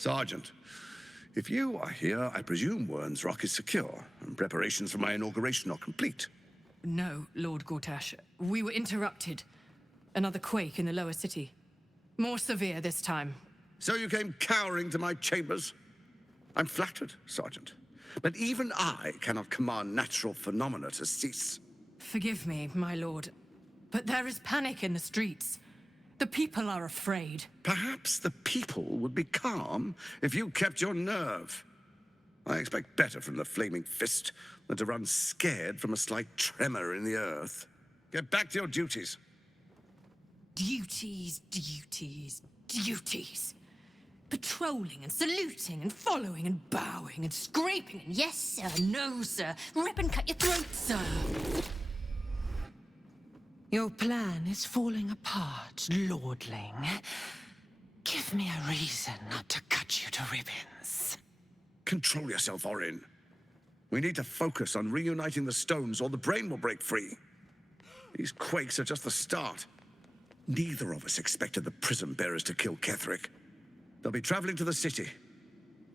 Sergeant, if you are here, I presume Wern's Rock is secure, and preparations for my inauguration are complete. No, Lord Gortash. We were interrupted. Another quake in the lower city. More severe this time. So you came cowering to my chambers? I'm flattered, Sergeant. But even I cannot command natural phenomena to cease. Forgive me, my lord, but there is panic in the streets. The people are afraid. Perhaps the people would be calm if you kept your nerve. I expect better from the Flaming Fist than to run scared from a slight tremor in the earth. Get back to your duties. Duties, duties, duties. Patrolling and saluting and following and bowing and scraping and yes sir, no sir, rip and cut your throat, sir. Your plan is falling apart, lordling. Give me a reason not to cut you to ribbons. Control yourself, Orin. We need to focus on reuniting the stones or the brain will break free. These quakes are just the start. Neither of us expected the prism bearers to kill Ketherick. They'll be traveling to the city.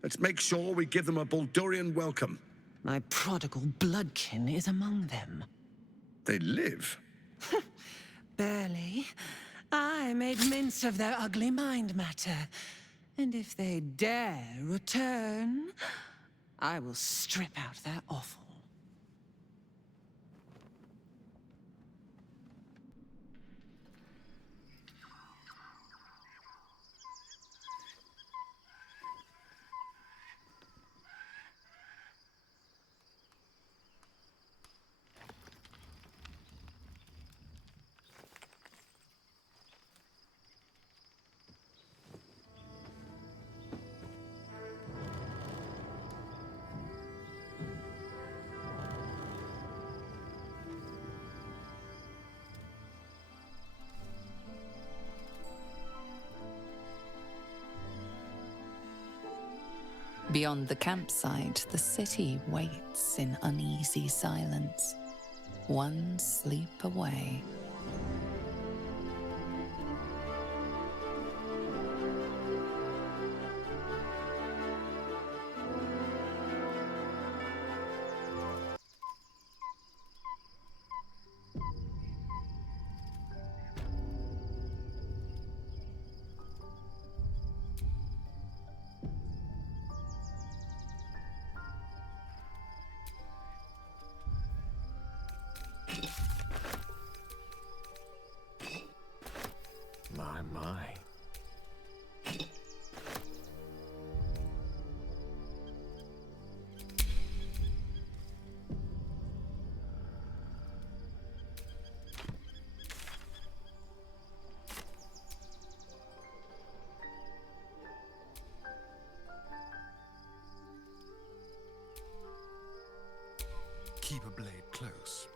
Let's make sure we give them a Baldurian welcome. My prodigal bloodkin is among them. They live? Barely. I made mince of their ugly mind matter. And if they dare return, I will strip out their offal. Beyond the campsite, the city waits in uneasy silence, one sleep away. My. Keep a blade close.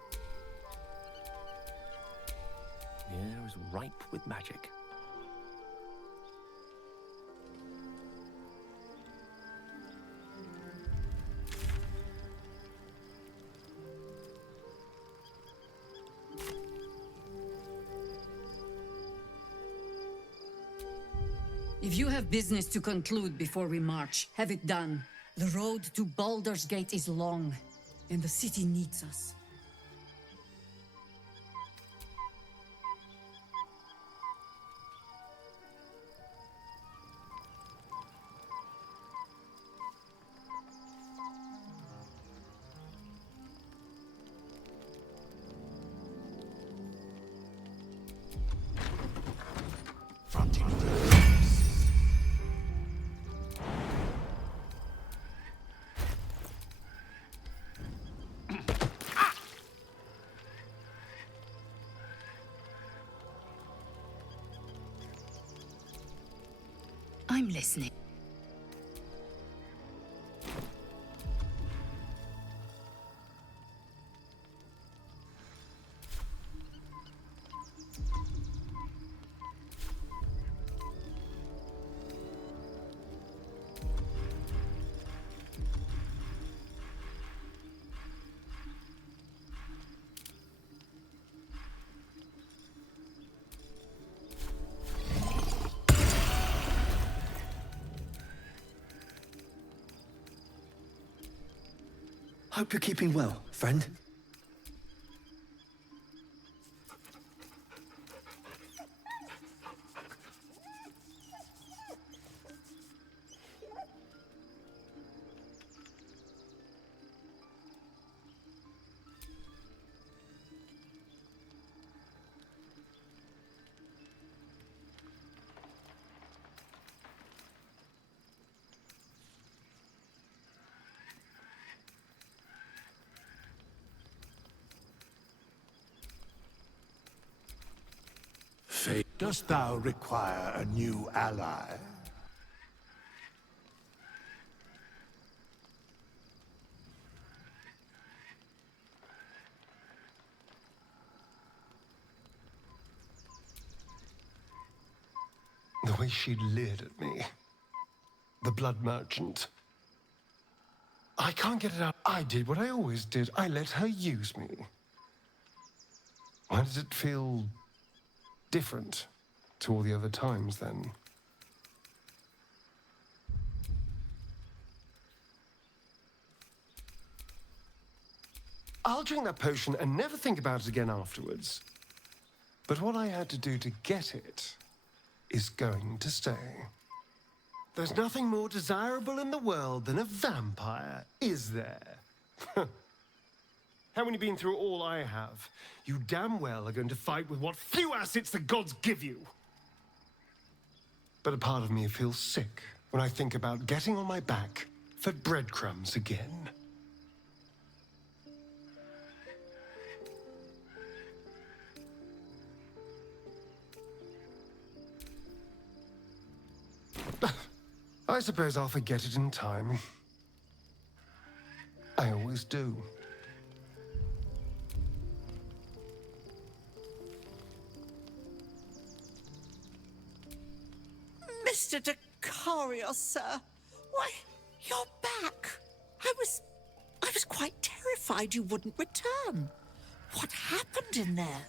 The air is ripe with magic. If you have business to conclude before we march, have it done. The road to Baldur's Gate is long, and the city needs us. I'm listening. Hope you're keeping well, friend. Dost thou require a new ally? The way she leered at me. The blood merchant. I can't get it out. I did what I always did. I let her use me. Why does it feel different to all the other times, then? I'll drink that potion and never think about it again afterwards. But what I had to do to get it is going to stay. There's nothing more desirable in the world than a vampire, is there? Haven't you been through all I have? You damn well are going to fight with what few assets the gods give you. But a part of me feels sick when I think about getting on my back for breadcrumbs again. I suppose I'll forget it in time. I always do. Mr. Dacarios, sir. Why, you're back. I was quite terrified you wouldn't return. What happened in there?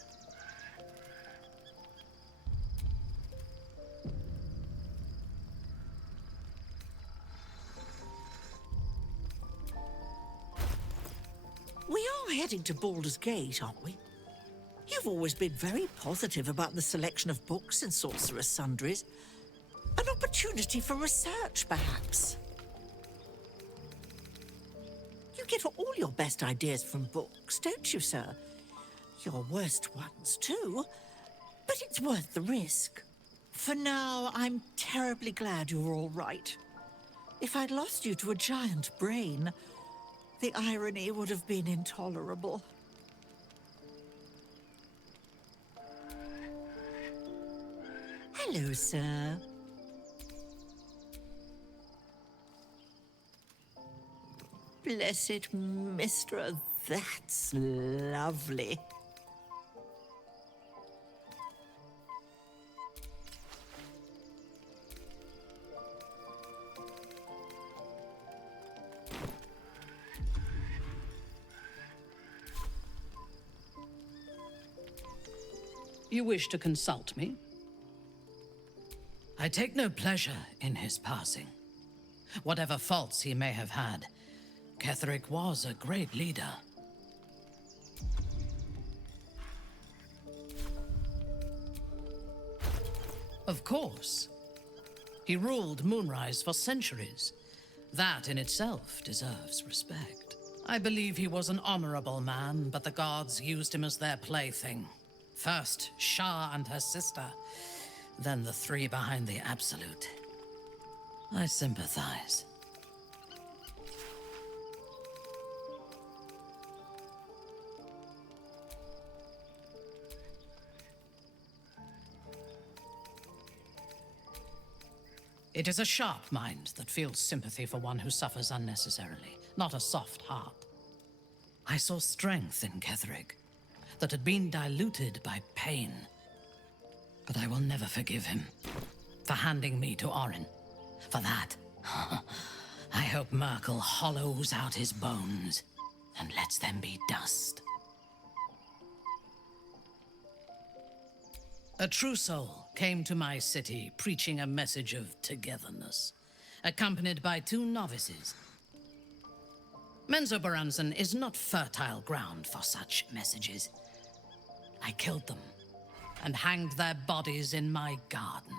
We are heading to Baldur's Gate, aren't we? You've always been very positive about the selection of books in Sorcerer's Sundries. An opportunity for research, perhaps. You get all your best ideas from books, don't you, sir? Your worst ones, too. But it's worth the risk. For now, I'm terribly glad you're all right. If I'd lost you to a giant brain, the irony would have been intolerable. Hello, sir. Blessed Mistra, that's lovely. You wish to consult me? I take no pleasure in his passing. Whatever faults he may have had, Ketheric was a great leader. Of course. He ruled Moonrise for centuries. That in itself deserves respect. I believe he was an honorable man, but the gods used him as their plaything. First, Shah and her sister, then the three behind the Absolute. I sympathize. It is a sharp mind that feels sympathy for one who suffers unnecessarily, not a soft heart. I saw strength in Ketheric that had been diluted by pain. But I will never forgive him for handing me to Orin. For that, I hope Merkel hollows out his bones and lets them be dust. A true soul came to my city preaching a message of togetherness, accompanied by 2 novices. Menzoberranzan is not fertile ground for such messages. I killed them and hanged their bodies in my garden.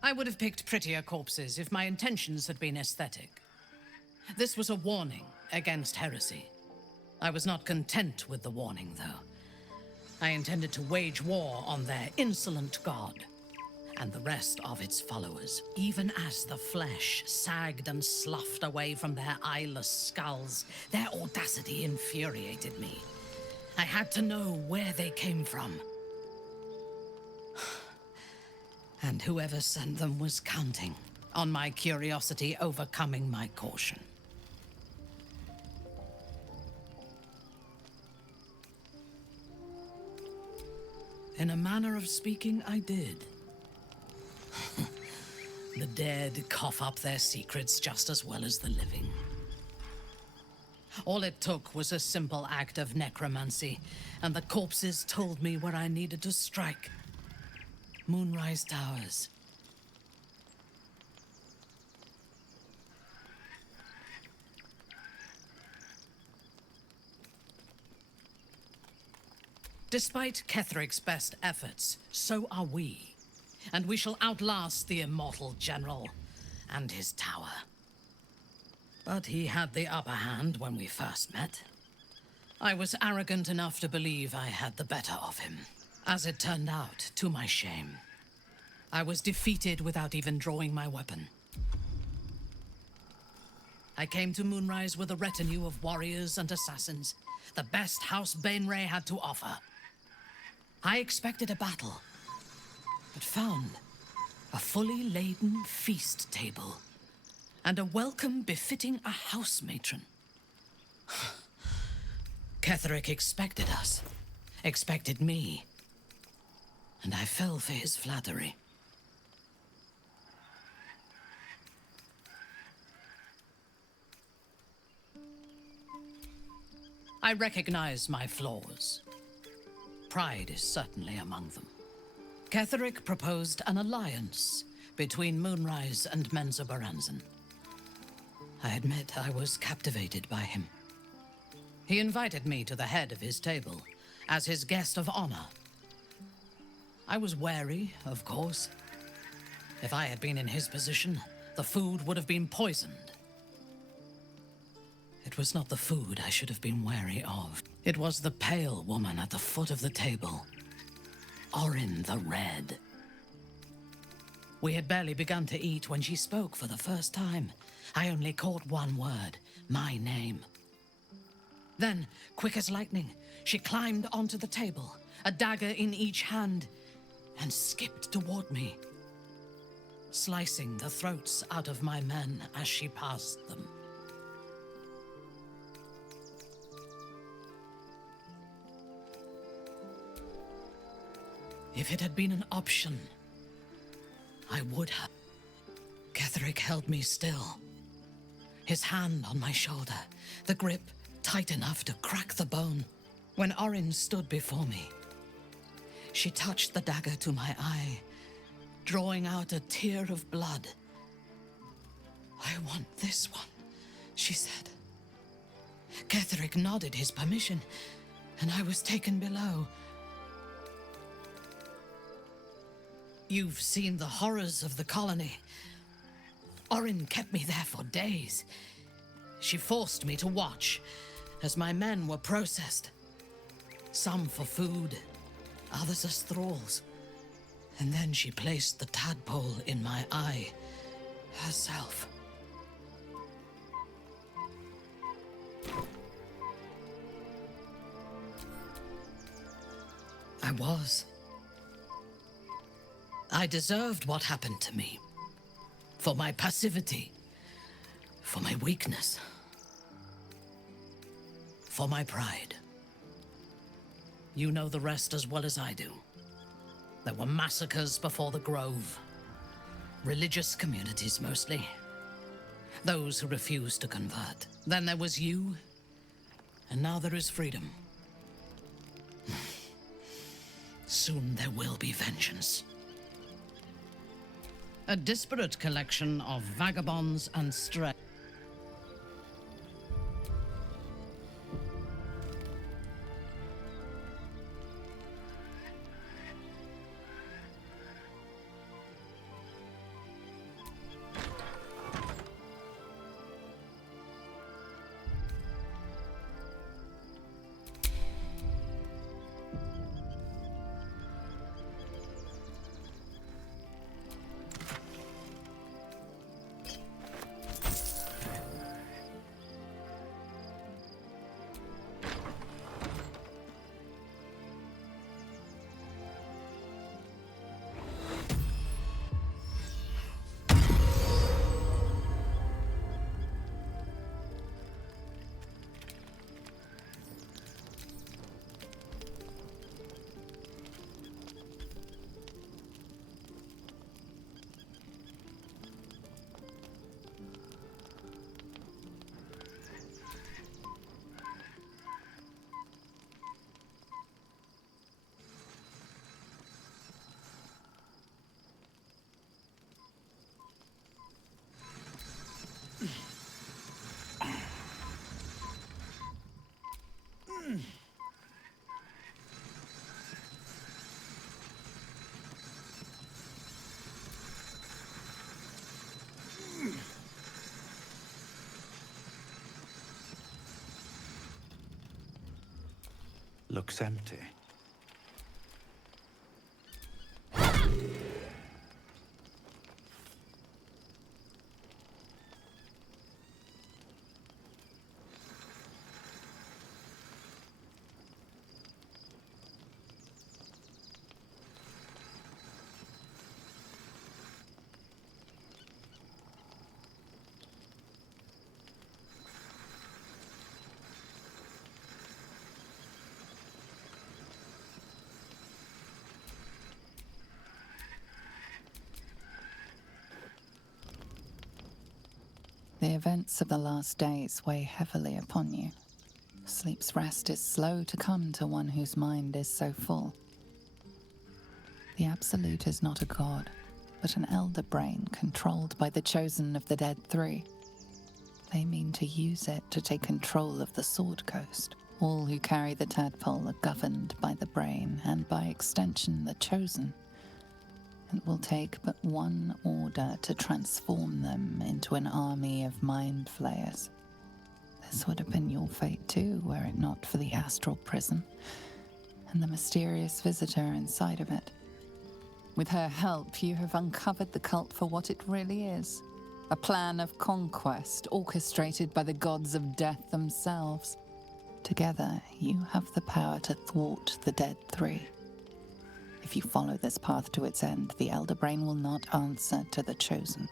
I would have picked prettier corpses if my intentions had been aesthetic. This was a warning against heresy. I was not content with the warning, though. I intended to wage war on their insolent god and the rest of its followers. Even as the flesh sagged and sloughed away from their eyeless skulls, their audacity infuriated me. I had to know where they came from. And whoever sent them was counting on my curiosity overcoming my caution. In a manner of speaking, I did. The dead cough up their secrets just as well as the living. All it took was a simple act of necromancy, and the corpses told me where I needed to strike. Moonrise Towers. Despite Ketheric's best efforts, so are we. And we shall outlast the immortal general and his tower. But he had the upper hand when we first met. I was arrogant enough to believe I had the better of him. As it turned out, to my shame, I was defeated without even drawing my weapon. I came to Moonrise with a retinue of warriors and assassins, the best House Bainray had to offer. I expected a battle, but found a fully laden feast table and a welcome befitting a house matron. Ketheric expected us, expected me, and I fell for his flattery. I recognize my flaws. Pride is certainly among them. Ketheric proposed an alliance between Moonrise and Menzoberranzan. I admit I was captivated by him. He invited me to the head of his table as his guest of honor. I was wary, of course. If I had been in his position, the food would have been poisoned. It was not the food I should have been wary of. It was the pale woman at the foot of the table. Orin the Red. We had barely begun to eat when she spoke for the first time. I only caught one word, my name. Then, quick as lightning, she climbed onto the table, a dagger in each hand, and skipped toward me, slicing the throats out of my men as she passed them. If it had been an option, I would have. Ketheric held me still, his hand on my shoulder, the grip tight enough to crack the bone. When Orin stood before me, she touched the dagger to my eye, drawing out a tear of blood. I want this one, she said. Ketheric nodded his permission, and I was taken below. You've seen the horrors of the colony. Orin kept me there for days. She forced me to watch as my men were processed. Some for food, others as thralls. And then she placed the tadpole in my eye herself. I was. I deserved what happened to me. For my passivity. For my weakness. For my pride. You know the rest as well as I do. There were massacres before the Grove. Religious communities, mostly. Those who refused to convert. Then there was you, and now there is freedom. soon there will be vengeance. A disparate collection of vagabonds and stray. Looks empty. The events of the last days weigh heavily upon you. Sleep's rest is slow to come to one whose mind is so full. The Absolute is not a god, but an elder brain controlled by the chosen of the Dead Three. They mean to use it to take control of the Sword Coast. All who carry the tadpole are governed by the brain, and by extension the chosen. It will take but one order to transform them into an army of mind flayers. This would have been your fate too, were it not for the astral prison and the mysterious visitor inside of it. With her help, you have uncovered the cult for what it really is. A plan of conquest orchestrated by the gods of death themselves. Together, you have the power to thwart the Dead Three. If you follow this path to its end, the Elder Brain will not answer to the Chosen.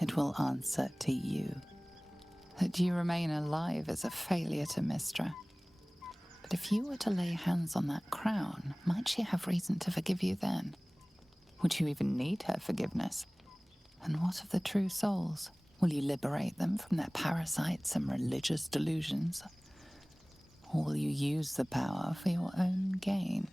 It will answer to you. That you remain alive is a failure to Mystra. But if you were to lay hands on that crown, might she have reason to forgive you then? Would you even need her forgiveness? And what of the true souls? Will you liberate them from their parasites and religious delusions? Or will you use the power for your own gain?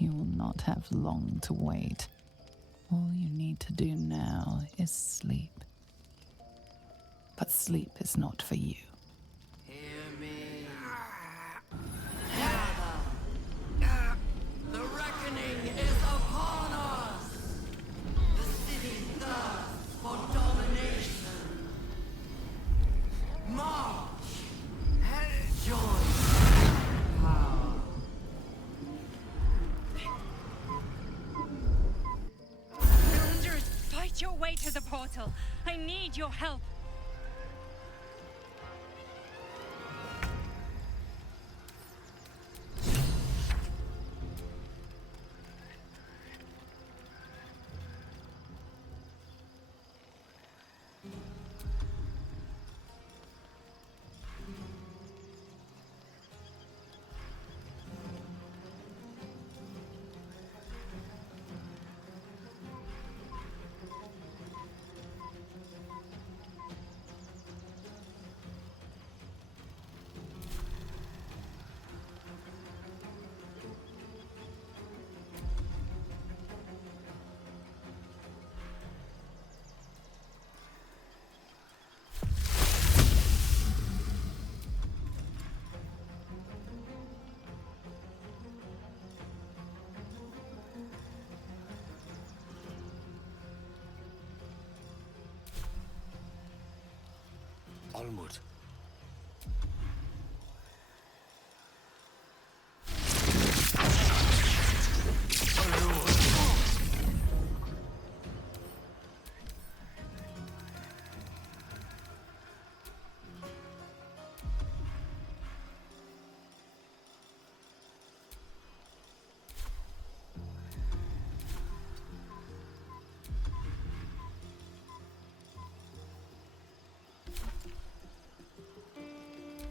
You will not have long to wait. All you need to do now is sleep. But sleep is not for you. Hear me. Gather. The reckoning is upon us. The city thirsts for domination. March. Join. Power. Baldurs, fight your way to the portal. I need your help. Onward.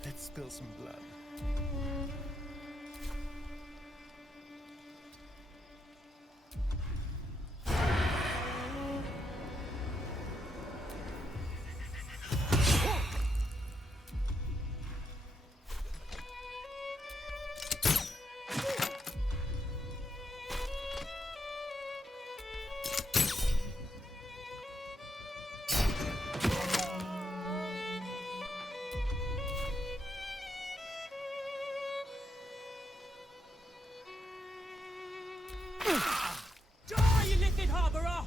Let's spill some blood. Die, you little harborer!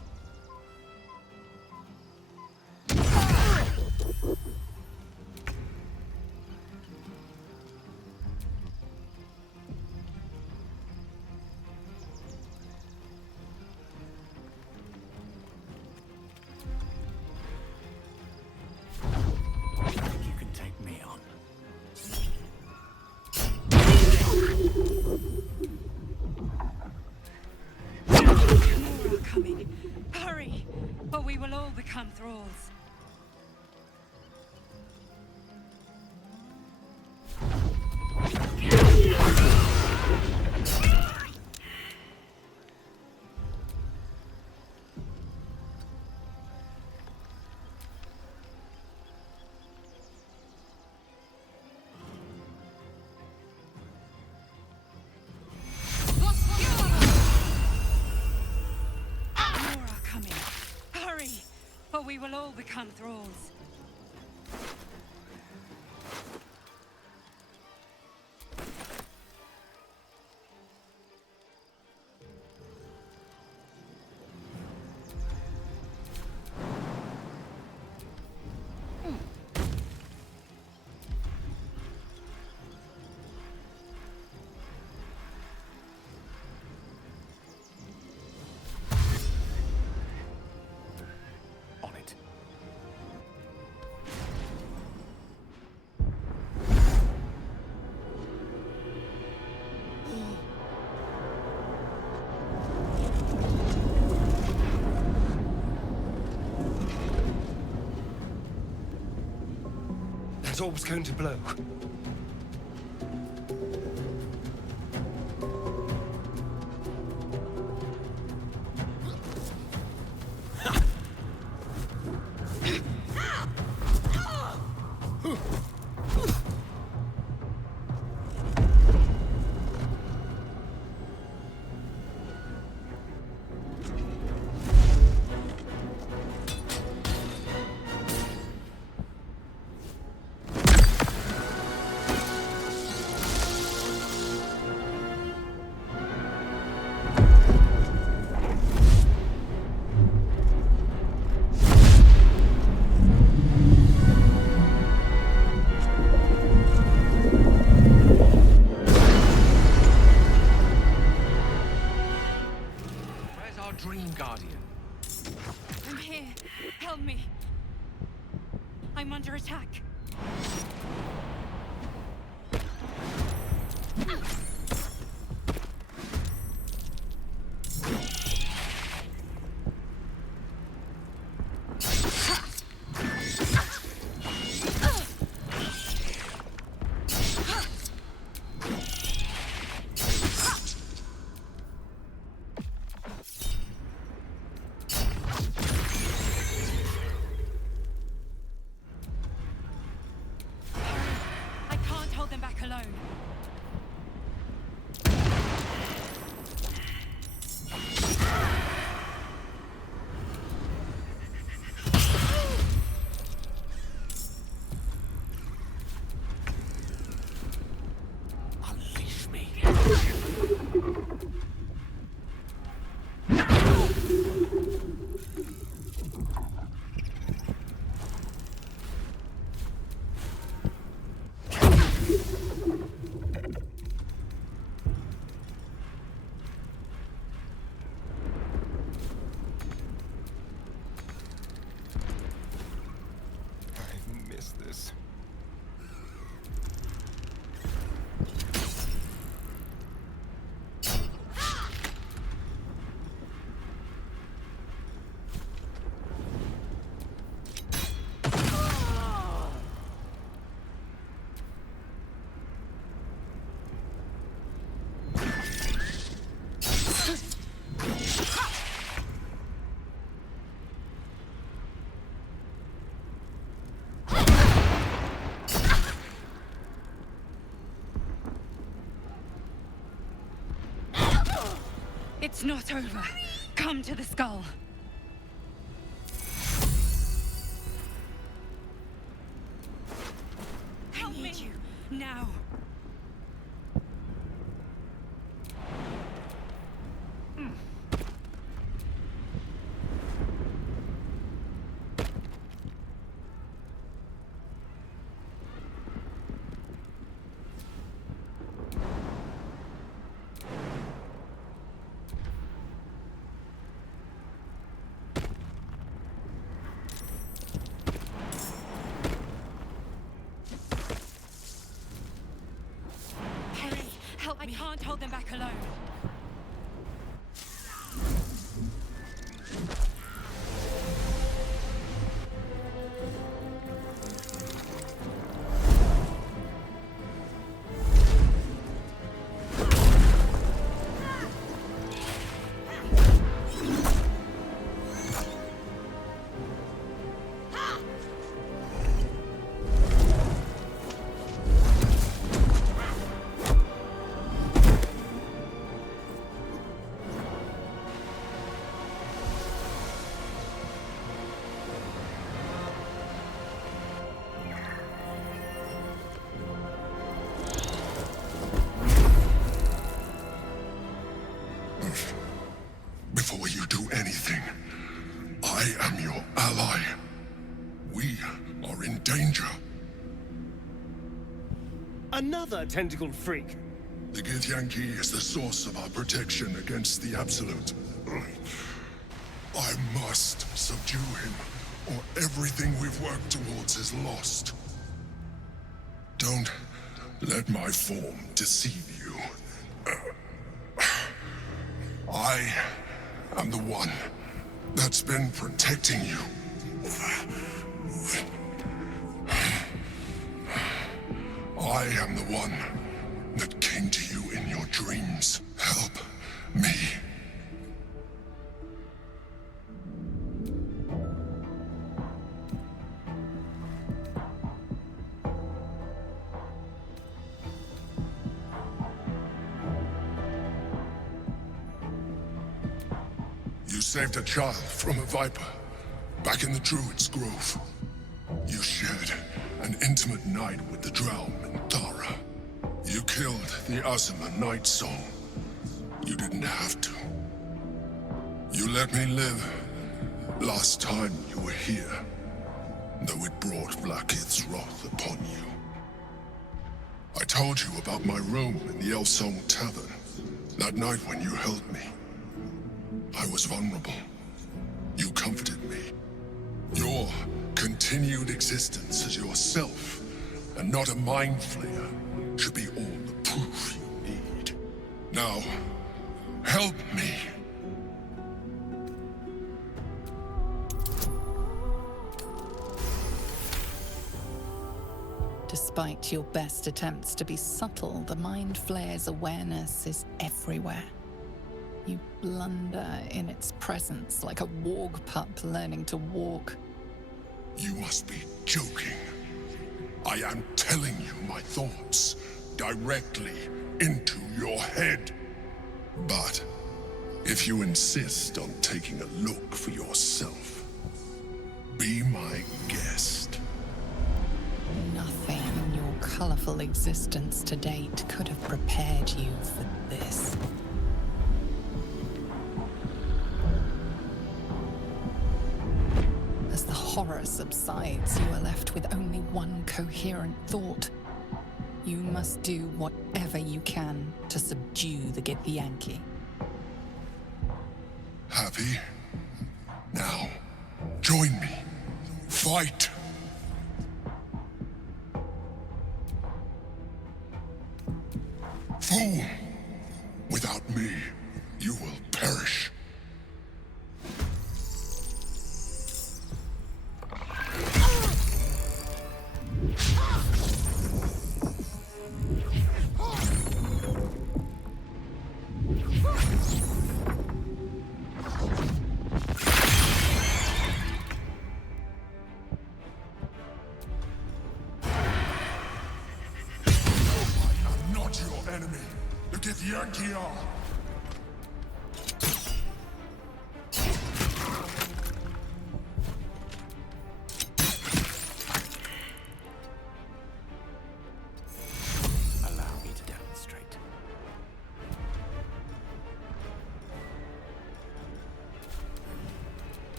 You can take me on. More are coming. Hurry, or we will all become thralls. More are coming. Hurry, or we will all become thralls. On it. That orb's going to blow. Where's our dream guardian? I'm here. Help me. I'm under attack. I can't hold them back alone. It's not over. Come to the skull. I need you now. Help me. I can't hold them back alone. Before you do anything, I am your ally. We are in danger. Another tentacled freak. The Githyanki is the source of our protection against the Absolute. I must subdue him, or everything we've worked towards is lost. Don't let my form deceive you. I am the one that's been protecting you. I am the one that came to you in your dreams. Help me. You saved a child from a viper, back in the Druid's Grove. You shared an intimate night with the Drow and Thara. You killed the Azuma Night Song. You didn't have to. You let me live last time you were here, though it brought Blackith's wrath upon you. I told you about my room in the Elsong Tavern, that night when you held me. I was vulnerable. You comforted me. Your continued existence as yourself, and not a mind flayer, should be all the proof you need. Now, help me. Despite your best attempts to be subtle, the Mind Flayer's awareness is everywhere. You blunder in its presence like a warg pup learning to walk. You must be joking. I am telling you my thoughts directly into your head. But if you insist on taking a look for yourself, be my guest. Nothing in your colorful existence to date could have prepared you for this. As the horror subsides, you are left with only one coherent thought. You must do whatever you can to subdue the Githyanki. Happy? Now, join me. Fight! Fool! Without me, you will perish.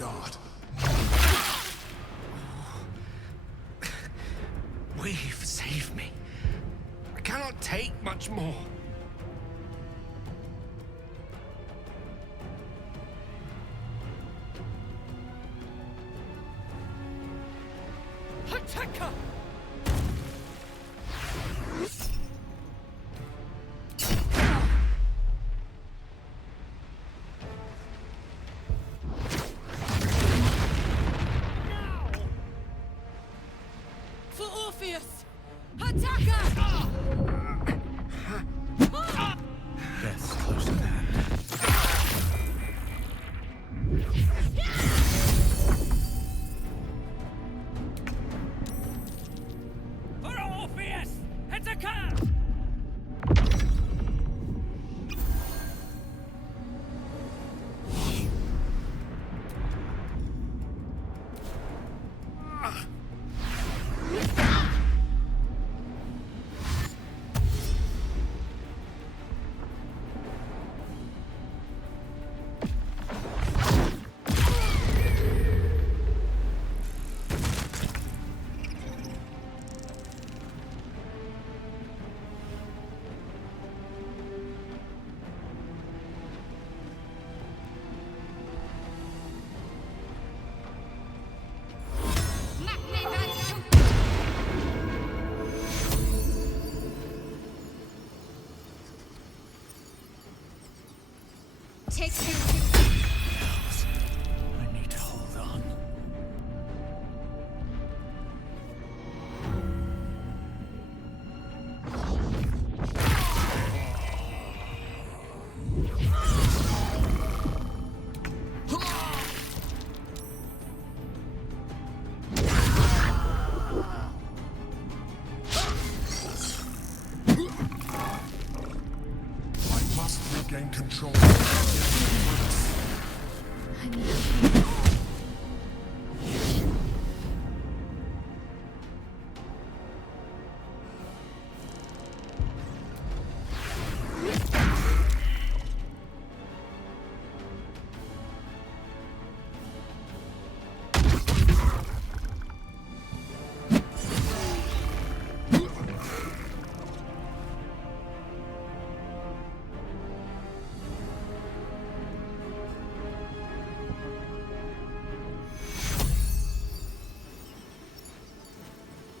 guard. We've saved me. I cannot take much more. Attacker! For Orpheus! Attacker! Death's close at hand. For Orpheus! Attacker! Take two. I need to hold on. I must regain control.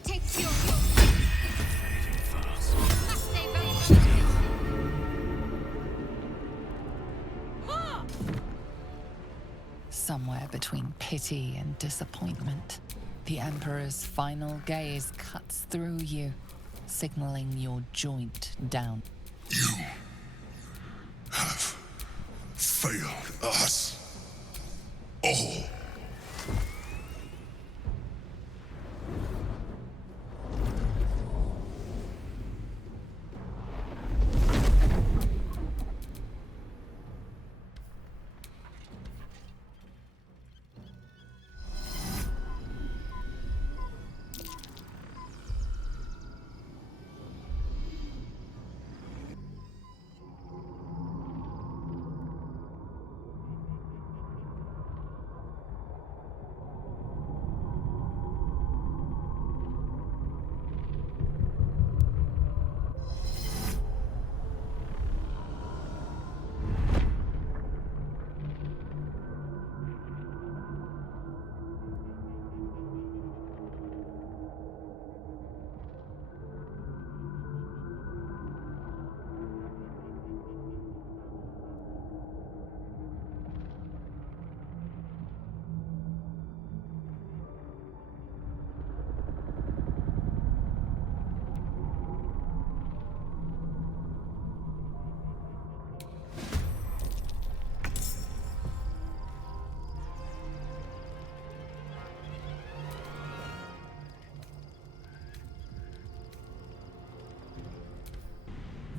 Take two. Fading fast. Must they very Somewhere between pity and disappointment, the Emperor's final gaze cuts through you, signaling your joint down. You have failed us all.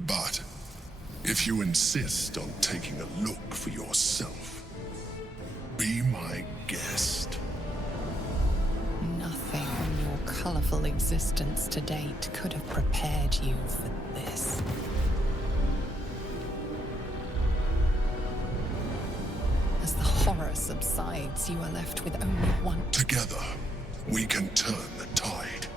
But if you insist on taking a look for yourself, be my guest. Nothing in your colorful existence to date could have prepared you for this. As the horror subsides, you are left with only one. Together, we can turn the tide.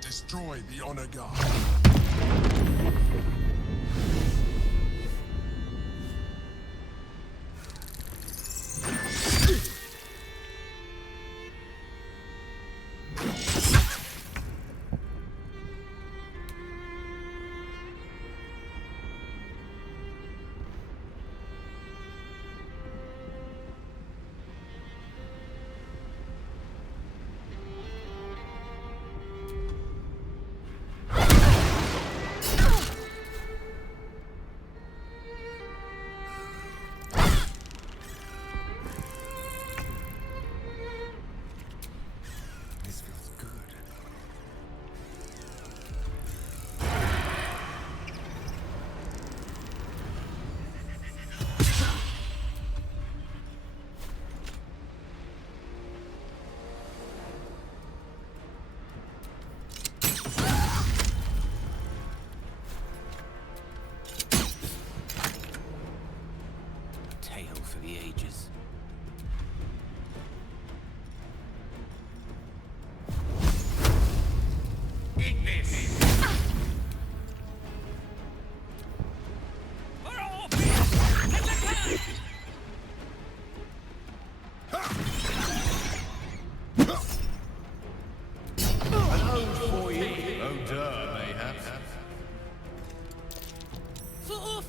Destroy the Honor Guard.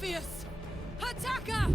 Orpheus! Attacker!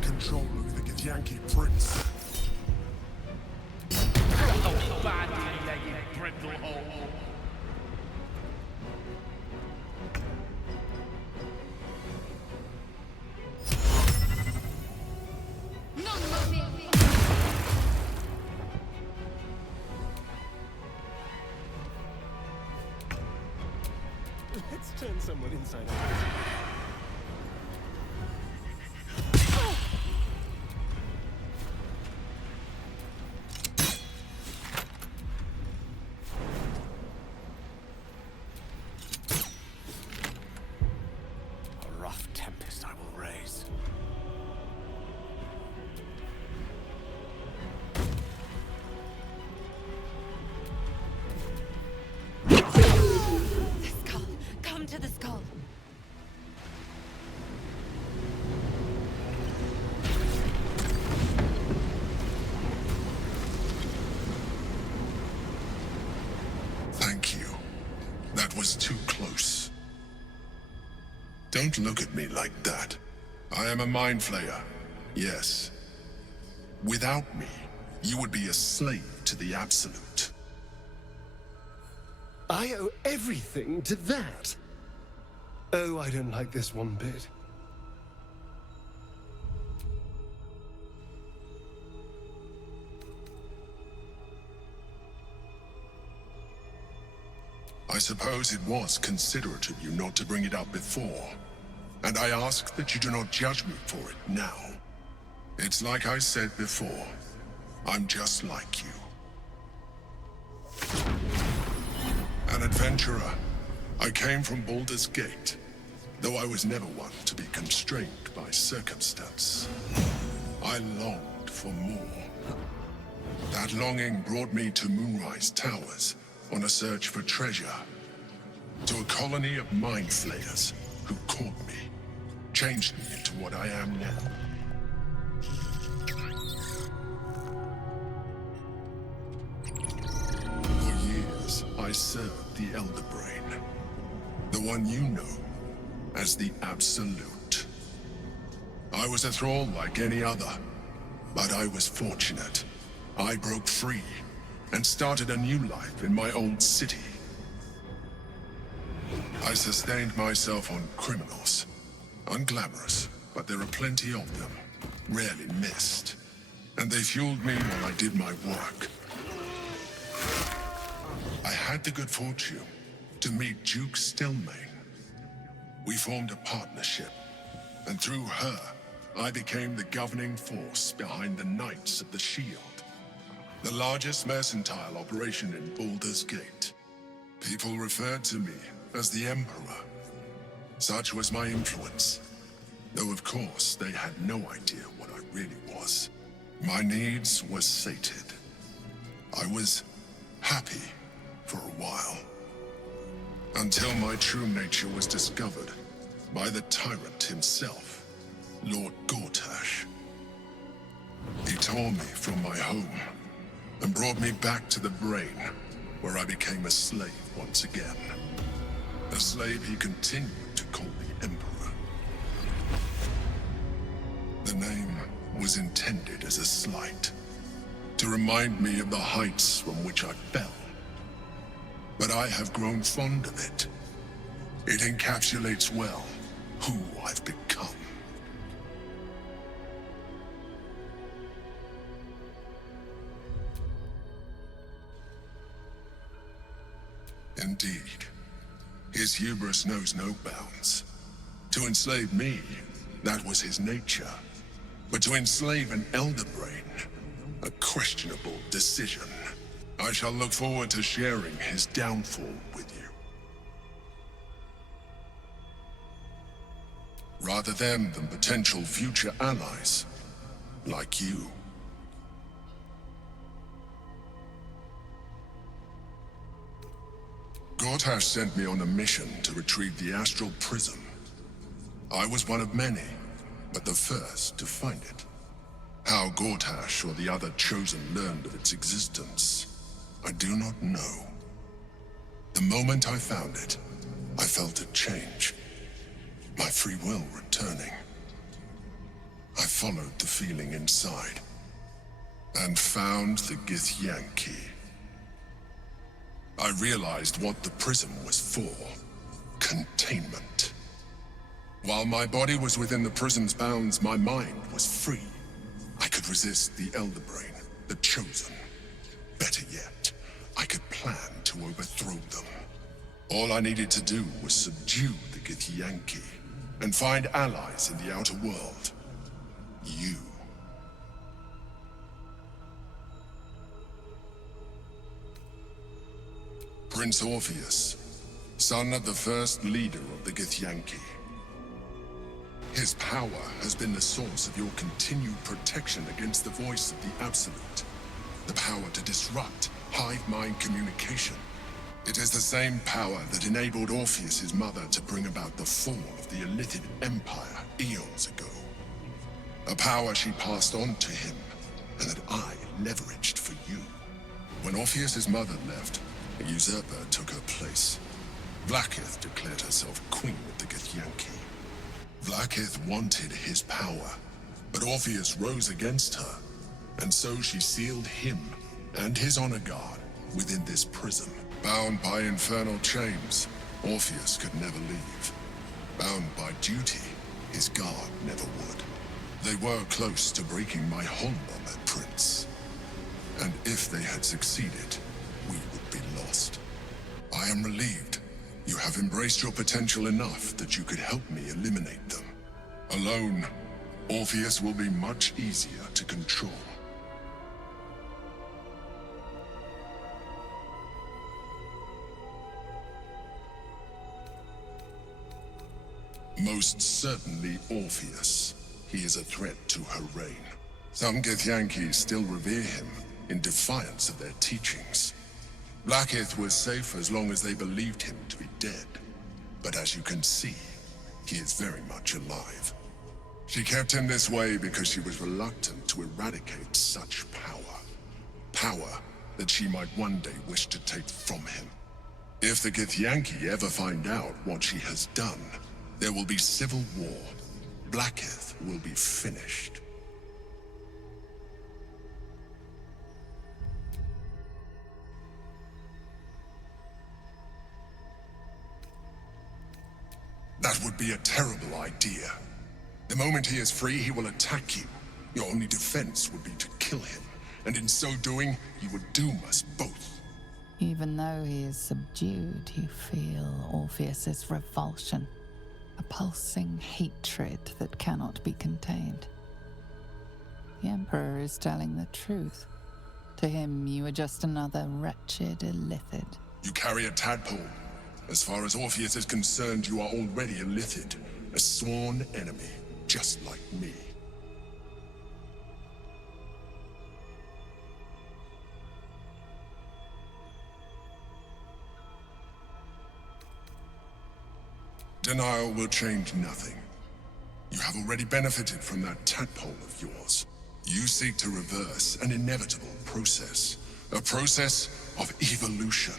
Control over the Yankee prince. Oh, badly-legged brindlehole. Let's turn someone inside out. To the skull. Thank you. That was too close. Don't look at me like that. I am a mind flayer. Yes. Without me, you would be a slave to the Absolute. I owe everything to that. Oh, I don't like this one bit. I suppose it was considerate of you not to bring it up before. And I ask that you do not judge me for it now. It's like I said before. I'm just like you. An adventurer. I came from Baldur's Gate. though I was never one to be constrained by circumstance. I longed for more. That longing brought me to Moonrise Towers on a search for treasure. To a colony of mind flayers who caught me, changed me into what I am now. For years, I served the Elder Brain, the one you know as the Absolute. I was a thrall like any other, but I was fortunate. I broke free and started a new life in my old city. I sustained myself on criminals. Unglamorous, but there are plenty of them, rarely missed. And they fueled me while I did my work. I had the good fortune to meet Duke Stelmane. We formed a partnership, and through her, I became the governing force behind the Knights of the Shield, the largest mercantile operation in Baldur's Gate. People referred to me as the Emperor. Such was my influence, though of course they had no idea what I really was. My needs were sated. I was happy for a while, until my true nature was discovered by the tyrant himself, Lord Gortash. He tore me from my home and brought me back to the Brain, where I became a slave once again. A slave he continued to call the Emperor. The name was intended as a slight, to remind me of the heights from which I fell. But I have grown fond of it. It encapsulates well who I've become. Indeed, his hubris knows no bounds. To enslave me, that was his nature. But to enslave an Elder Brain, a questionable decision. I shall look forward to sharing his downfall with you. Rather than potential future allies, like you. Gortash sent me on a mission to retrieve the Astral Prism. I was one of many, but the first to find it. How Gortash or the other Chosen learned of its existence, I do not know. The moment I found it, I felt a change. My free will returning. I followed the feeling inside, and found the Githyanki. I realized what the prism was for. Containment. While my body was within the prism's bounds, my mind was free. I could resist the Elder Brain, the Chosen. Better yet, I could plan to overthrow them. All I needed to do was subdue the Githyanki, and find allies in the outer world. You. Prince Orpheus, son of the first leader of the Githyanki. His power has been the source of your continued protection against the voice of the Absolute. The power to disrupt hive mind communication. It is the same power that enabled Orpheus's mother to bring about the fall of the Illithid Empire eons ago. A power she passed on to him, and that I leveraged for you. When Orpheus's mother left, a usurper took her place. Vlaakith declared herself queen of the Githyanki. Vlaakith wanted his power, but Orpheus rose against her, and so she sealed him and his honor guard within this prism. Bound by infernal chains, Orpheus could never leave. Bound by duty, his guard never would. They were close to breaking my hold on that prince. And if they had succeeded, we would be lost. I am relieved. You have embraced your potential enough that you could help me eliminate them. Alone, Orpheus will be much easier to control. Most certainly Orpheus. He is a threat to her reign. Some Githyanki still revere him, in defiance of their teachings. Blackith was safe as long as they believed him to be dead. But as you can see, he is very much alive. She kept him this way because she was reluctant to eradicate such power. Power that she might one day wish to take from him. If the Githyanki ever find out what she has done, there will be civil war. Blackith will be finished. That would be a terrible idea. The moment he is free, he will attack you. Your only defense would be to kill him, and in so doing, he would doom us both. Even though he is subdued, you feel Orpheus's revulsion, a pulsing hatred that cannot be contained. The Emperor is telling the truth. To him, you are just another wretched illithid. You carry a tadpole. As far as Orpheus is concerned, you are already a Lithid, a sworn enemy, just like me. Denial will change nothing. You have already benefited from that tadpole of yours. You seek to reverse an inevitable process, a process of evolution.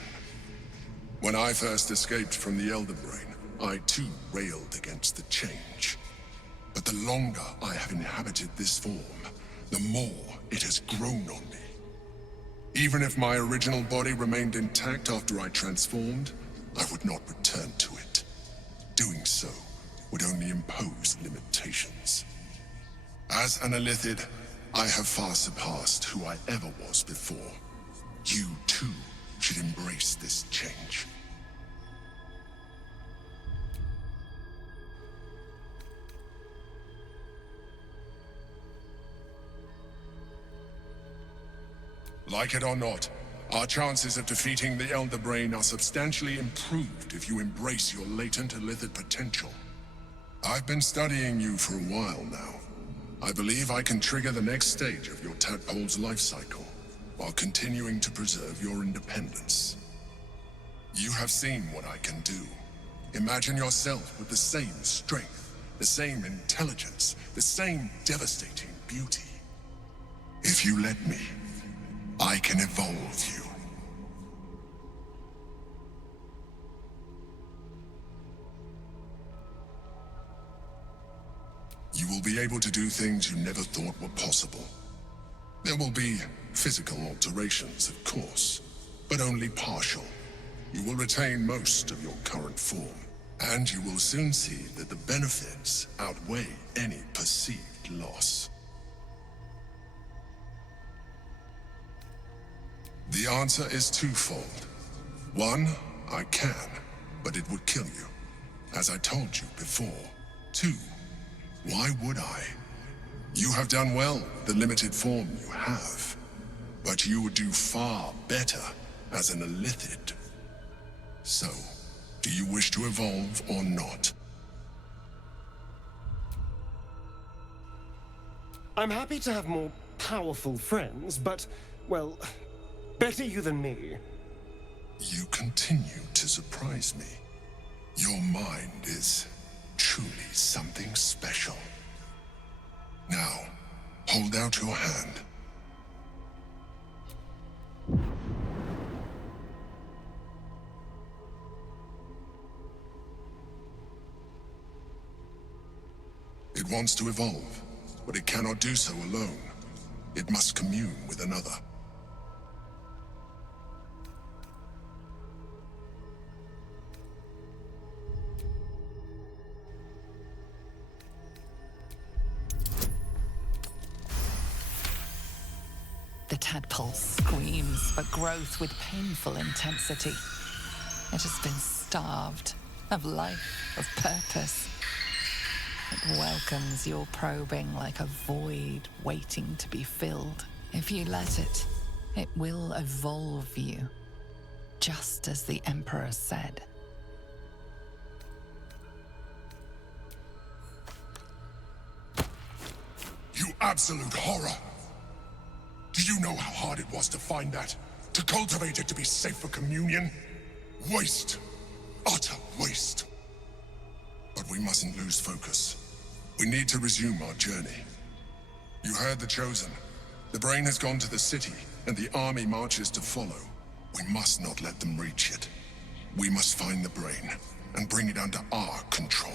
When I first escaped from the Elder Brain, I too railed against the change. But the longer I have inhabited this form, the more it has grown on me. Even if my original body remained intact after I transformed, I would not return to it. Doing so would only impose limitations. As an Illithid, I have far surpassed who I ever was before. You too should embrace this change. Like it or not, our chances of defeating the Elder Brain are substantially improved if you embrace your latent Illithid potential. I've been studying you for a while now. I believe I can trigger the next stage of your tadpole's life cycle, while continuing to preserve your independence. You have seen what I can do. Imagine yourself with the same strength, the same intelligence, the same devastating beauty. If you let me, I can evolve you. You will be able to do things you never thought were possible. There will be physical alterations, of course, but only partial. You will retain most of your current form, and you will soon see that the benefits outweigh any perceived loss. The answer is twofold. One, I can, but it would kill you, as I told you before. Two, why would I? You have done well with the limited form you have, but you would do far better as an Illithid. So, do you wish to evolve or not? I'm happy to have more powerful friends, but, well, better you than me. You continue to surprise me. Your mind is truly something special. Now, hold out your hand. It wants to evolve, but it cannot do so alone. It must commune with another. The tadpole screams for growth with painful intensity. It has been starved of life, of purpose. It welcomes your probing like a void waiting to be filled. If you let it, it will evolve you, just as the Emperor said. Absolute horror. Do you know how hard it was to find that? To cultivate it to be safe for communion? Waste. Utter waste. But we mustn't lose focus. We need to resume our journey. You heard the Chosen. The brain has gone to the city, and the army marches to follow. We must not let them reach it. We must find the brain, and bring it under our control.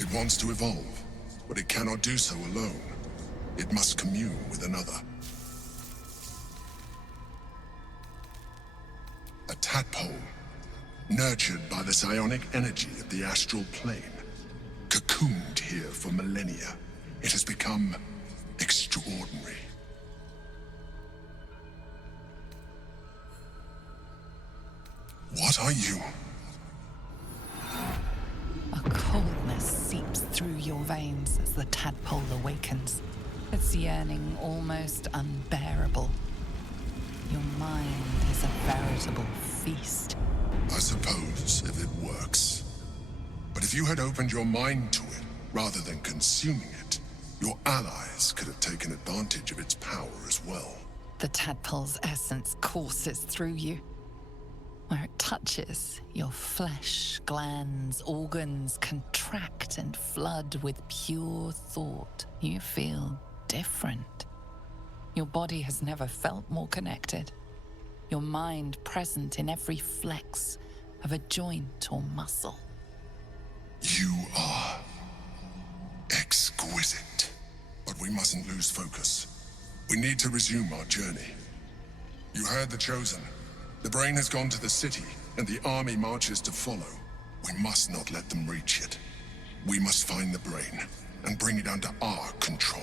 It wants to evolve, but it cannot do so alone. It must commune with another. A tadpole, nurtured by the psionic energy of the astral plane. Cocooned here for millennia, it has become extraordinary. What are you? A coldness seeps through your veins as the tadpole awakens, its yearning almost unbearable. Your mind is a veritable feast. I suppose, if it works. But if you had opened your mind to it, rather than consuming it, your allies could have taken advantage of its power as well. The tadpole's essence courses through you. Where it touches, your flesh, glands, organs contract and flood with pure thought. You feel different. Your body has never felt more connected. Your mind present in every flex of a joint or muscle. You are exquisite. But we mustn't lose focus. We need to resume our journey. You heard the Chosen. The brain has gone to the city, and the army marches to follow. We must not let them reach it. We must find the brain, and bring it under our control.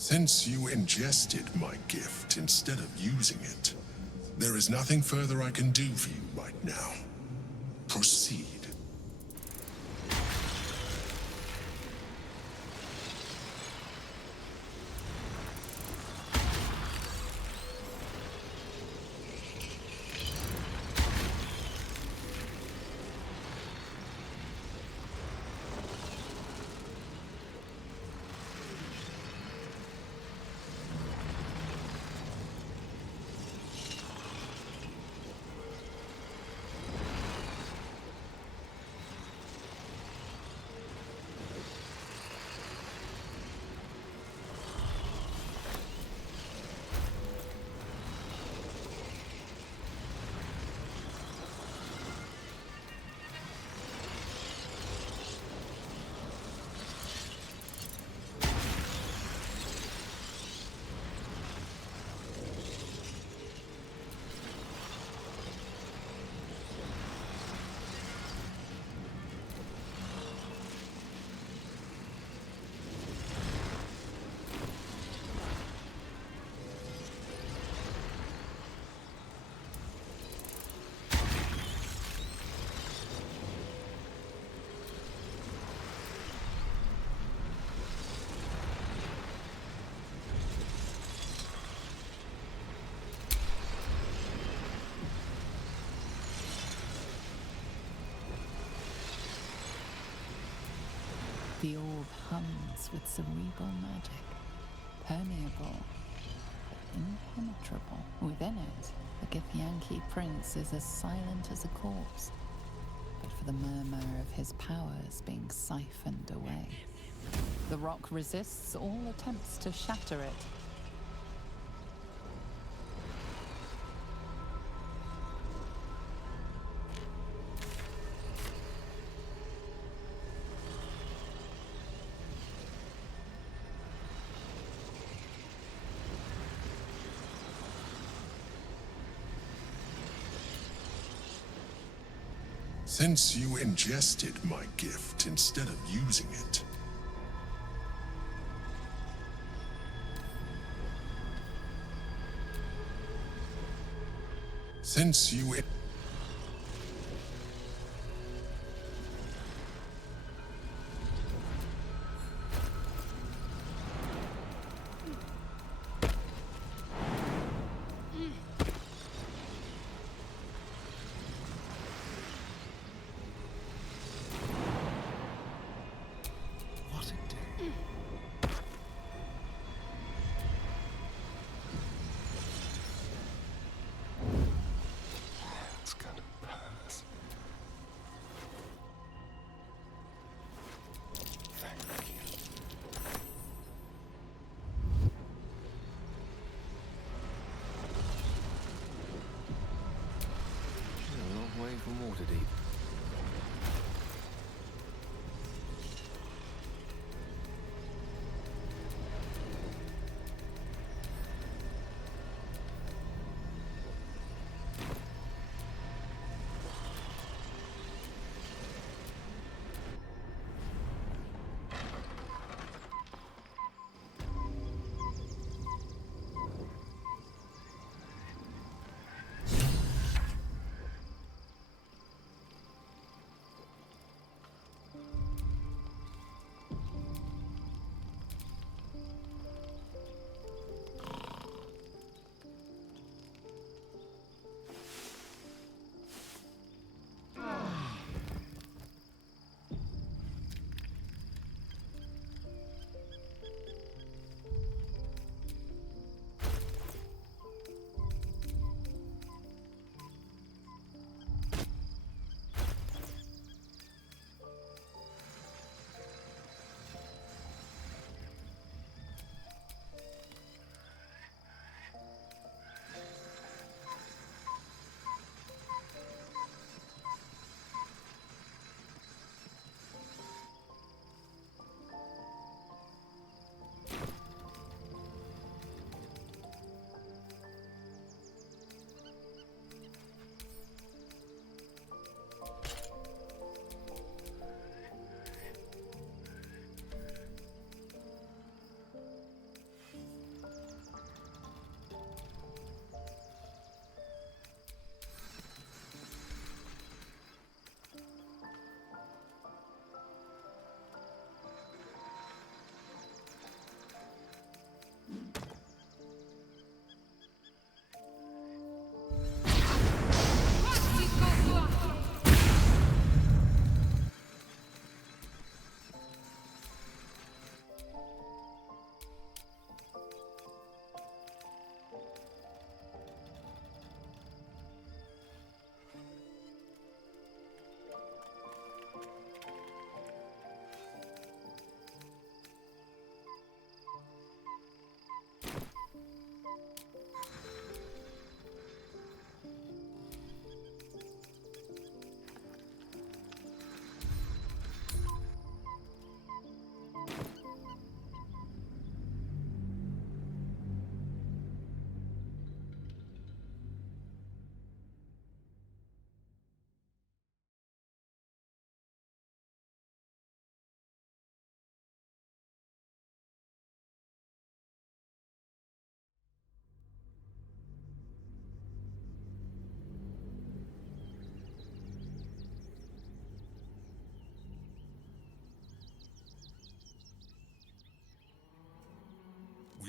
Since you ingested my gift instead of using it, there is nothing further I can do for you right now. Proceed. The orb hums with cerebral magic, permeable, but impenetrable. Within it, the Githyanki prince is as silent as a corpse, but for the murmur of his powers being siphoned away. The rock resists all attempts to shatter it. Since you ingested my gift instead of using it, since you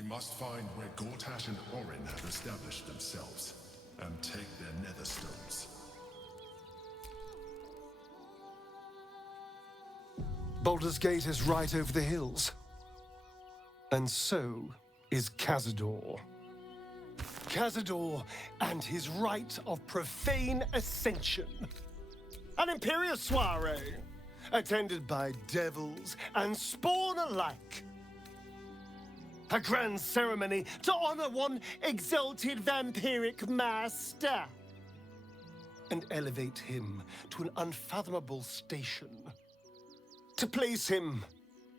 We must find where Gortash and Orin have established themselves, and take their nether stones. Baldur's Gate is right over the hills. And so is Cazador. Cazador and his rite of profane ascension. An imperial soiree, attended by devils and spawn alike. A grand ceremony to honor one exalted vampiric master. And elevate him to an unfathomable station. To place him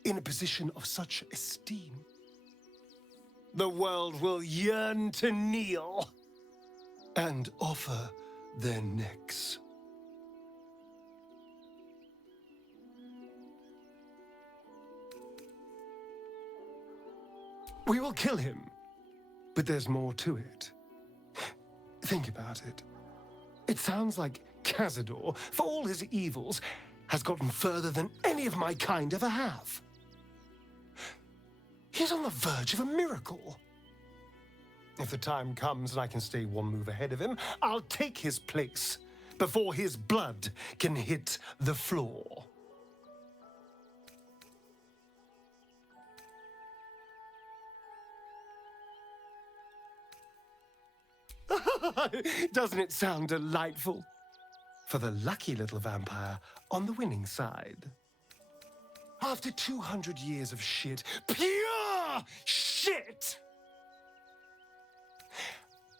in a position of such esteem, the world will yearn to kneel and offer their necks. We will kill him, but there's more to it. Think about it. It sounds like Cazador, for all his evils, has gotten further than any of my kind ever have. He's on the verge of a miracle. If the time comes and I can stay one move ahead of him, I'll take his place before his blood can hit the floor. Doesn't it sound delightful? For the lucky little vampire on the winning side. After 200 years of shit, pure shit,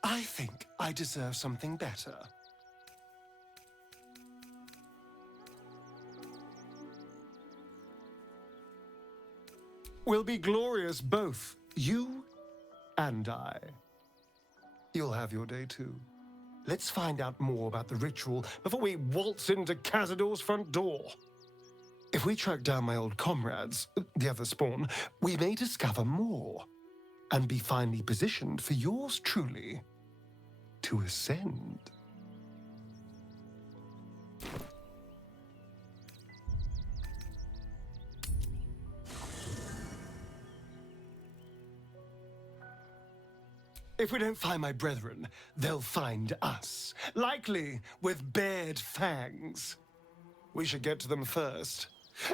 I think I deserve something better. We'll be glorious, both you and I. You'll have your day too. Let's find out more about the ritual before we waltz into Cazador's front door. If we track down my old comrades, the other spawn, we may discover more and be finally positioned for yours truly to ascend. If we don't find my brethren, they'll find us, likely with bared fangs. We should get to them first.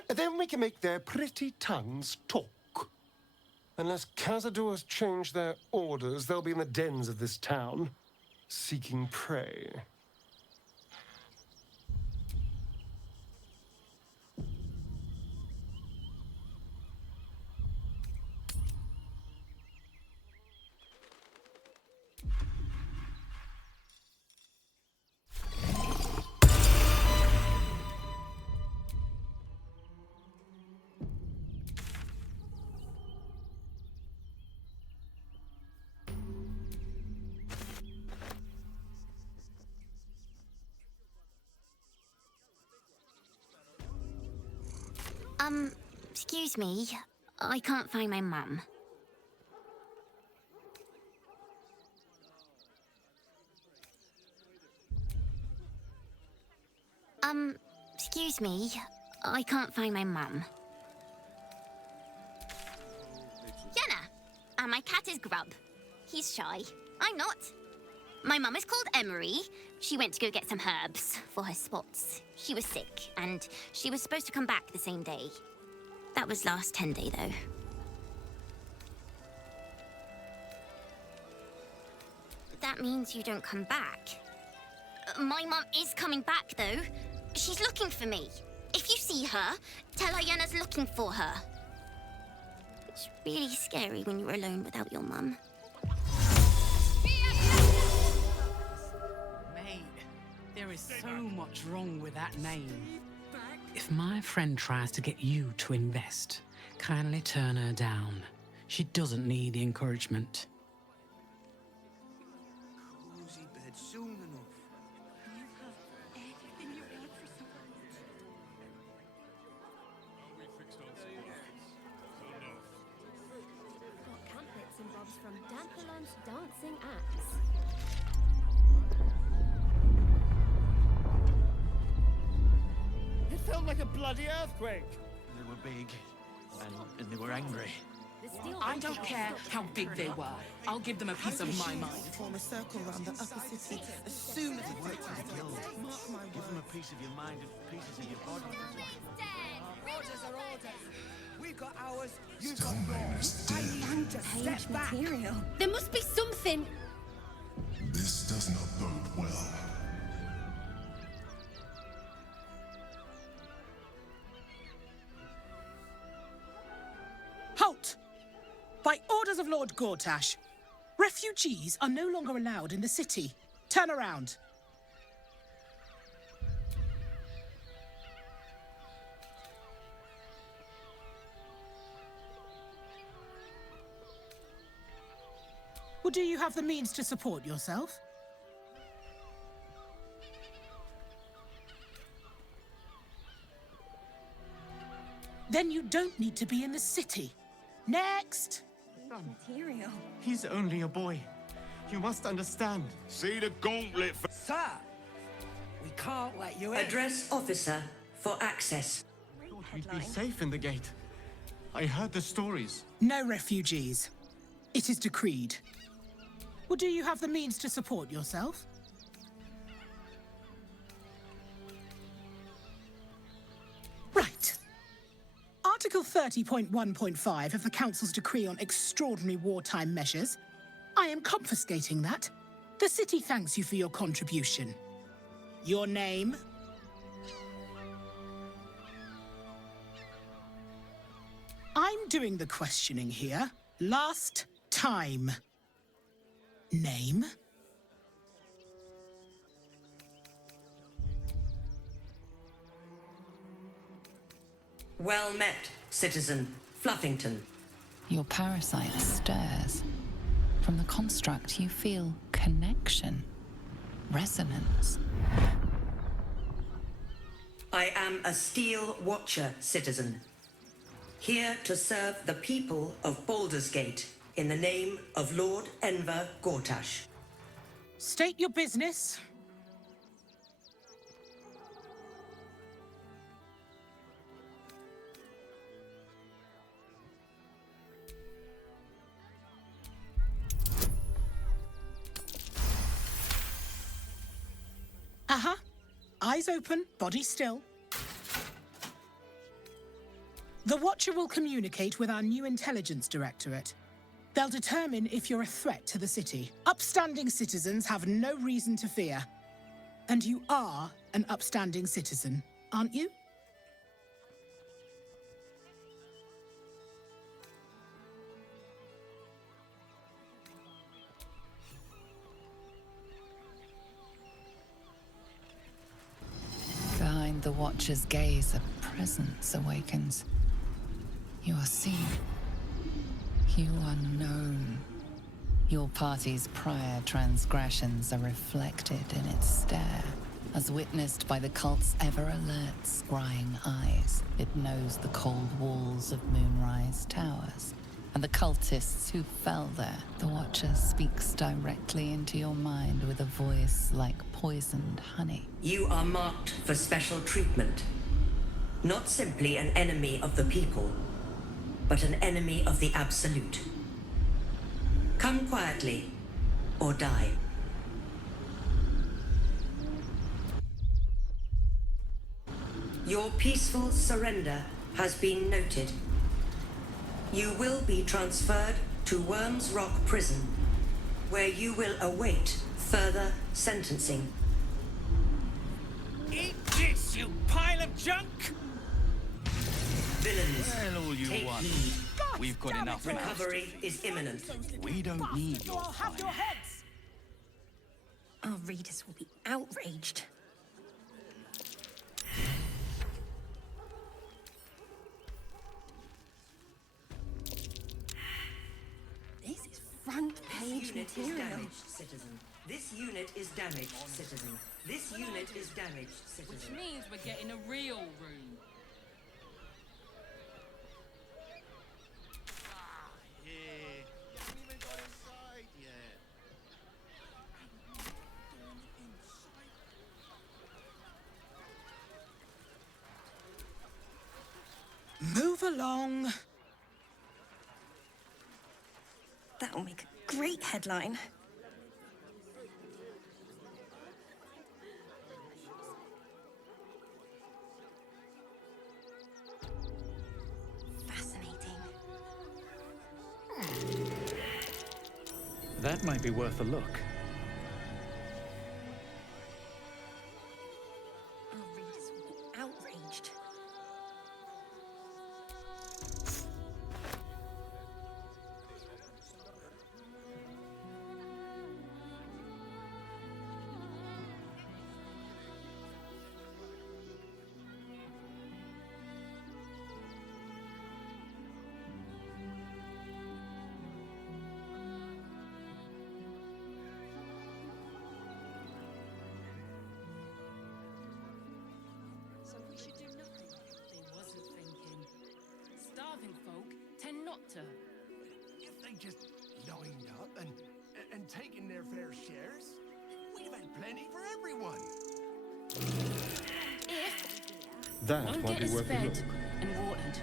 Then we can make their pretty tongues talk. Unless Cazador has changed their orders, they'll be in the dens of this town, seeking prey. Excuse me. I can't find my mum. Excuse me. I can't find my mum. Yenna! And my cat is Grub. He's shy. I'm not. My mum is called Emery. She went to go get some herbs for her spots. She was sick, and she was supposed to come back the same day. That was last 10 day, though. That means you don't come back. My mum is coming back, though. She's looking for me. If you see her, tell her Yenna's looking for her. It's really scary when you're alone without your mum. Mate, there is so much wrong with that name. If my friend tries to get you to invest, kindly turn her down. She doesn't need the encouragement. Cozy bed soon enough. You have everything you need for support. Got camp bits and bobs from Dankaland's dancing acts. It felt like a bloody earthquake. They were big, and they were angry. I don't care how big they were. I'll give them a piece of my mind. Form a circle around the upper city as soon as it's Work to the guild. Give them a piece of your mind and pieces of your body. Orders are orders. We've got ours. You've got Stillman is dead. Page material. There must be something. This does not bode well. Halt! By orders of Lord Gortash, refugees are no longer allowed in the city. Turn around. Well, do you have the means to support yourself? Then you don't need to be in the city. Next! Material. He's only a boy. You must understand. See the gauntlet for... Sir! We can't let you in. Address officer for access. We'd be safe in the gate. I heard the stories. No refugees. It is decreed. Well, do you have the means to support yourself? Right. Article 30.1.5 of the Council's Decree on Extraordinary Wartime Measures. I am confiscating that. The city thanks you for your contribution. Your name? I'm doing the questioning here. Last time. Name? Well met, citizen Fluffington. Your parasite stirs. From the construct, you feel connection, resonance. I am a Steel Watcher, citizen. Here to serve the people of Baldurs Gate in the name of Lord Enver Gortash. State your business. Eyes open, body still. The Watcher will communicate with our new intelligence directorate. They'll determine if you're a threat to the city. Upstanding citizens have no reason to fear. And you are an upstanding citizen, aren't you? Behind the Watcher's gaze, a presence awakens. You are seen. You are known. Your party's prior transgressions are reflected in its stare. As witnessed by the cult's ever-alert, scrying eyes, it knows the cold walls of Moonrise Towers. And the cultists who fell there. The Watcher speaks directly into your mind with a voice like poisoned honey. You are marked for special treatment. Not simply an enemy of the people, but an enemy of the Absolute. Come quietly, or die. Your peaceful surrender has been noted. You will be transferred to Worms Rock Prison, where you will await further sentencing. Eat this, you pile of junk! Villains, Well, all you take want. heed. We've got enough now. Recovery is imminent. We don't need your fire. Our readers will be outraged. This is front page This unit is material. damaged, citizen. This unit is damaged, citizen. This unit is damaged, citizen. Which means we're getting a real room. Move along. That'll make a great headline. Fascinating. That might be worth a look. Our readers will be outraged. So we should do nothing. They wasn't thinking. Starving folk tend not to. If they just lined up and taken their fair shares, we'd have had plenty for everyone. That One might get be us worth a fed look. and watered.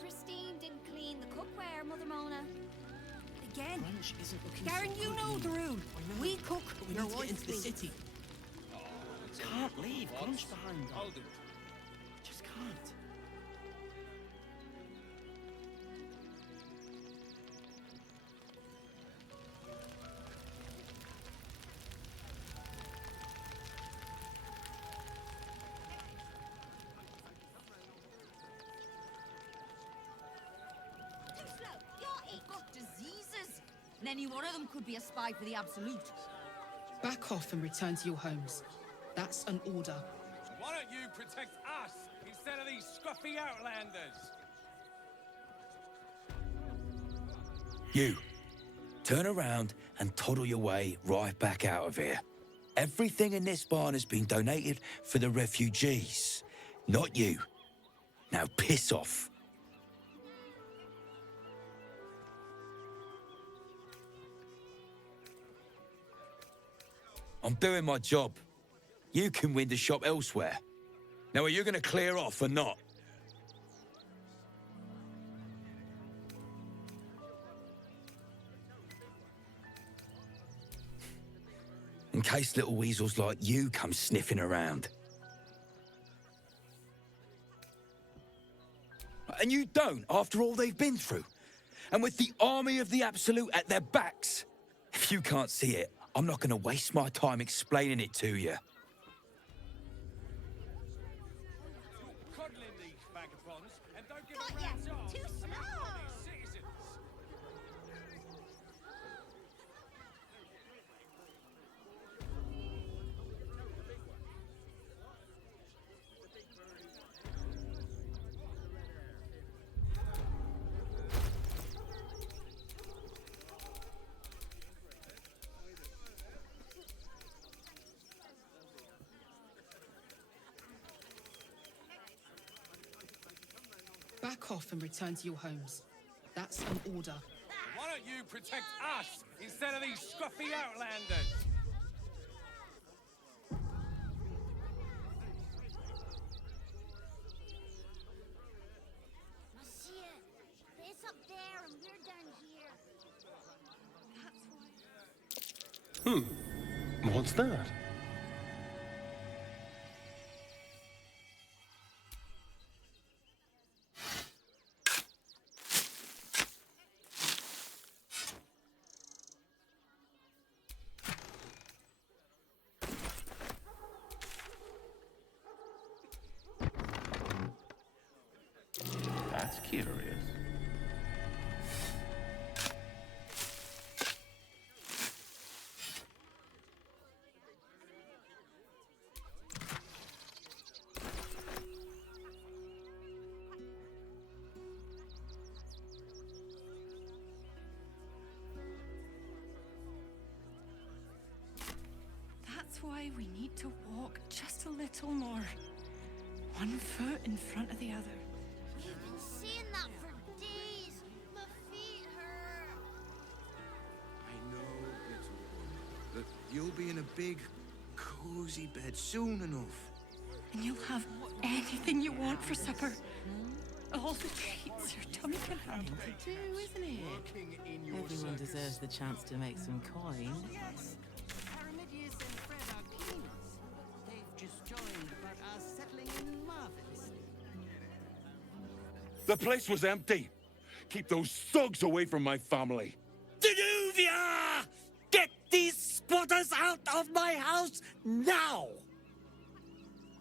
Christine didn't clean the cookware, Mother Mona. Again. Lunch isn't looking Garen, so you good. know the rule. We cook, But we your need to get wife into the cleans. city. Can't leave. Crunch behind. Hold it. Just can't. Too slow. You've got diseases. And any one of them could be a spy for the Absolute. Back off and return to your homes. That's an order. Why don't you protect us instead of these scruffy outlanders? You, turn around and toddle your way right back out of here. Everything in this barn has been donated for the refugees, not you. Now piss off. I'm doing my job. You can win the shop elsewhere. Now, are you going to clear off or not? In case little weasels like you come sniffing around. And you don't, after all they've been through. And with the army of the Absolute at their backs. If you can't see it, I'm not going to waste my time explaining it to you. Coddling these vagabonds and don't give a rat's arse Too slow. about these citizens. Back off and return to your homes. That's an order. Why don't you protect us instead of these scruffy outlanders? Monsieur, it's up there and we're down here. What's that? That's curious. That's why we need to walk just a little more. One foot in front of the other. You've been saying that for days. My feet hurt. I know, little one, that you'll be in a big, cool cozy bed soon enough. And you'll have anything you want for supper. All the treats your tummy can handle. Isn't it? Everyone deserves the chance to make some coin. Yes. Paramidius and Fred are cleaners. They've just joined, but are settling in marvelously. The place was empty. Keep those thugs away from my family. Danuvia! Get these squatters out of my house now!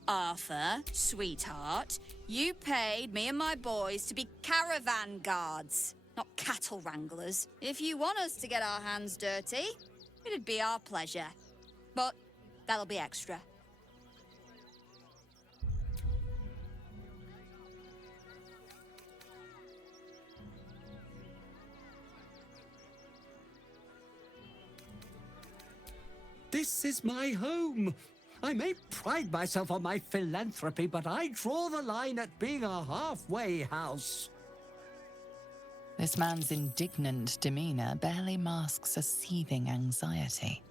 Arthur, sweetheart, you paid me and my boys to be caravan guards, not cattle wranglers. If you want us to get our hands dirty, it'd be our pleasure. But that'll be extra. This is my home. I may pride myself on my philanthropy, but I draw the line at being a halfway house. This man's indignant demeanor barely masks a seething anxiety.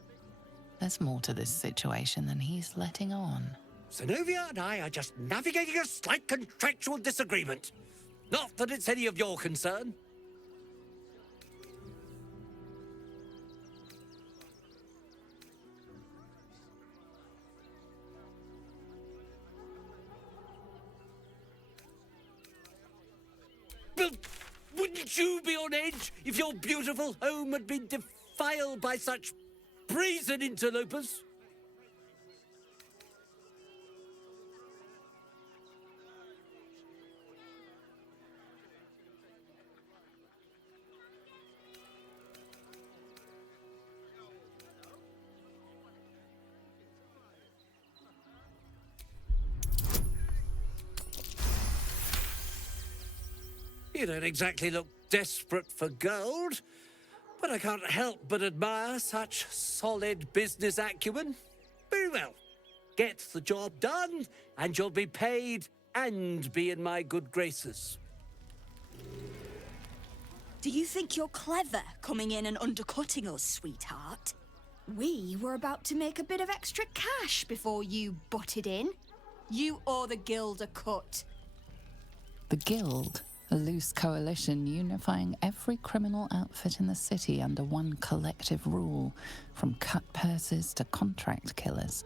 There's more to this situation than he's letting on. Zenobia and I are just navigating a slight contractual disagreement. Not that it's any of your concern. But wouldn't you be on edge if your beautiful home had been defiled by such brazen interlopers? You don't exactly look desperate for gold, but I can't help but admire such solid business acumen. Very well. Get the job done, and you'll be paid and be in my good graces. Do you think you're clever coming in and undercutting us, sweetheart? We were about to make a bit of extra cash before you butted in. You owe the guild a cut. The Guild, a loose coalition unifying every criminal outfit in the city under one collective rule, from cut purses to contract killers.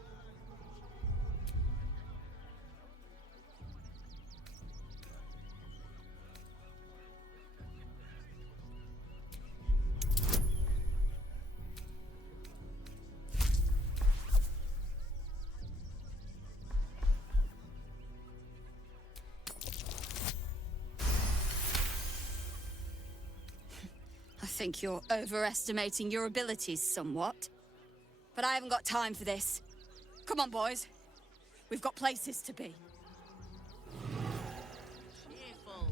I think you're overestimating your abilities somewhat. But I haven't got time for this. Come on, boys. We've got places to be. Cheerful.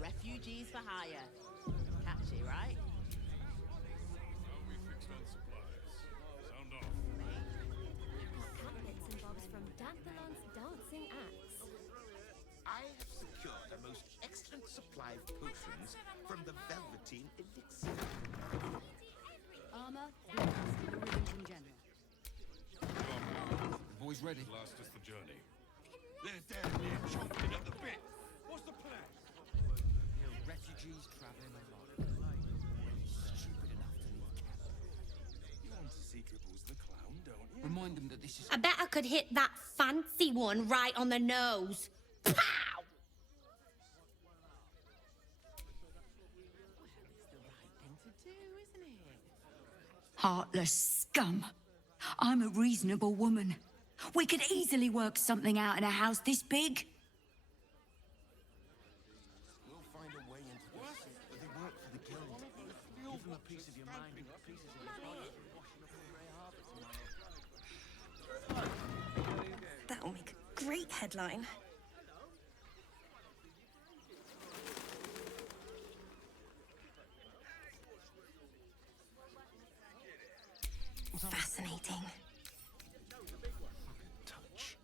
Refugees for hire. Catchy, right? Bits and bobs from Danthalon's dancing acts. I have secured a most excellent supply of potions from the Velveteen Elixir. Armor, boots, rhythms in general. The boys ready? Last us the journey. They're down there chomping at the bit. What's the plan? There are refugees traveling along. Stupid enough to leave camp. You want to see Dribbles the clown, don't you? Remind them that this is... I bet I could hit that fancy one right on the nose. Pow! Heartless scum. I'm a reasonable woman. We could easily work something out in a house this big. We'll find a way into this, but they work for the guild. Give them a piece of your mind and pieces of your body. That'll make a great headline. Fascinating. Touch.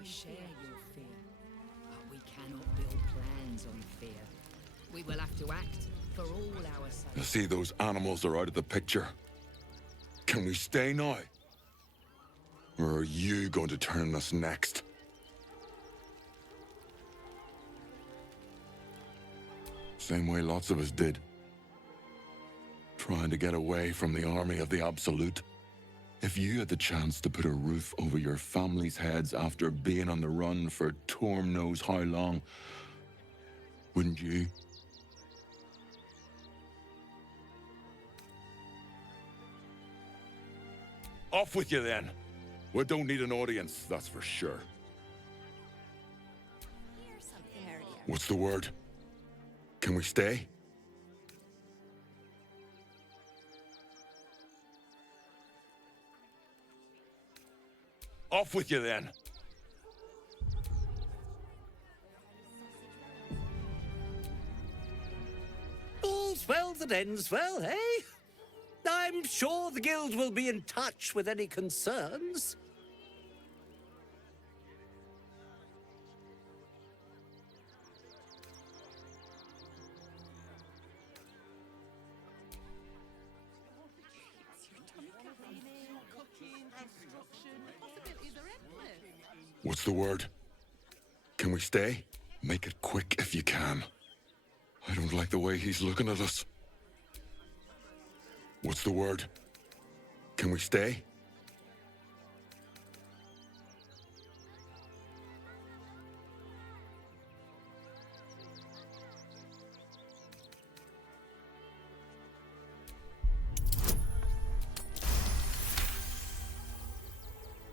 I share your fear, but we cannot build plans on fear. We will have to act for all our sake. You see, those animals are out of the picture. Can we stay now? Or are you going to turn us next? Same way lots of us did. Trying to get away from the army of the Absolute. If you had the chance to put a roof over your family's heads after being on the run for Torm knows how long, wouldn't you? Off with you then. We don't need an audience, that's for sure. What's the word? Can we stay? Off with you then. All's well that ends well, eh? I'm sure the guild will be in touch with any concerns. What's the word? Can we stay? Make it quick if you can. I don't like the way he's looking at us. What's the word? Can we stay?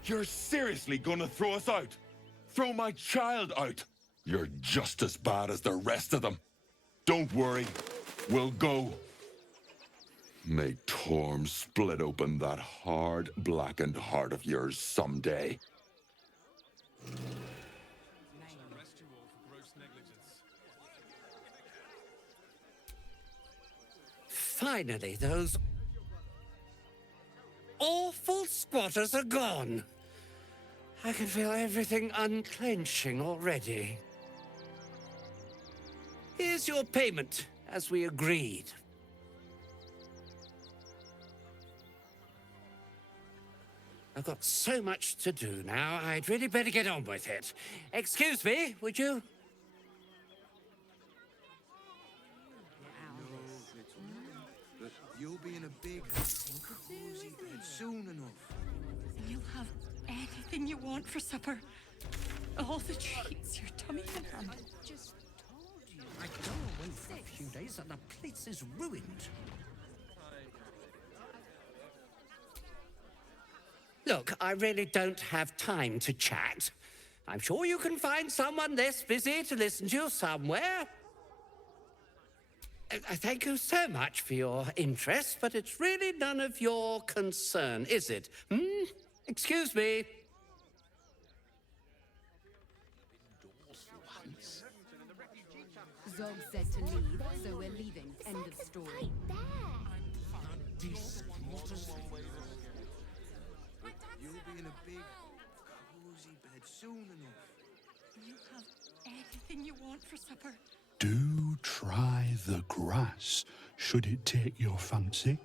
You're seriously gonna throw us out? Throw my child out? You're just as bad as the rest of them. Don't worry, we'll go. May Torm split open that hard, blackened heart of yours someday. Finally, those awful squatters are gone. I can feel everything unclenching already. Here's your payment, as we agreed. I've got so much to do now, I'd really better get on with it. Excuse me, would you? But you'll be in a big, cozy bed soon enough. And you'll have anything you want for supper. All the treats your tummy can handle. Just told you. I go away for a few days and the place is ruined. Look, I really don't have time to chat. I'm sure you can find someone less busy to listen to you somewhere. Thank you so much for your interest, but it's really none of your concern, is it? Excuse me. Zog said to leave, so we're leaving. End of story. You'll be in a big, cozy bed soon enough. You have anything you want for supper. Do try the grass, should it take your fancy.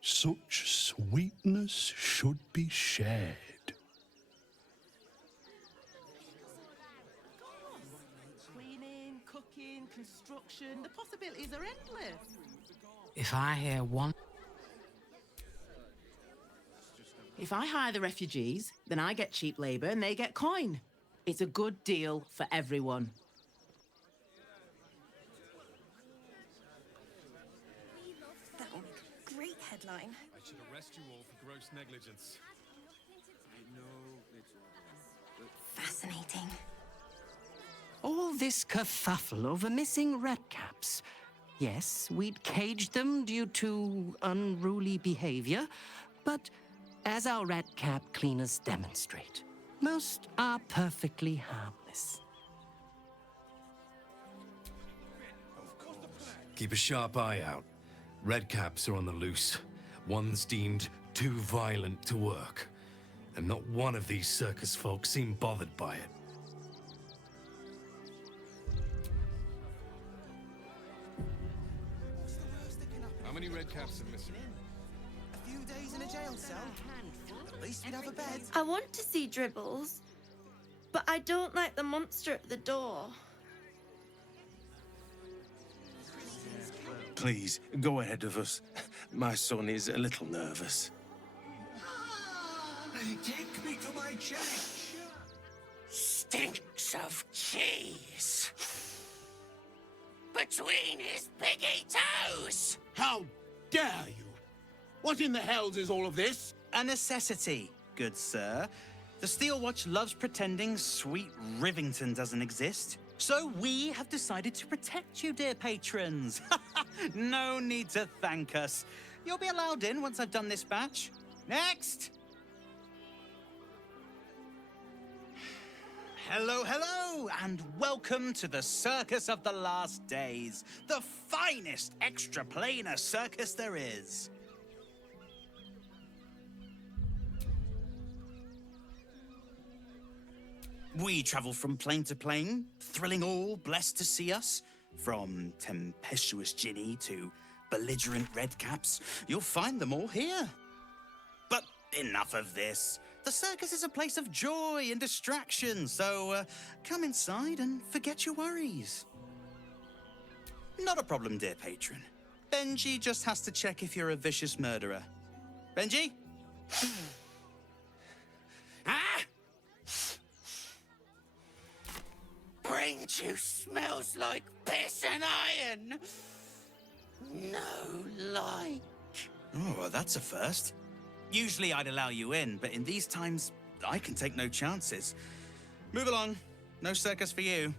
Such sweetness should be shared. Cleaning, cooking, construction, the possibilities are endless. If I hear one... If I hire the refugees, then I get cheap labour and they get coin. It's a good deal for everyone. That will make a great headline. I should arrest you all for gross negligence. I know it's... Fascinating. All this kerfuffle over missing redcaps. Yes, we'd caged them due to unruly behavior, but as our redcap cleaners demonstrate, most are perfectly harmless. Keep a sharp eye out. Redcaps are on the loose. One's deemed too violent to work. and not one of these circus folk seemed bothered by it. How many red caps are missing? A few days in a jail cell. At least we'd have a bed. I want to see Dribbles, but I don't like the monster at the door. Please, go ahead of us. My son is a little nervous. Take me to my church. Stinks of cheese. Between his piggy toes. How dare you? What in the hells is all of this? A necessity, good sir. The Steel Watch loves pretending sweet Rivington doesn't exist. So we have decided to protect you, dear patrons. No need to thank us. You'll be allowed in once I've done this batch. Next! Hello, hello, and welcome to the Circus of the Last Days, the finest extra-planar circus there is. We travel from plane to plane, thrilling all blessed to see us. From tempestuous Ginny to belligerent redcaps, you'll find them all here. But enough of this. The circus is a place of joy and distraction, so come inside and forget your worries. Not a problem, dear patron. Benji just has to check if you're a vicious murderer. Benji? Brain juice smells like piss and iron. No like. Oh, well, that's a first. Usually I'd allow you in, but in these times, I can take no chances. Move along. No circus for you.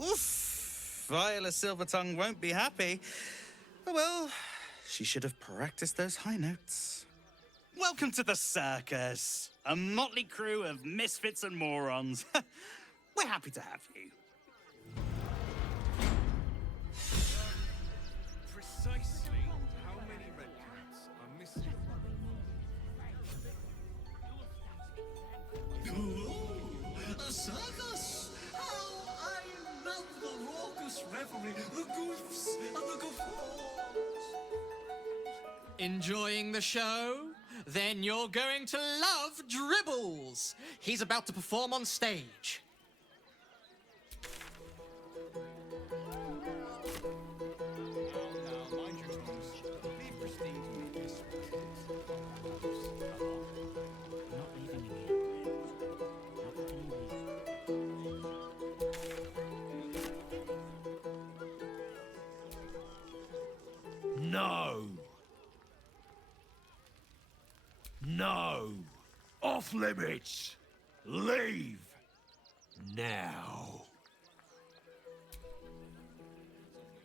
Oof! Viola Silvertongue won't be happy. Oh well, she should have practiced those high notes. Welcome to the circus, a motley crew of misfits and morons. We're happy to have you. Precisely how many red caps are missing? A circus! How I love the raucous revelry, the goofs and the guffaws. Enjoying the show? Then you're going to love Dribbles. He's about to perform on stage. No. No. Off limits. Leave. Now.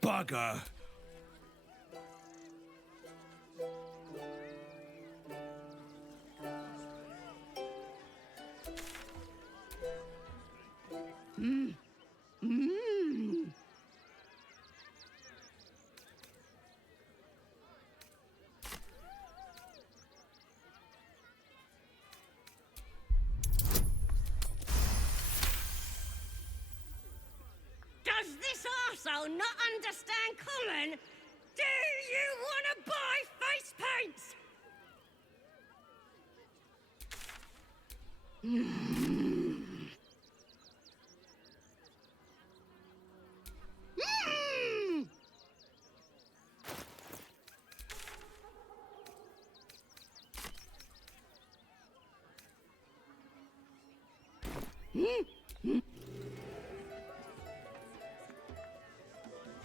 Bugger. Does this arsehole not understand common? Do you want to buy face paints?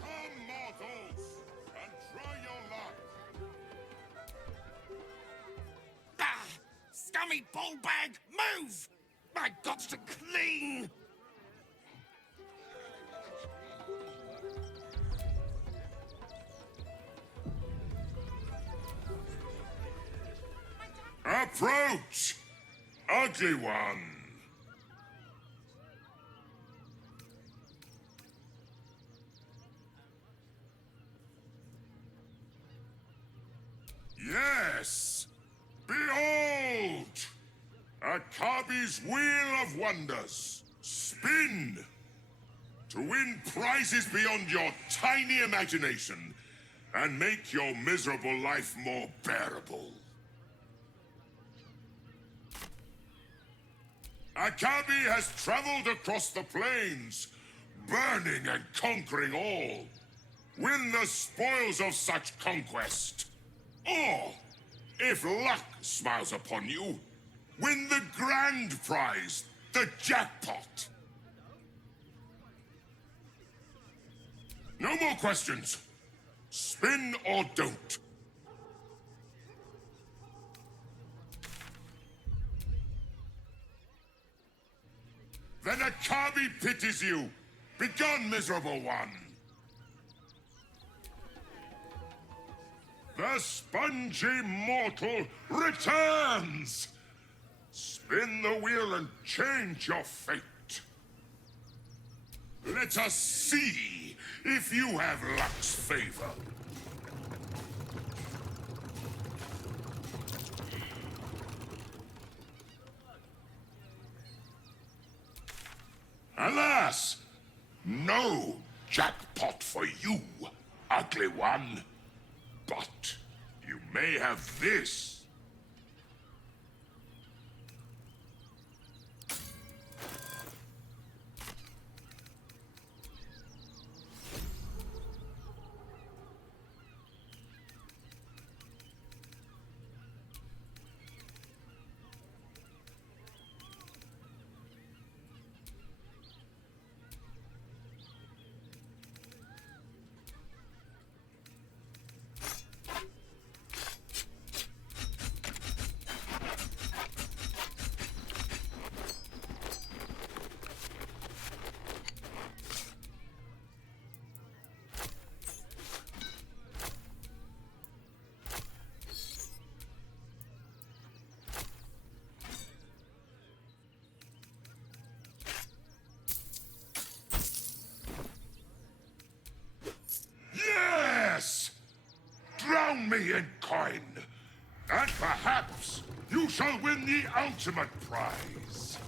Come, mortals, and try your luck. Ah! Scummy ball bag, move! My God's to clean! Approach! Ugly one. Yes! Behold! Akabi's Wheel of Wonders. Spin! To win prizes beyond your tiny imagination and make your miserable life more bearable. Akabi has traveled across the plains, burning and conquering all. Win the spoils of such conquest. Or, if luck smiles upon you, win the grand prize, the jackpot. No more questions. Spin or don't. Then Akabi pities you. Begone, miserable one. The spongy mortal returns! Spin the wheel and change your fate. Let us see if you have luck's favor. Alas! No jackpot for you, ugly one. But you may have this. Yes! Drown me in coin, and perhaps you shall win the ultimate prize.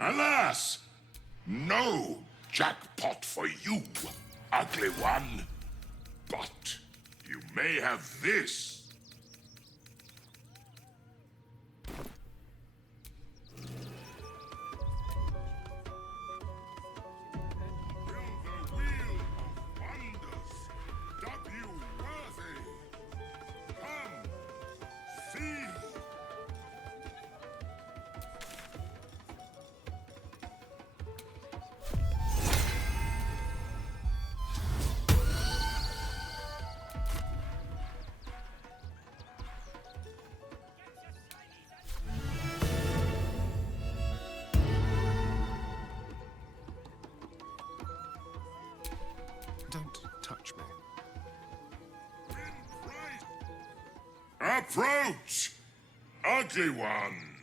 Alas! No jackpot for you, ugly one. But you may have this. Don't touch me. Approach, ugly one.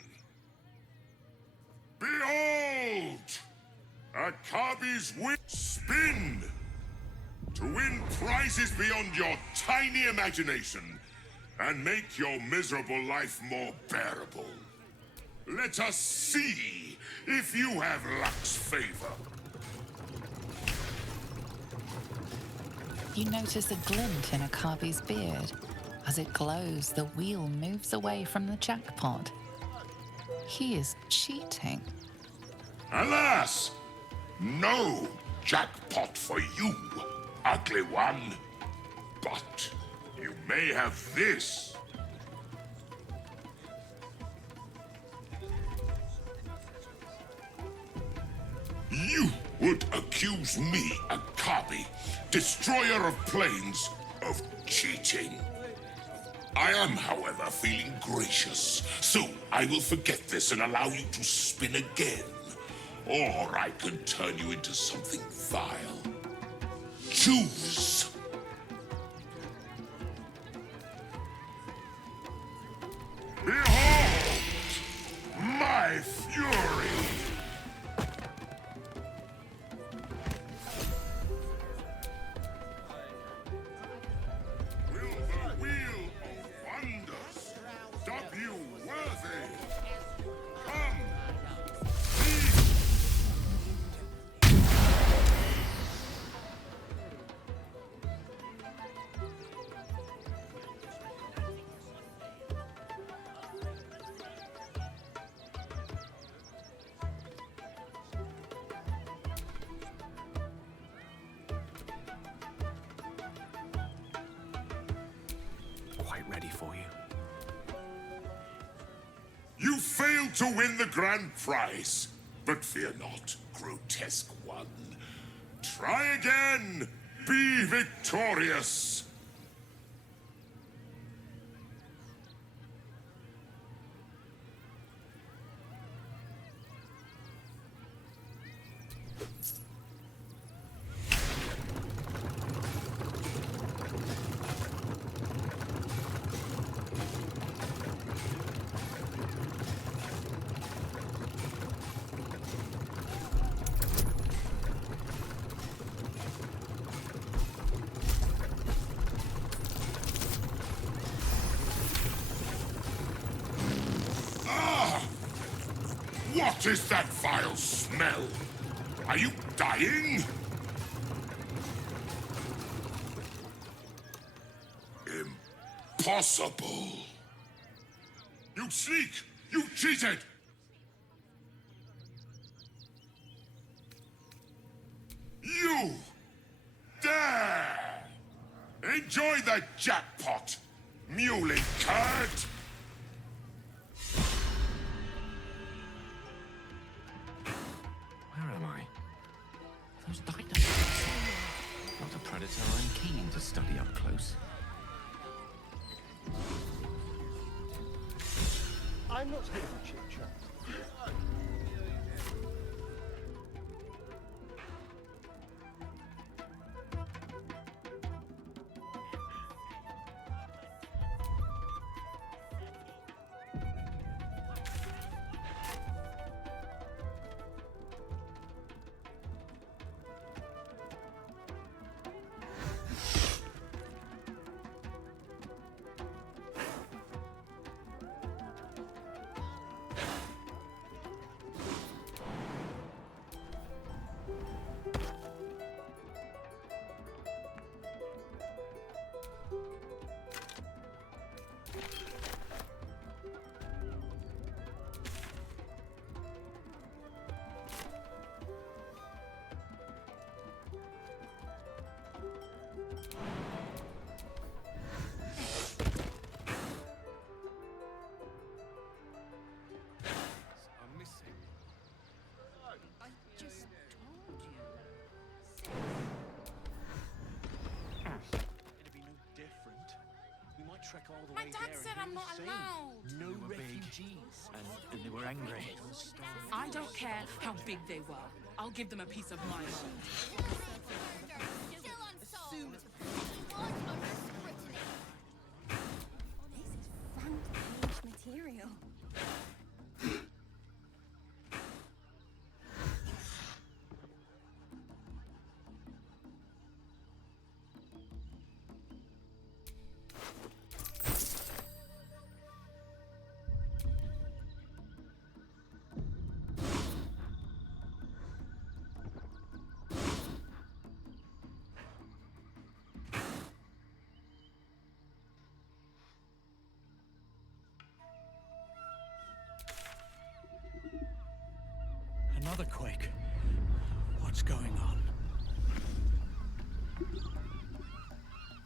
Behold! Akabi's wheel. Spin! To win prizes beyond your tiny imagination and make your miserable life more bearable. Let us see if you have luck's favor. You notice a glint in Akabi's beard. As it glows, the wheel moves away from the jackpot. He is cheating. Alas! No jackpot for you, ugly one. But you may have this. You would accuse me, Akabi, destroyer of planes, of cheating. I am, however, feeling gracious, so I will forget this and allow you to spin again. Or I can turn you into something vile. Choose. Behold my fury! Will the wheel of wonders stop you worthy? Come! Quite ready for you. You failed to win the grand prize, but fear not, grotesque one. Try again! Be victorious! What is that vile smell? Are you dying? Impossible. You sneak! You cheated! You dare! Enjoy the jackpot, muley curd! Where am I? Those dinosaurs. Not a predator I'm keen to study up close. I'm not here for chit-chat. My dad said I'm not allowed. No refugees. And they were angry. I don't care how big they were. I'll give them a piece of my mind. Front page material. Another quake. What's going on?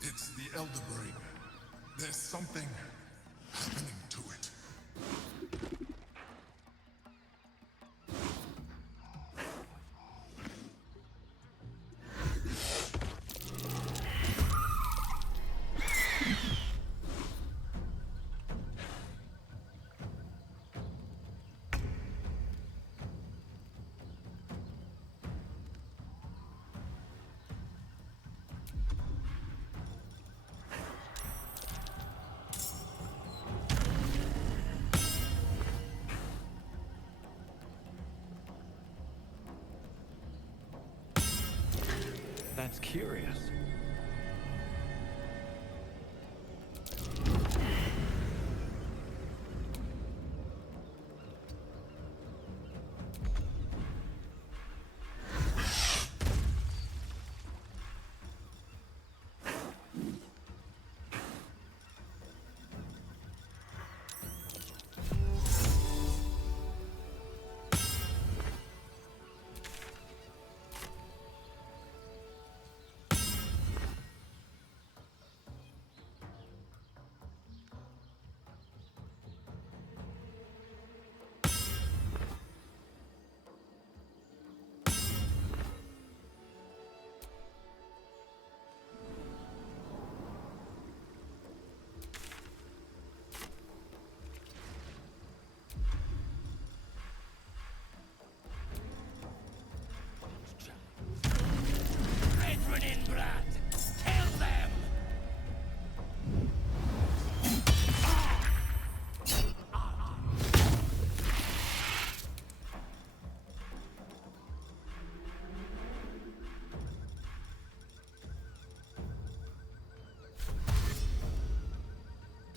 It's the Elder Brain. There's something happening to it. That's curious.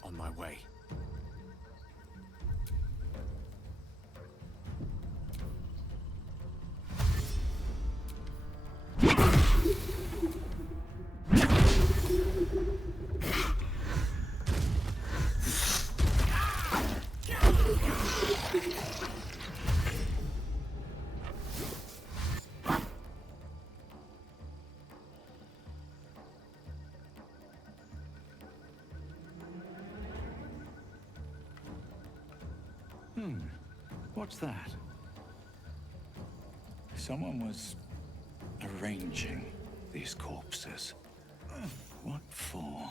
On my way. What's that? Someone was arranging these corpses. What for?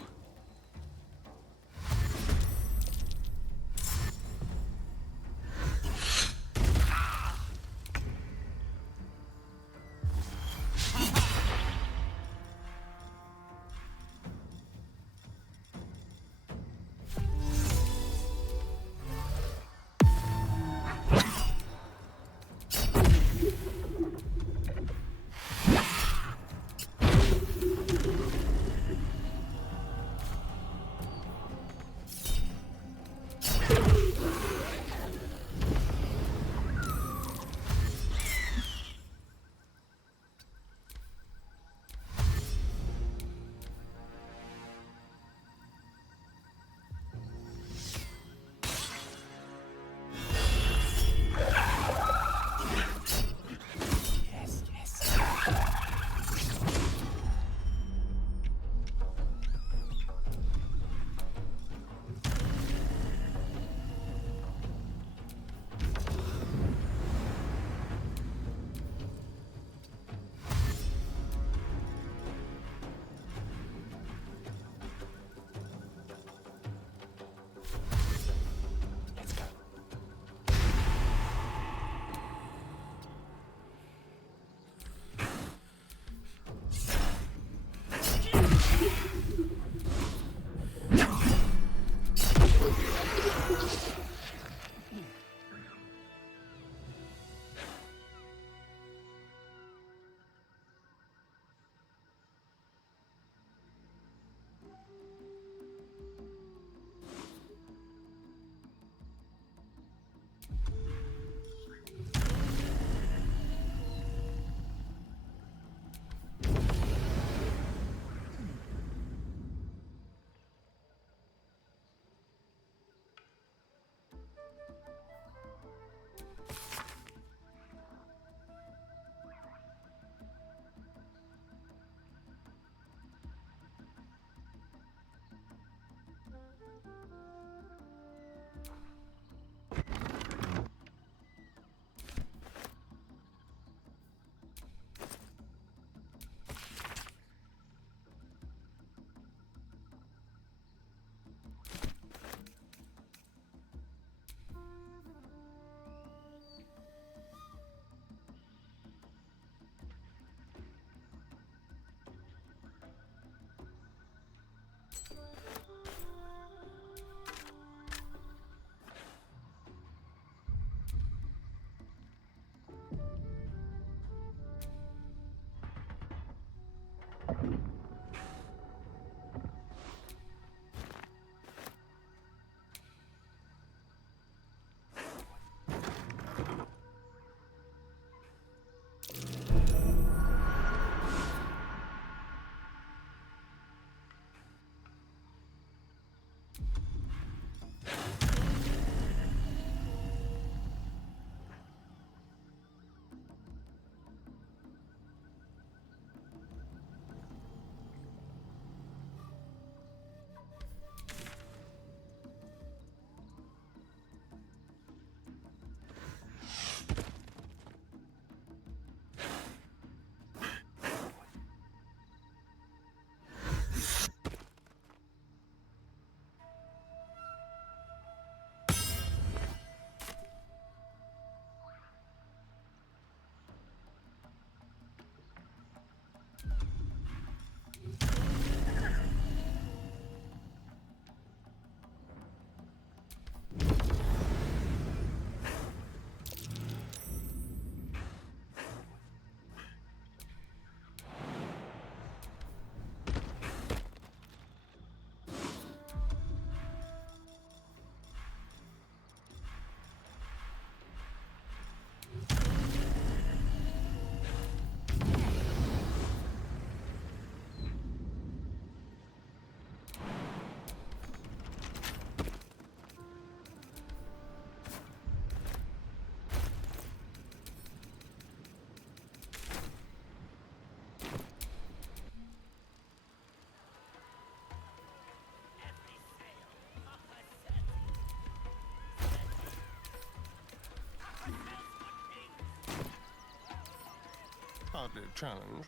Hardly a challenge.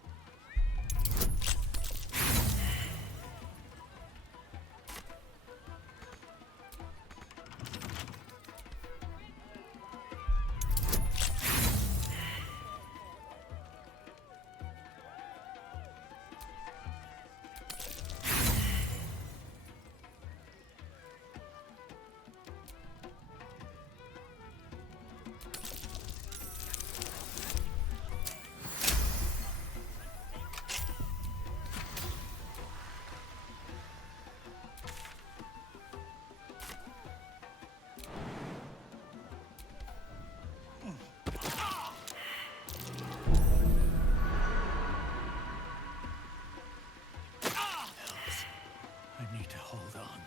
I need to hold on.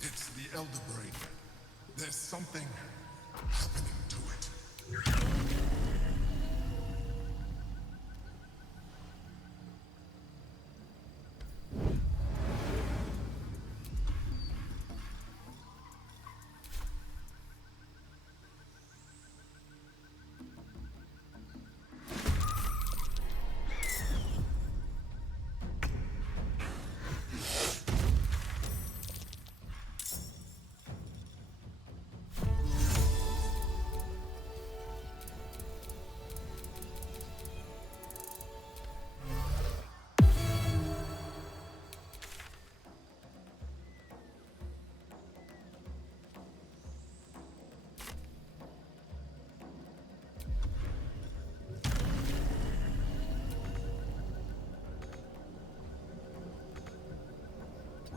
It's the Elder Brain. There's something happening to it.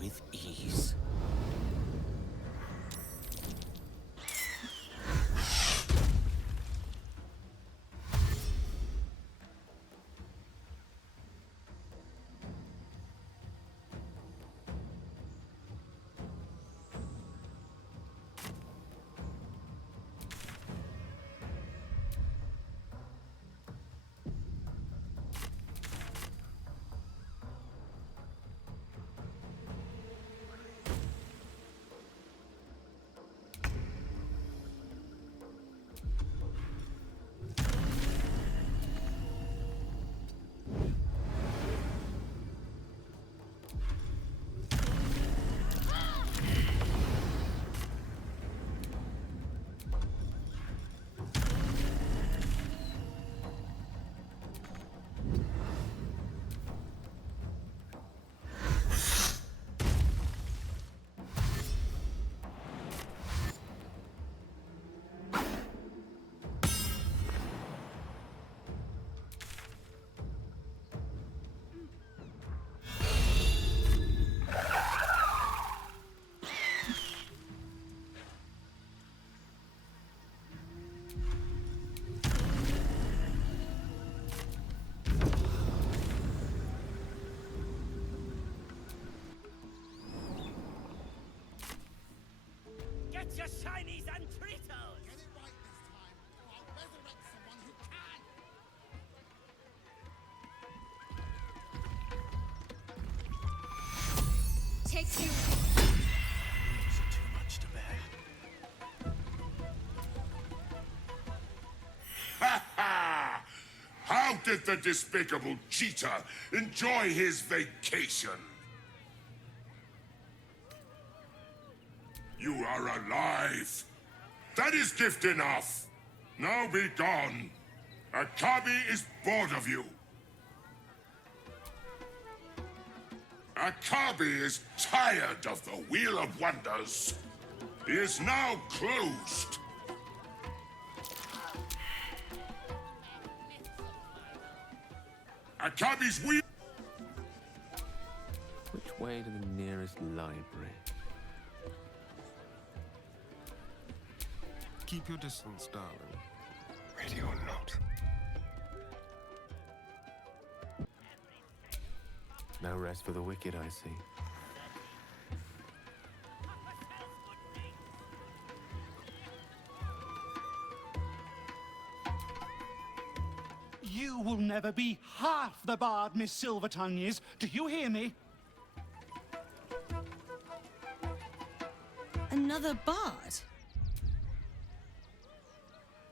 with ease. Get your shinies and Tritos! Get it right this time, or I'll resurrect someone who can! Takes you. These are too much to bear. Ha ha! How did the despicable cheater enjoy his vacation? You are alive. That is gift enough. Now be gone. Akabi is bored of you. Akabi is tired of the Wheel of Wonders. He is now closed. Akabi's wheel. Which way to the nearest library? Keep your distance, darling. Ready or not. No rest for the wicked, I see. You will never be half the bard Miss Silvertongue is. Do you hear me? Another bard?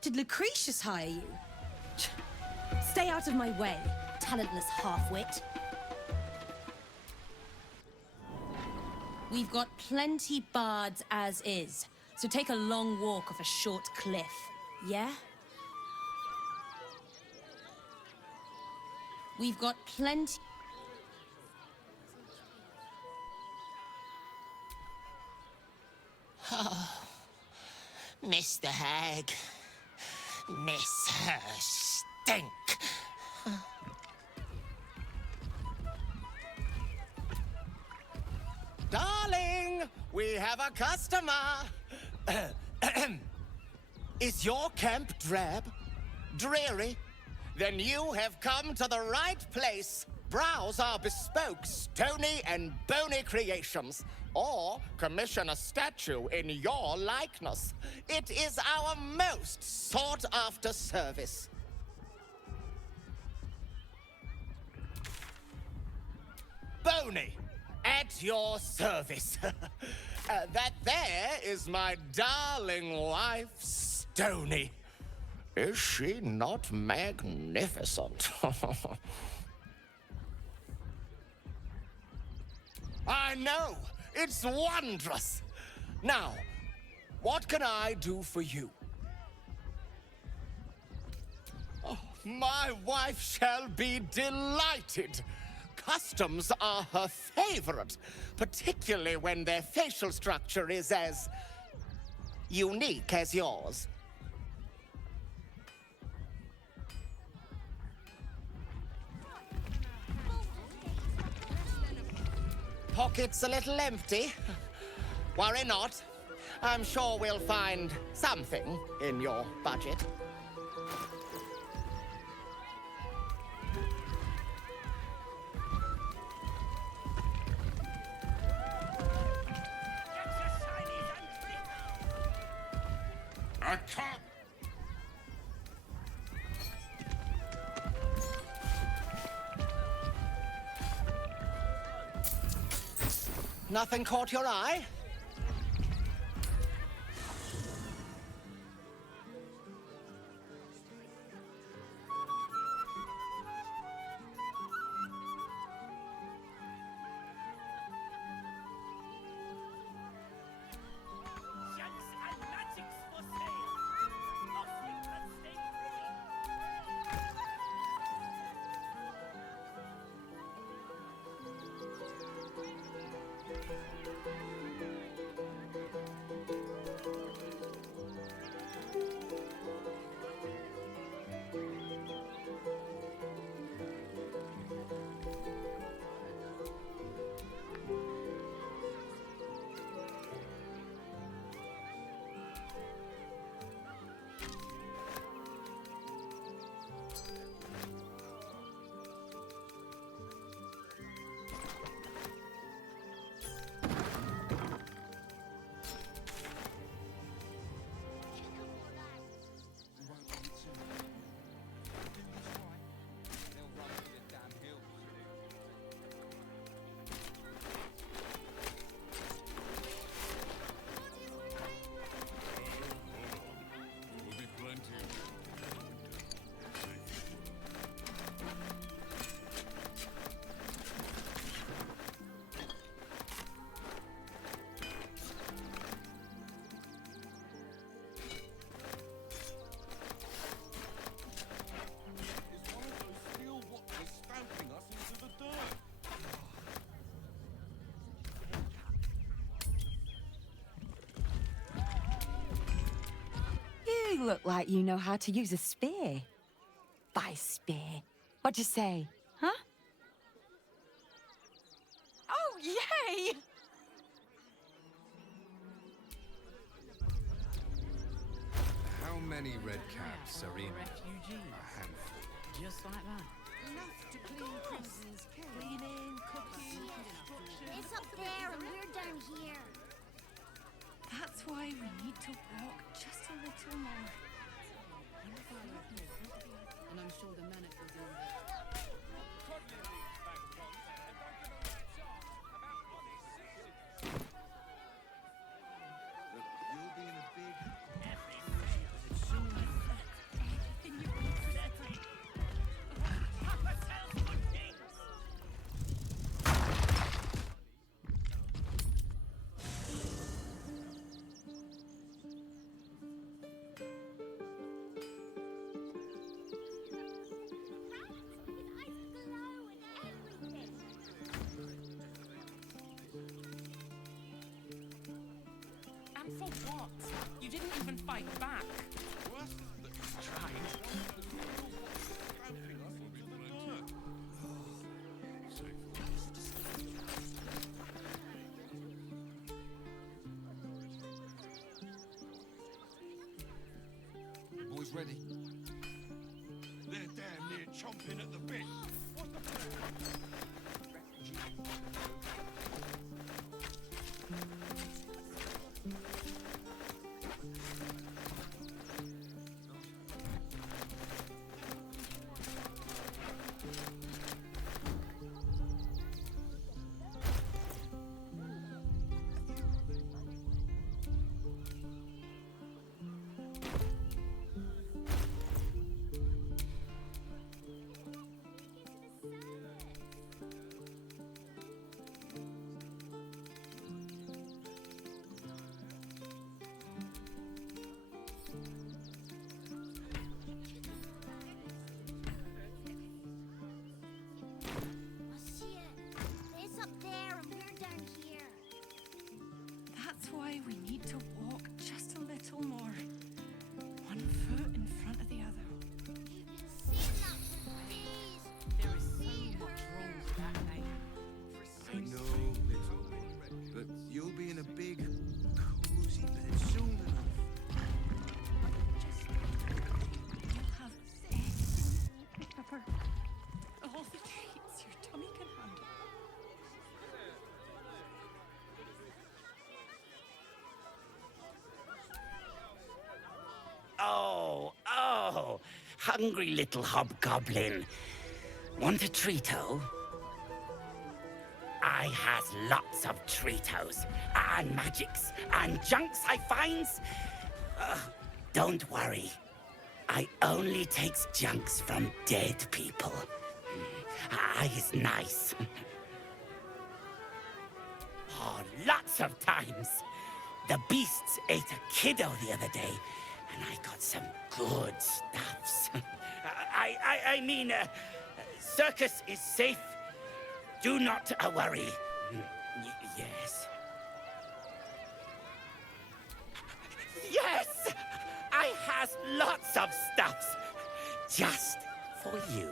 Did Lucretius hire you? Stay out of my way, talentless half-wit. We've got plenty bards as is, so take a long walk off a short cliff, yeah? We've got plenty... Oh, Mr. Hag. Miss her stink. Darling, we have a customer. Is your camp drab? Dreary? Then you have come to the right place. Browse our bespoke, stony and bony creations. Or commission a statue in your likeness. It is our most sought-after service. Bony, at your service. That there is my darling wife, Stony. Is she not magnificent? I know! It's wondrous! Now, what can I do for you? Oh, my wife shall be delighted. Customs are her favorite, particularly when their facial structure is as unique as yours. pockets a little empty? Worry not. I'm sure we'll find something in your budget. I can't. Nothing caught your eye? You look like you know how to use a spear. By spear, what'd you say, huh? Oh, yay! How many red caps are in Refugees. a handful? Just like that. Enough to clean Crimson's cleaning, cooking, construction. It's up there and we're down here. That's why we need to walk just a little more. And I'm sure the men at the You'll be in a big... And for what? You didn't even fight back. Boys ready? They're damn near chomping at the bit. What the hungry little hobgoblin. Want a treato? I has lots of treatos, and magics, and junks I finds. Don't worry. I only takes junks from dead people. I is nice. Oh, lots of times. The beasts ate a kiddo the other day, and I got some good stuffs. I mean, circus is safe. Do not worry. Yes. Yes! I has lots of stuffs. Just for you.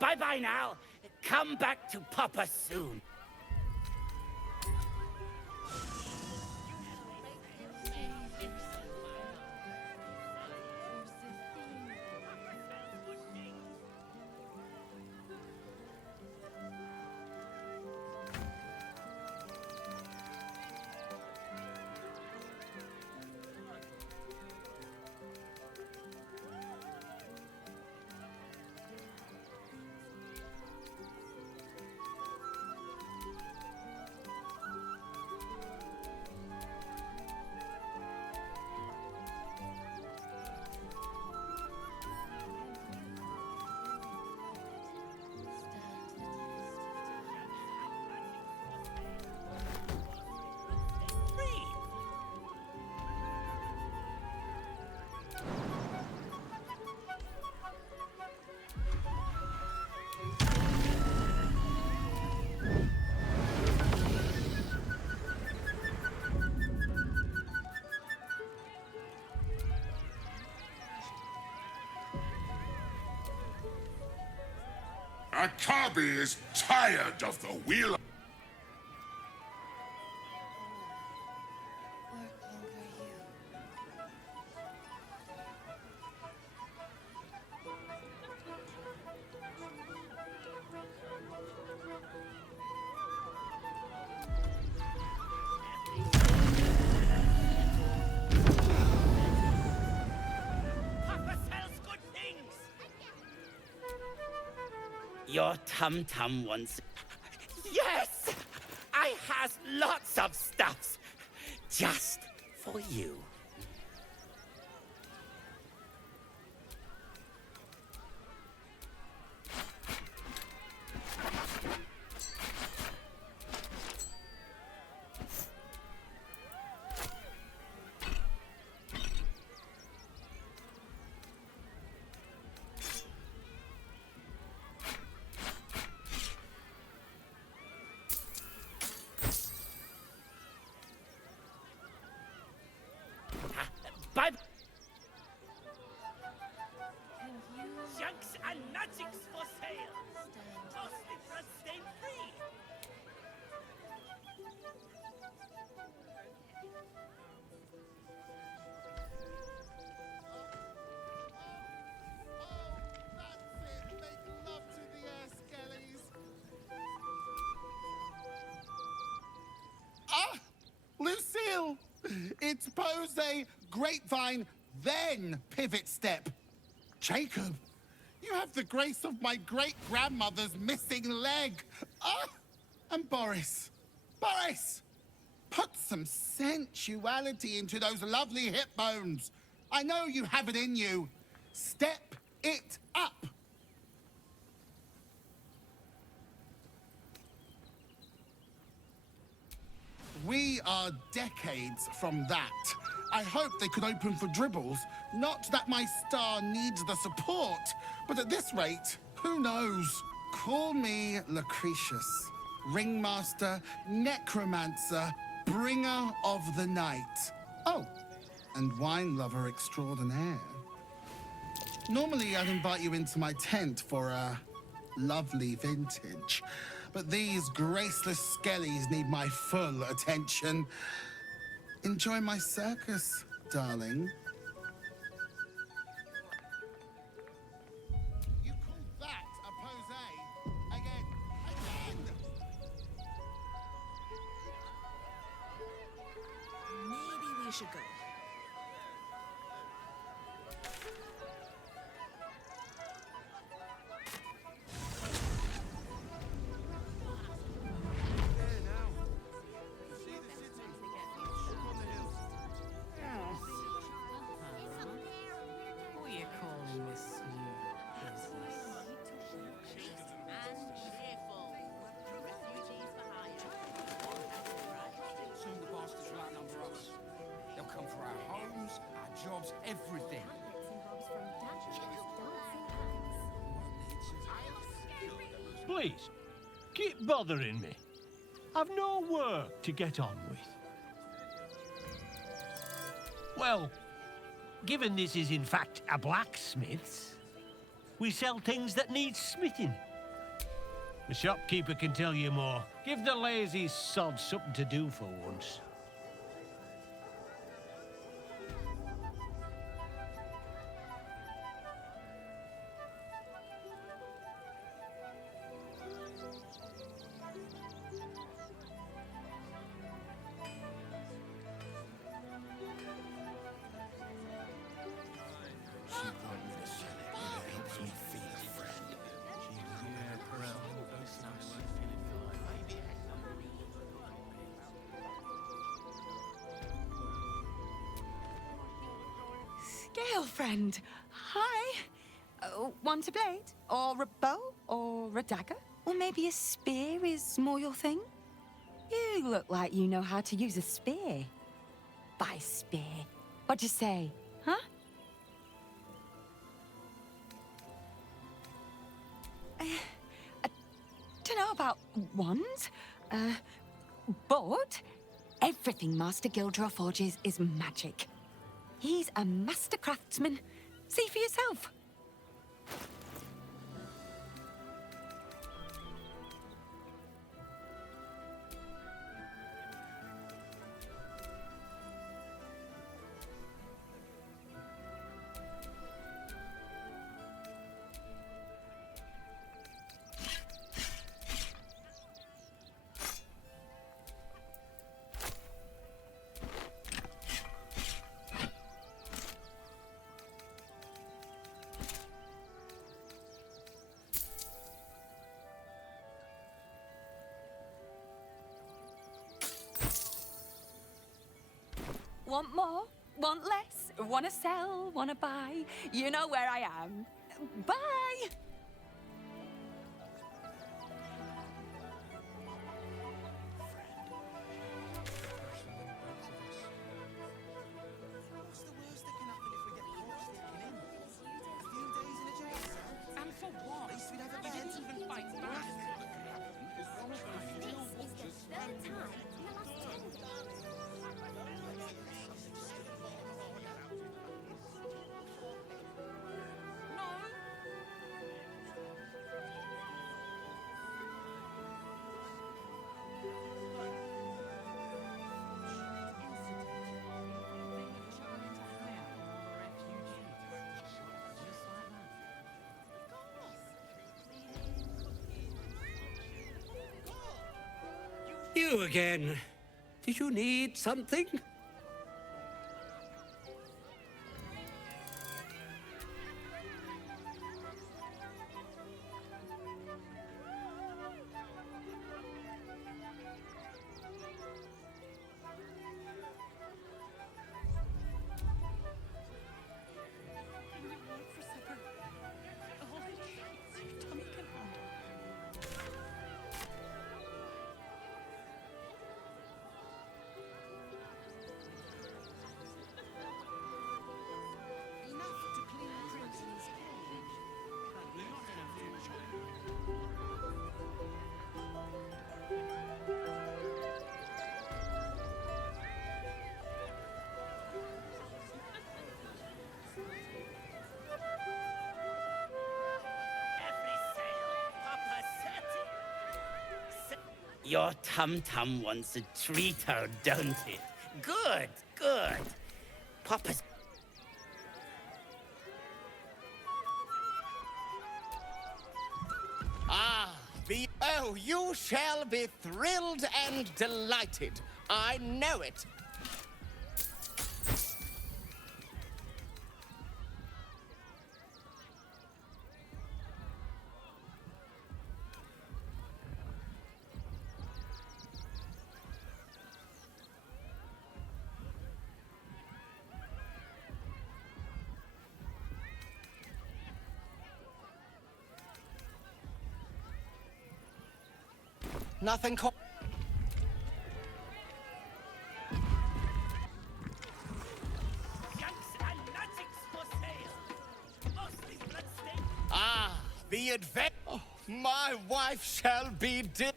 Bye-bye now. Come back to Papa soon. Akabi is tired of the wheel. Your tum-tum wants... Yes! I has lots of stuffs. Just for you. Bye. Junks and magics for sale. Mostly bloodstained free. Ah! Lucille! It's pose, grapevine, then pivot step. Jacob, you have the grace of my great-grandmother's missing leg. Ah! And Boris, put some sensuality into those lovely hip bones. I know you have it in you. Step it up. We are decades from that. I hope they could open for dribbles. Not that my star needs the support, but at this rate, who knows? Call me Lucretius, ringmaster, necromancer, bringer of the night. Oh, and wine lover extraordinaire. Normally, I'd invite you into my tent for a lovely vintage. But these graceless skellies need my full attention. Enjoy my circus, darling. You call that a pose? Again. Maybe we should go. Who are you calling this new business? Soon the bastards will outnumber us. They'll come for our homes, our jobs, everything. Please, keep bothering me. I've no work to get on with. Well, given this is in fact a blacksmith's, we sell things that need smithing. The shopkeeper can tell you more. Give the lazy sod something to do for once. She want me to sell it, and it helps me feed a friend. Scale friend, hi. Want a blade? Or a bow? Or a dagger? Or maybe a spear is more your thing? You look like you know how to use a spear. By spear. What'd you say, huh? I don't know about wands, but everything Master Gildra forges is magic. He's a master craftsman. See for yourself. Want more? Want less? Wanna sell? Wanna buy? You know where I am. Bye! What's the worst that can happen if we get caught sneaking in? A few days in a jail cell? And for what? At least we'd have a bed. We didn't even fight back. You again. Did you need something? Your tum-tum wants a treat-o, don't it? Good, good. Papa's... Oh, you shall be thrilled and delighted. I know it. Nothing the advent. Oh, my wife shall be dead.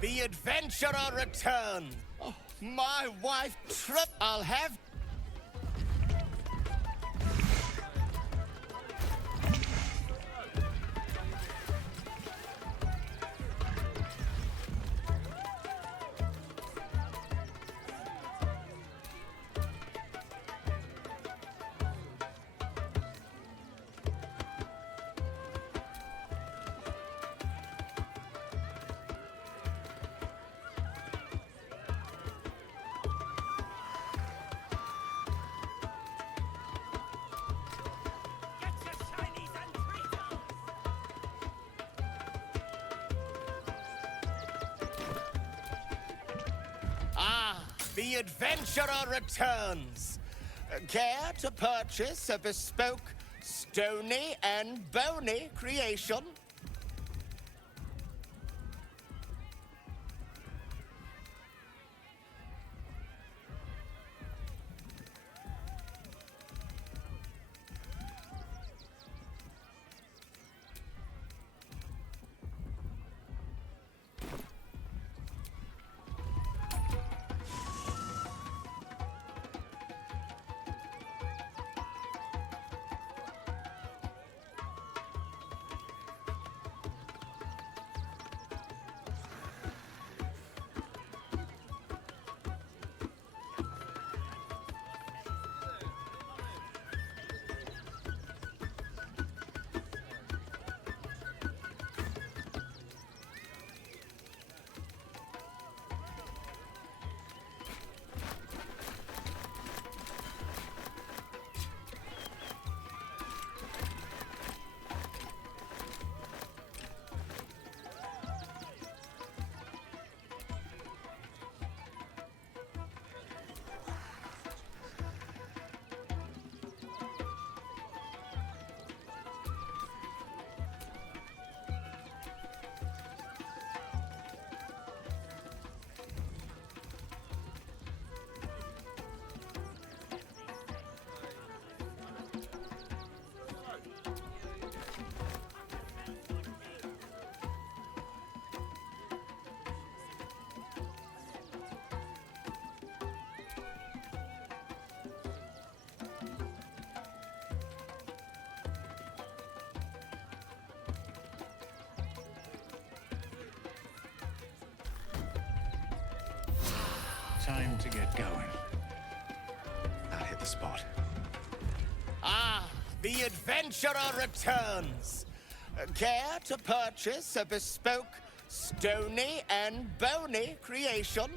The adventurer returns. Oh, my wife trip. I'll have. The adventurer returns. Care to purchase a bespoke, stony and bony creation? Time to get going. I'll hit the spot. The adventurer returns. Care to purchase a bespoke, stony and bony creation?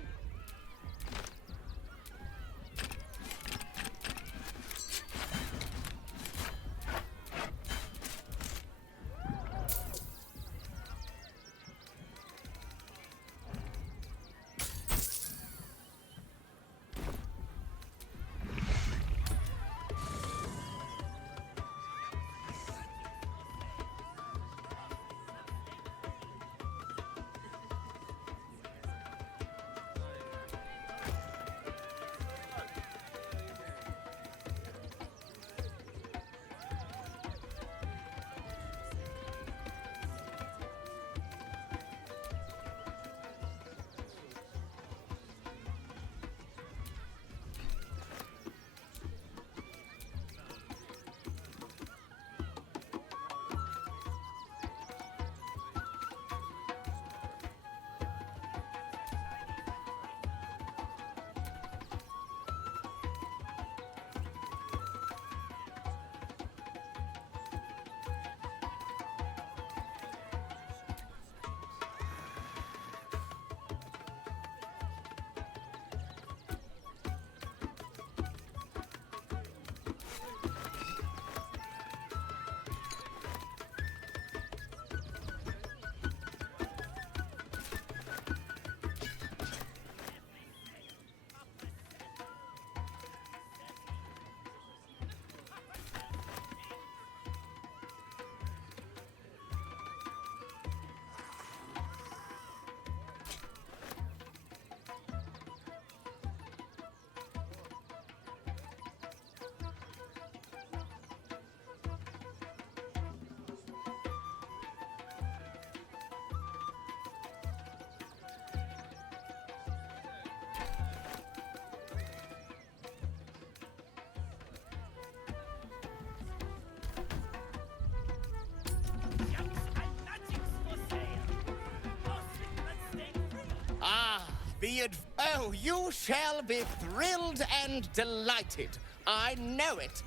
Oh, you shall be thrilled and delighted. I know it.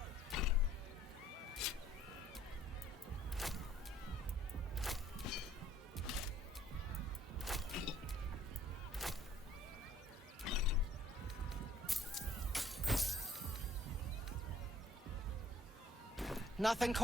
Nothing.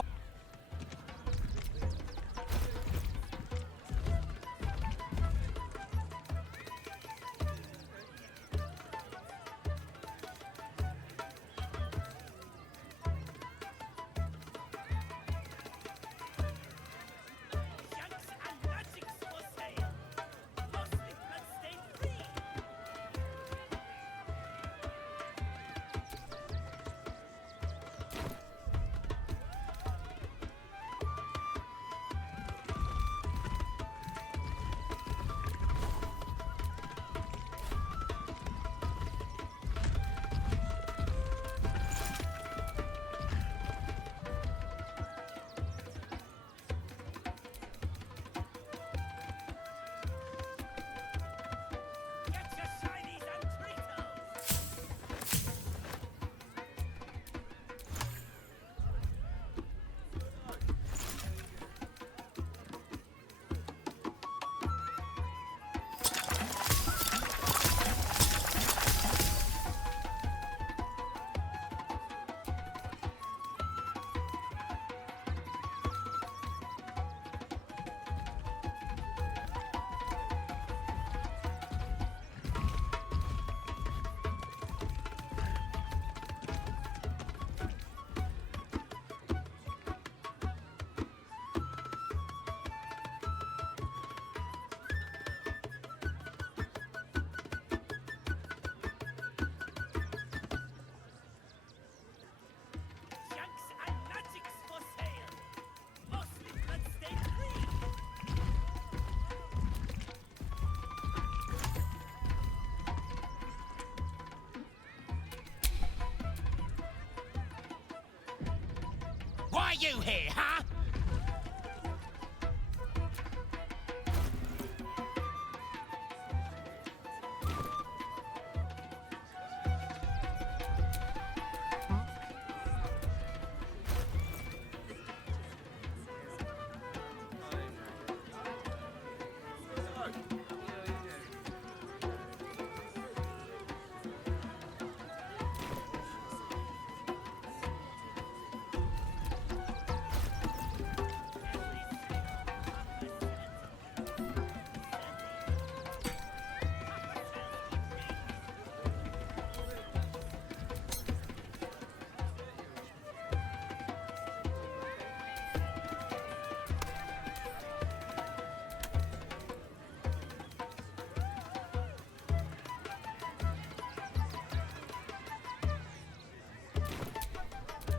Why are you here, huh?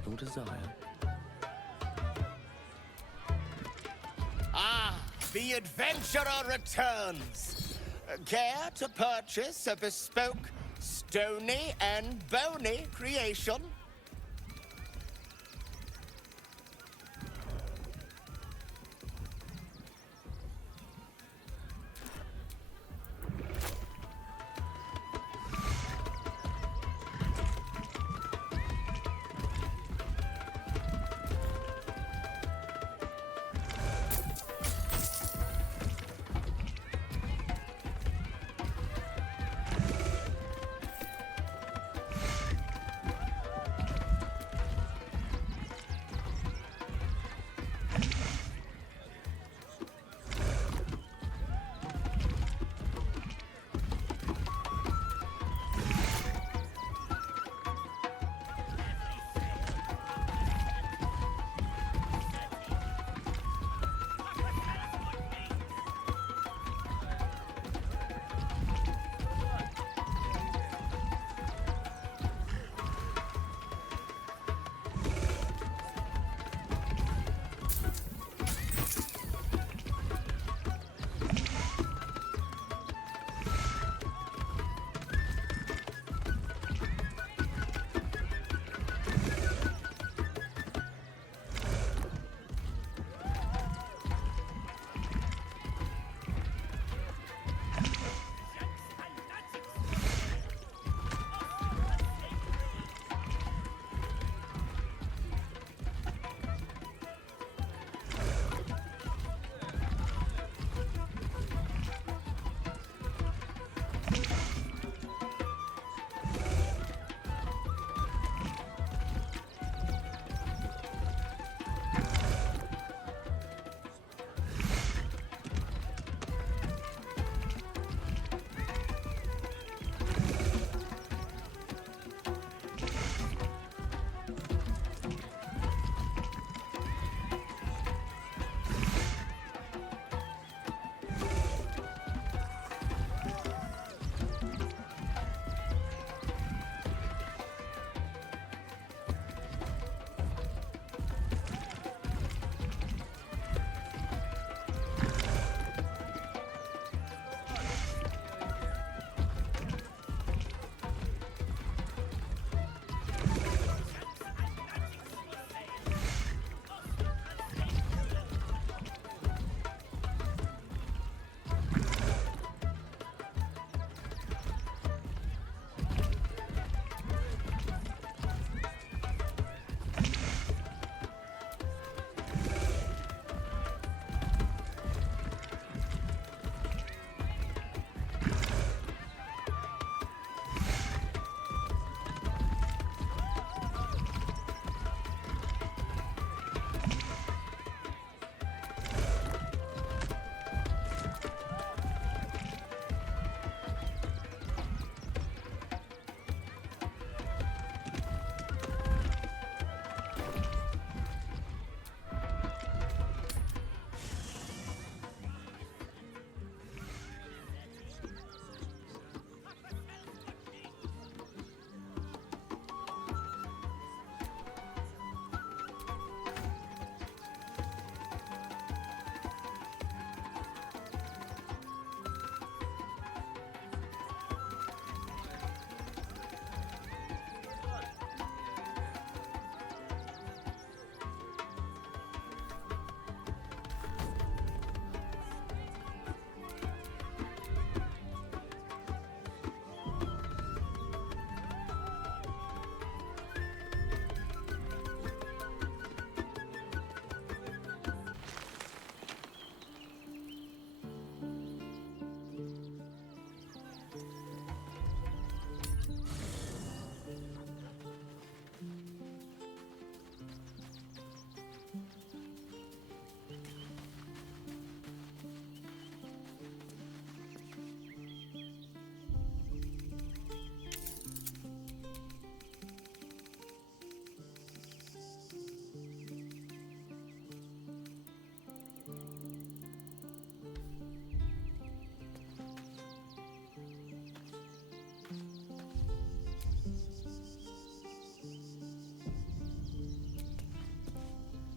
Your desire. Ah, the adventurer returns. Care to purchase a bespoke, stony and bony creation?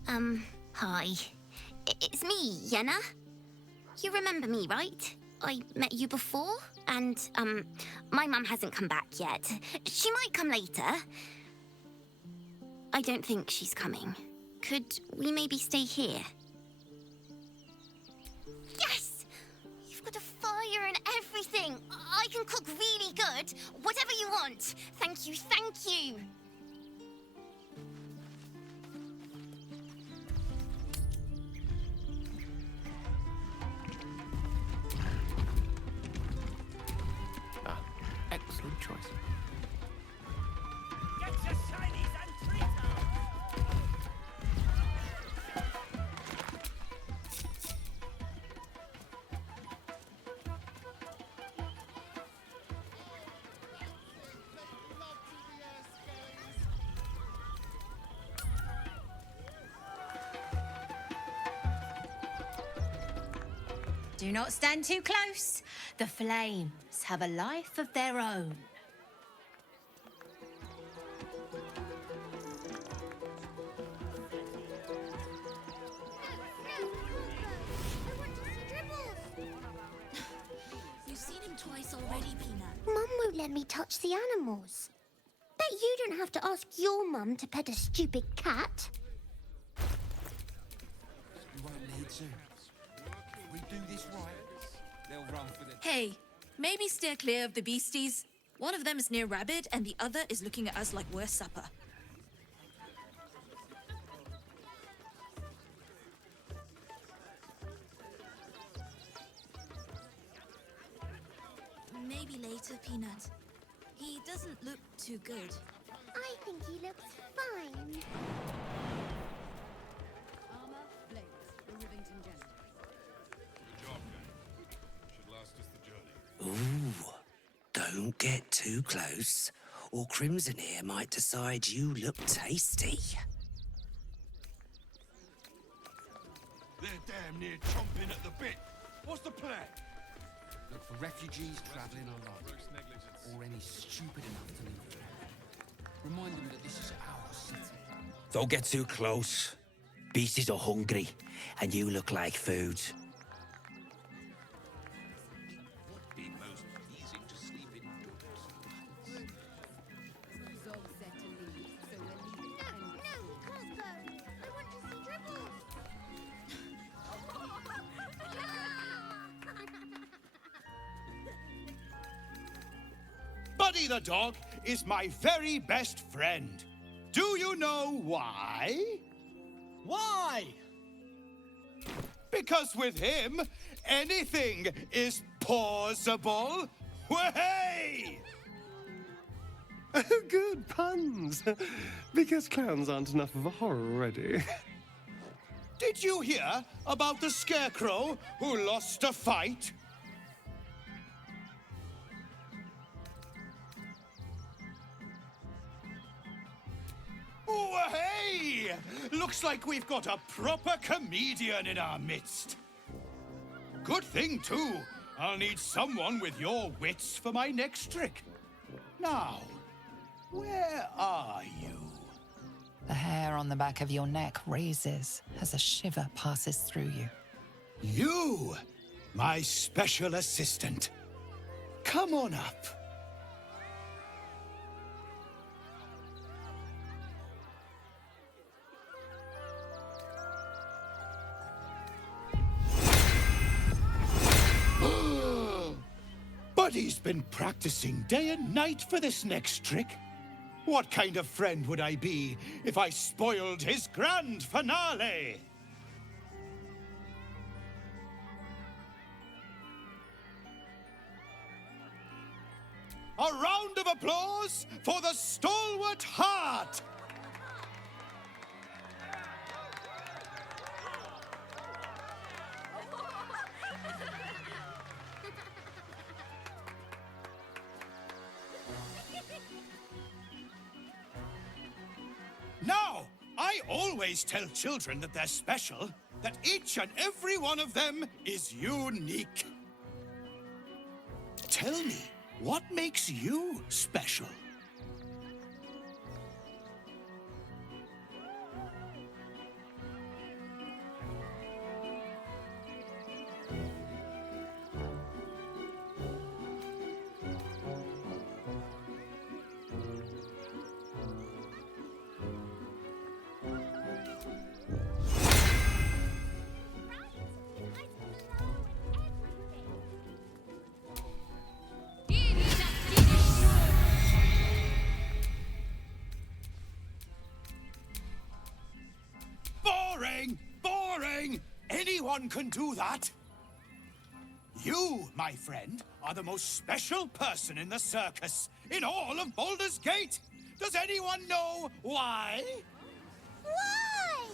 Hi. It's me, Yenna. You remember me, right? I met you before, and, my mum hasn't come back yet. She might come later. I don't think she's coming. Could we maybe stay here? Yes! You've got a fire and everything! I can cook really good! Whatever you want! Thank you, thank you! Excellent choice. Get your shinies and treat Do not stand too close. The flames have a life of their own. You've seen him twice already, Peanut. Mum won't let me touch the animals. Bet you don't have to ask your mum to pet a stupid cat. We won't need to. If we do this right, they'll run for the... Hey, maybe steer clear of the beasties. One of them is near Rabbit, and the other is looking at us like we're supper. Maybe later, Peanut. He doesn't look too good. I think he looks fine. Armor, blades, the Rivington General. Good job, gang. Should last us the journey. Ooh, don't get too close, or Crimson here might decide you look tasty. They're damn near chomping at the bit. What's the plan? Look for refugees travelling alone, or any stupid enough to leave. Remind them that this is our city. Don't get too close. Beasties are hungry, and you look like food. Would be most pleasing to sleep indoors. Zog said to leave, so we're leaving. No, he can't go. I want to see Dribbles. Buddy the dog is my very best friend. Do you know why? Why? Because with him, anything is possible. Way! Good puns. Because clowns aren't enough of a horror already. Did you hear about the scarecrow who lost a fight? Oh, hey! Looks like we've got a proper comedian in our midst. Good thing, too. I'll need someone with your wits for my next trick. Now, where are you? The hair on the back of your neck raises as a shiver passes through you. You, my special assistant. Come on up. Buddy's been practicing day and night for this next trick. What kind of friend would I be if I spoiled his grand finale? A round of applause for the stalwart heart! Now, I always tell children that they're special, that each and every one of them is unique. Tell me, what makes you special? Boring! Boring! Anyone can do that. You, my friend, are the most special person in the circus, in all of Baldur's Gate. Does anyone know why? Why?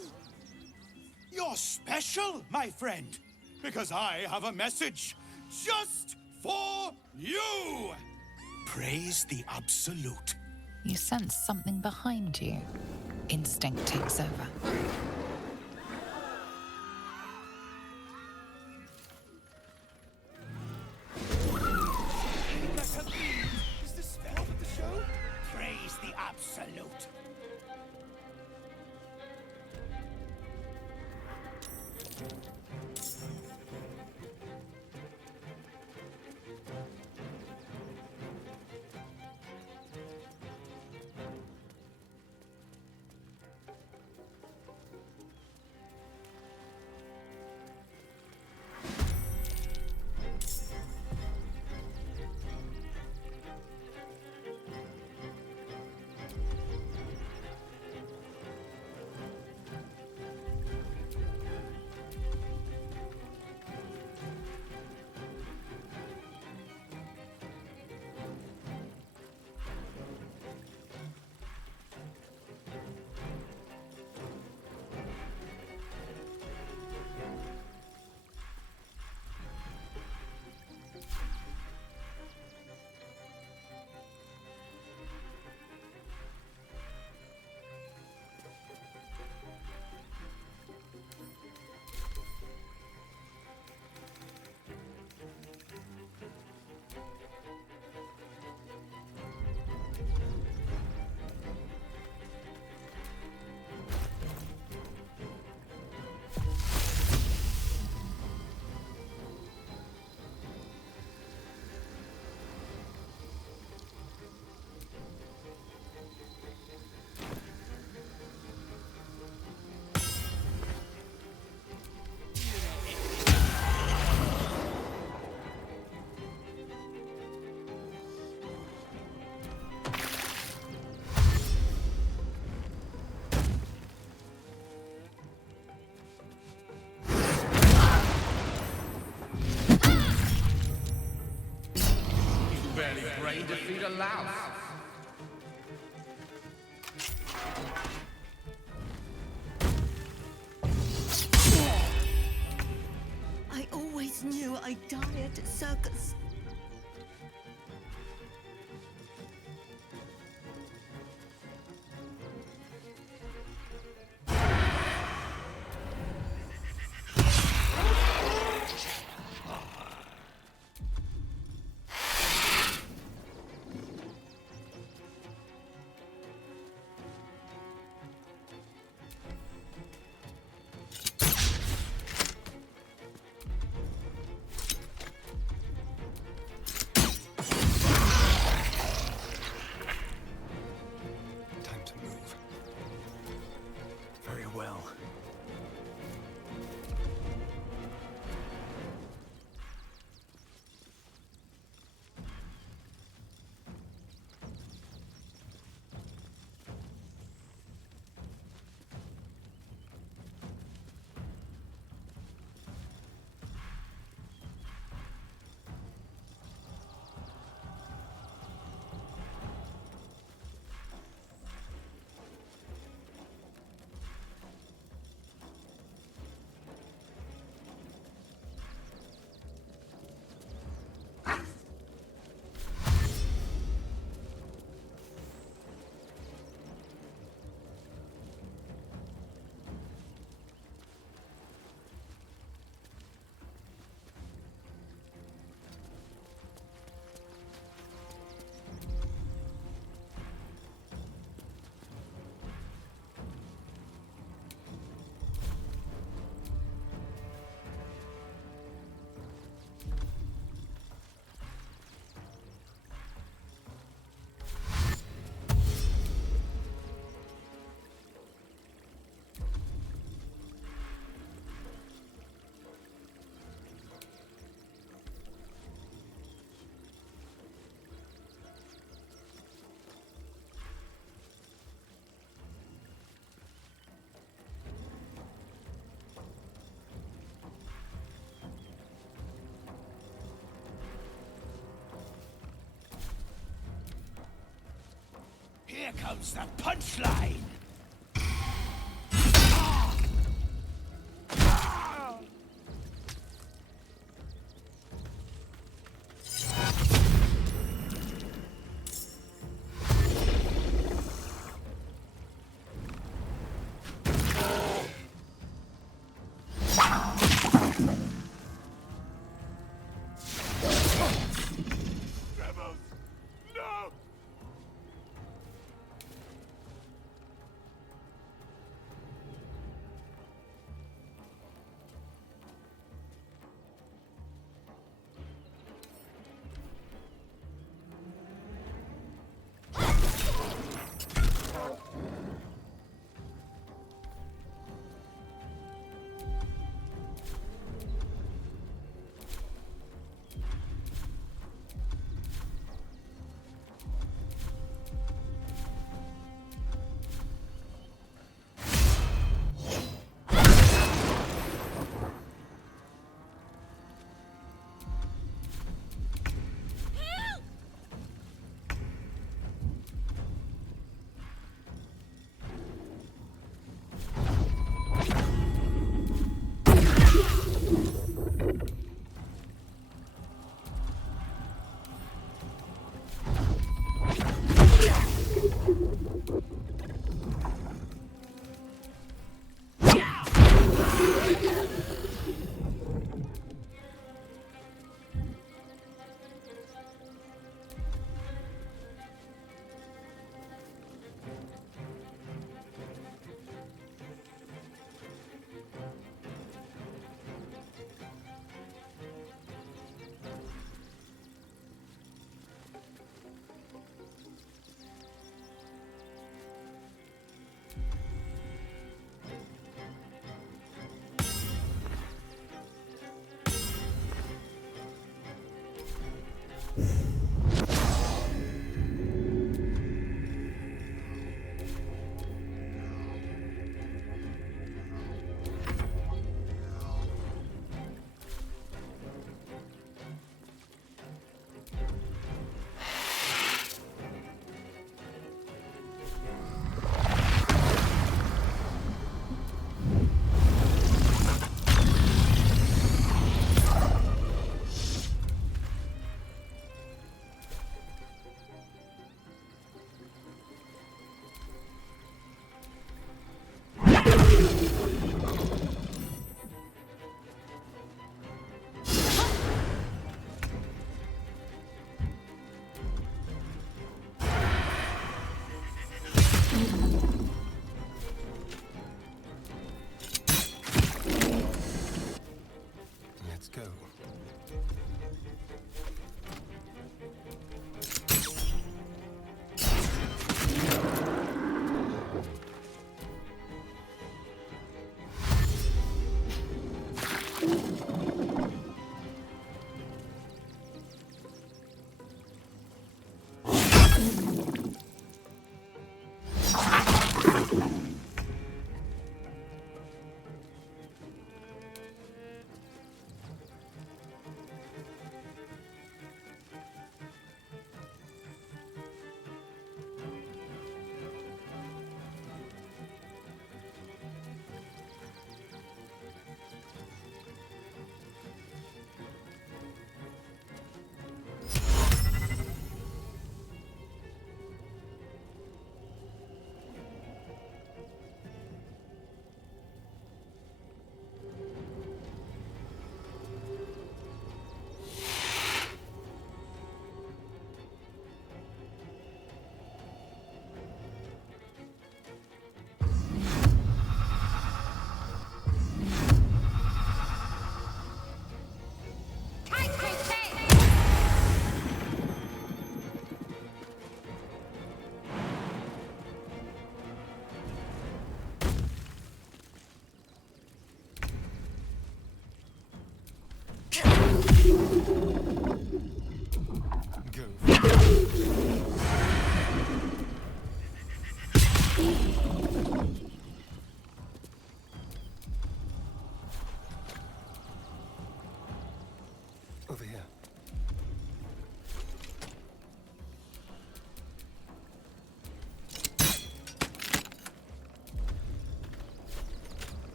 You're special, my friend, because I have a message just for you. Praise the Absolute. You sense something behind you. Instinct takes over. Is the spell of the show? Praise the Absolute. Barely brain to feed a louse. I always knew I'd die at a circus. Here comes the punchline!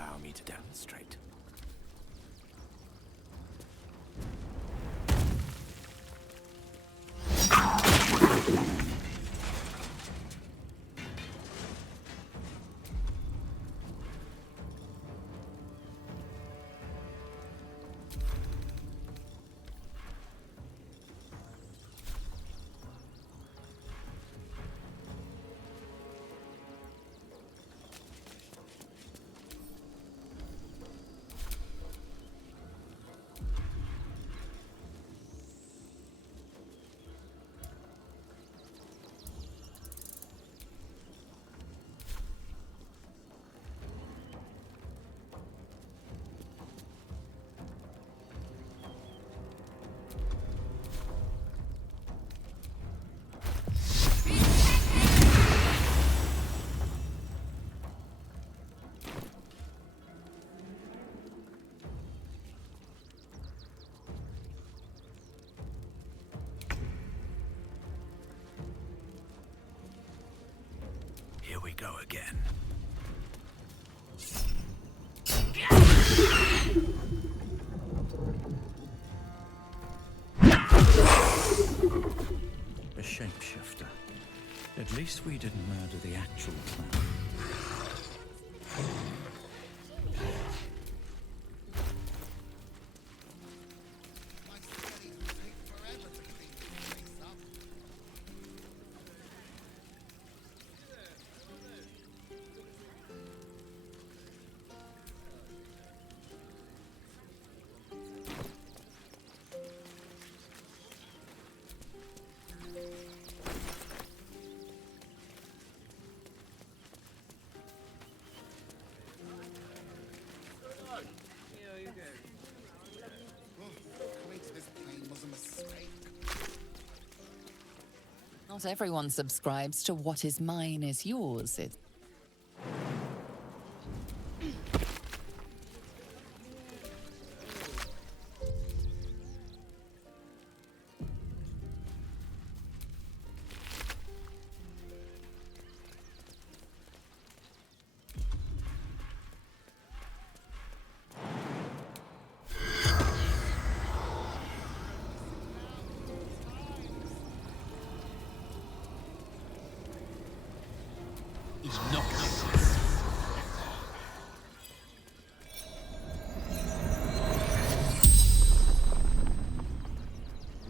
allow me to demonstrate. Here we go again. A shapeshifter. At least we didn't murder the actual clown. Not everyone subscribes to what is mine is yours. It's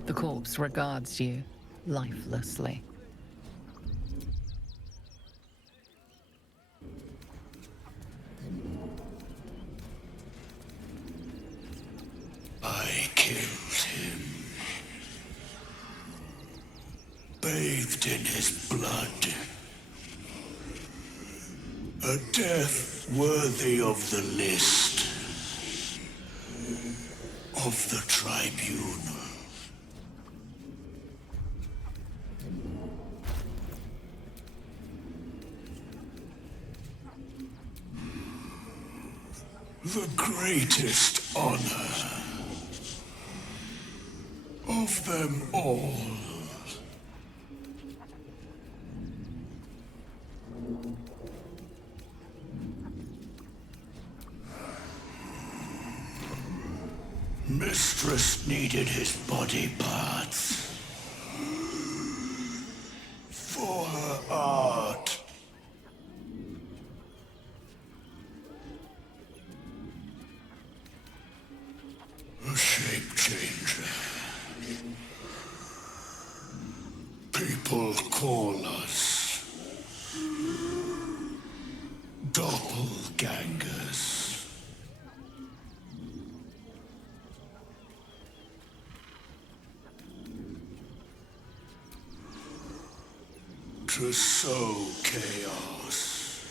the corpse regards you lifelessly. I killed him. Bathed in his blood. A death worthy of the list. Of the tribunal. The greatest honor of them all. Mistress needed his body parts for her art. A shape changer. People call us doppelgangers. To sow chaos.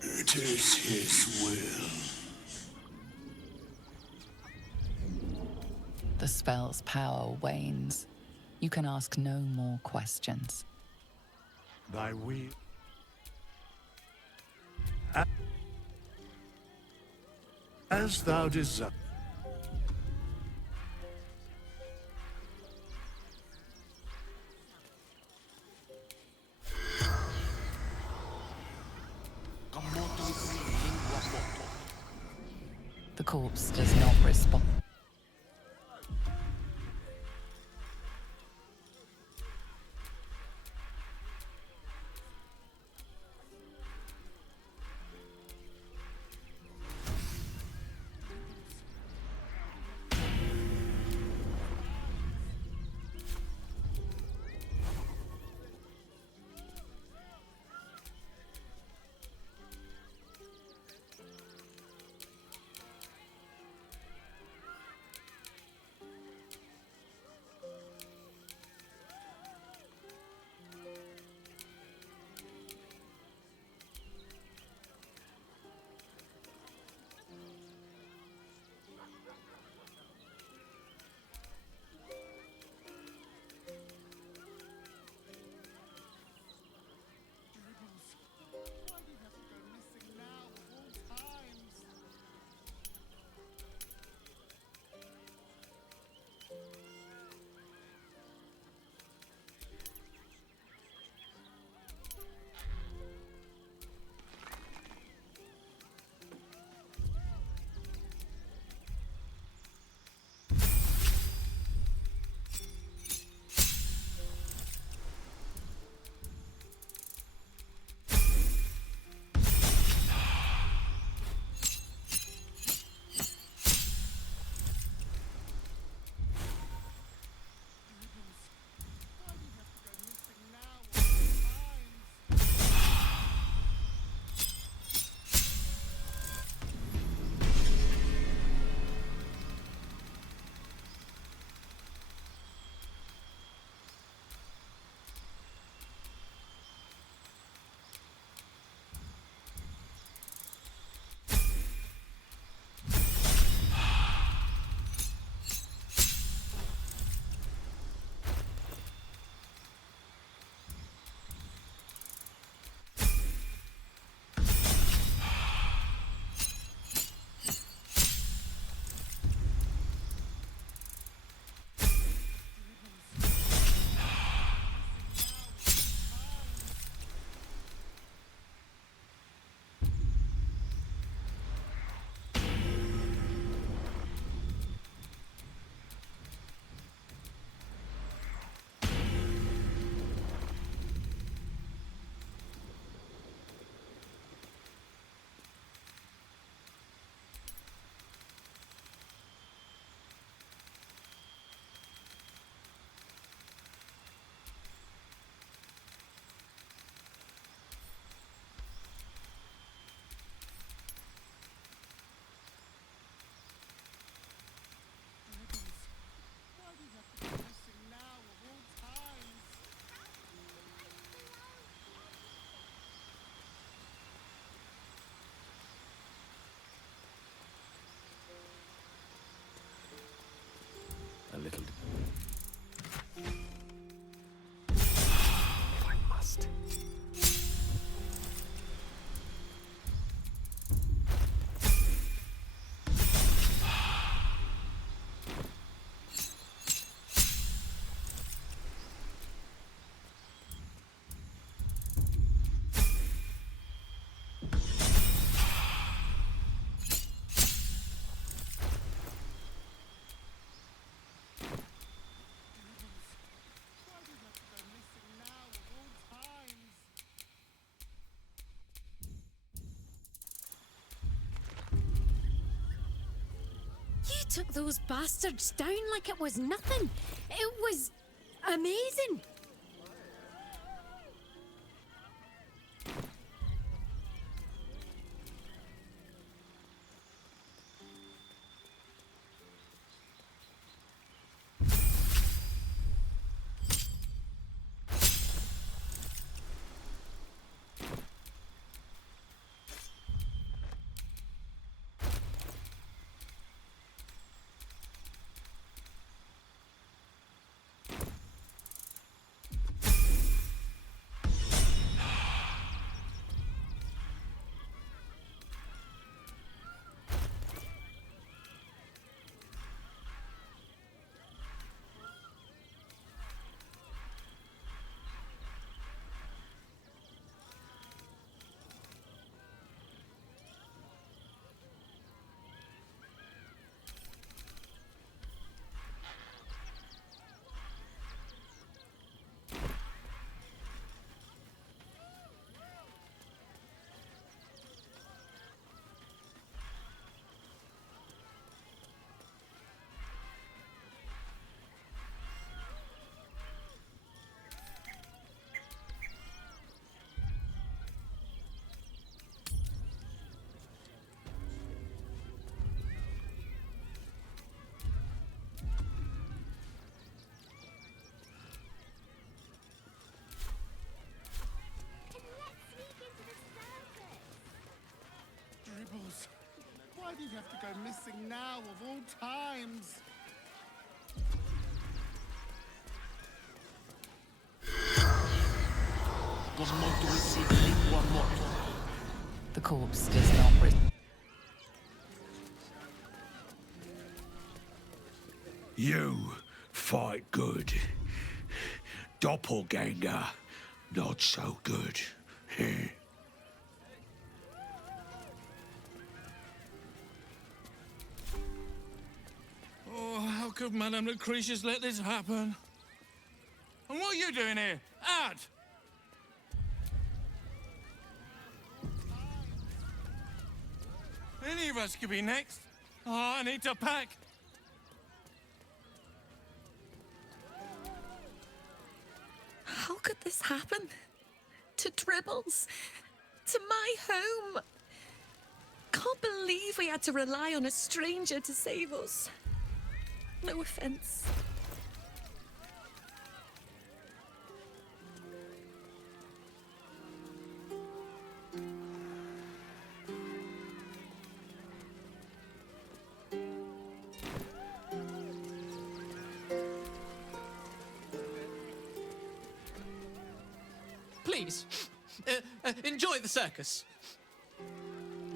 It is his will. The spell's power wanes. You can ask no more questions. Thy will. As thou desire. corpse does not respond. A little. If I must. You took those bastards down like it was nothing. It was amazing. have to go missing now of all times? The corpse does not You fight good. Doppelganger, not so good. Oh, how could Madame Lucretius let this happen? And what are you doing here? Ad! Any of us could be next. Oh, I need to pack. How could this happen? To Dribbles? To my home? Can't believe we had to rely on a stranger to save us. No offense. Please, enjoy the circus,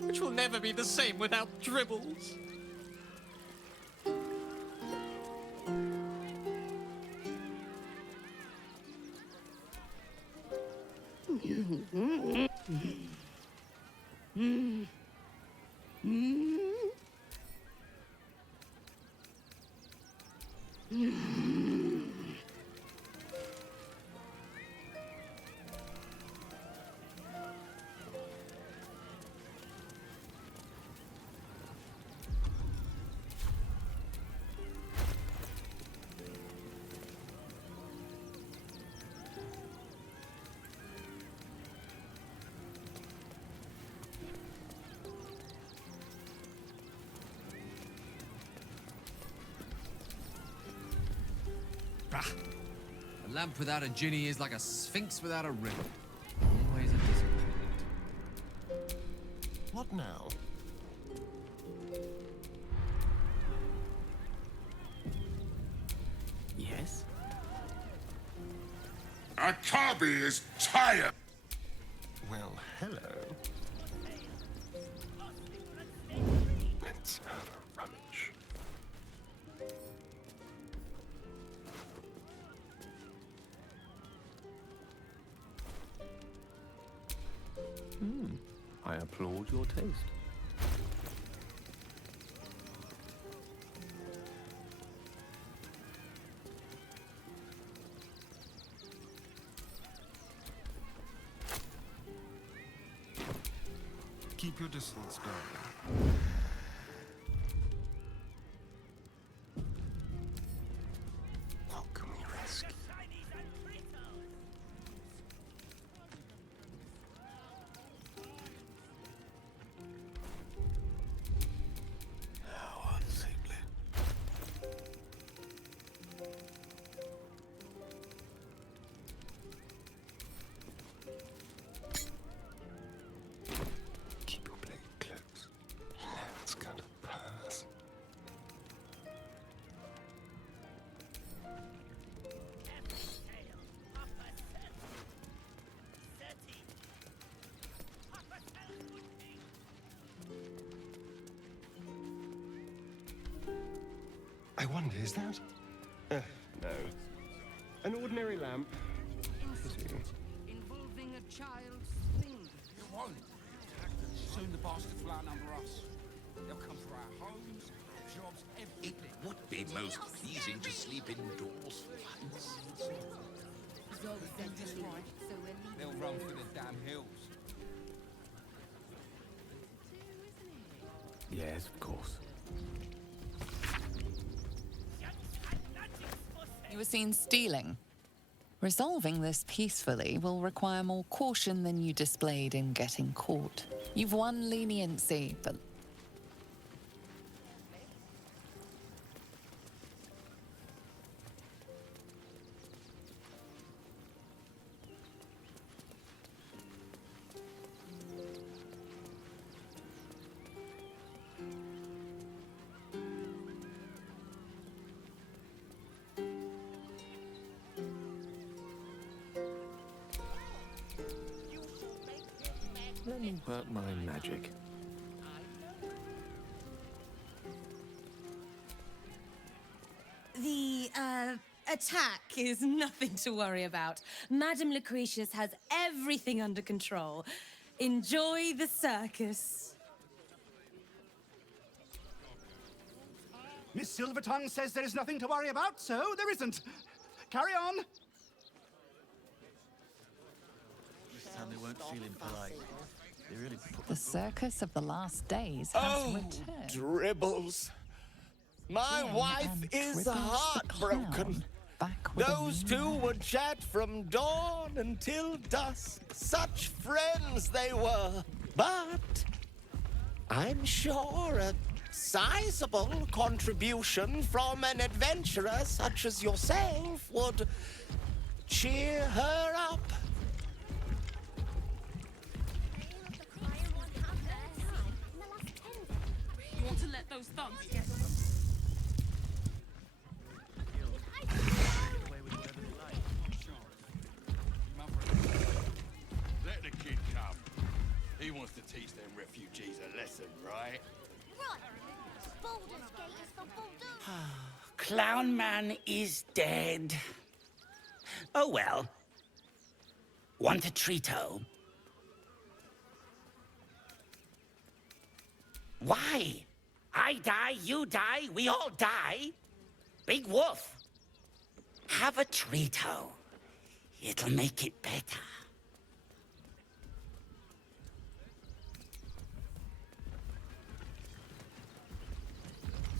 which will never be the same without Dribbles. Bah. A lamp without a ginny is like a sphinx without a ring. Always a disappointment. What now? Yes? Akabi is tired. Well, hello. Let's have a rummage. I applaud your taste. Keep your distance, darling. What can we risk? How unseemly. Keep your blade close. Let's go to pass. I wonder, is that? No. An ordinary lamp. Involving a child's thing. It won't. Soon the bastards will outnumber us. They'll come for our homes, jobs, everything. It would be most pleasing to sleep indoors once. They'll run for the damn hills. Yes, of course. You were seen stealing. Resolving this peacefully will require more caution than you displayed in getting caught. You've won leniency, but Let me work my magic. The, attack is nothing to worry about. Madame Lucretius has everything under control. Enjoy the circus. Miss Silvertongue says there is nothing to worry about, so there isn't. Carry on. This time they weren't feeling polite. They really put The circus of the last days has returned. Dribbles. My Ian wife and is Dribbles the heartbroken. clown, back with a Those new two man. would chat from dawn until dusk. Such friends they were. But I'm sure a sizable contribution from an adventurer such as yourself would cheer her up. You want to let those thugs get Let the kid come. He wants to teach them refugees a lesson, right? Right. Baldur's Gate is for Baldurs. Clown Man is dead. Oh well. Want a treato? Why? I die, you die, we all die. Big Wolf. Have a treato. It'll make it better.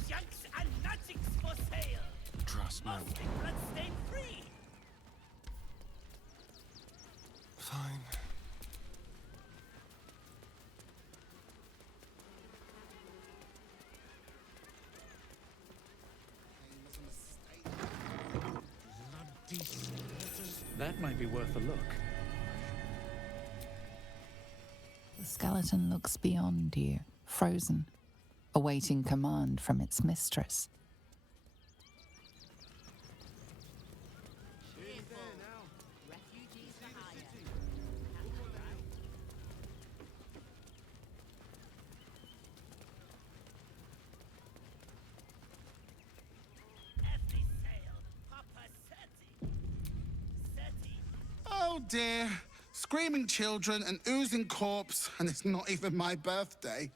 Junks and nutsicks for sale. Trust no one. Bloodstain free. Fine. That might be worth a look. The skeleton looks beyond you, frozen, awaiting command from its mistress. Oh dear. Screaming children, an oozing corpse, and it's not even my birthday.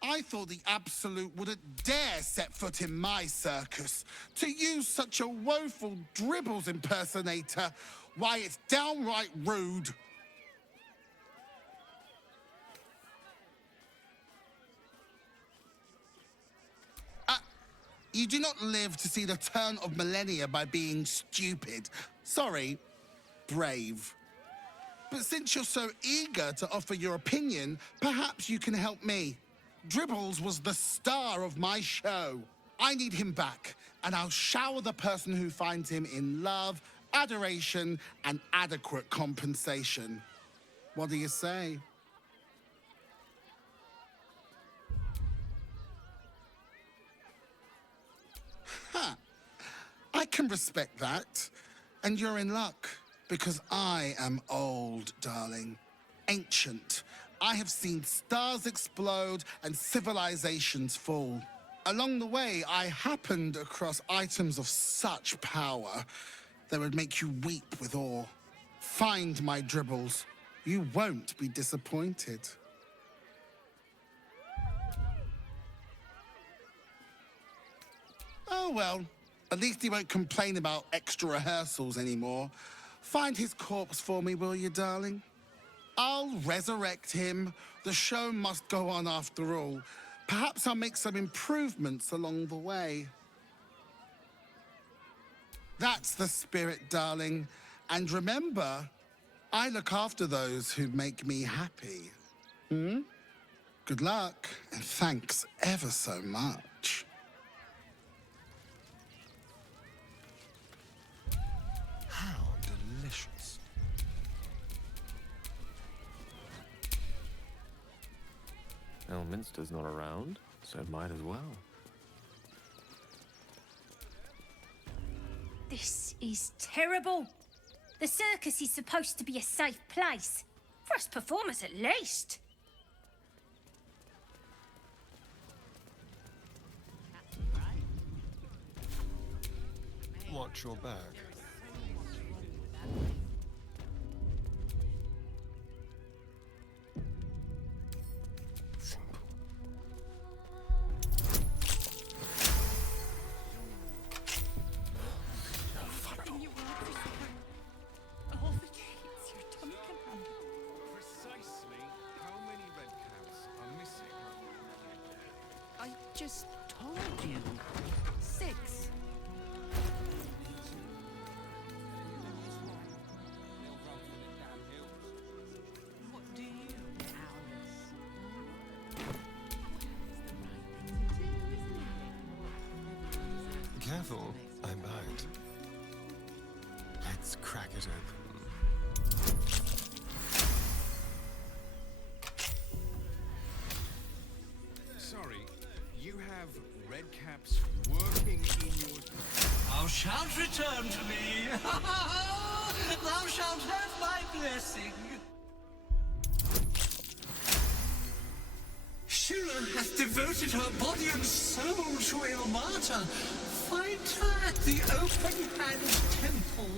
I thought the Absolute wouldn't dare set foot in my circus. To use such a woeful Dribbles impersonator, why, it's downright rude. You do not live to see the turn of millennia by being stupid. Sorry, brave. But since you're so eager to offer your opinion, perhaps you can help me. Dribbles was the star of my show. I need him back, and I'll shower the person who finds him in love, adoration, and adequate compensation. What do you say? Huh. I can respect that. And you're in luck, because I am old, darling. Ancient. I have seen stars explode and civilizations fall. Along the way, I happened across items of such power that would make you weep with awe. Find my Dribbles. You won't be disappointed. Oh, well, at least he won't complain about extra rehearsals anymore. Find his corpse for me, will you, darling? I'll resurrect him. The show must go on after all. Perhaps I'll make some improvements along the way. That's the spirit, darling. And remember, I look after those who make me happy. Good luck, and thanks ever so much. How delicious. Elminster's not around, so might as well. This is terrible. The circus is supposed to be a safe place. For us performers, at least. Watch your back. Simple. All the treats your tummy can handle. Precisely how many red caps are missing? I just told you. 6. What do you, Alice? Careful, I'm bound. Let's crack it open. Sorry, you have red caps working in your... Thou shalt return to me. Thou shalt have my blessing. Shira hath devoted her body and soul to Ilmata. Find her at the Open Hand Temple.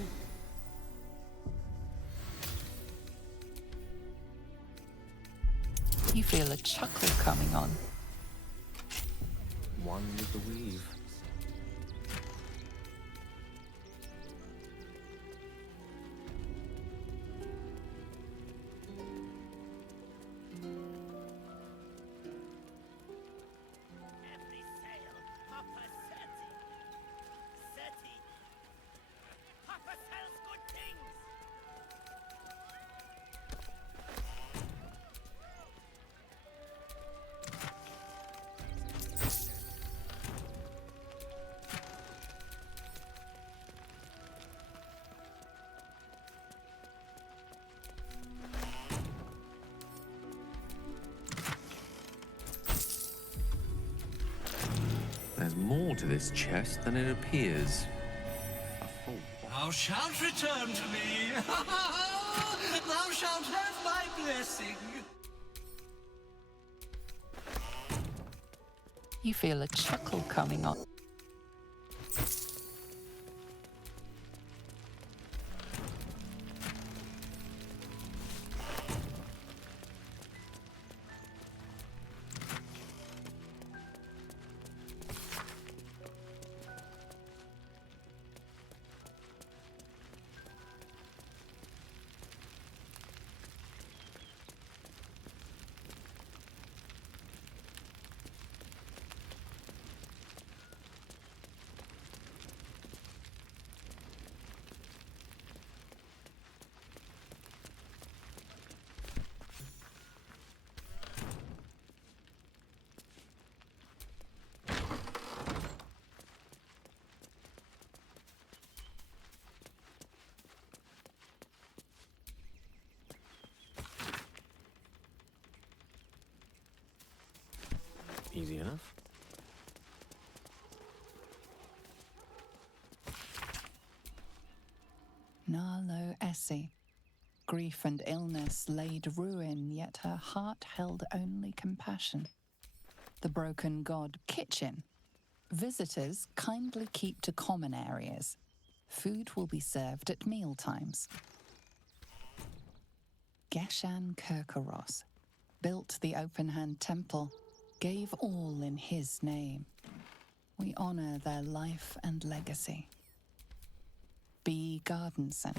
You feel a chuckle coming on. One with the weave. There's more to this chest than it appears. Thou shalt return to me. Thou shalt have my blessing. You feel a chuckle coming on. Easy enough. Narlo Essie. Grief and illness laid ruin, yet her heart held only compassion. The broken god kitchen. Visitors kindly keep to common areas. Food will be served at mealtimes. Geshan Kirkaros built the Open Hand Temple, gave all in his name. We honor their life and legacy. B. Gardenson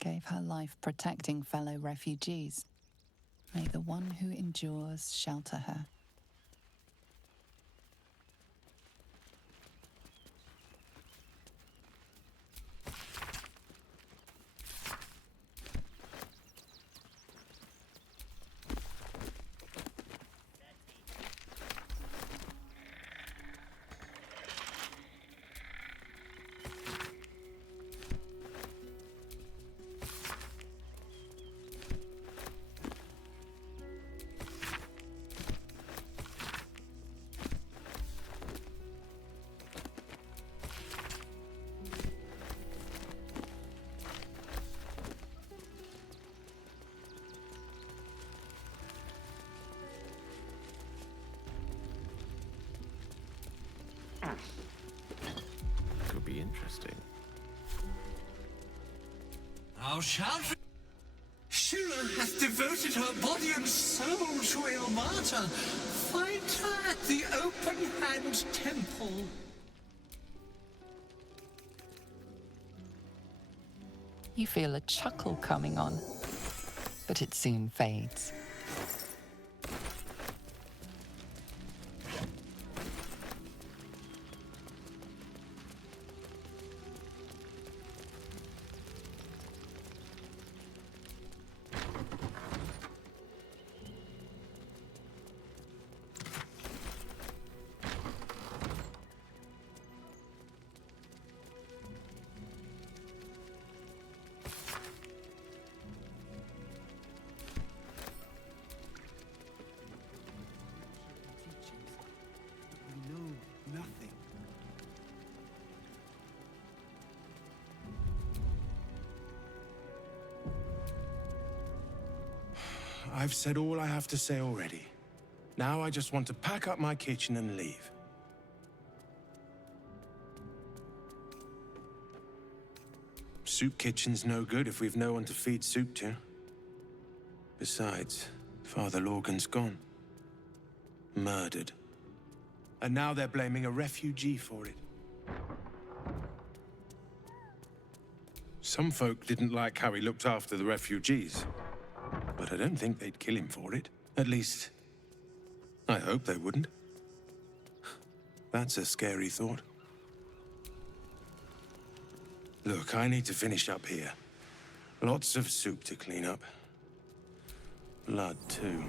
gave her life protecting fellow refugees. May the one who endures shelter her. Thou shalt... Shira hath devoted her body and soul to Ilmata. Find her at the Open Hand Temple. You feel a chuckle coming on, but it soon fades. We know nothing. I've said all I have to say already. Now I just want to pack up my kitchen and leave. Soup kitchen's no good if we've no one to feed soup to. Besides, Father Lorgan's gone. Murdered. And now they're blaming a refugee for it. Some folk didn't like how he looked after the refugees. But I don't think they'd kill him for it. At least, I hope they wouldn't. That's a scary thought. Look, I need to finish up here. Lots of soup to clean up. Blood, too.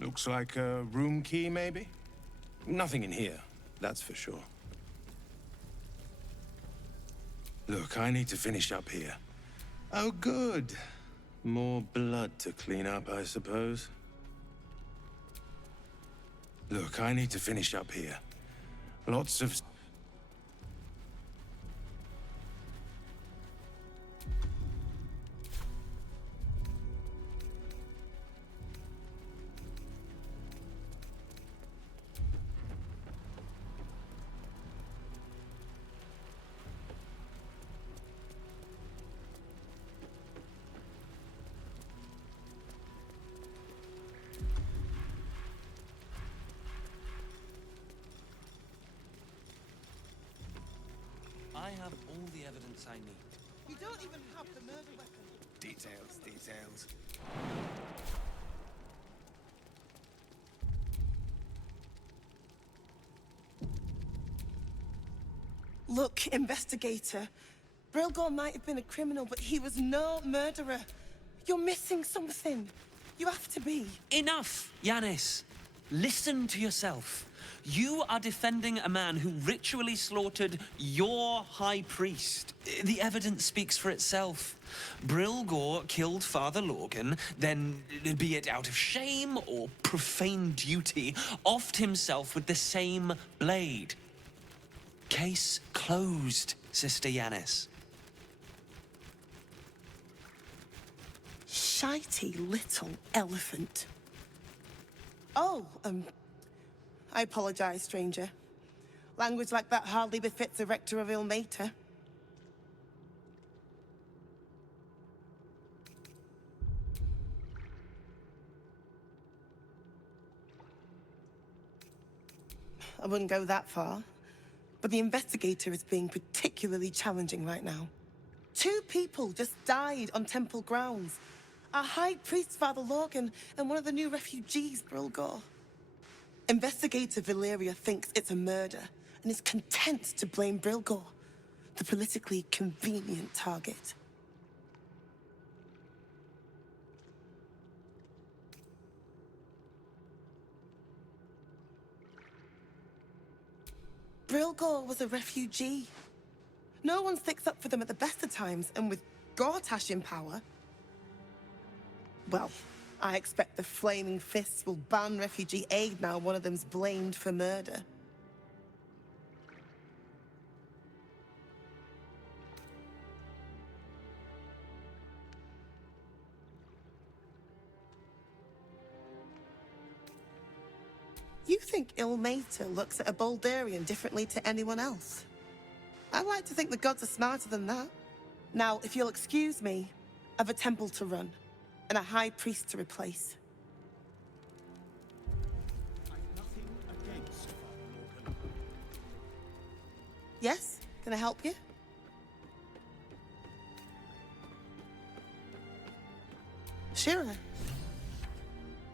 Looks like a room key, maybe? Nothing in here, that's for sure. Look, I need to finish up here. Oh, good. More blood to clean up, I suppose. Look, I need to finish up here. Lots of... I have all the evidence I need. You don't even have the murder weapon. Details, details. Look, investigator. Brilgor might have been a criminal, but he was no murderer. You're missing something. You have to be. Enough, Yanis. Listen to yourself. You are defending a man who ritually slaughtered your high priest. The evidence speaks for itself. Brilgor killed Father Lorgan, then, be it out of shame or profane duty, offed himself with the same blade. Case closed, Sister Yanis. Shitey little elephant. Oh, I apologize, stranger. Language like that hardly befits a rector of Ilmata. I wouldn't go that far, but the investigator is being particularly challenging right now. 2 people just died on temple grounds. Our High Priest, Father Lorgan, and one of the new refugees, Brilgor. Investigator Valeria thinks it's a murder and is content to blame Brilgor, the politically convenient target. Brilgor was a refugee. No one sticks up for them at the best of times, and with Gortash in power... Well, I expect the Flaming Fists will ban refugee aid now one of them's blamed for murder. You think Ilmater looks at a Baldurian differently to anyone else? I like to think the gods are smarter than that. Now, if you'll excuse me, I've a temple to run, and a high priest to replace. Yes? Can I help you? Shira.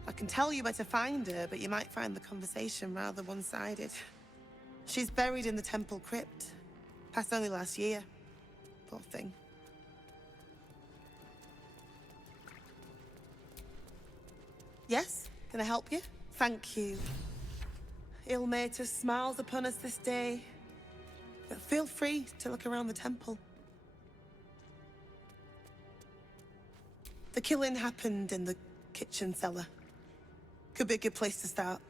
I can tell you where to find her, but you might find the conversation rather one-sided. She's buried in the temple crypt. Passed only last year. Poor thing. Yes? Can I help you? Thank you. Ilmater smiles upon us this day. But feel free to look around the temple. The killing happened in the kitchen cellar. Could be a good place to start.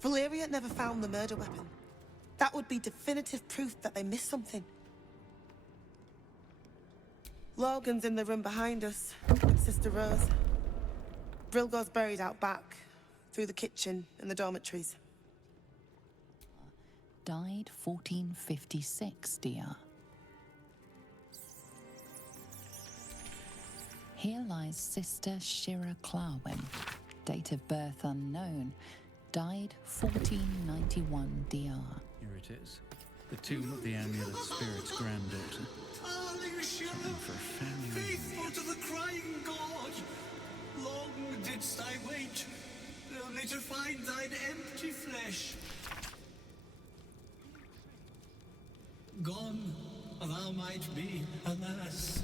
Valeria never found the murder weapon. That would be definitive proof that they missed something. Logan's in the room behind us, with Sister Rose. Brilgor's buried out back, through the kitchen and the dormitories. Died 1456, dear. Here lies Sister Shira Clarwin, date of birth unknown, died 1491 DR. Here it is. The tomb of the Amulet Spirit's granddaughter. Darling Shira, Something for a family faithful to the crying god. Long didst I wait, only to find thine empty flesh. Gone, thou might be, alas.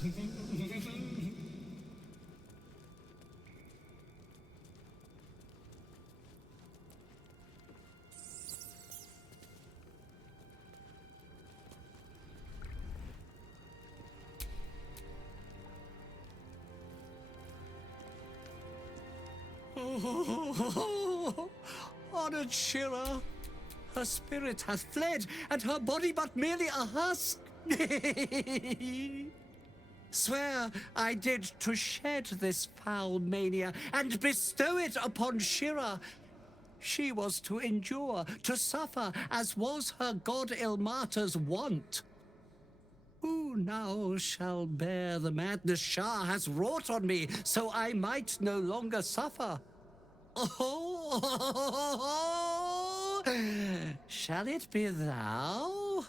Oh, honored Shira, her spirit hath fled, and her body but merely a husk. Swear I did to shed this foul mania and bestow it upon Shira. She was to endure, to suffer, as was her god Ilmater's wont. Who now shall bear the madness Shah has wrought on me, so I might no longer suffer? Oh, shall it be thou?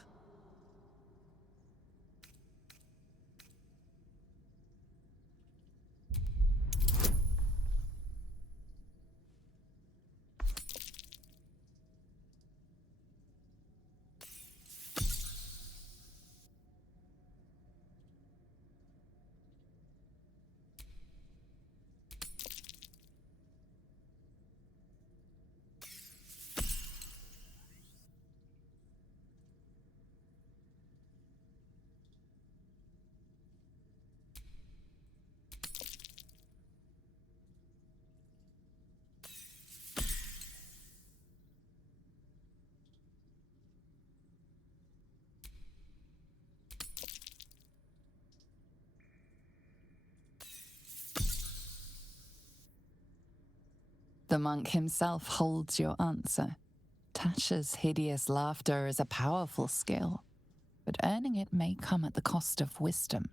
The monk himself holds your answer. Tasha's hideous laughter is a powerful skill, but earning it may come at the cost of wisdom.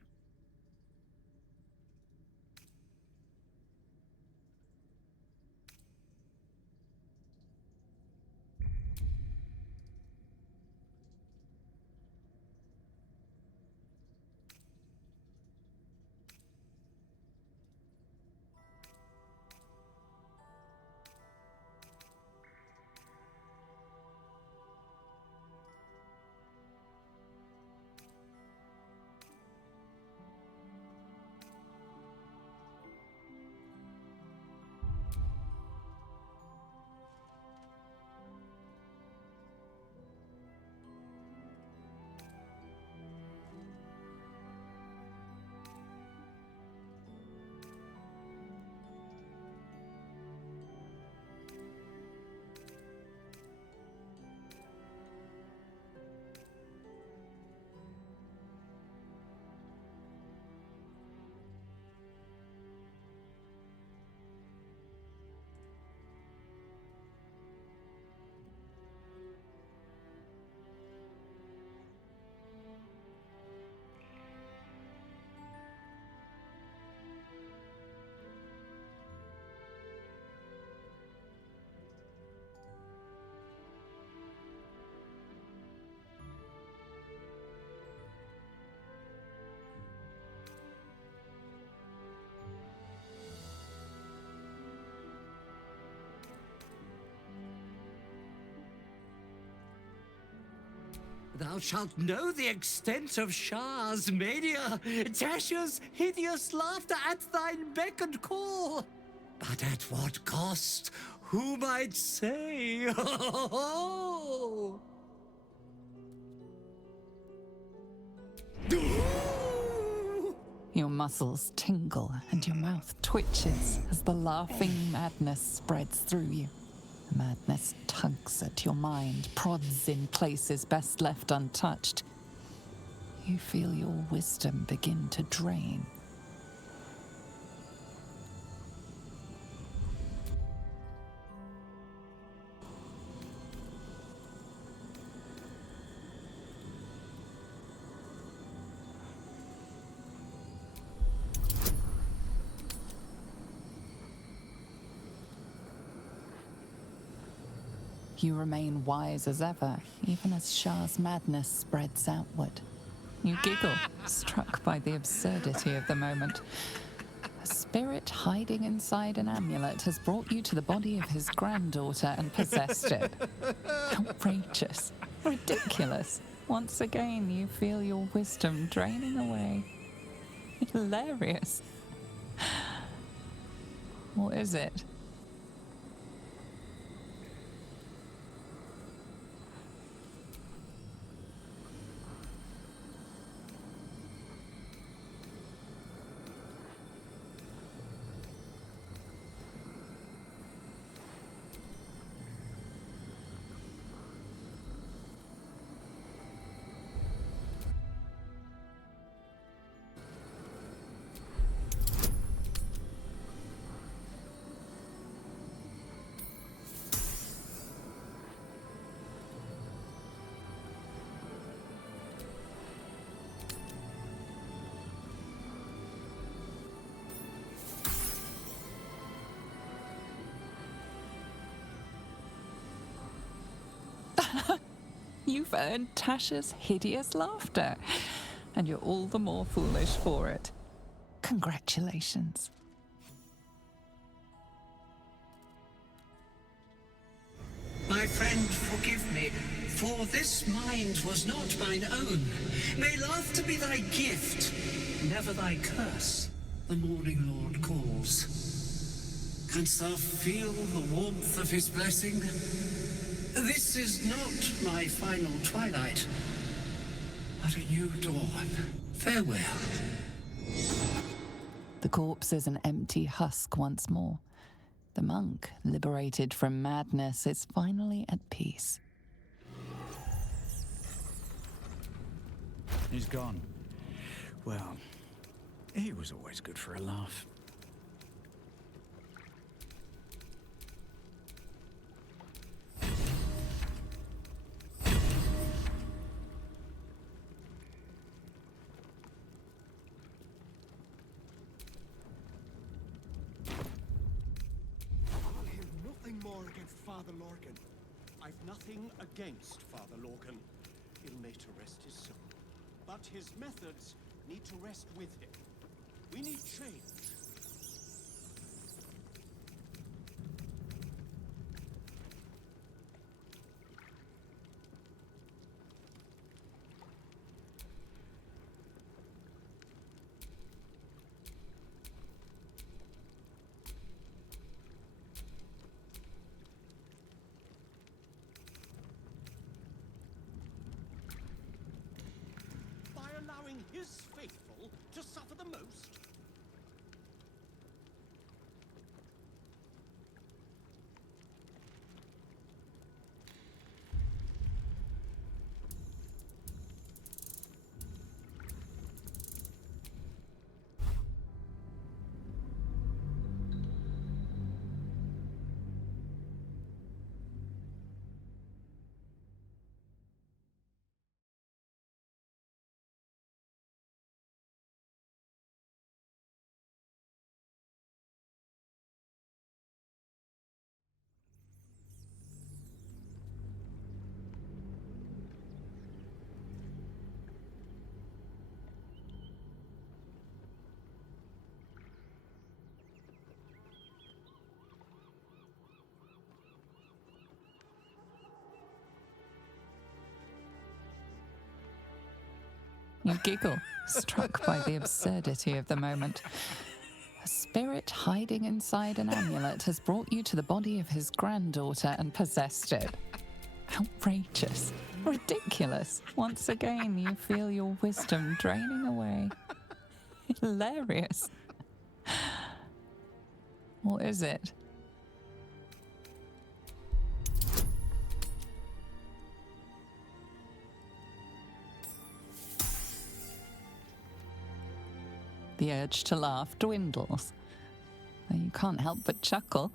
thou shalt know the extent of Shah's mania, Tasha's hideous laughter at thine beck and call. But at what cost? Who might say? Your muscles tingle and your mouth twitches as the laughing madness spreads through you. The madness tugs at your mind, prods in places best left untouched. You feel your wisdom begin to drain. You remain wise as ever, even as Shah's madness spreads outward. You giggle, struck by the absurdity of the moment. A spirit hiding inside an amulet has brought you to the body of his granddaughter and possessed it. Outrageous. Ridiculous. Once again, you feel your wisdom draining away. Hilarious. Or is it? You've earned Tasha's hideous laughter, and you're all the more foolish for it. Congratulations. My friend, forgive me, for this mind was not mine own. May laughter be thy gift, never thy curse. The morning Lord calls. Canst thou feel the warmth of his blessing? This is not my final twilight, but a new dawn. Farewell. The corpse is an empty husk once more. The monk, liberated from madness, is finally at peace. He's gone. Well, he was always good for a laugh. Father Lorcan. I've nothing against Father Lorcan. He'll lay to rest his soul. But his methods need to rest with him. We need change. Allowing his faithful to suffer the most? You giggle, struck by the absurdity of the moment. A spirit hiding inside an amulet has brought you to the body of his granddaughter and possessed it. Outrageous. Ridiculous. Once again, you feel your wisdom draining away. Hilarious. Or is it? The urge to laugh dwindles. Though you can't help but chuckle.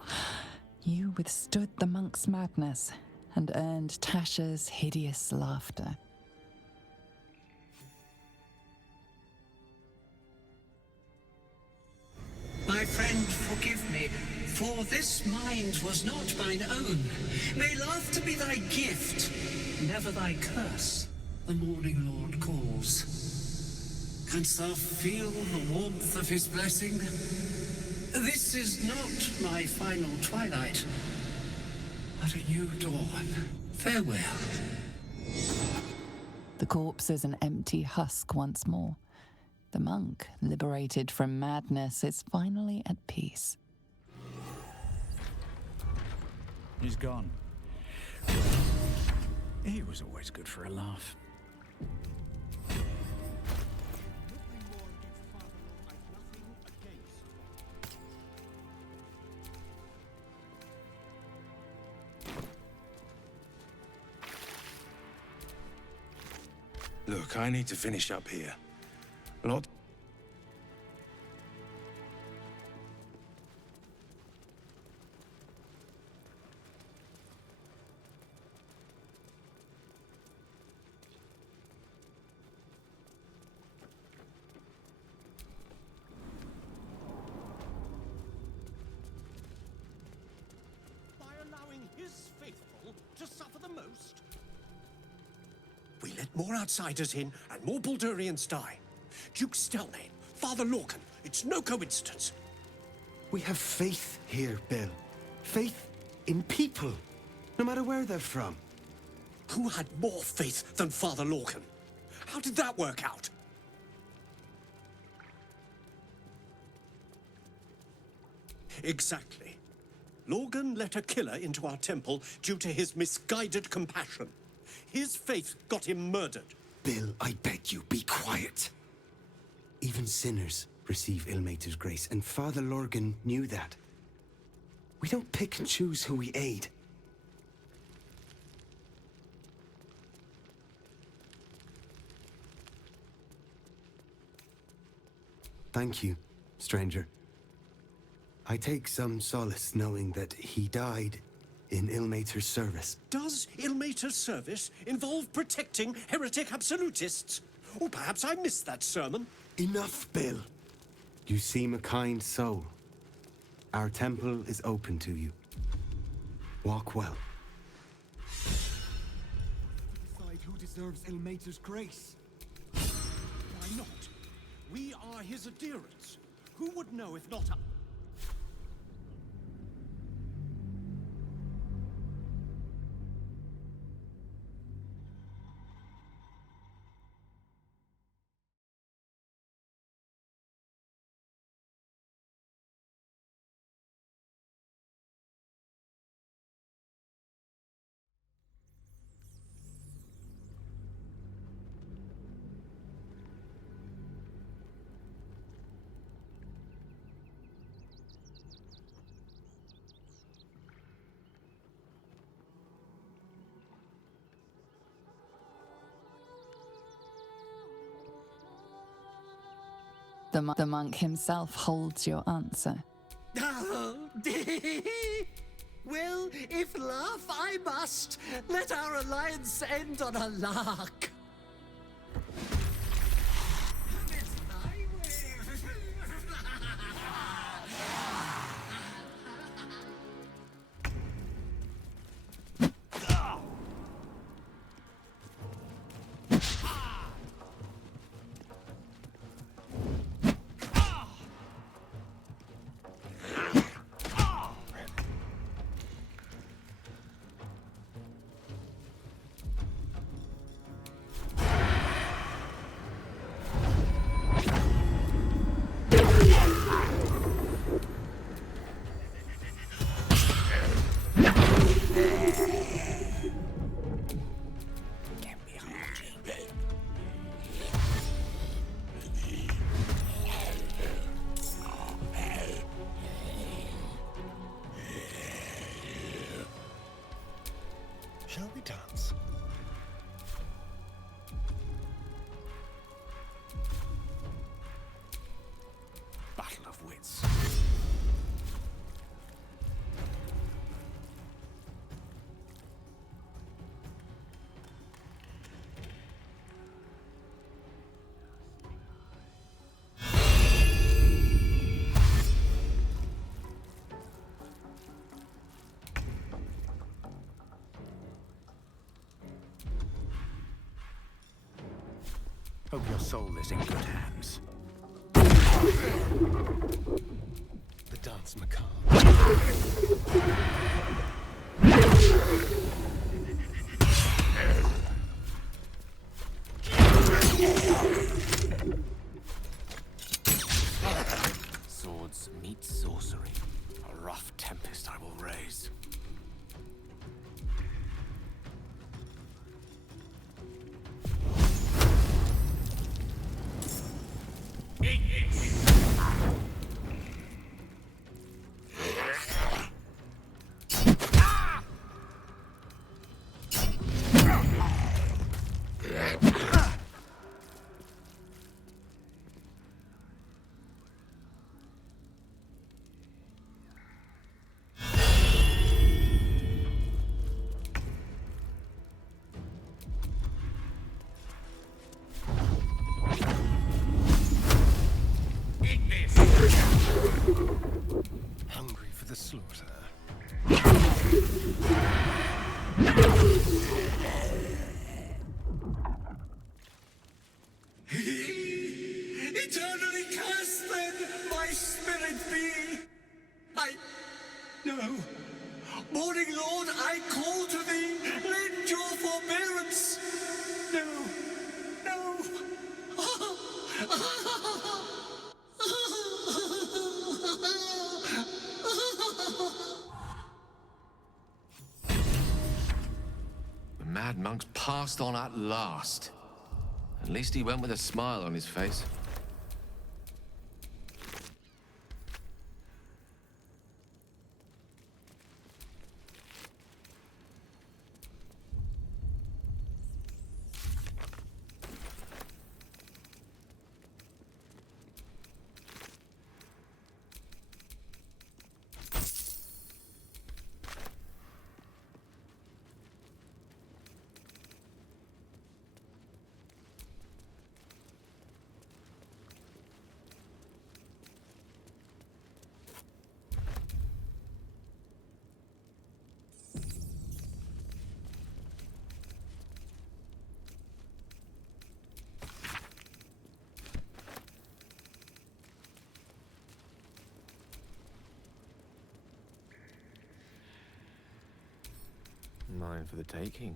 You withstood the monk's madness and earned Tasha's hideous laughter. My friend, forgive me, for this mind was not mine own. May laughter be thy gift, never thy curse. The morning Lord calls. Canst thou feel the warmth of his blessing? This is not my final twilight, but a new dawn. Farewell. The corpse is an empty husk once more. The monk, liberated from madness, is finally at peace. He's gone. He was always good for a laugh. Look, I need to finish up here. Lot. By allowing his faithful to suffer the most? We let more outsiders in, and more Baldurians die. Duke Stelmane, Father Lorcan, it's no coincidence. We have faith here, Bill. Faith in people, no matter where they're from. Who had more faith than Father Lorcan? How did that work out? Exactly. Lorcan let a killer into our temple due to his misguided compassion. His faith got him murdered. Bill, I beg you, be quiet. Even sinners receive Ilmater's grace, and Father Lorcan knew that. We don't pick and choose who we aid. Thank you, stranger. I take some solace knowing that he died in Ilmater's service. Does Ilmater's service involve protecting heretic absolutists? Or perhaps I missed that sermon. Enough, Bill. You seem a kind soul. Our temple is open to you. Walk well. Decide who deserves Ilmater's grace. Why not? We are his adherents. Who would know if not us? The monk himself holds your answer. Oh, well, if laugh I must, let our alliance end on a lark. Hope your soul is in good hands. The dance macabre. Swords meet sorcery. A rough tempest I will raise. Hungry for the slaughter. Eternally cursed then, my spirit be. No. Morning Lord, I call to thee, lend your forbearance. No. The mad monk's passed on at last. At least he went with a smile on his face. Mine for the taking.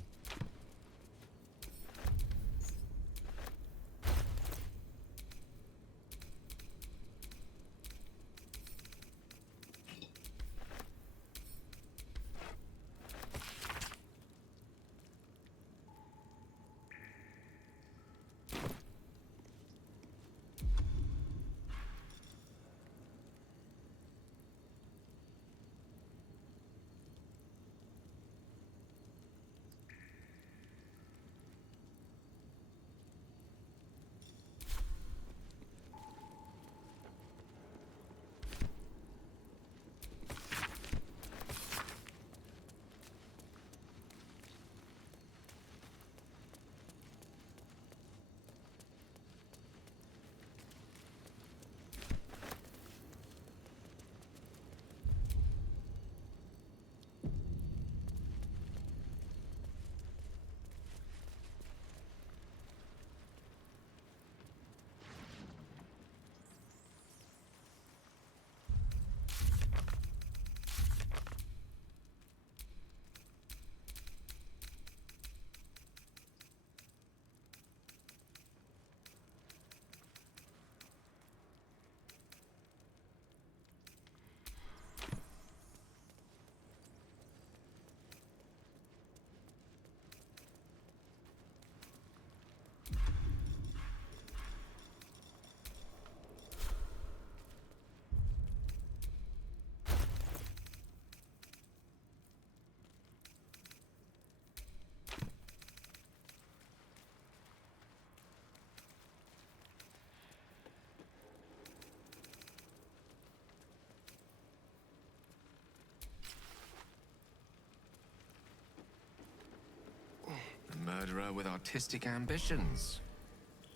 A murderer with artistic ambitions.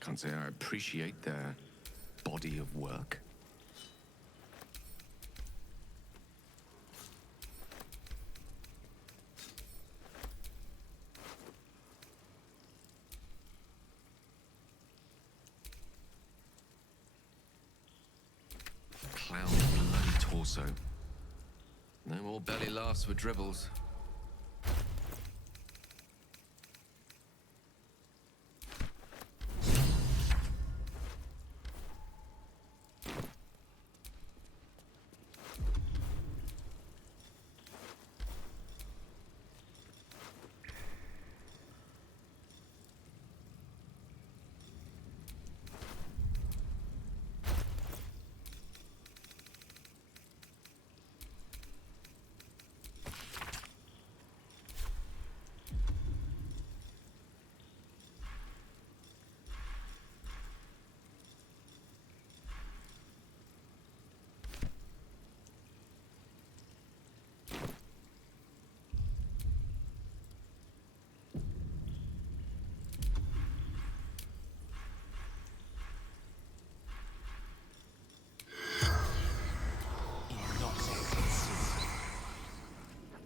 Can't say I appreciate their body of work. so. No more belly laughs with dribbles.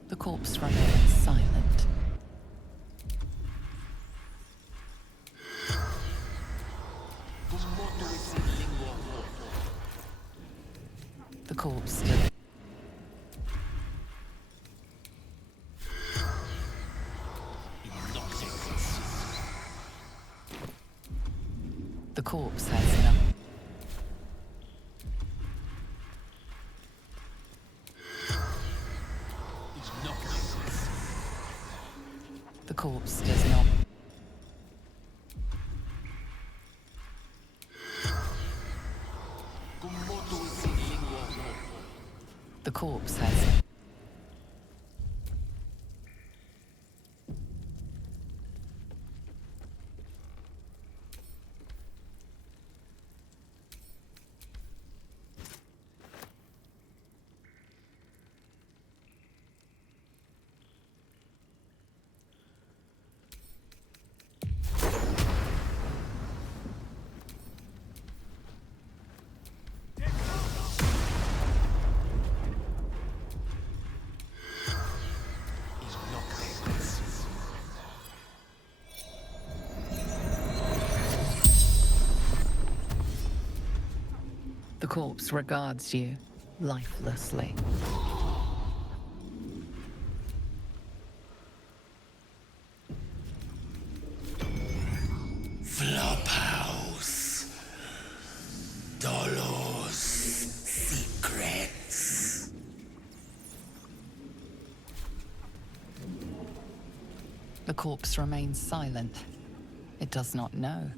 The corpse remains silent. The corpse still. The corpse has none. The corpse does not. The corpse has. The corpse regards you lifelessly. Flophouse. Dolor's secrets. The corpse remains silent. It does not know.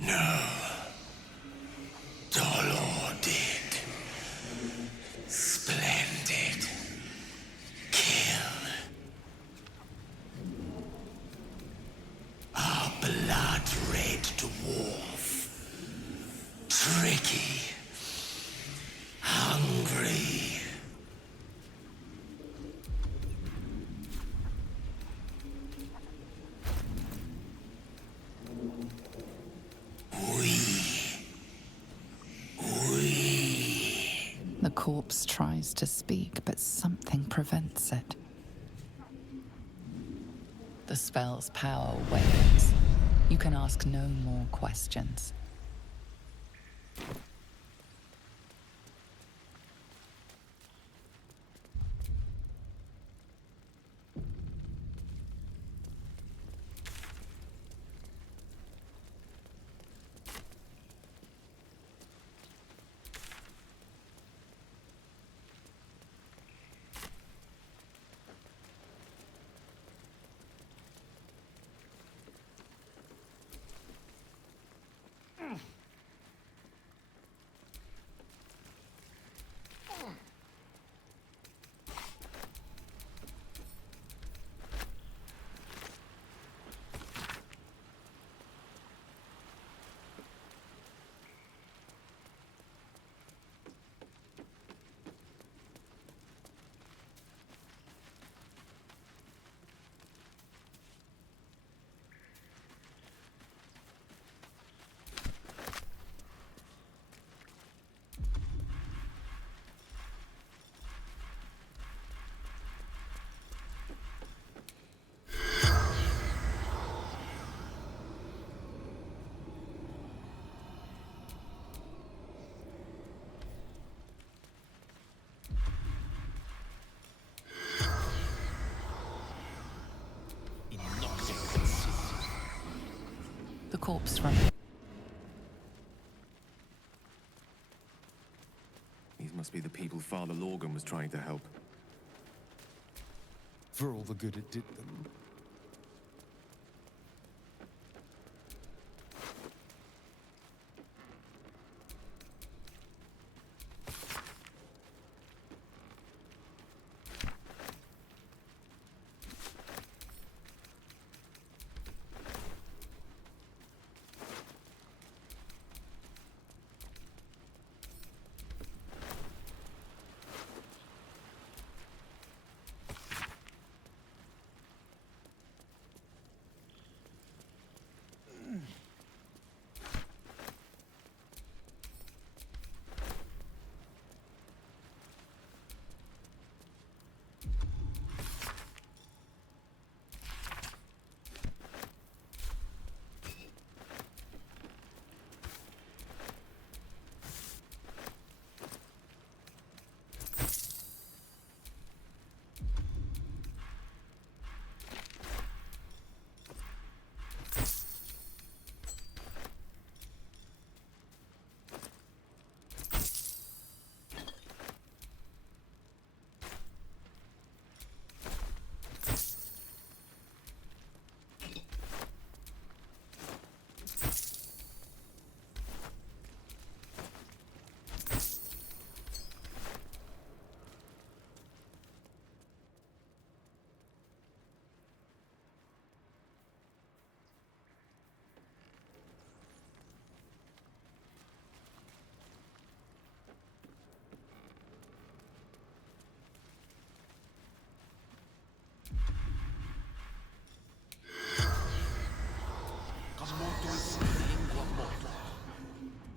No. Dolor did. Splendid. Kill. Our blood-red dwarf. Tricky. Hungry. The corpse tries to speak, but something prevents it. The spell's power wanes. You can ask no more questions. corpse from. These must be the people Father Lorgan was trying to help. For all the good it did them.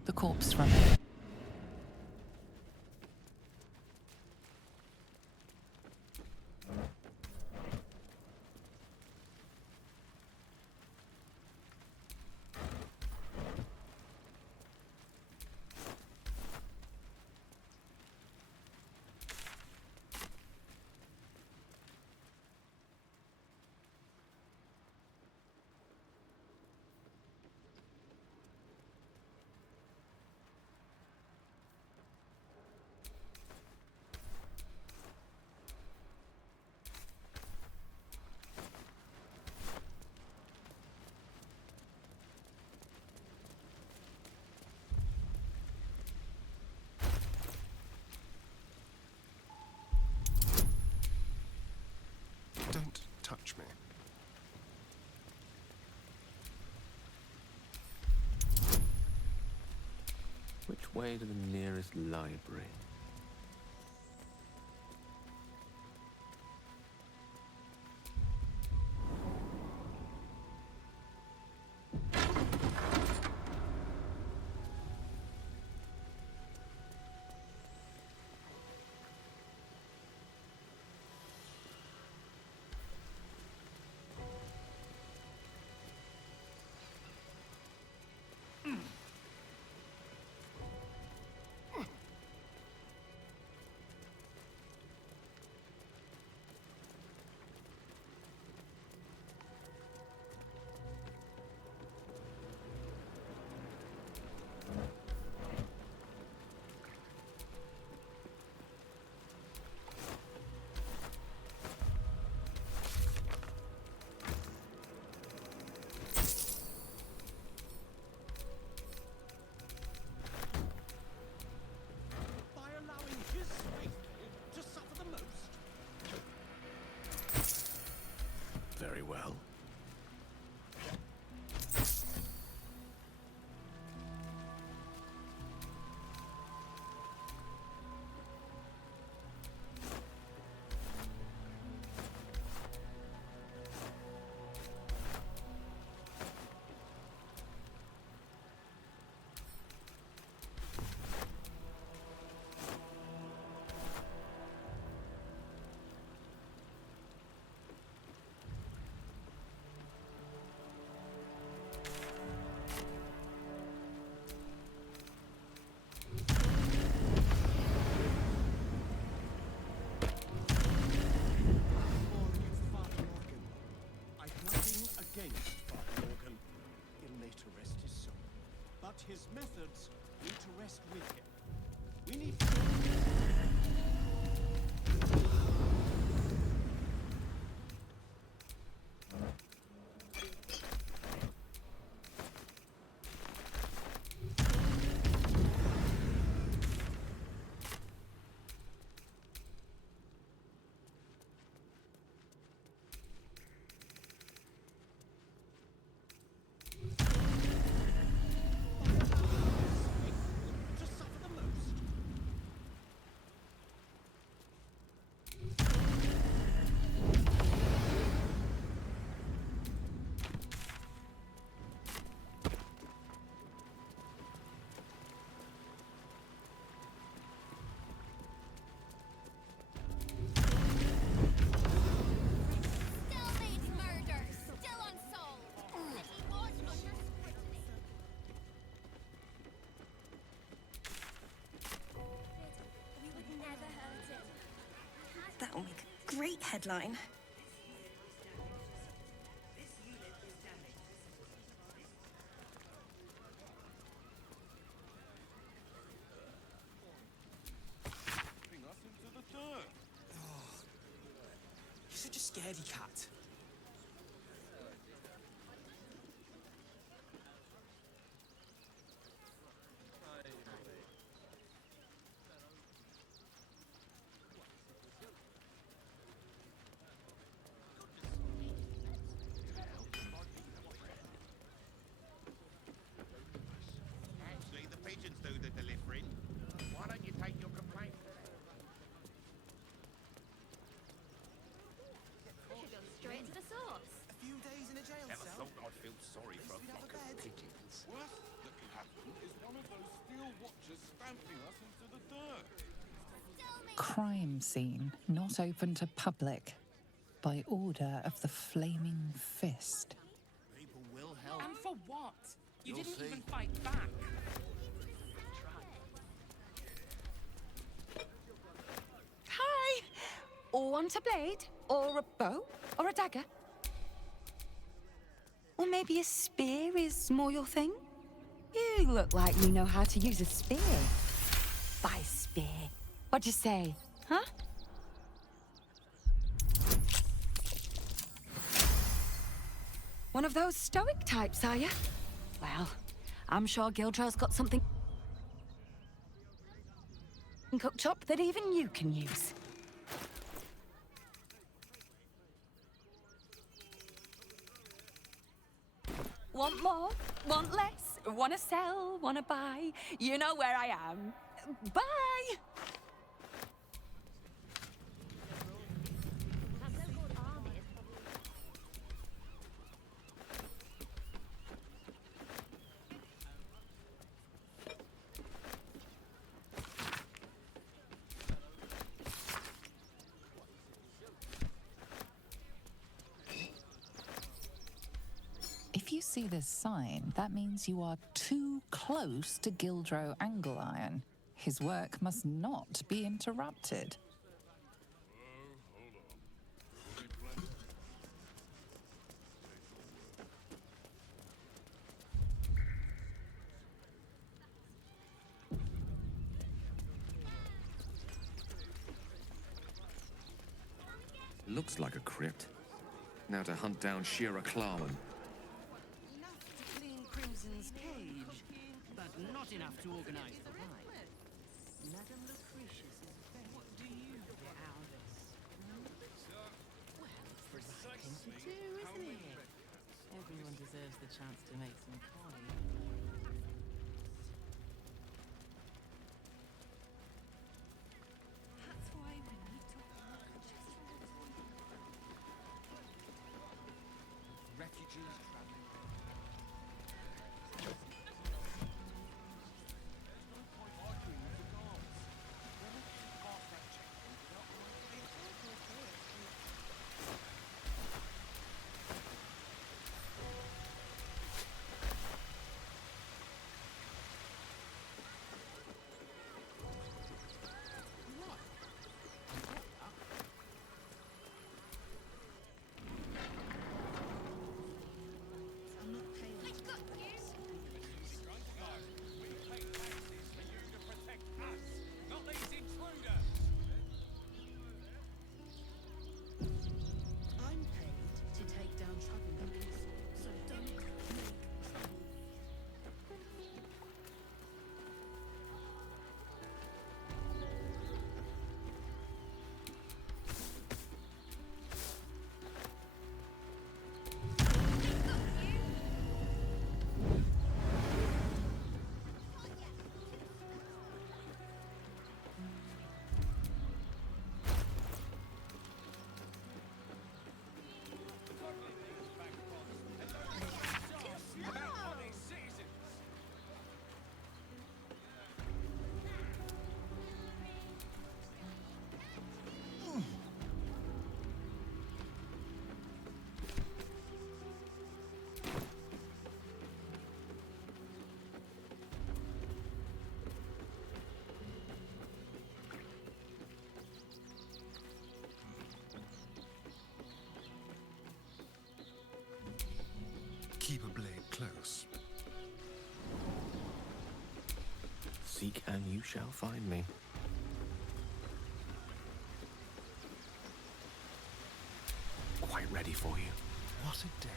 The corpse from. Don't touch me. Which way to the nearest library? methods need to rest with him. We need... That'll make a great headline. Us into the dirt. You're such a scaredy cat. Actually, the pigeons do the delivering. Why don't you take your complaint? Straight to the source. A few days in a jail Never cell. thought I'd feel sorry for a flock of pigeons. Worst that could happen is one of those steel watchers stamping us into the dirt. Crime scene not open to public by order of the Flaming Fist. People will help. And for what? You You'll didn't see. even fight back. Hi! Want a blade? Or a bow? Or a dagger? Or maybe a spear is more your thing? You look like you know how to use a spear. By spear. What'd you say? Huh? One of those stoic types, are you? Well, I'm sure Gildro's got something cooked up that even you can use. Want more? Want less? Wanna sell? Wanna buy? You know where I am. Bye! If you see this sign, that means you are too close to Gildro Angleiron. His work must not be interrupted. Looks like a crypt. Now to hunt down Shira Klarman. Enough to clean Crimson's cage, but not enough to organize the ride. Madame Lucretius is very... What do you get out of this? Well, it's the right thing to do, isn't it? Everyone deserves the chance to make some coin. That's why we need to... Refugees traveling. close. Seek and you shall find me. Quite ready for you. What a day.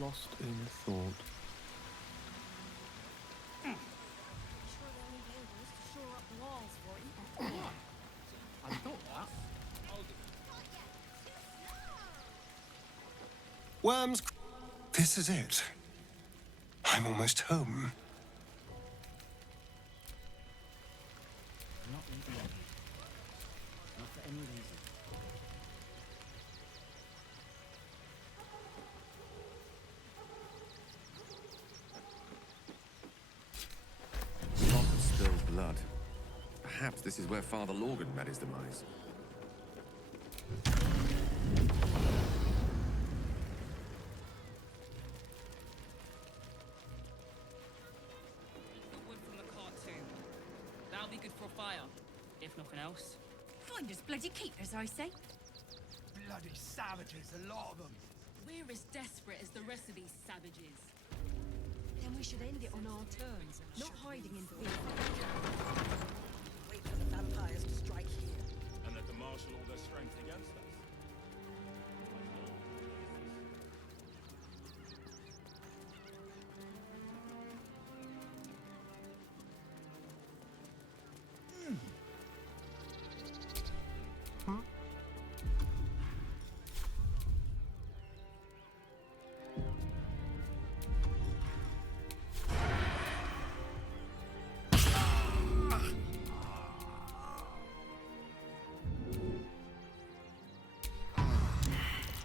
Lost in thought. I thought that. Worms. This is it. I'm almost home. Not leaving you. Not for any reason. Lot of spilled blood. Perhaps this is where Father Lorgan met his demise. The wood from the cart too. That'll be good for a fire, if nothing else. Find us bloody keepers, I say. Bloody savages, a lot of them. We're as desperate as the rest of these savages. Then we should end it on our terms, not hiding in fear. Wait for the vampires to strike here. And let them marshal all their strength against us.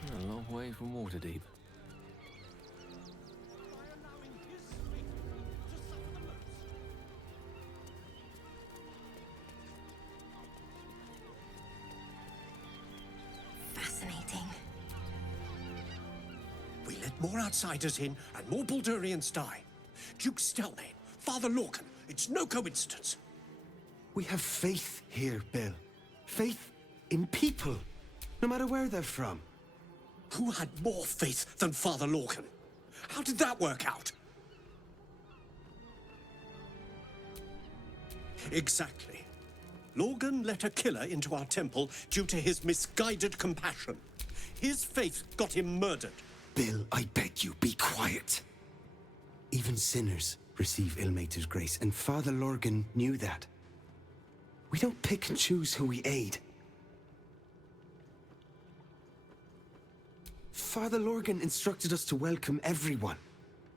A long way from Waterdeep. Fascinating. We let more outsiders in, and more Baldurians die. Duke Stelmane, Father Lorcan, it's no coincidence. We have faith here, Bill. Faith in people, no matter where they're from. Who had more faith than Father Lorcan? How did that work out? Exactly. Lorgan let a killer into our temple due to his misguided compassion. His faith got him murdered. Bill, I beg you, be quiet. Even sinners receive Ilmater's grace, and Father Lorgan knew that. We don't pick and choose who we aid. Father Lorgan instructed us to welcome everyone.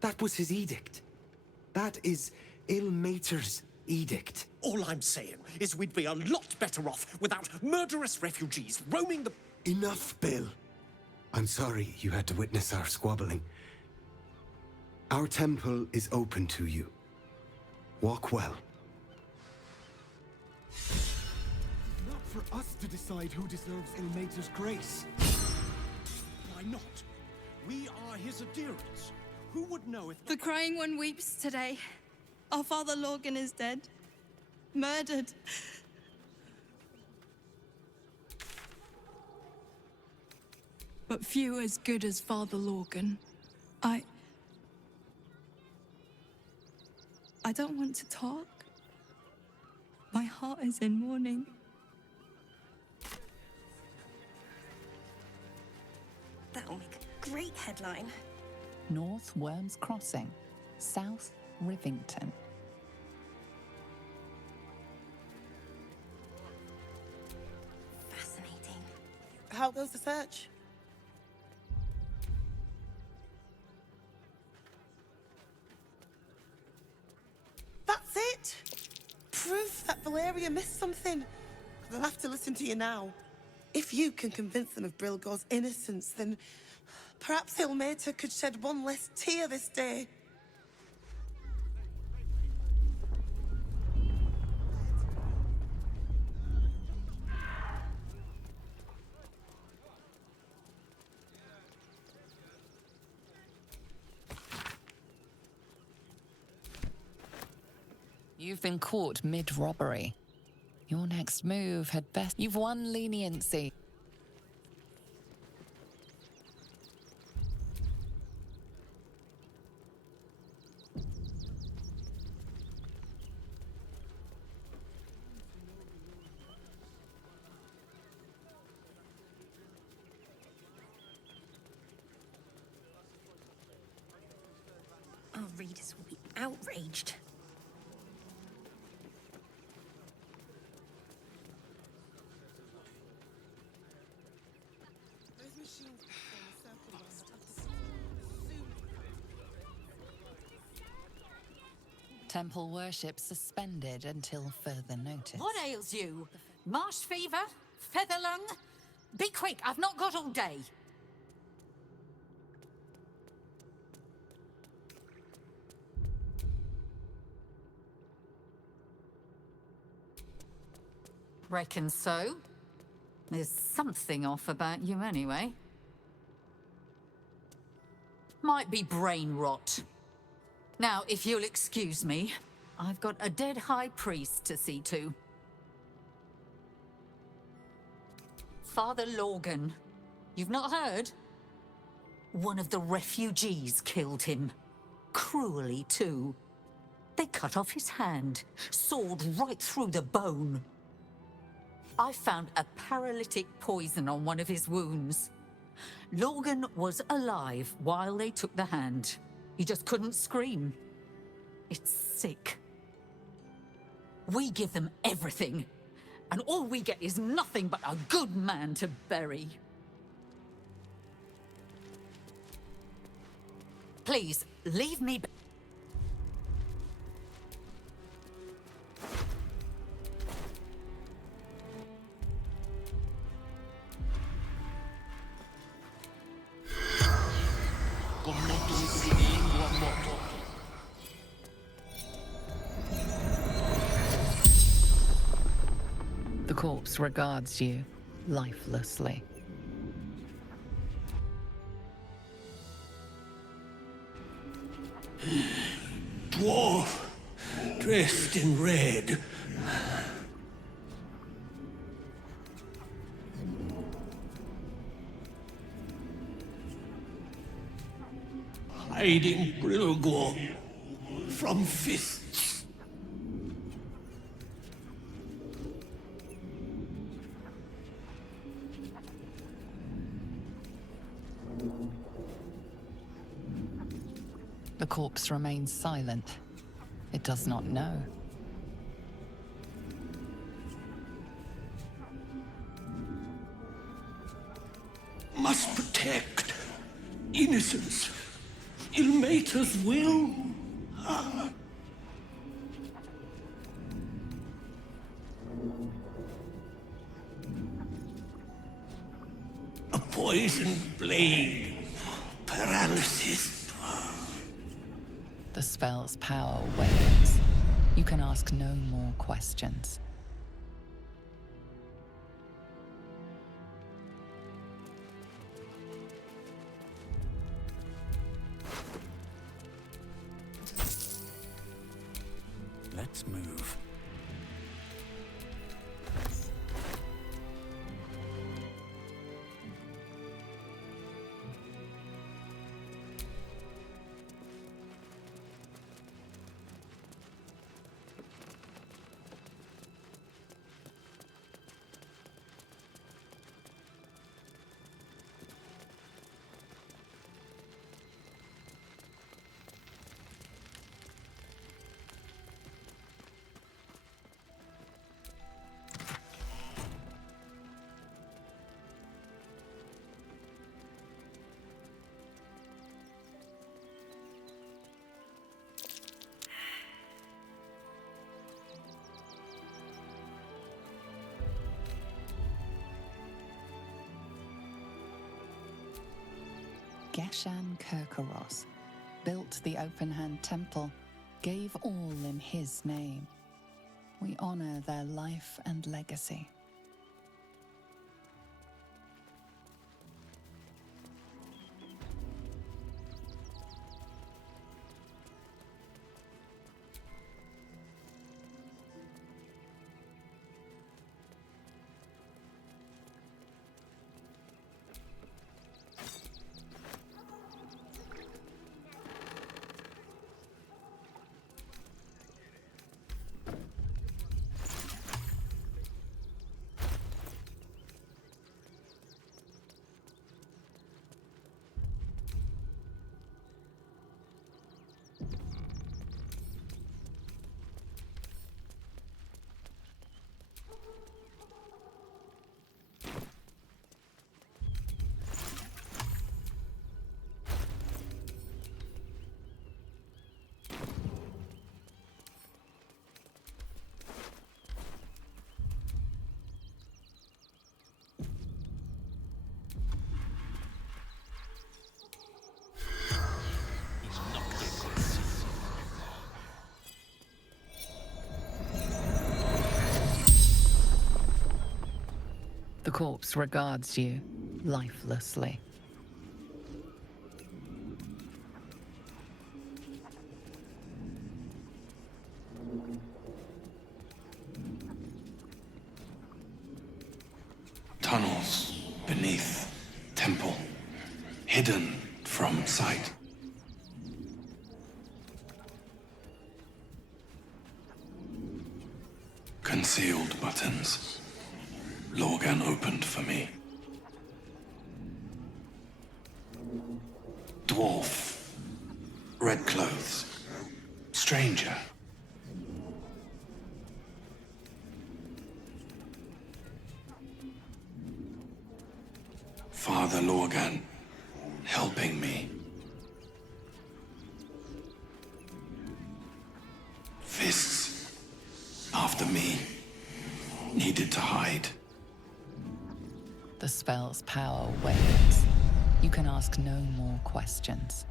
That was his edict. That is Ilmater's edict. All I'm saying is we'd be a lot better off without murderous refugees roaming the... Enough, Bill. I'm sorry you had to witness our squabbling. Our temple is open to you. Walk well. Not for us to decide who deserves Ilmater's grace. Why not? We are his adherents. Who would know if... The Crying One weeps today. Our Father Lorgan is dead. Murdered. But few as good as Father Lorgan. I don't want to talk. My heart is in mourning. That'll make a great headline. North Worms Crossing, South Rivington. Fascinating. How goes the search? That's it! Proof that Valeria missed something. They'll have to listen to you now. If you can convince them of Brilgor's innocence, then perhaps Ilmater could shed one less tear this day. You've been caught mid-robbery. Your next move had best... You've won leniency. outraged. Temple worship suspended until further notice. What ails you? Marsh fever? Feather lung? Be quick, I've not got all day. Reckon so. There's something off about you anyway. Might be brain rot. Now, if you'll excuse me, I've got a dead high priest to see to. Father Lorgan. You've not heard? One of the refugees killed him. Cruelly, too. They cut off his hand, sawed right through the bone. I found a paralytic poison on one of his wounds. Lorgan was alive while they took the hand. He just couldn't scream. It's sick. We give them everything, and all we get is nothing but a good man to bury. Please, leave me be. The corpse regards you lifelessly. Dwarf, dressed in red. Hiding Brilgor from fists. The corpse remains silent. It does not know. Must protect innocence. Ilmater's will. A poisoned blade. Paralysis. The spell's power wanes. You can ask no more questions. Let's move. Geshan Kirkaros built the open-hand temple, gave all in his name. We honor their life and legacy. The corpse regards you lifelessly. Tunnels beneath temple, hidden from sight. Concealed buttons. Lorgan opened for me. Dwarf. Red clothes. Stranger. Father Lorgan helping me. Fists after me. Needed to hide. The spell's power wanes. You can ask no more questions.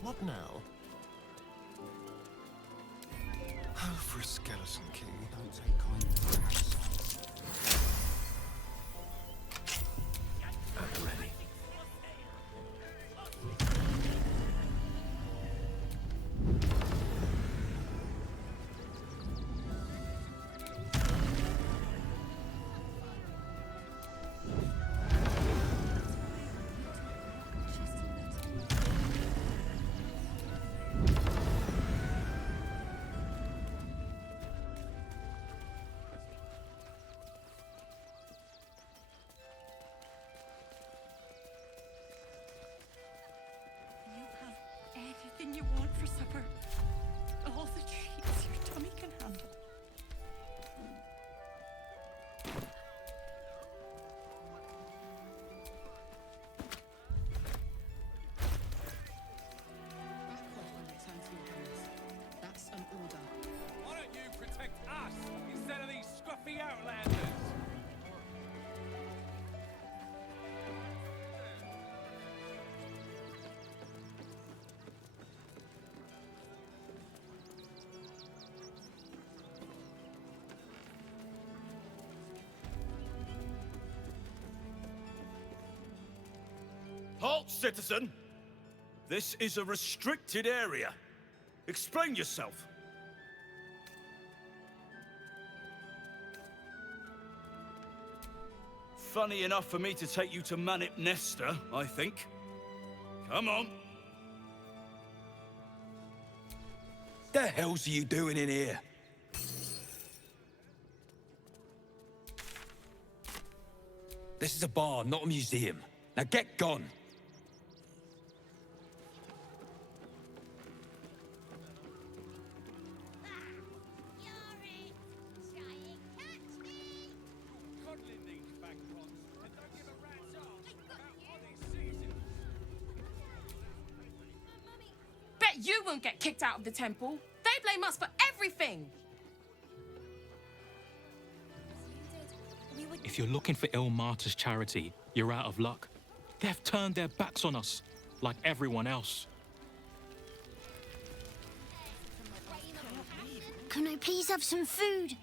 What now? Oh, for a skeleton king. Don't take kindly. At the ready. Anything you want for supper. All the treats your tummy can handle. That's an order. Why don't you protect us instead of these scruffy outlanders? Halt, citizen! This is a restricted area. Explain yourself. Funny enough for me to take you to Manip Nesta, I think. Come on. The hell's you doing in here? This is a bar, not a museum. Now get gone. Bet you won't get kicked out of the temple. They blame us for everything. If you're looking for Ilmater's charity, you're out of luck. They've turned their backs on us, like everyone else. Can please have some food?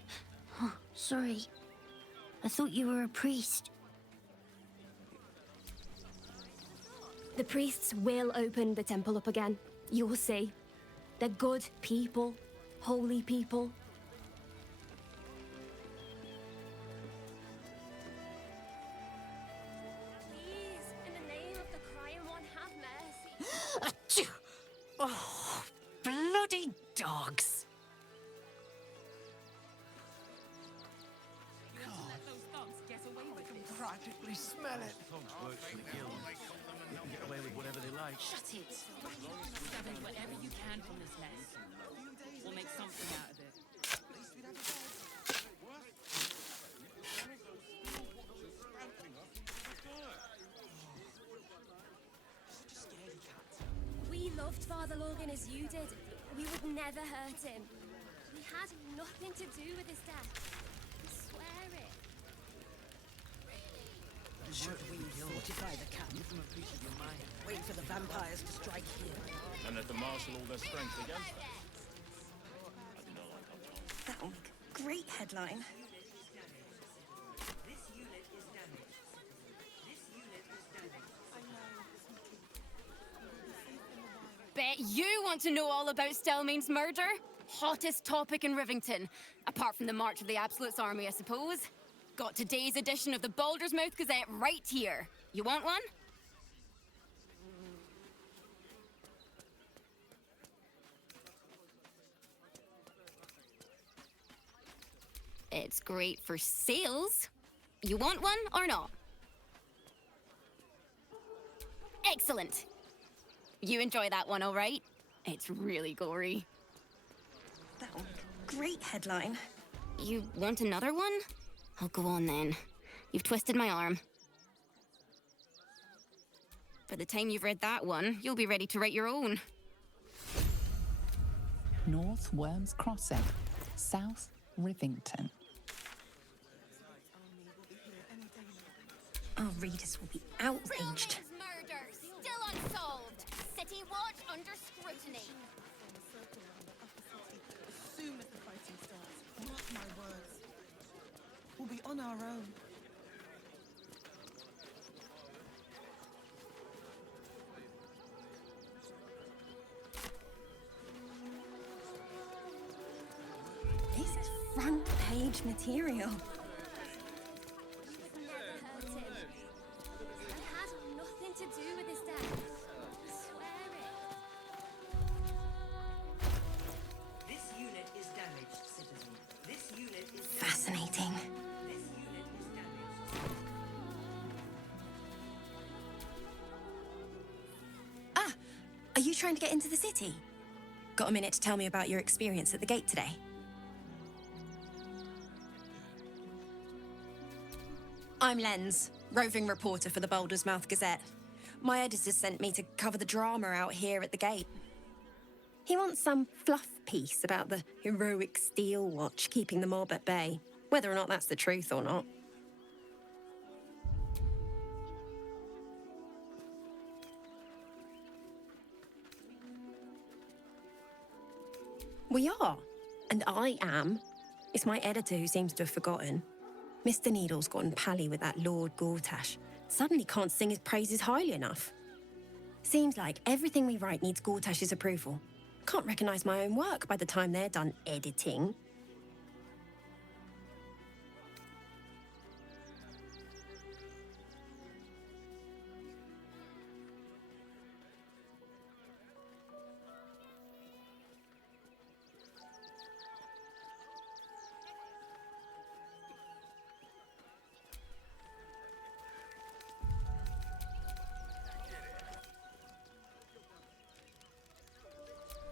Oh, sorry. I thought you were a priest. The priests will open the temple up again. You'll see. They're good people. Holy people. Please, in the name of the crying one, have mercy. Oh, bloody dogs. Practically smell it. Works for the guild. They can get away with whatever they like. Shut it! Scavenge whatever you can from this mess. We'll make something out of it. We loved Father Logan as you did. We would never hurt him. We had nothing to do with his death. I swear it. Should we fortify the camp? Wait for the vampires to strike here. And let them marshal all their strength against us. That'll make a great headline. Bet you want to know all about Stelmane's murder? Hottest topic in Rivington. Apart from the March of the Absolute's army, I suppose. Got today's edition of the Baldurs Mouth Gazette right here. You want one? It's great for sales. You want one or not? Excellent. You enjoy that one, all right? It's really gory. That'll make a great headline. You want another one? I'll go on then. You've twisted my arm. By the time you've read that one, you'll be ready to write your own. North Worms Crossing, South Rivington. Our readers will be outraged. Stelmane's murder, still unsolved. City watch under scrutiny. As soon as the fighting starts, mark my words. We'll be on our own. This is front page material. To do with his death. I swear it. This unit is damaged, citizen. This unit is damaged. Fascinating. This unit is damaged. Ah! Are you trying to get into the city? Got a minute to tell me about your experience at the gate today? I'm Lens, roving reporter for the Baldurs Mouth Gazette. My editor sent me to cover the drama out here at the gate. He wants some fluff piece about the heroic Steel Watch keeping the mob at bay, whether or not that's the truth or not. We are, and I am. It's my editor who seems to have forgotten. Mr. Needle's gotten pally with that Lord Gortash. Suddenly can't sing his praises highly enough. Seems like everything we write needs Gortash's approval. Can't recognise my own work by the time they're done editing.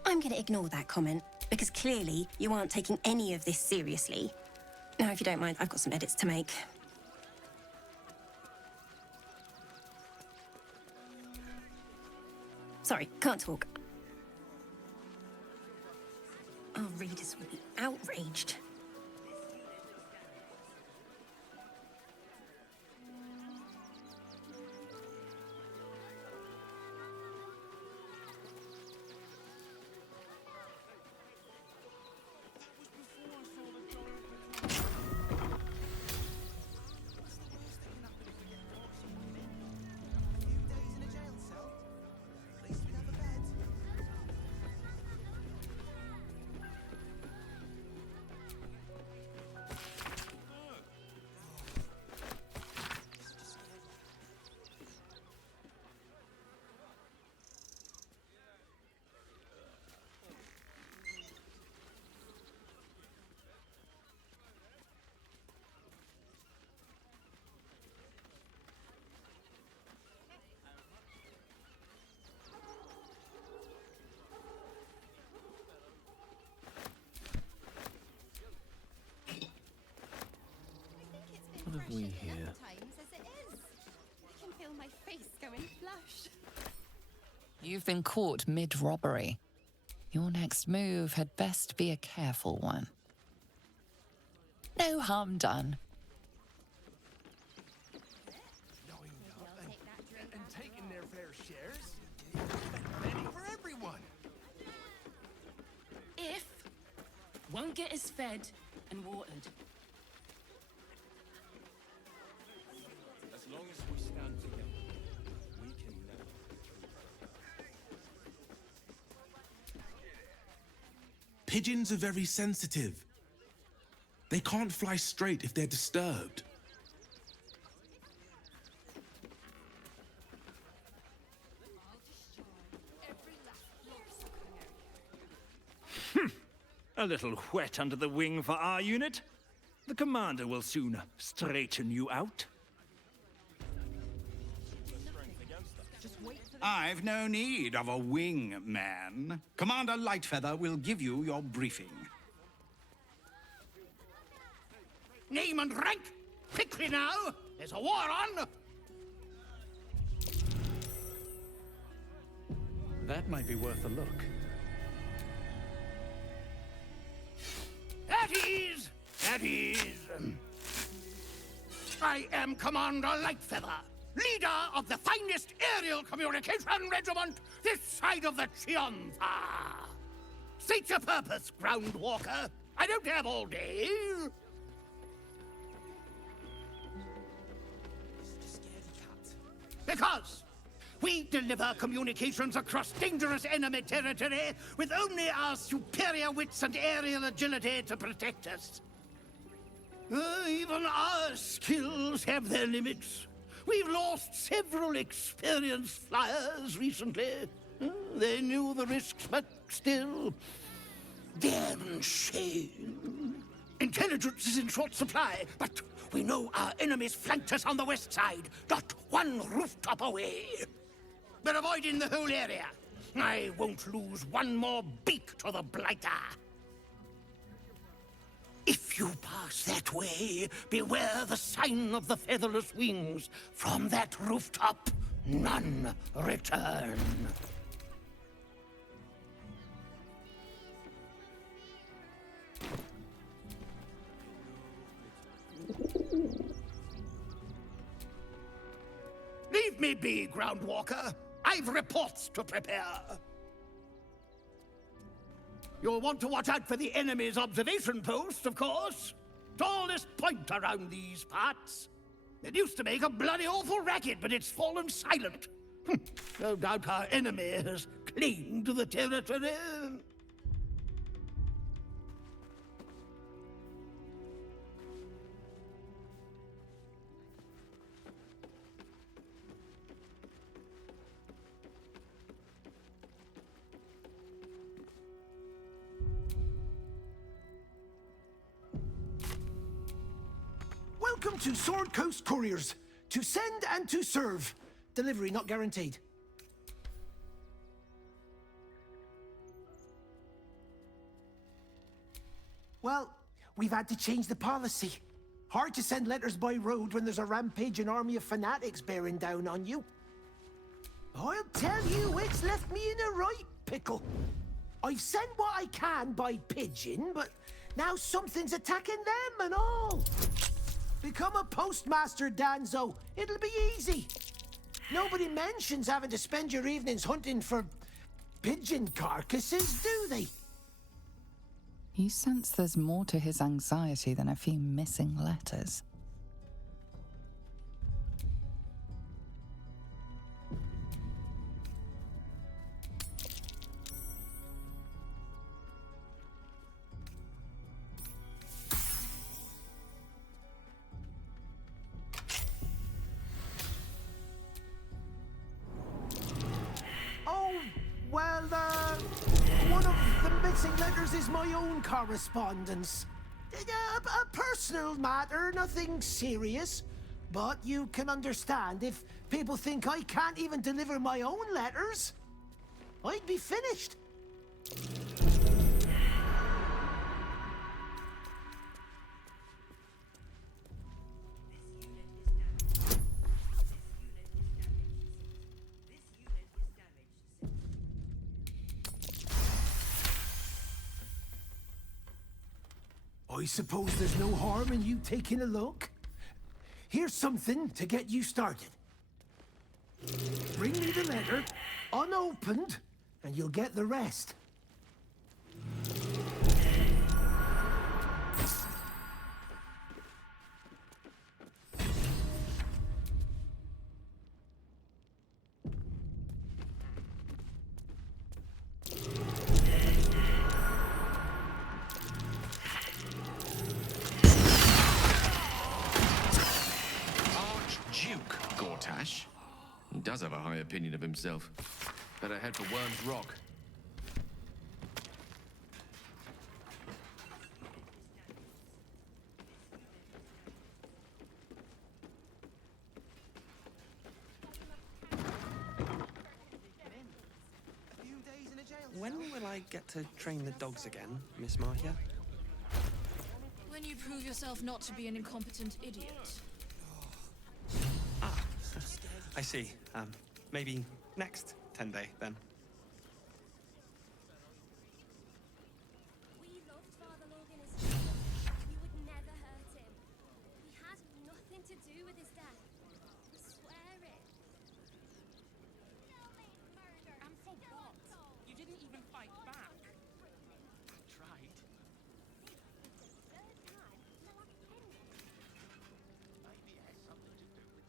I'm going to ignore that comment, because clearly you aren't taking any of this seriously. Now, if you don't mind, I've got some edits to make. Sorry, can't talk. Our readers will be outraged. have we here? Times as it is. I can feel my face going flush. You've been caught mid-robbery. Your next move had best be a careful one. No harm done. And taking their fair shares. Ready for everyone. If won't get us fed and watered. As long as we stand together, we can never. Pigeons are very sensitive. They can't fly straight if they're disturbed. A little wet under the wing for our unit. The commander will soon straighten you out. I've no need of a wing man. Commander Lightfeather will give you your briefing. Name and rank! Quickly now! There's a war on! That might be worth a look. At ease! At ease! I am Commander Lightfeather, leader of the finest aerial communication regiment this side of the Chianza. State your purpose, Groundwalker. I don't have all day. Because we deliver communications across dangerous enemy territory with only our superior wits and aerial agility to protect us. Even our skills have their limits. We've lost several experienced flyers recently. They knew the risks, but still, damn shame. Intelligence is in short supply, but we know our enemies flanked us on the west side, not one rooftop away. They're avoiding the whole area. I won't lose one more beak to the blighter. If you pass that way, beware the sign of the featherless wings. From that rooftop, none return. Leave me be, Groundwalker. I've reports to prepare. You'll want to watch out for the enemy's observation post, of course. Tallest point around these parts. It used to make a bloody awful racket, but it's fallen silent. No doubt our enemy has claimed the territory. Welcome to Sword Coast Couriers. To send and to serve. Delivery not guaranteed. Well, we've had to change the policy. Hard to send letters by road when there's a rampaging army of fanatics bearing down on you. I'll tell you, it's left me in a right pickle. I've sent what I can by pigeon, but now something's attacking them and all. Become a postmaster, Danzo. It'll be easy. Nobody mentions having to spend your evenings hunting for pigeon carcasses, do they? You sense there's more to his anxiety than a few missing letters. One of the missing letters is my own correspondence. A personal matter, nothing serious. But you can understand if people think I can't even deliver my own letters, I'd be finished. I suppose there's no harm in you taking a look. Here's something to get you started. Bring me the letter, unopened, and you'll get the rest. Archduke Gortash. He does have a high opinion of himself. Better head for Worm's Rock. When will I get to train the dogs again, Miss Martia? When you prove yourself not to be an incompetent idiot. Ah, I see. Maybe next 10-day, then. We loved Father Logan as children. We would never hurt him. We had nothing to do with his death. We swear it. And for what? You didn't even fight back. I tried.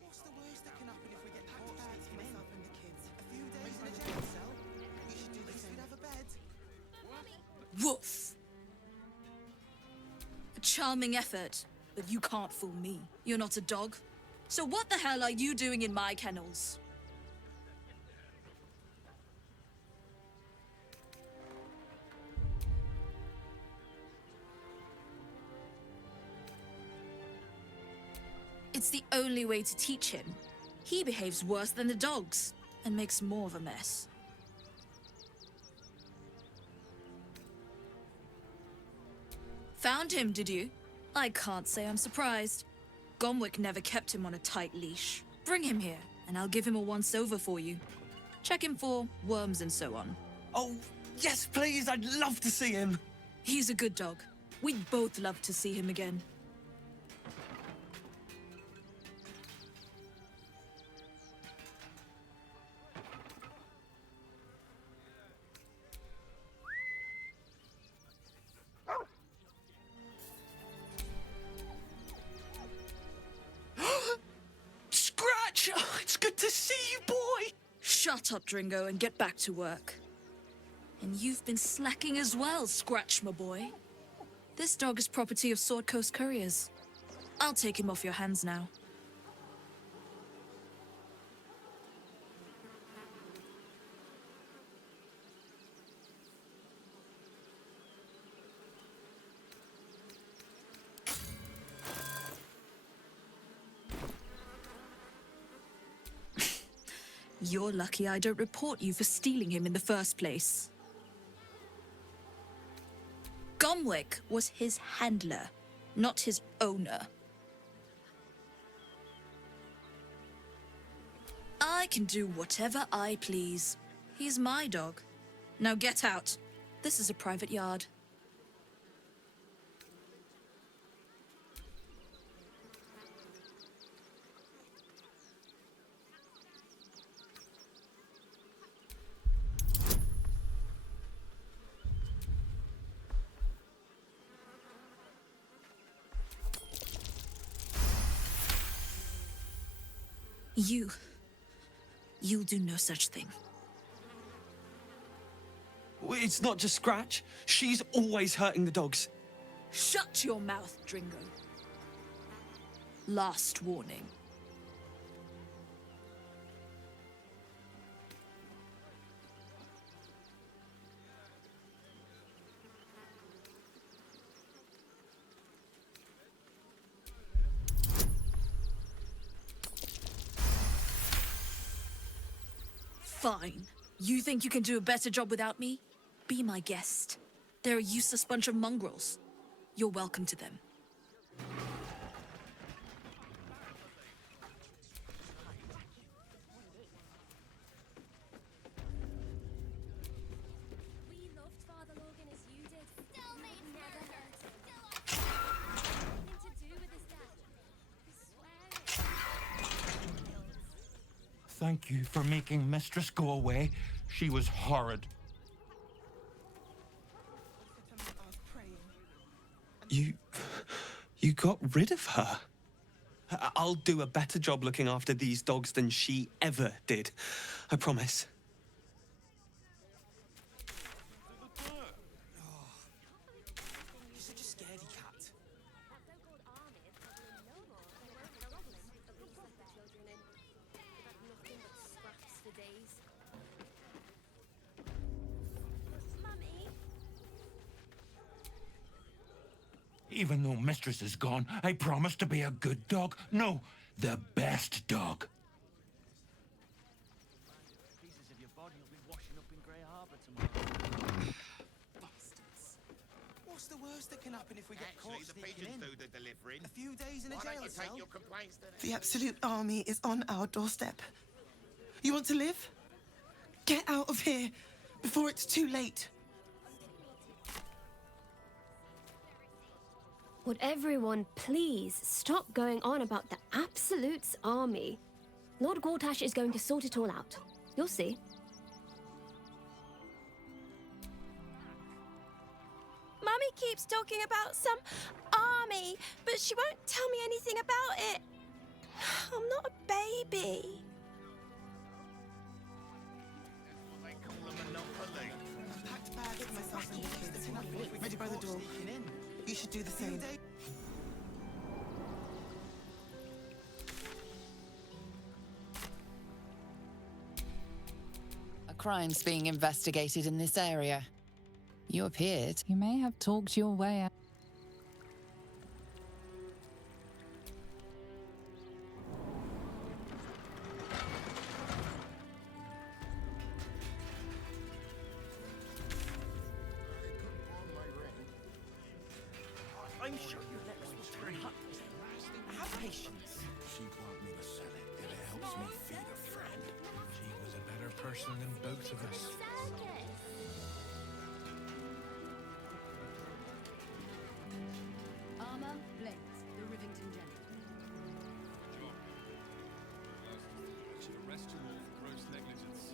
What's the worst that can happen if we get caught sneaking in? Myself and the kids. A few days in a jail cell. We should do the same. We'd have a bed. Woof! A charming effort, but you can't fool me. You're not a dog. So what the hell are you doing in my kennels? It's the only way to teach him. He behaves worse than the dogs, and makes more of a mess. Found him, did you? I can't say I'm surprised. Gomwick never kept him on a tight leash. Bring him here, and I'll give him a once-over for you. Check him for worms and so on. Oh, yes, please, I'd love to see him. He's a good dog. We'd both love to see him again. Scratch! Oh, it's good to see you, boy! Shut up, Dringo, and get back to work. And you've been slacking as well, Scratch, my boy. This dog is property of Sword Coast Couriers. I'll take him off your hands now. You're lucky I don't report you for stealing him in the first place. Gomwick was his handler, not his owner. I can do whatever I please. He's my dog. Now get out. This is a private yard. You'll do no such thing. It's not just Scratch. She's always hurting the dogs. Shut your mouth, Dringo. Last warning. Fine. You think you can do a better job without me? Be my guest. They're a useless bunch of mongrels. You're welcome to them. We loved Father Logan as you did. Still made never hurt him. Thank you for making Mistress go away. She was horrid. You got rid of her? I'll do a better job looking after these dogs than she ever did. I promise. You're such a scaredy cat. Even though Mistress is gone, I promise to be a good dog. No, the best dog. Pieces of your body will be washing up in Grey Harbour tomorrow. Bastards. What's the worst that can happen if we get Actually, caught the sneaking pigeons in? do the delivering. A few days in a Why jail don't you cell? take your complaints to The Absolute Army is on our doorstep. You want to live? Get out of here before it's too late. Would everyone please stop going on about the Absolute's army? Lord Gortash is going to sort it all out. You'll see. Mummy keeps talking about some army, but she won't tell me anything about it. I'm not a baby. Packed bags for myself and the kids. Ready by the door. You should do the same. A crime's being investigated in this area. You appeared. You may have talked your way out. I'm sure your letters will turn up. Have patience. She brought me to sell it. It helps me feed a friend. She was a better person than both of us. Armor, blades, the Rivington Jenny. I should arrest you all for gross negligence.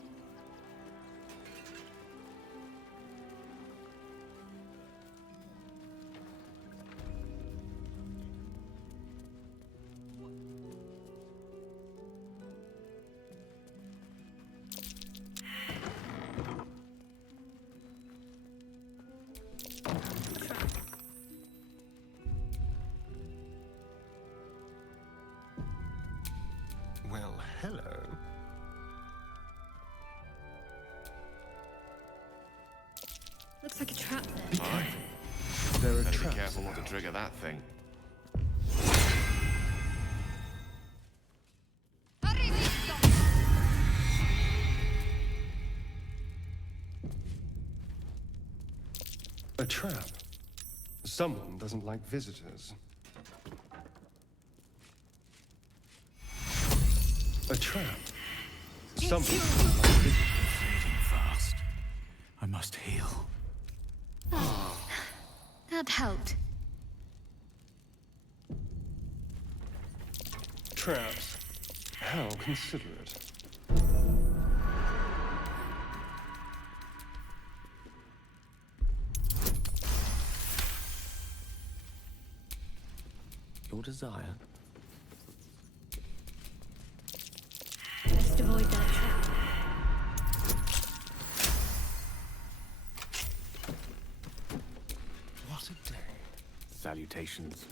Well, hello. Looks like a trap there. Be careful. There are Better be traps careful not to about. trigger that thing. A trap. Someone doesn't like visitors. A trap. Someone doesn't like visitors. Fading fast. I must heal. That helped. Traps. How considerate. Your desire. Best avoid that trap. What a day. Salutations.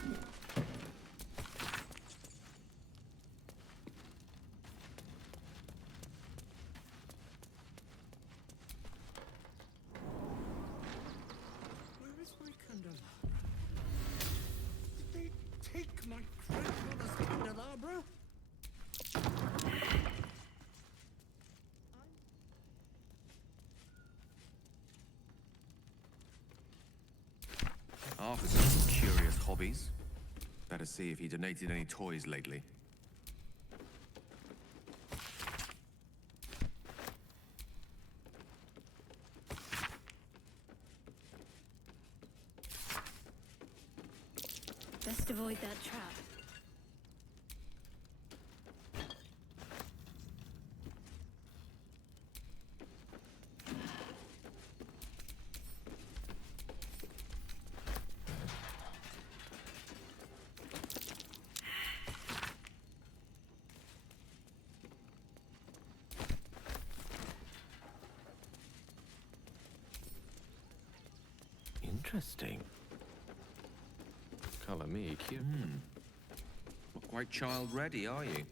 Where is my candelabra? Did they take my grandmother's candelabra? Arthur's got some curious hobbies. Better see if he donated any toys lately. Best avoid that trap. Interesting. Colour me cute. Not quite child-ready, are you?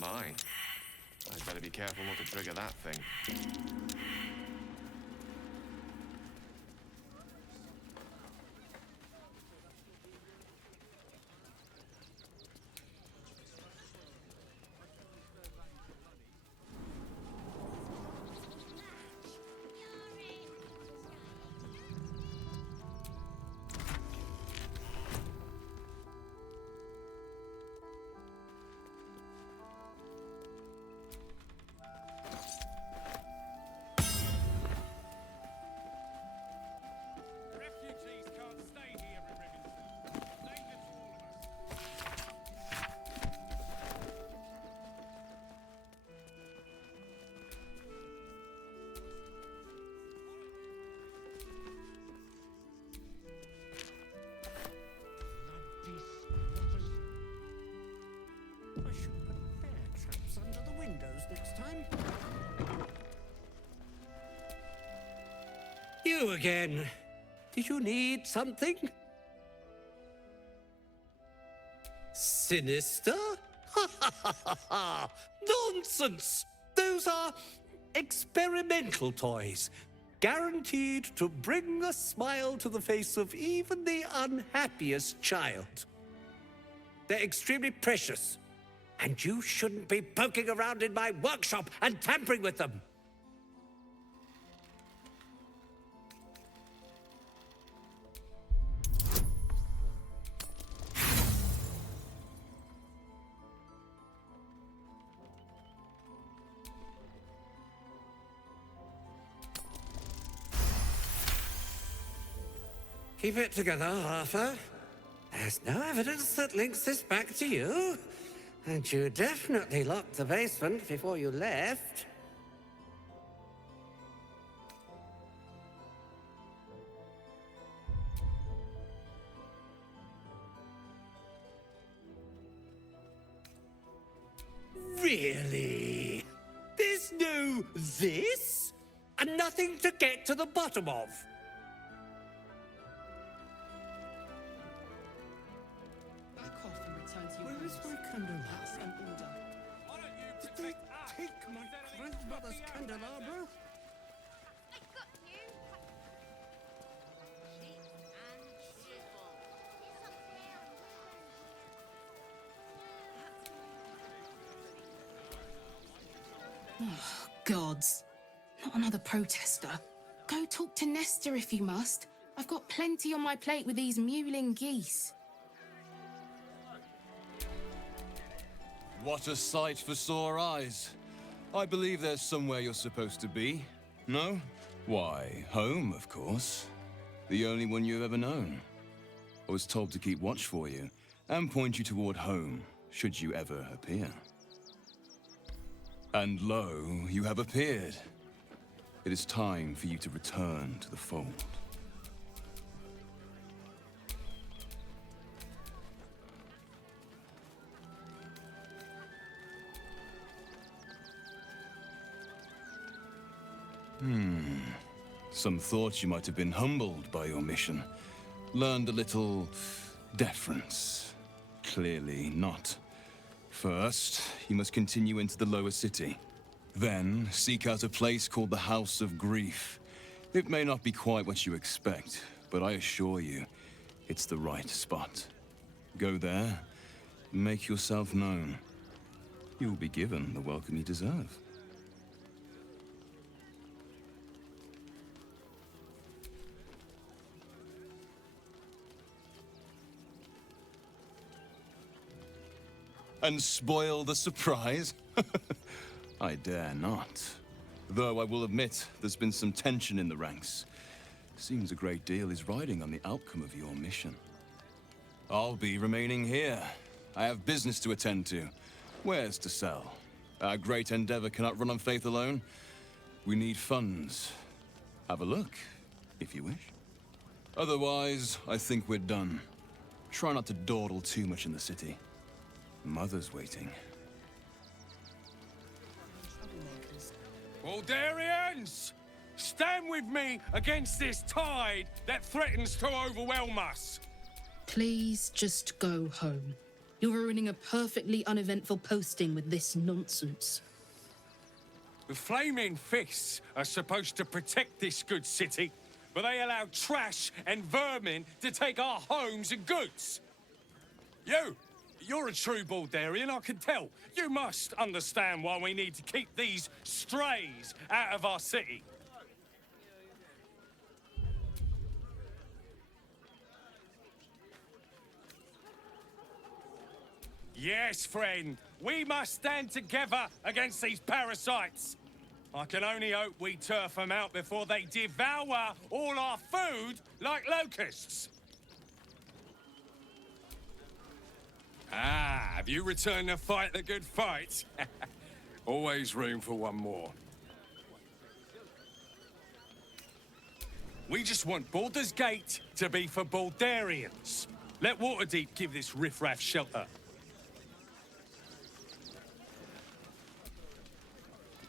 Mine. I'd better be careful not to trigger that thing. I should put bear traps under the windows next time. You again. Did you need something? Sinister? Nonsense! Those are experimental toys, guaranteed to bring a smile to the face of even the unhappiest child. They're extremely precious, and you shouldn't be poking around in my workshop and tampering with them. Keep it together, Arthur. There's no evidence that links this back to you. And you definitely locked the basement before you left. Really? There's no this? And nothing to get to the bottom of? Where is my candelabra? Did they take my grandmother's candelabra? Oh, gods. Not another protester. Go talk to Nestor if you must. I've got plenty on my plate with these mewling geese. What a sight for sore eyes. I believe there's somewhere you're supposed to be. No? Why, home, of course. The only one you've ever known. I was told to keep watch for you, and point you toward home, should you ever appear. And lo, you have appeared. It is time for you to return to the fold. Some thought you might have been humbled by your mission. Learned a little deference. Clearly not. First, you must continue into the lower city. Then, seek out a place called the House of Grief. It may not be quite what you expect, but I assure you, It's the right spot. Go there, make yourself known. You'll be given the welcome you deserve. And spoil the surprise? I dare not. Though I will admit, there's been some tension in the ranks. Seems a great deal is riding on the outcome of your mission. I'll be remaining here. I have business to attend to. Wares to sell. Our great endeavor cannot run on faith alone. We need funds. Have a look, if you wish. Otherwise, I think we're done. Try not to dawdle too much in the city. Mother's waiting. Baldurians! Stand with me against this tide that threatens to overwhelm us! Please just go home. You're ruining a perfectly uneventful posting with this nonsense. The Flaming Fists are supposed to protect this good city, but they allow trash and vermin to take our homes and goods. You're a true Baldurian, I can tell. You must understand why we need to keep these strays out of our city. Yes, friend. We must stand together against these parasites. I can only hope we turf them out before they devour all our food like locusts. Ah, have you returned to fight the good fight? Always room for one more. We just want Baldur's Gate to be for Baldurians. Let Waterdeep give this riffraff shelter.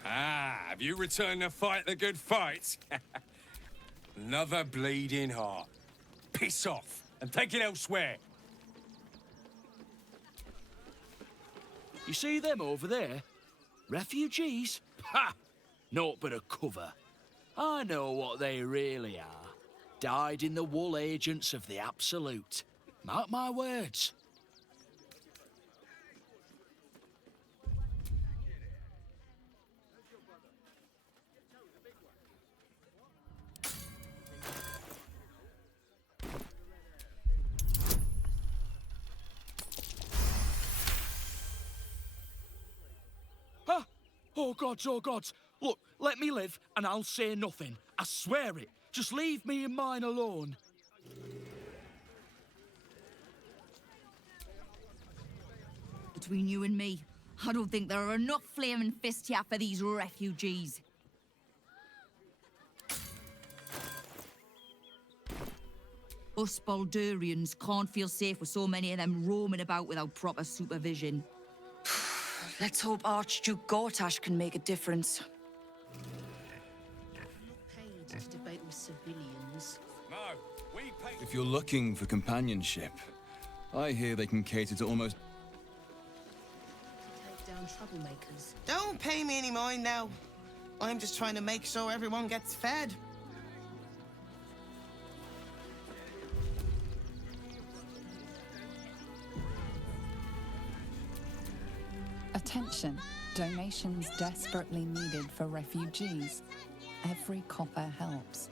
Ah, have you returned to fight the good fight? Another bleeding heart. Piss off and take it elsewhere. You see them over there? Refugees? Ha! Naught but a cover. I know what they really are. Dyed-in-the-wool agents of the Absolute. Mark my words. Oh gods, oh gods. Look, let me live and I'll say nothing. I swear it. Just leave me and mine alone. Between you and me, I don't think there are enough flaming fists here for these refugees. Us Baldurians can't feel safe with so many of them roaming about without proper supervision. Let's hope Archduke Gortash can make a difference. Paid to debate with civilians. No, we pay. If you're looking for companionship, I hear they can cater to almost... Take down troublemakers. Don't pay me any mind now. I'm just trying to make sure everyone gets fed. Attention, donations desperately needed for refugees. Every copper helps.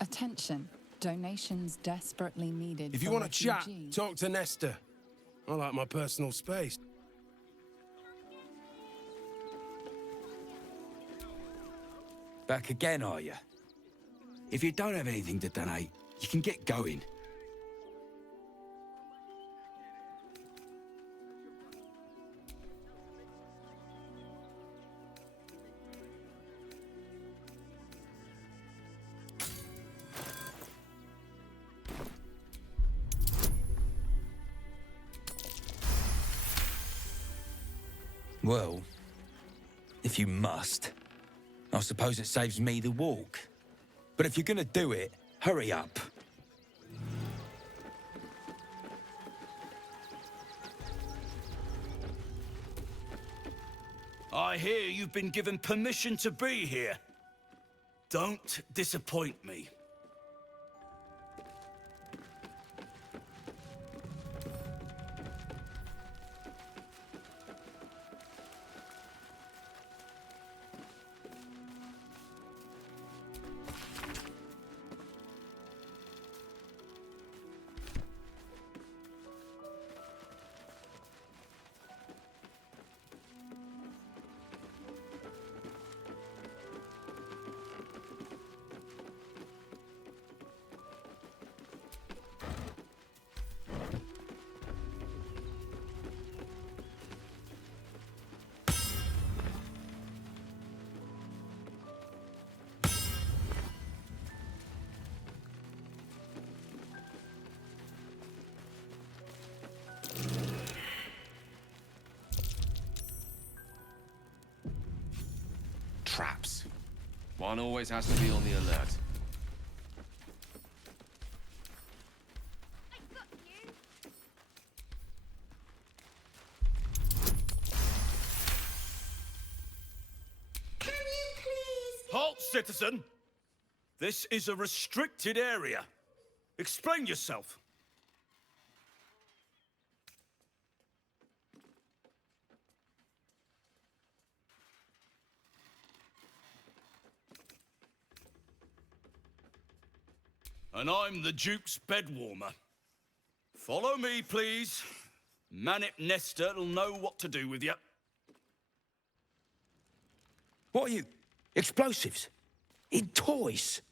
Attention, donations desperately needed If for you want to chat, refugees. talk to Nestor. I like my personal space. Back again, are you? If you don't have anything to donate, you can get going. Well, if you must, I suppose it saves me the walk. But if you're gonna do it, hurry up. I hear you've been given permission to be here. Don't disappoint me. Traps. One always has to be on the alert. Halt, citizen! This is a restricted area. Explain yourself. And I'm the Duke's bedwarmer. Follow me, please. Manip Nester'll know what to do with you. What are you? Explosives? In toys?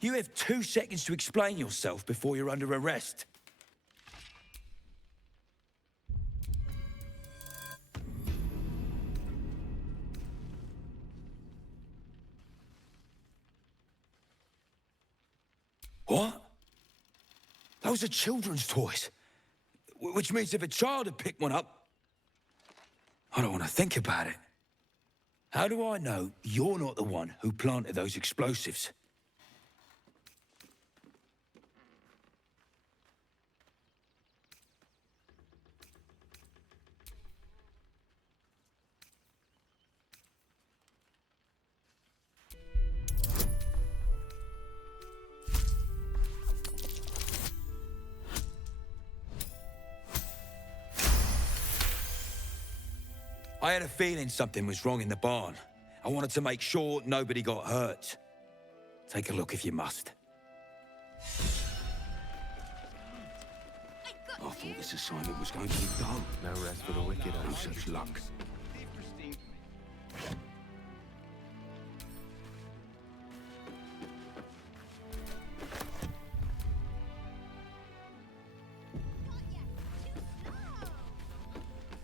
You have 2 seconds to explain yourself before you're under arrest. What? Those are children's toys. Which means if a child had picked one up... I don't want to think about it. How do I know you're not the one who planted those explosives? I had a feeling something was wrong in the barn. I wanted to make sure nobody got hurt. Take a look if you must. I thought this assignment was going to be dull. No rest for the wicked. No such luck.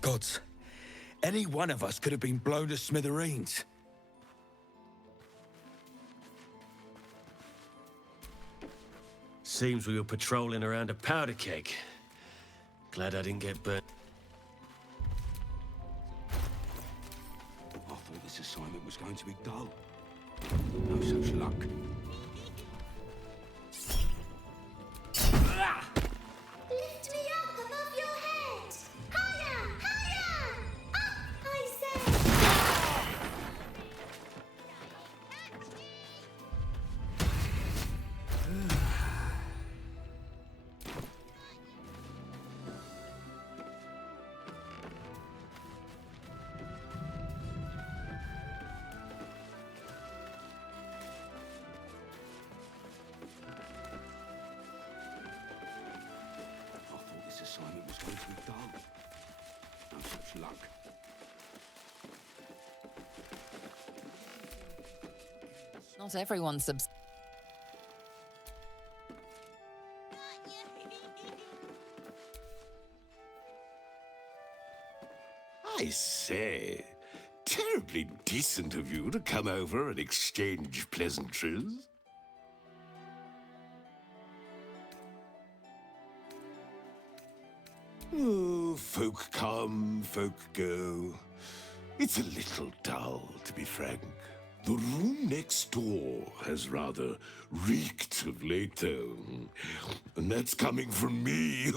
Gods. Any one of us could have been blown to smithereens. Seems we were patrolling around a powder keg. Glad I didn't get burnt. I thought this assignment was going to be dull. No such luck. Lift me up above your head! Higher! Higher! Up, I say! This assignment was going to be dull. No such luck. Not everyone subs. I say, terribly decent of you to come over and exchange pleasantries. Oh, folk come, folk go. It's a little dull, to be frank. The room next door has rather reeked of late, though. And that's coming from me.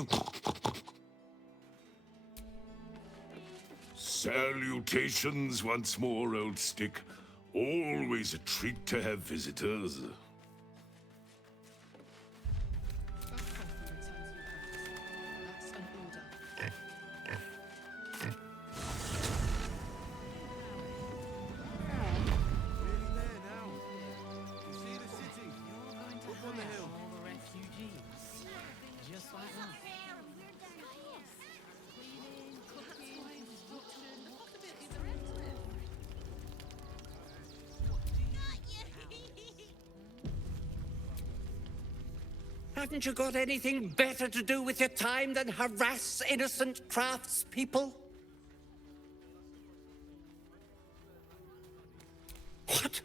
Salutations once more, old stick. Always a treat to have visitors. Haven't you got anything better to do with your time than harass innocent craftspeople? What?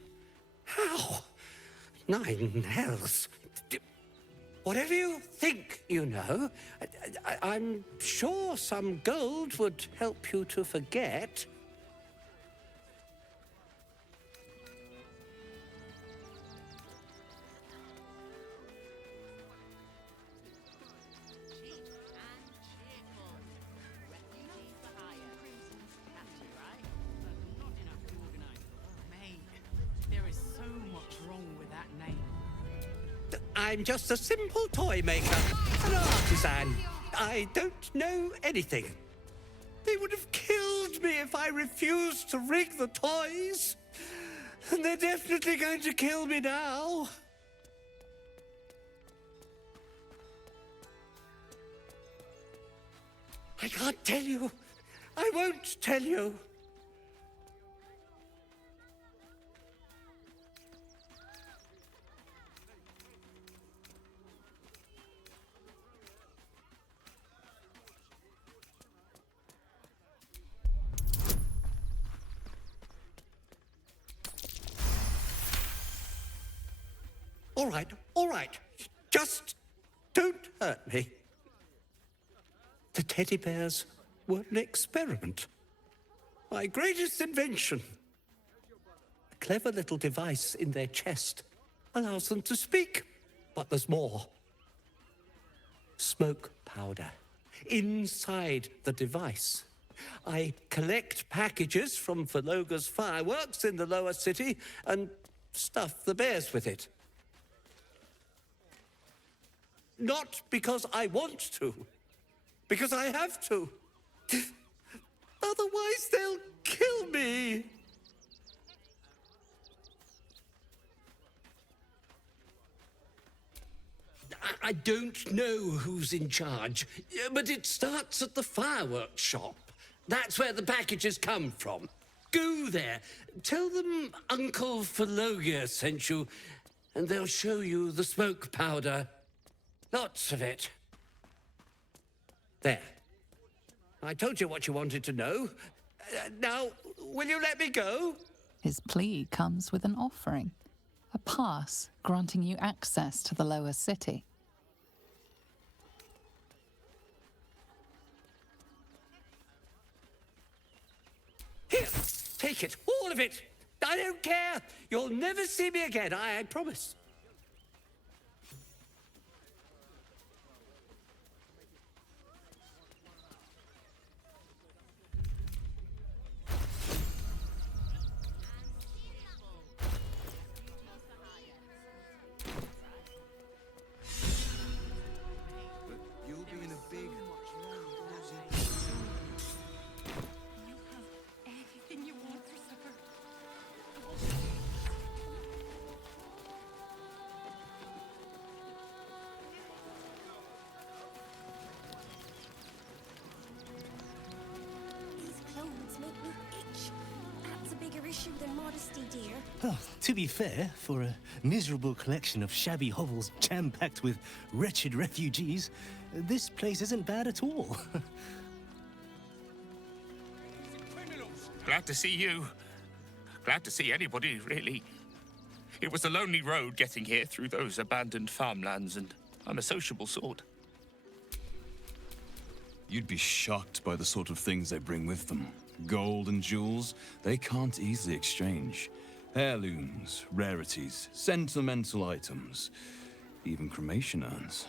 How? Nine hells. Whatever you think you know, I'm sure some gold would help you to forget. I'm just a simple toy maker, an artisan. I don't know anything. They would have killed me if I refused to rig the toys. And they're definitely going to kill me now. I can't tell you. I won't tell you. All right. Just don't hurt me. The teddy bears were an experiment. My greatest invention. A clever little device in their chest allows them to speak. But there's more. Smoke powder inside the device. I collect packages from Verloga's fireworks in the lower city and stuff the bears with it. Not because I want to, because I have to. Otherwise, they'll kill me. I don't know who's in charge, but it starts at the fireworks shop. That's where the packages come from. Go there, tell them Uncle Verloga sent you, and they'll show you the smoke powder. Lots of it. There. I told you what you wanted to know. Now, will you let me go? His plea comes with an offering, a pass granting you access to the lower city. Here, take it, all of it. I don't care. You'll never see me again, I promise. Than modesty, dear. Oh, to be fair, for a miserable collection of shabby hovels jam-packed with wretched refugees, this place isn't bad at all. Glad to see you. Glad to see anybody, really. It was a lonely road getting here through those abandoned farmlands, and I'm a sociable sort. You'd be shocked by the sort of things they bring with them. Gold and jewels, they can't easily exchange. Heirlooms, rarities, sentimental items, even cremation urns.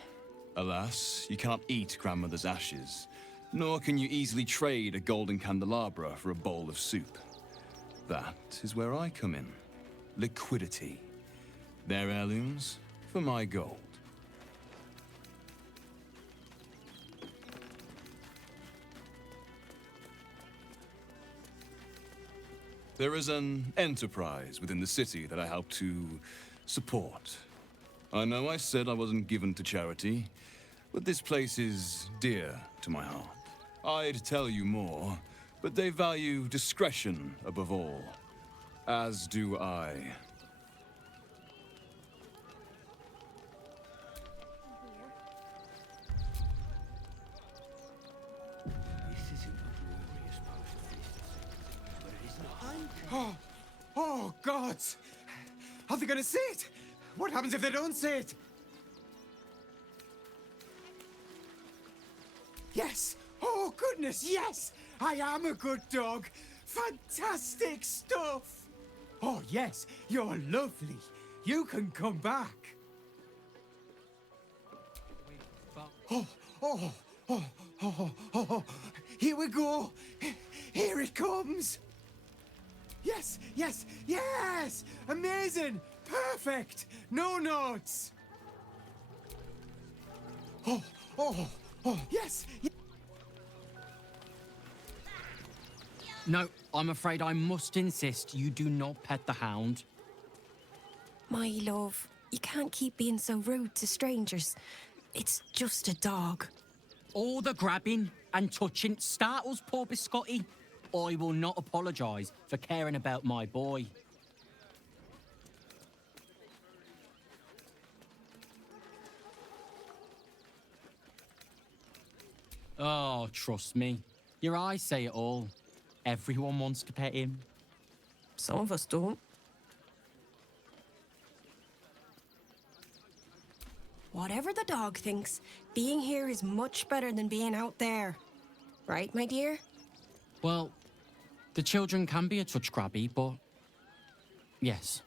Alas, you can't eat grandmother's ashes, nor can you easily trade a golden candelabra for a bowl of soup. That is where I come in. liquidity. Their heirlooms for my gold. There is an enterprise within the city that I help to support. I know I said I wasn't given to charity, but this place is dear to my heart. I'd tell you more, but they value discretion above all. As do I. Oh, oh, gods! Are they gonna see it? What happens if they don't see it? Yes! Oh, goodness, yes! I am a good dog! Fantastic stuff! Oh, yes, you're lovely. You can come back. Oh, oh, oh, oh, oh, oh. Here we go! Here it comes! Yes, yes, yes! Amazing! Perfect! No notes! Oh, oh, oh, yes! No, I'm afraid I must insist you do not pet the hound. My love, you can't keep being so rude to strangers. It's just a dog. All the grabbing and touching startles poor Biscotti. I will not apologise for caring about my boy. Oh, trust me. Your eyes say it all. Everyone wants to pet him. Some of us don't. Whatever the dog thinks, being here is much better than being out there. Right, my dear? Well, the children can be a touch grabby, but... Yes.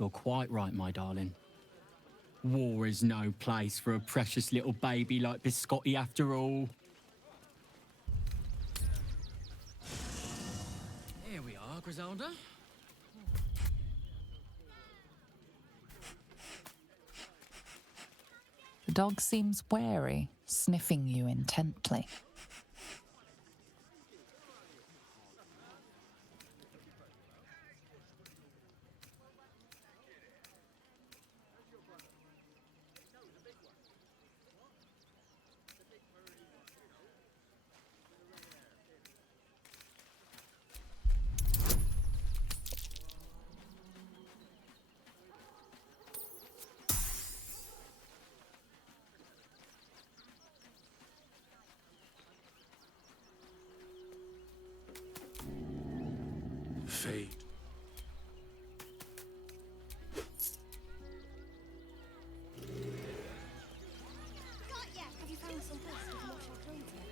You're quite right, my darling. War is no place for a precious little baby like Biscotti after all. Here we are, Griselda. The dog seems wary, sniffing you intently. Fate. Have you found some place to wash your clothes in?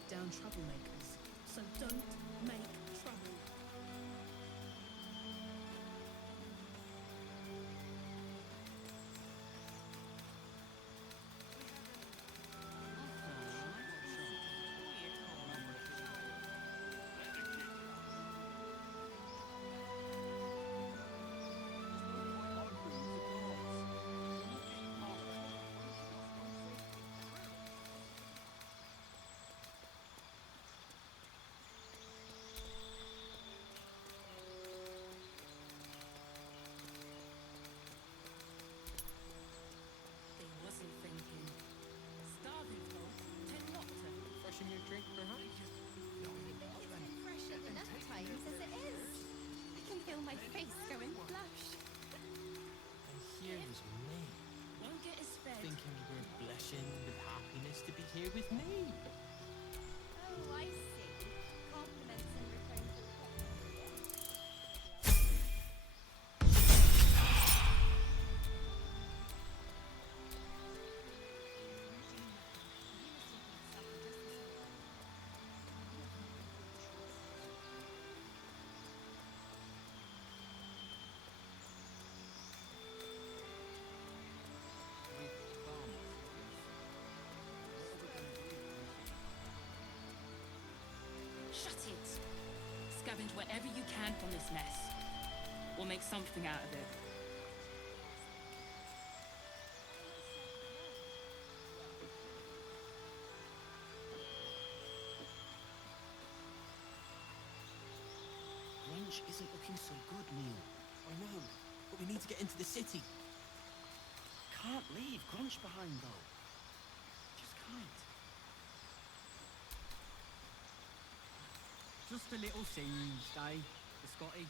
take down troublemakers. So don't make trouble. My face going blush. And here was me, Won't get us fed. thinking you were blushing with happiness to be here with me. Oh, I see. Compliments in return for Shut it! Scavenge whatever you can from this mess. We'll make something out of it. Grunch isn't looking so good, Neil. I know, but we need to get into the city. Can't leave Grunch behind, though. Just can't. Just a little singe, eh, Scotty?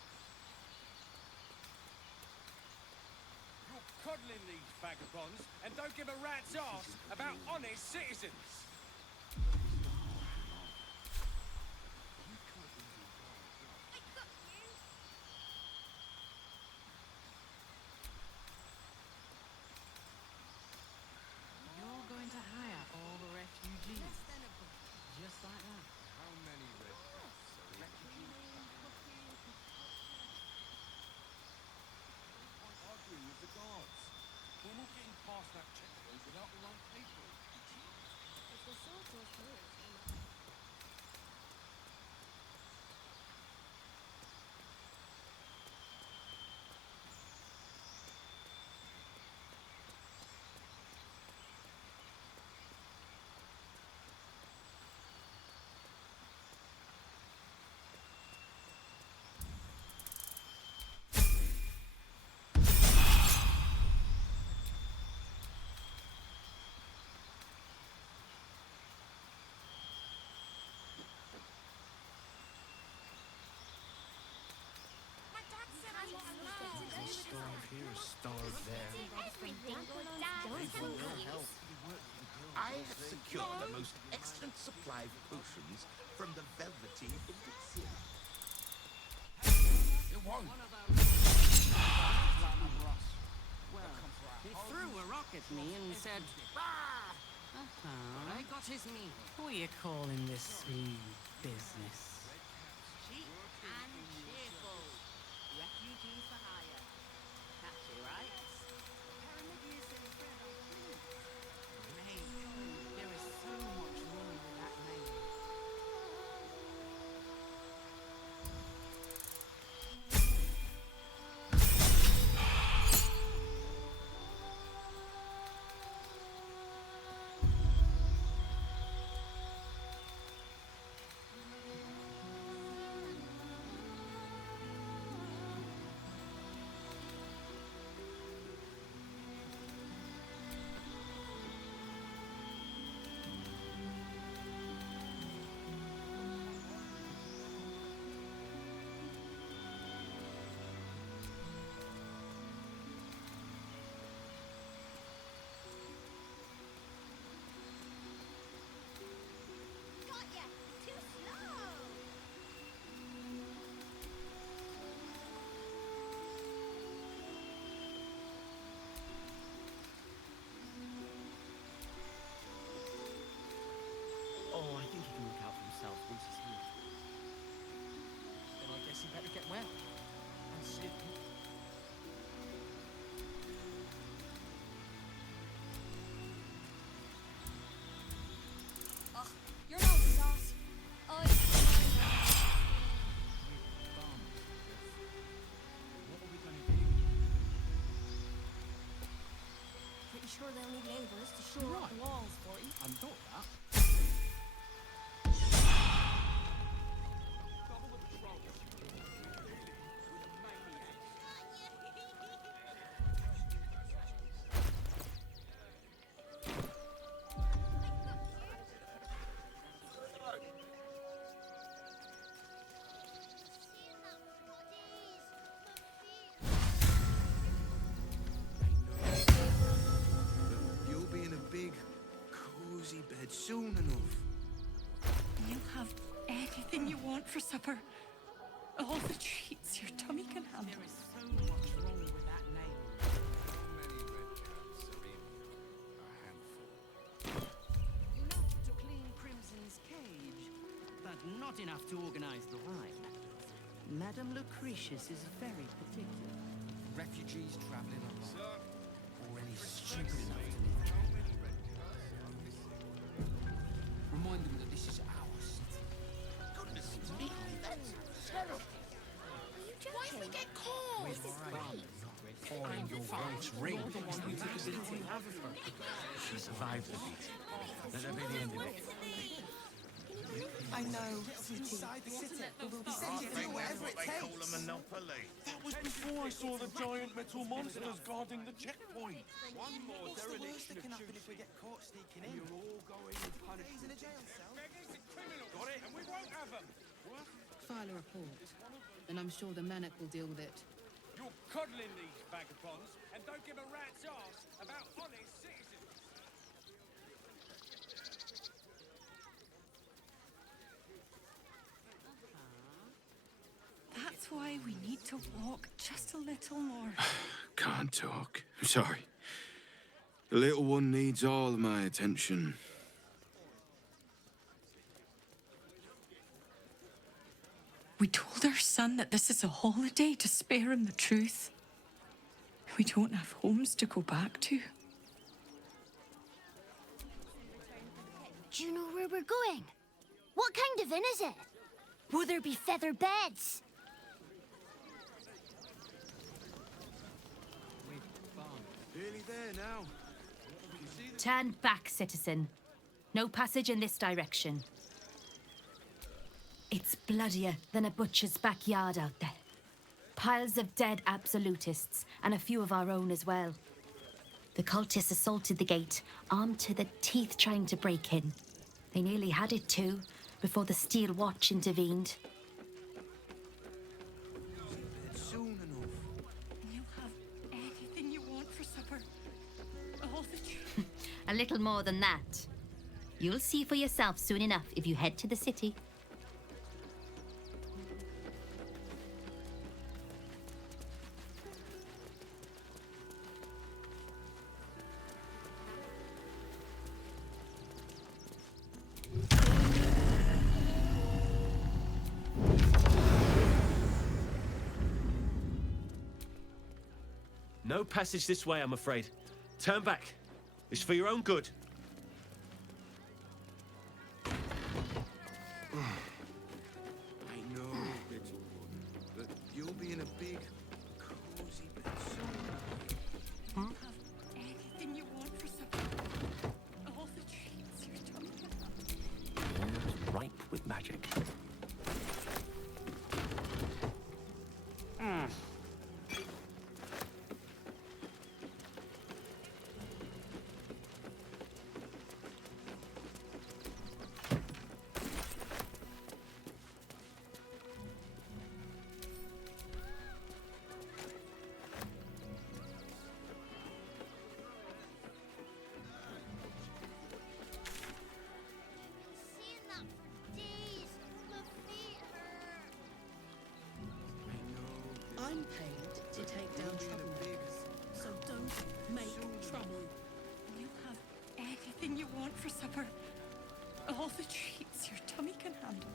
You're coddling these vagabonds and don't give a rat's ass about honest citizens. You're going to hire all the refugees. Just like that. How many arguing with the guards? We're not getting past that checkpoint without the right people. If the sword goes through, Starve here, starve there. Everything goes down. I have secured the most excellent supply of potions from the Velveteen Elixir. It won't. Well, he threw a rock at me and said, "Bah!" I got his meat. What are you calling this business? Cheap and cheerful. Refugees for hire. Catchy, right? Mate, there is so much wrong with that name. sure they'll need labourers to shore up the walls for you. I thought that. You'll be in a big, cozy bed soon enough. You have anything you want for supper. All the treats your tummy can handle. There is so much wrong with that name. Enough to clean Crimson's cage, but not enough to organize the wine. Madame Lucretius is very particular. Refugees traveling along. Or any stupid enough to live. Remind them that this is our city. Goodness me, that's terrible. Why did we get caught? This is great. Calling your wife's ring. She survived the beating. Let that be the end of it. I know. Inside the city. We'll be sending them wherever it takes. Call a monopoly. That was before I saw the giant metal monsters guarding the checkpoint. One more What's the worst dereliction that can of happen duty. if we get caught sneaking in? You're all going in punishment. He's in a jail cell. Beggars and criminals. Got it, and we won't have them. File a report, and I'm sure the Manic will deal with it. You're coddling these vagabonds, and don't give a rat's ass about honest citizens. That's why we need to walk just a little more. Can't talk. I'm sorry. The little one needs all of my attention. We told our son that this is a holiday to spare him the truth. We don't have homes to go back to. Do you know where we're going? What kind of inn is it? Will there be feather beds? Nearly there now. Turn back, citizen. No passage in this direction. It's bloodier than a butcher's backyard out there. Piles of dead absolutists, and a few of our own as well. The cultists assaulted the gate, armed to the teeth trying to break in. They nearly had it too, before the Steel Watch intervened. Soon enough. You have anything you want for supper. All the treats. A little more than that. You'll see for yourself soon enough if you head to the city. No passage this way, I'm afraid. Turn back. It's for your own good. I know, little one, but you'll be in a big, cozy bed soon. Anything you want for supper. All the treats your tummy can handle. Ripe with magic. Seeing that for days. My feet hurt. I'm paid to take down troublemakers, so don't make trouble. You have anything you want for supper. All the treats your tummy can handle.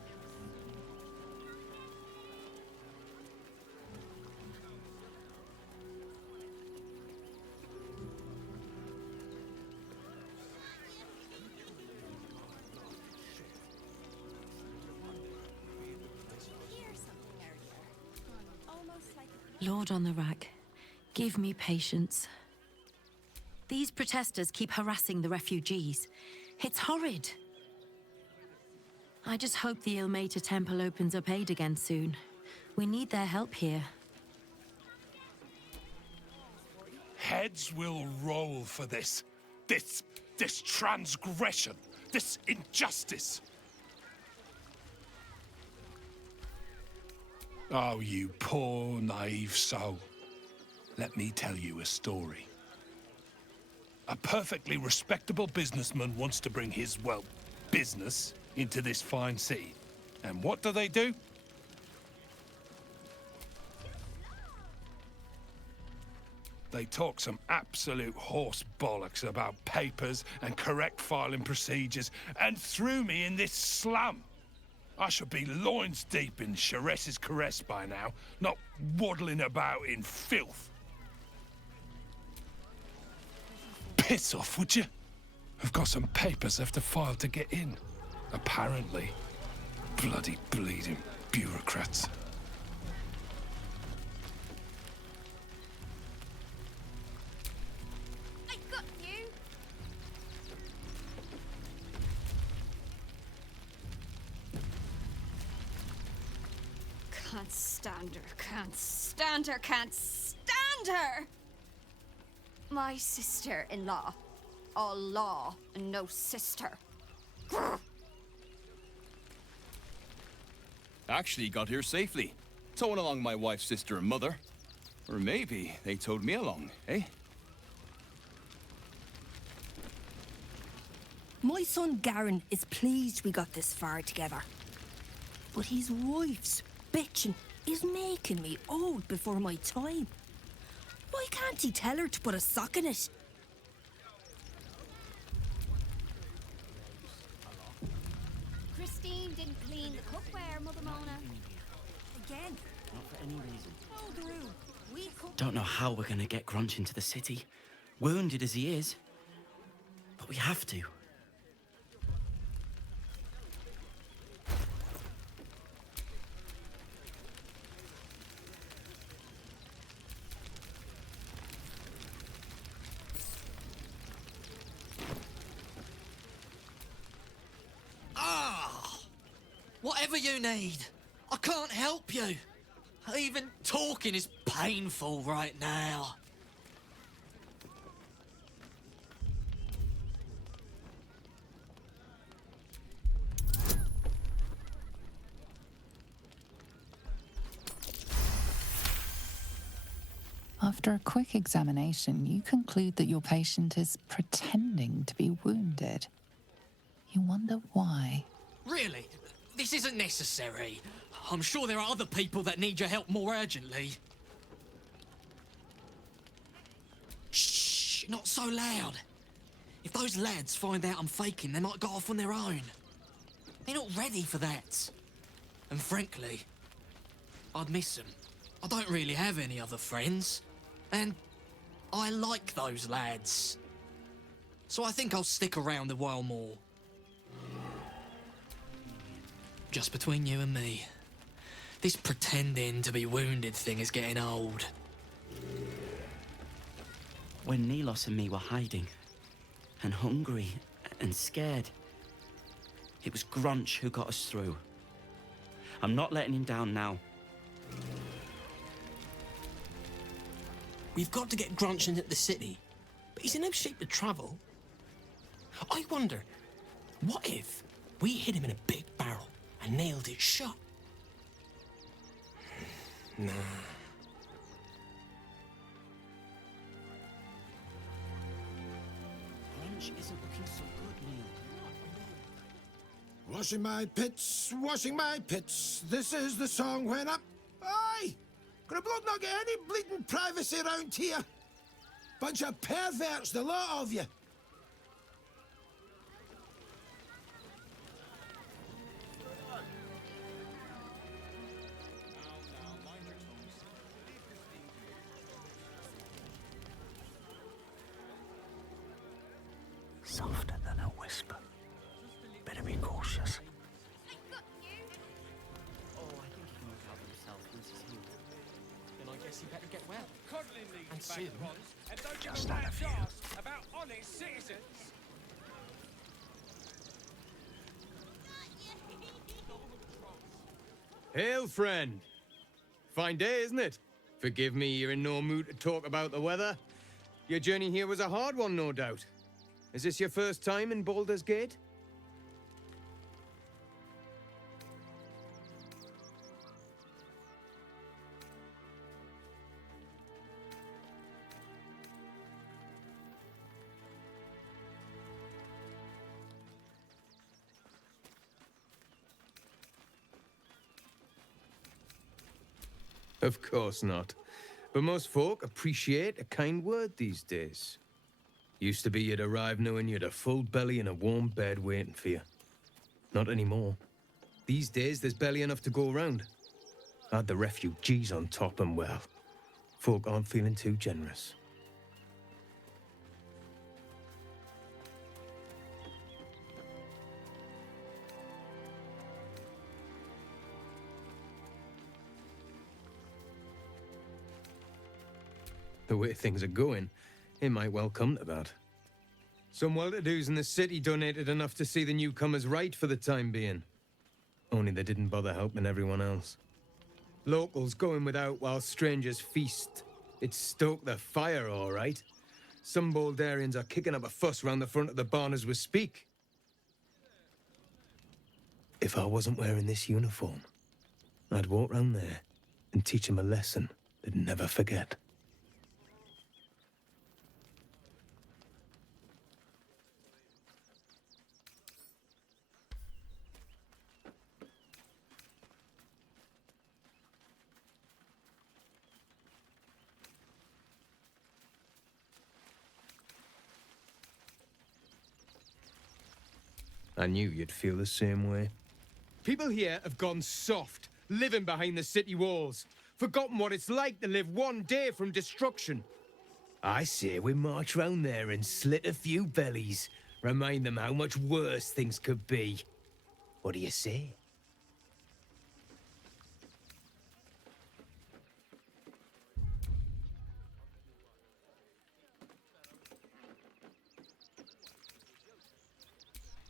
Almost like Lord on the rack, give me patience. These protesters keep harassing the refugees. It's horrid. I just hope the Ilmater Temple opens up aid again soon. We need their help here. Heads will roll for this. This transgression. This injustice. Oh, you poor, naive soul. Let me tell you a story. A perfectly respectable businessman wants to bring his, well, business into this fine city. And what do? They talk some absolute horse bollocks about papers and correct filing procedures and threw me in this slum. I should be loins deep in Sharess's caress by now, not waddling about in filth. Piss off, would you? I've got some papers I have to file to get in. Apparently. Bloody bleeding bureaucrats. I got you! Can't stand her, can't stand her, can't stand her! My sister-in-law. All law and no sister. Grr. Actually got here safely. Towing along my wife's sister and mother. Or maybe they towed me along, eh? My son Garen is pleased we got this far together. But his wife's bitching is making me old before my time. Why can't he tell her to put a sock in it? Christine didn't clean the cookware, Mother Mona. Again? Not for any reason. Oh, Drew, we could... Don't know how we're gonna get Grunch into the city. Wounded as he is. But we have to. Whatever you need. I can't help you. Even talking is painful right now. After a quick examination, you conclude that your patient is pretending to be wounded. You wonder why. Really? This isn't necessary. I'm sure there are other people that need your help more urgently. Shh, not so loud. If those lads find out I'm faking, they might go off on their own. They're not ready for that. And frankly, I'd miss them. I don't really have any other friends. And I like those lads. So I think I'll stick around a while more. Just between you and me, this pretending to be wounded thing is getting old. When Nilos and me were hiding, and hungry, and scared, it was Grunch who got us through. I'm not letting him down now. We've got to get Grunch into the city, but he's in no shape to travel. I wonder, what if we hit him in a big barrel and nailed it shut? Nah. Grunch isn't looking so good, Neil. Washing my pits. This is the song when up. Aye! Could a bloke not get any bleeding privacy around here? Bunch of perverts, the lot of you. Softer than a whisper. Better be cautious. Oh, I think he can look out for himself once he's healed. Then I guess guess you better get well. Coddling these And soon. vagabonds, and don't give Just a had a rat's few. arse about honest citizens. Hail, friend. Fine day, isn't it? Forgive me, you're in no mood to talk about the weather. Your journey here was a hard one, no doubt. Is this your first time in Baldur's Gate? Of course not. But most folk appreciate a kind word these days. Used to be you'd arrive knowing you'd a full belly and a warm bed waiting for you. Not anymore. These days, there's barely enough to go around. Add the refugees on top and, well, folk aren't feeling too generous. The way things are going, it might well come to that. Some well-to-dos in the city donated enough to see the newcomers right for the time being. Only they didn't bother helping everyone else. Locals going without while strangers feast. It stoked the fire, all right. Some Baldurians are kicking up a fuss round the front of the barn as we speak. If I wasn't wearing this uniform, I'd walk round there and teach them a lesson they'd never forget. I knew you'd feel the same way. People here have gone soft, living behind the city walls, forgotten what it's like to live one day from destruction. I say we march round there and slit a few bellies, remind them how much worse things could be. What do you say?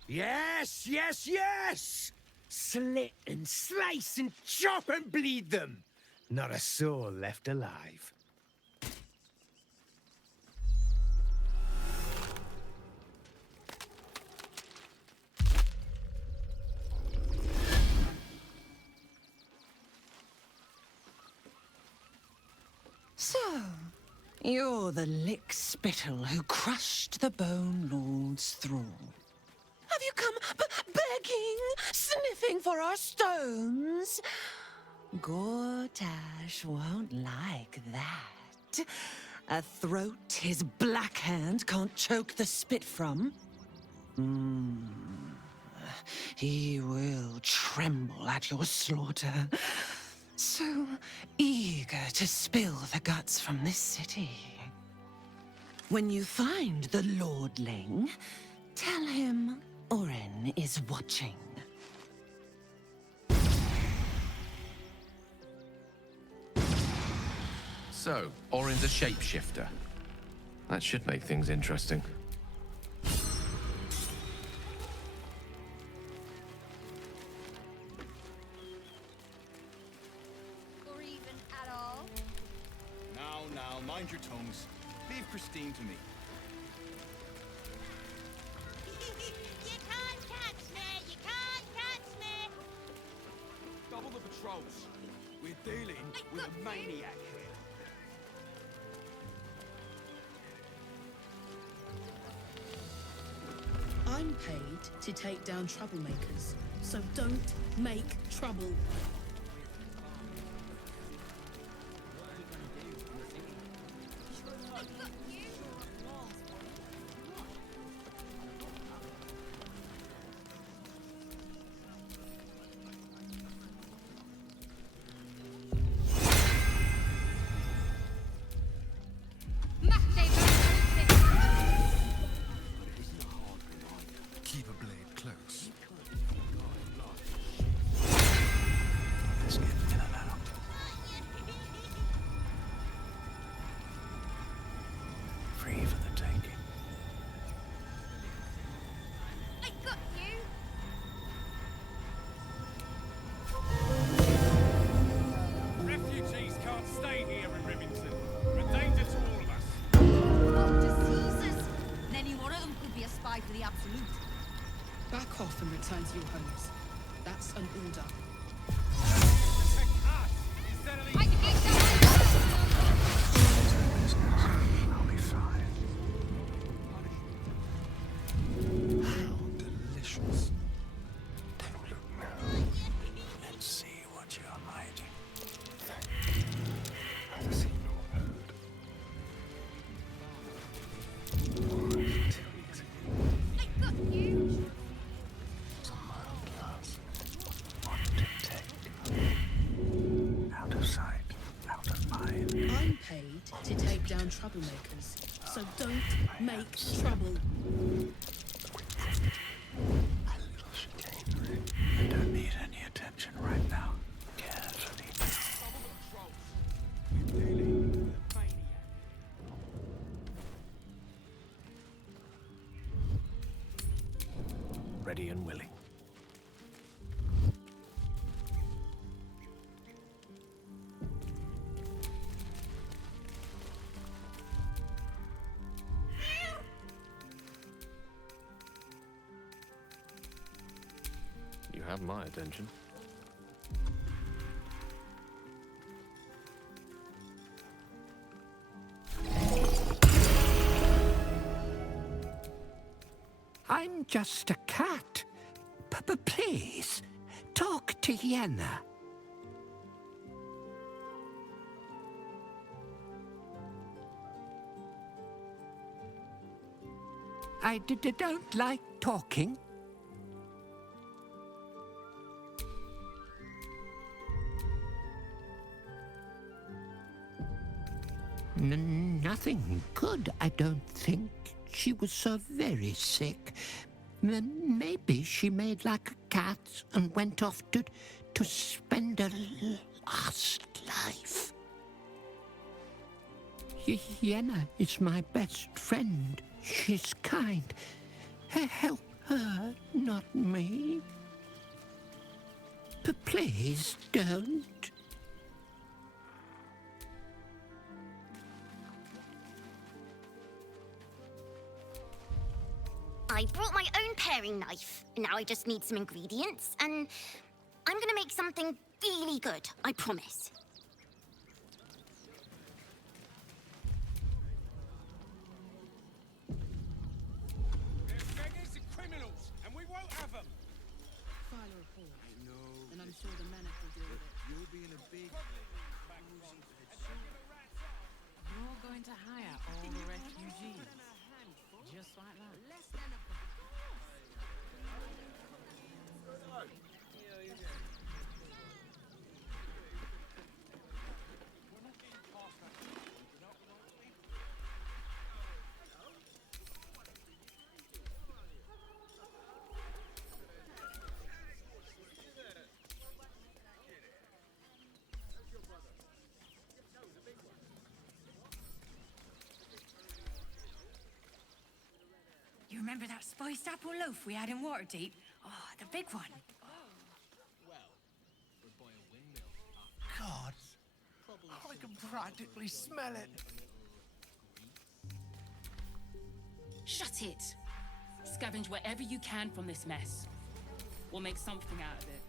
Yes, yes, yes! Slit and slice and chop and bleed them. Not a soul left alive. So, you're the lick-spittle who crushed the Bone Lord's thrall. Have you come begging, sniffing for our stones? Gortash won't like that. A throat his black hand can't choke the spit from. He will tremble at your slaughter. So eager to spill the guts from this city. When you find the Lordling, tell him Oren is watching. So, Orin's a shapeshifter. That should make things interesting. Or even at all? Now, mind your tongues. Leave Christine to me. You can't catch me! You can't catch me! Double the patrols. We're dealing with a maniac here. I'm paid to take down troublemakers, so don't make trouble. Keep a blade close. Fuck off and return to your homes. That's an order. I'll be fine. How delicious. Don't look now. Let's see what you're hiding. Neither seen nor heard. 1, 2 weeks ago. I got you! Some mild class. What to take? Out of sight, out of mind. I'm paid to take down troublemakers, so don't make trouble. A little chicanery. I don't need any attention right now. Carefully. Ready and willing. You have my attention. I'm just a cat. Please, talk to Yenna. I don't like talking. Nothing good, I don't think. She was so very sick. Maybe she made like a cat and went off to spend her last life. Yenna is my best friend. She's kind. Help her, not me. Please don't. I brought my own paring knife. Now I just need some ingredients, and I'm gonna make something really good, I promise. They're beggars and criminals, and we won't have them. File a report. And I'm sure the Manic will deal with it. You'll be in a big You're going to hire all the refugees. Just like that. Less than a You remember that spiced apple loaf we had in Waterdeep? Oh, the big one. God, I can practically smell it. Shut it! Scavenge wherever you can from this mess. We'll make something out of it.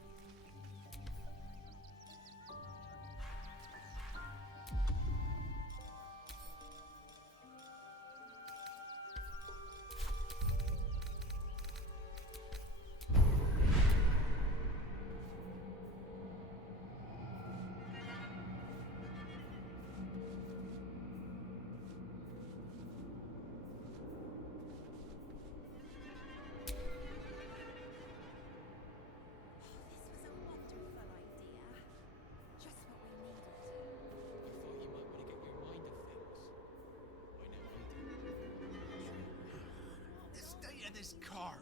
The state of this cart.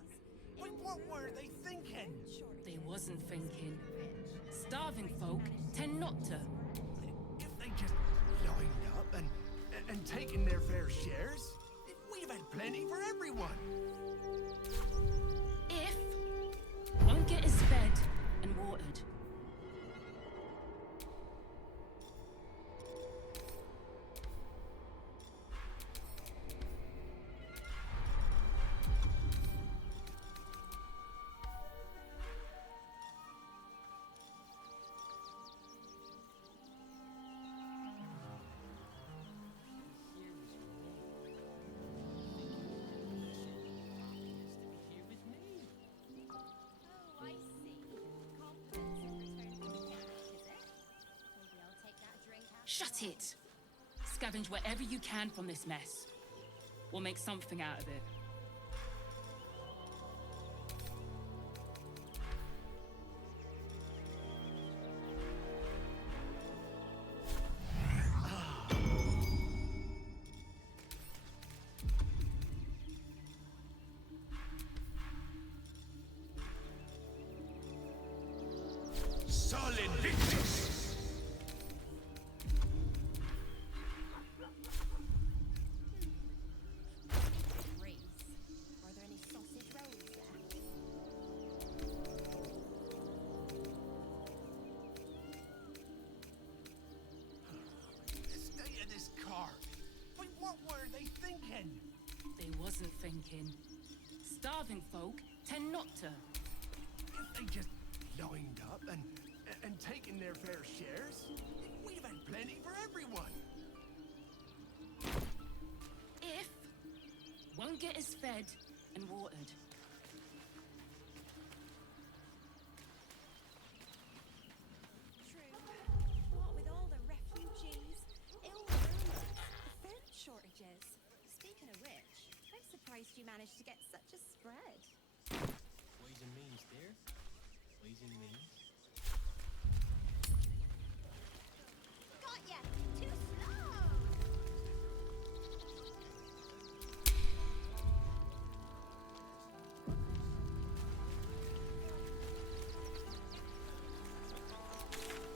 What were they thinking? They wasn't thinking. Starving folk tend not to. If they just lined up and taken their fair shares, we'd have had plenty for everyone. If won't get us fed and watered. Shut it! Scavenge wherever you can from this mess. We'll make something out of it. Solid victors! Are there any sausage rolls left? The state of this car. Wait, what were they thinking? They wasn't thinking. Starving folk tend not to. If they just lined up and taken their fair shares, we'd have had plenty for everyone. If won't get us fed and watered. True. What with all the refugees, illness, the food shortages. Speaking of which, I'm surprised you managed to get such a spread. Ways and means, dear. Ways and means. Got ya! Too slow!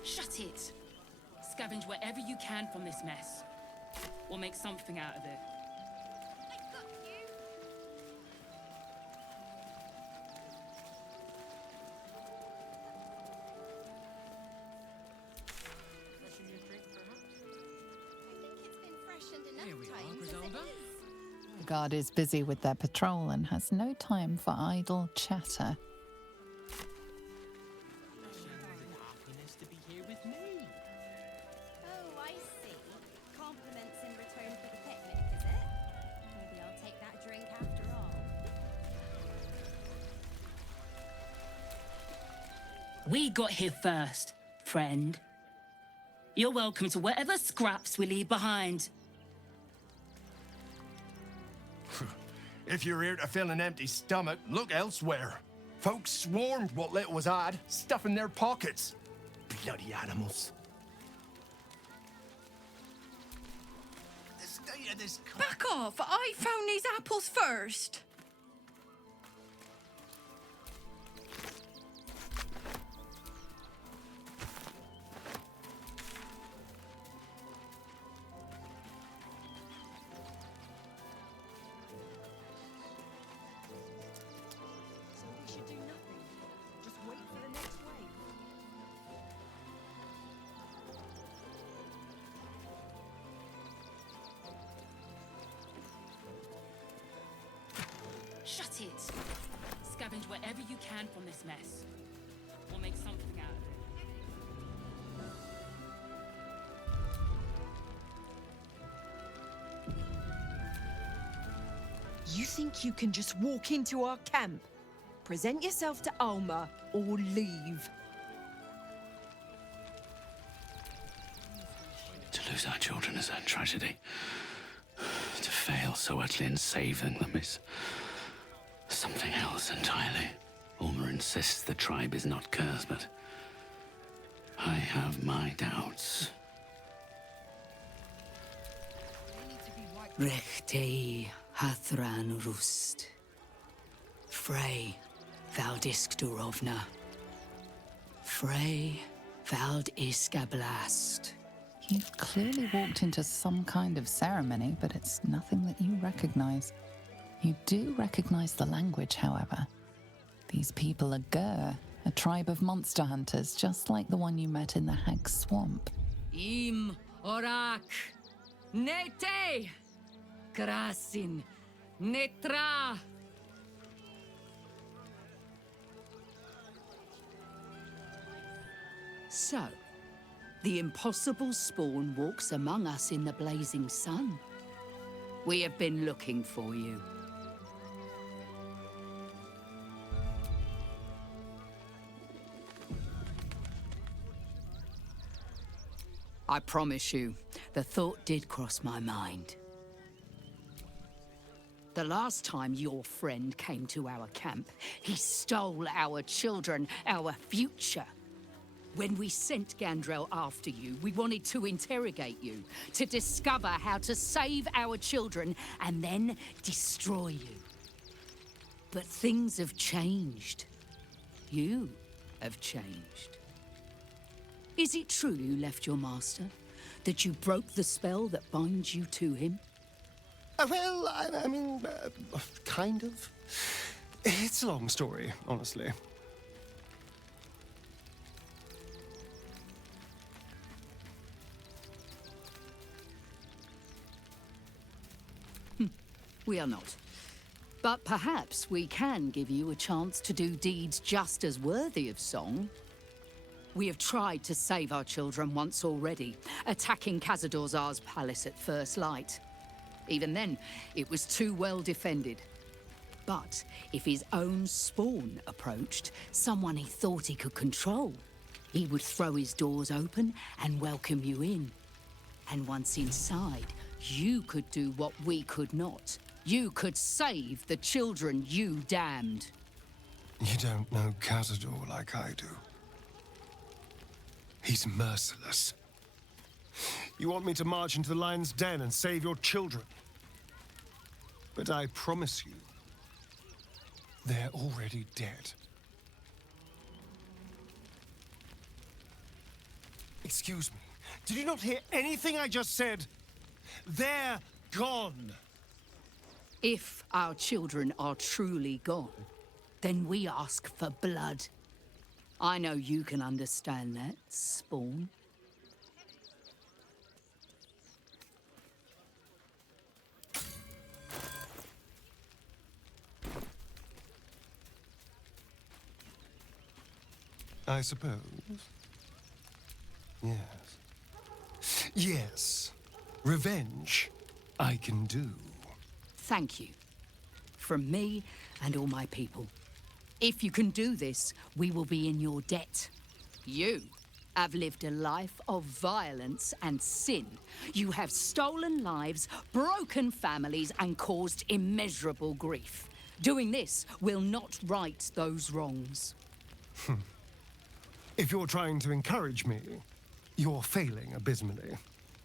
Shut it! Scavenge wherever you can from this mess. We'll make something out of it. I got you! Freshen your drink, perhaps? I think it's been freshened enough Here we are, times as it Griselda. is. The guard is busy with their patrol and has no time for idle chatter. Happiness to be here with me. Oh, I see. Compliments in return for the picnic, is it? Maybe I'll take that drink after all. We got here first, friend. You're welcome to whatever scraps we leave behind. If you're here to fill an empty stomach, look elsewhere. Folks swarmed what little was had, stuffing their pockets. Bloody animals. The state of this car. Back off! I found these apples first! So we should do nothing. Just wait for the next wave. Shut it! Scavenge wherever you can from this mess. We'll make something out of it. You think you can just walk into our camp, present yourself to Alma, or leave? To lose our children is a tragedy. To fail so utterly in saving them is something else entirely. Alma insists the tribe is not cursed, but I have my doubts. Rechtei Hathran Rust. Frey Valdisk Durovna. Frey Vald Iskablast. You've clearly walked into some kind of ceremony, but it's nothing that you recognize. You do recognize the language, however. These people are Gur, a tribe of monster hunters, just like the one you met in the Hag Swamp. Im Orak. Nete. Krasin. Netra. So, the impossible spawn walks among us in the blazing sun. We have been looking for you. I promise you, the thought did cross my mind. The last time your friend came to our camp, he stole our children, our future. When we sent Gandrel after you, we wanted to interrogate you, to discover how to save our children and then destroy you. But things have changed. You have changed. Is it true you left your master? That you broke the spell that binds you to him? Well, I mean, kind of. It's a long story, honestly. We are not. But perhaps we can give you a chance to do deeds just as worthy of song. We have tried to save our children once already, attacking Khazad-dûr'Zar's palace at first light. Even then, it was too well defended. But if his own spawn approached, someone he thought he could control, he would throw his doors open and welcome you in. And once inside, you could do what we could not. You could save the children you damned. You don't know Khazad-dûr like I do. He's merciless. You want me to march into the lion's den and save your children? But I promise you, they're already dead. Excuse me, did you not hear anything I just said? They're gone. If our children are truly gone, then we ask for blood. I know you can understand that, Spawn. I suppose. Yes. Yes. Revenge, I can do. Thank you. From me and all my people. If you can do this, we will be in your debt. You have lived a life of violence and sin. You have stolen lives, broken families, and caused immeasurable grief. Doing this will not right those wrongs. If you're trying to encourage me, you're failing abysmally.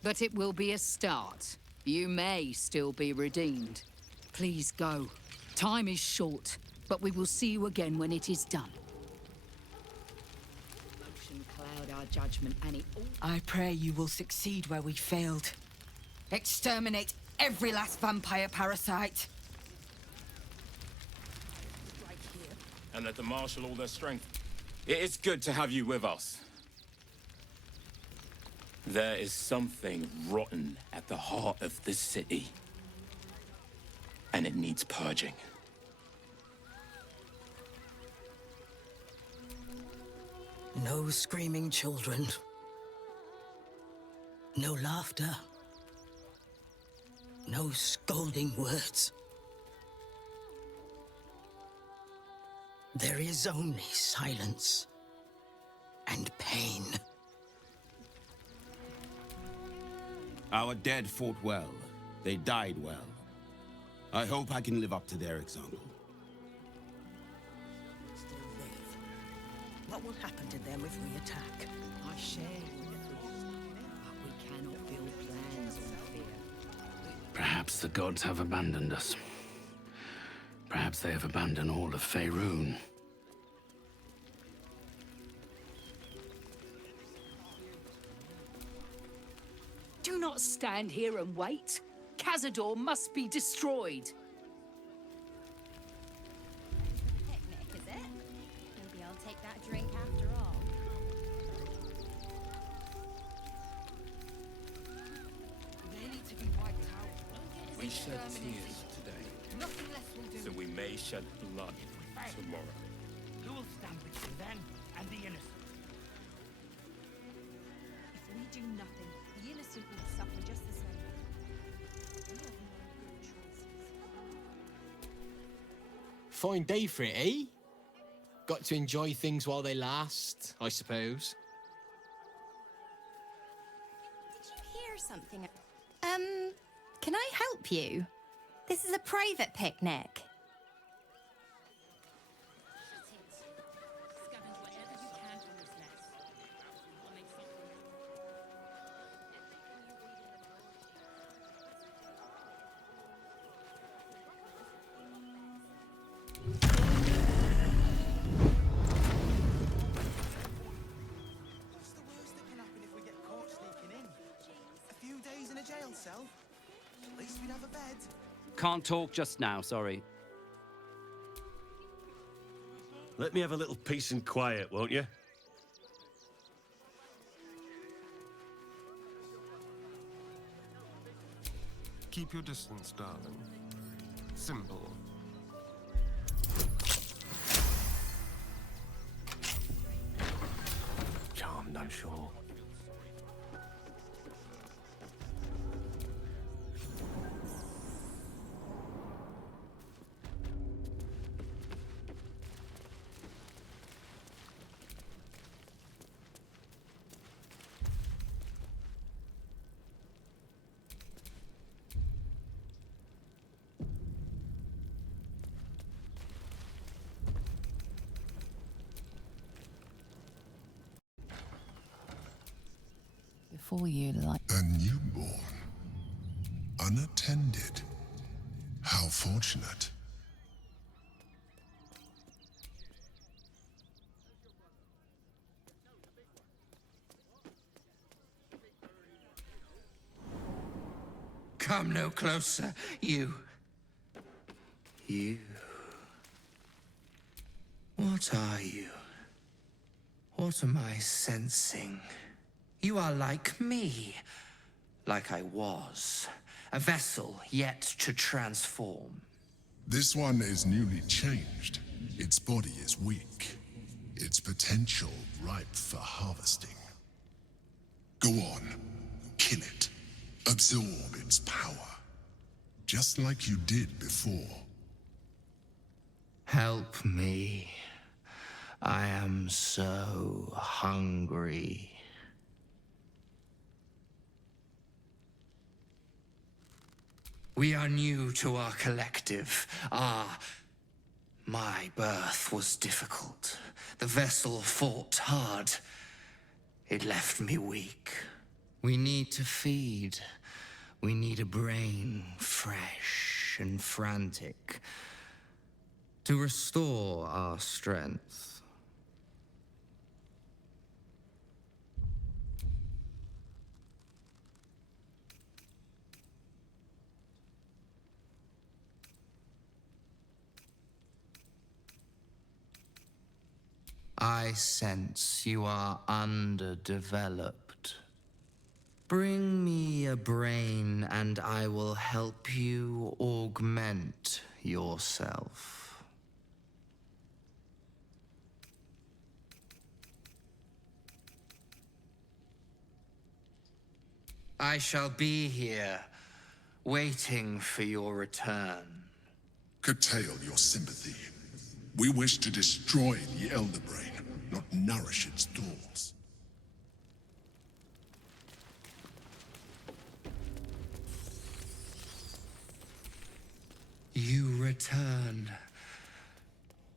But it will be a start. You may still be redeemed. Please go. Time is short, but we will see you again when it is done. Ocean cloud our judgment, and it all... I pray you will succeed where we failed. Exterminate every last vampire parasite. And let them marshal all their strength. It is good to have you with us. There is something rotten at the heart of this city. And it needs purging. No screaming children. No laughter. No scolding words. There is only silence and pain. Our dead fought well. They died well. I hope I can live up to their example. Still live. What will happen to them if we attack? I share your fears, but we cannot build plans on fear. Perhaps the gods have abandoned us. Perhaps they have abandoned all of Faerûn. Do not stand here and wait. Khazad-dûr must be destroyed. Picnic, is it? Maybe I'll take that drink after all. They need to be wiped out. We shed tears today, Nothing less will do. so we may shed blood tomorrow. Who will stand between them and the innocent? If we do nothing, the innocent will suffer just the same. We have no good choices. Fine day for it, eh? Got to enjoy things while they last, I suppose. something. Can I help you? This is a private picnic. Scavenge whatever you can from this mess. We'll make something. What's the worst that can happen if we get caught sneaking in? A few days in a jail cell? At least we'd have a bed. Can't talk just now, sorry. Let me have a little peace and quiet, won't you? Keep your distance, darling. Simple. Charmed, I'm sure. Before you like A newborn. Unattended. How fortunate. Come no closer, you. You. What are you? What am I sensing? You are like me. Like I was. A vessel yet to transform. This one is newly changed. Its body is weak. Its potential ripe for harvesting. Go on. Kill it. Absorb its power. Just like you did before. Help me. I am so hungry. We are new to our collective. My birth was difficult. The vessel fought hard. It left me weak. We need to feed. We need a brain fresh and frantic to restore our strength. I sense you are underdeveloped. Bring me a brain and I will help you augment yourself. I shall be here, waiting for your return. Curtail your sympathy. We wish to destroy the Elder Brain, not nourish its thoughts. You return.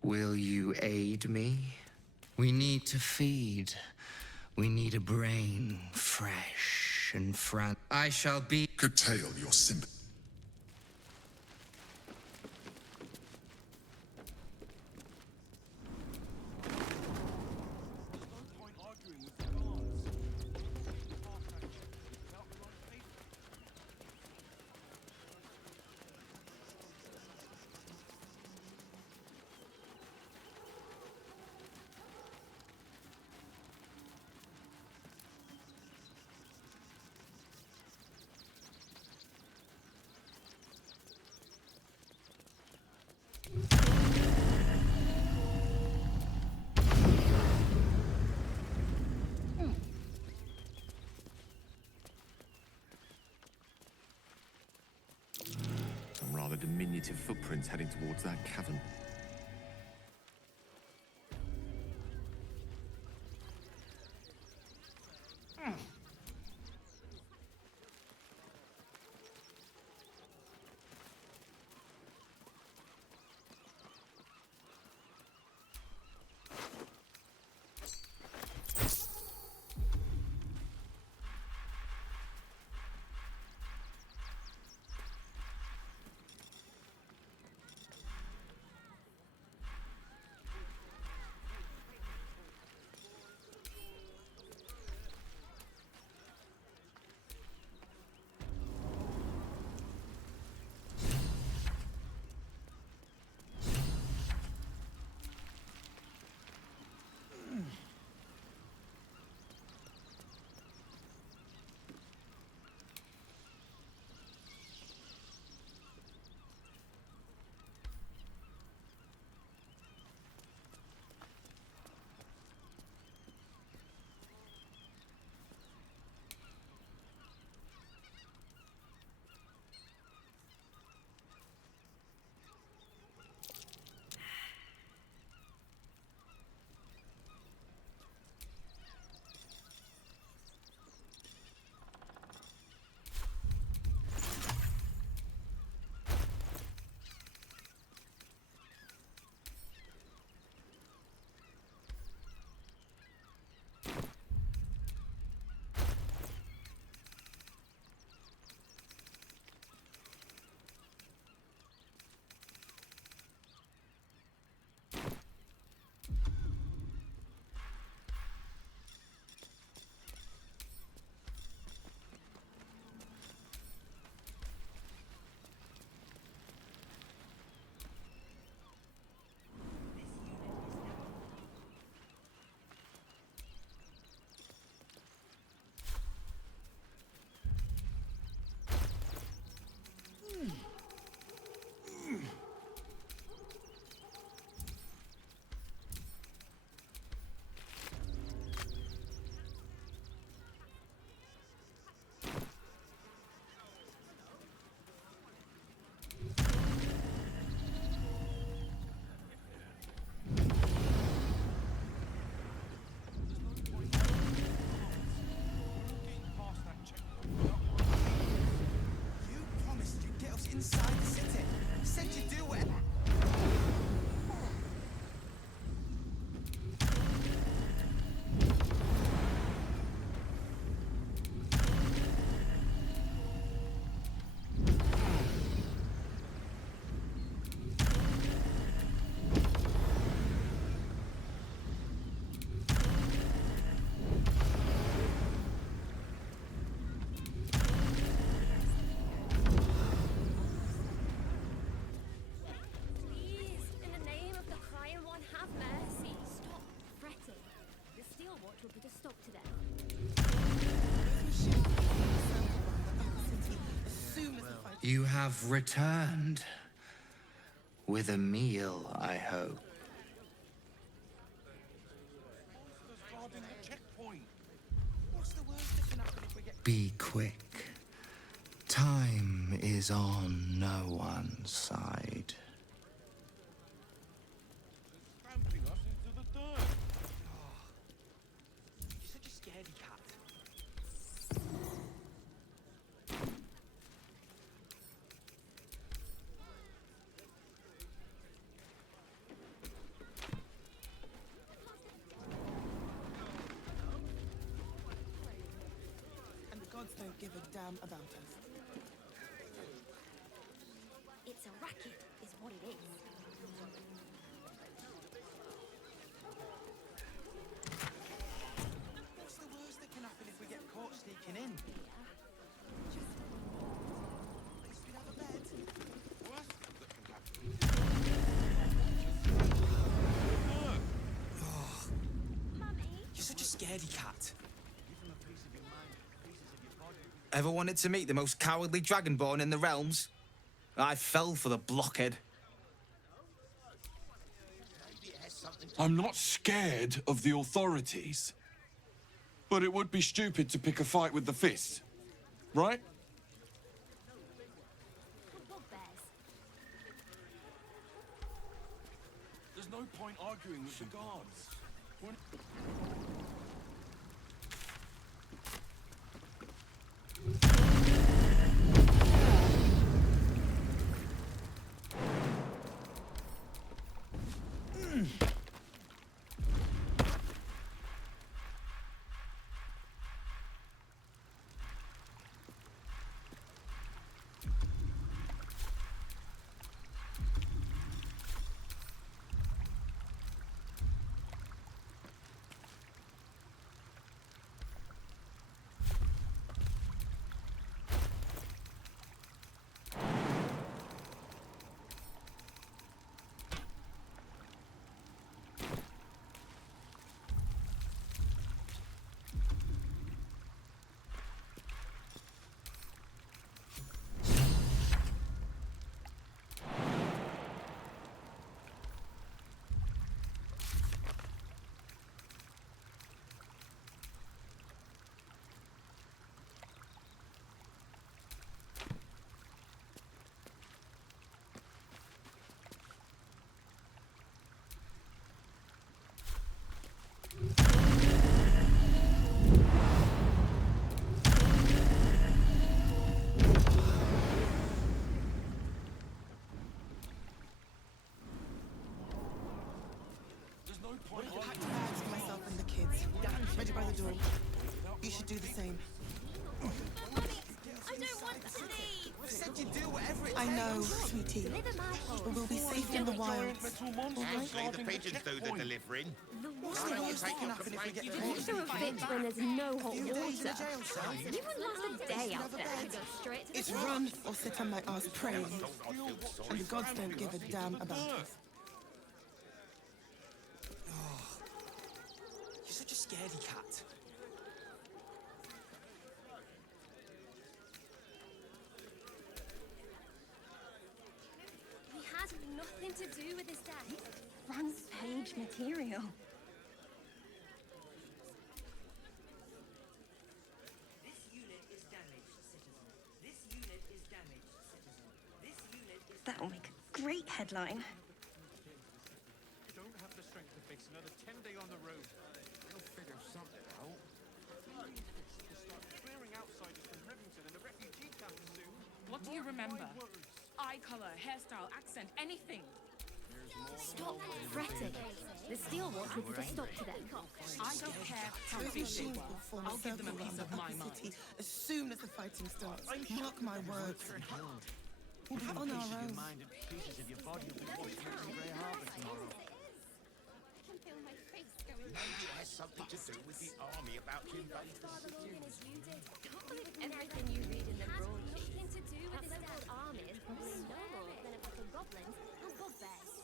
Will you aid me? We need to feed. We need a brain fresh and I shall be. Curtail your sympathy. Some rather diminutive footprints heading towards that cavern. You have returned. With a meal, I hope. Be quick. Time is on no one's side. You're such a scaredy cat. And the gods don't give a damn about us. It's a racket, is what it is. What's the worst that can happen if we get caught sneaking in? At least we'd have a bed. Worst that can happen. You're such a scaredy cat. Ever wanted to meet the most cowardly dragonborn in the realms? I fell for the blockhead. I'm not scared of the authorities. But it would be stupid to pick a fight with the fist. Right? There's no point arguing with the guards. I packed bags for myself and the kids. Ready by the door. You should do the same. I don't want to leave. I said you do whatever it takes. I know, sweetie. But we'll be safe in the wilds. Usually the pigeons do the delivering. What's the worst that can happen if we get You caught? throw a fit when there's no hot Days in a water. jail cell. You wouldn't last a day out there. Go straight to the It's top. run or sit on my ass praying. And the gods don't give a damn about us. You're such a scaredy cat. We had nothing to do with his death. Front-page material. This unit is damaged, citizen. This unit is damaged, citizen. This unit is... That'll make a great headline. Don't have the strength to face another 10-day on the road. We'll figure something out. We'll start clearing outsiders from Rivington and the refugee camps soon. What do you remember? Eye color, hairstyle, accent, anything. Stop fretting. The Steel Watch will put a stop to them. I don't care how Those big they machines were. will form I'll a give them a circle piece around of the my upper mind. city as soon as the fighting starts. Mark my words. We'll be on our own. Pieces of your body will be washed out in Grey Harbour tomorrow. I can feel my face going. Maybe it has something to do with the army about to invade the city. Everything you read in the broadsheet. Nothing to do with this old army is probably no more than a pack of goblins and bugbears.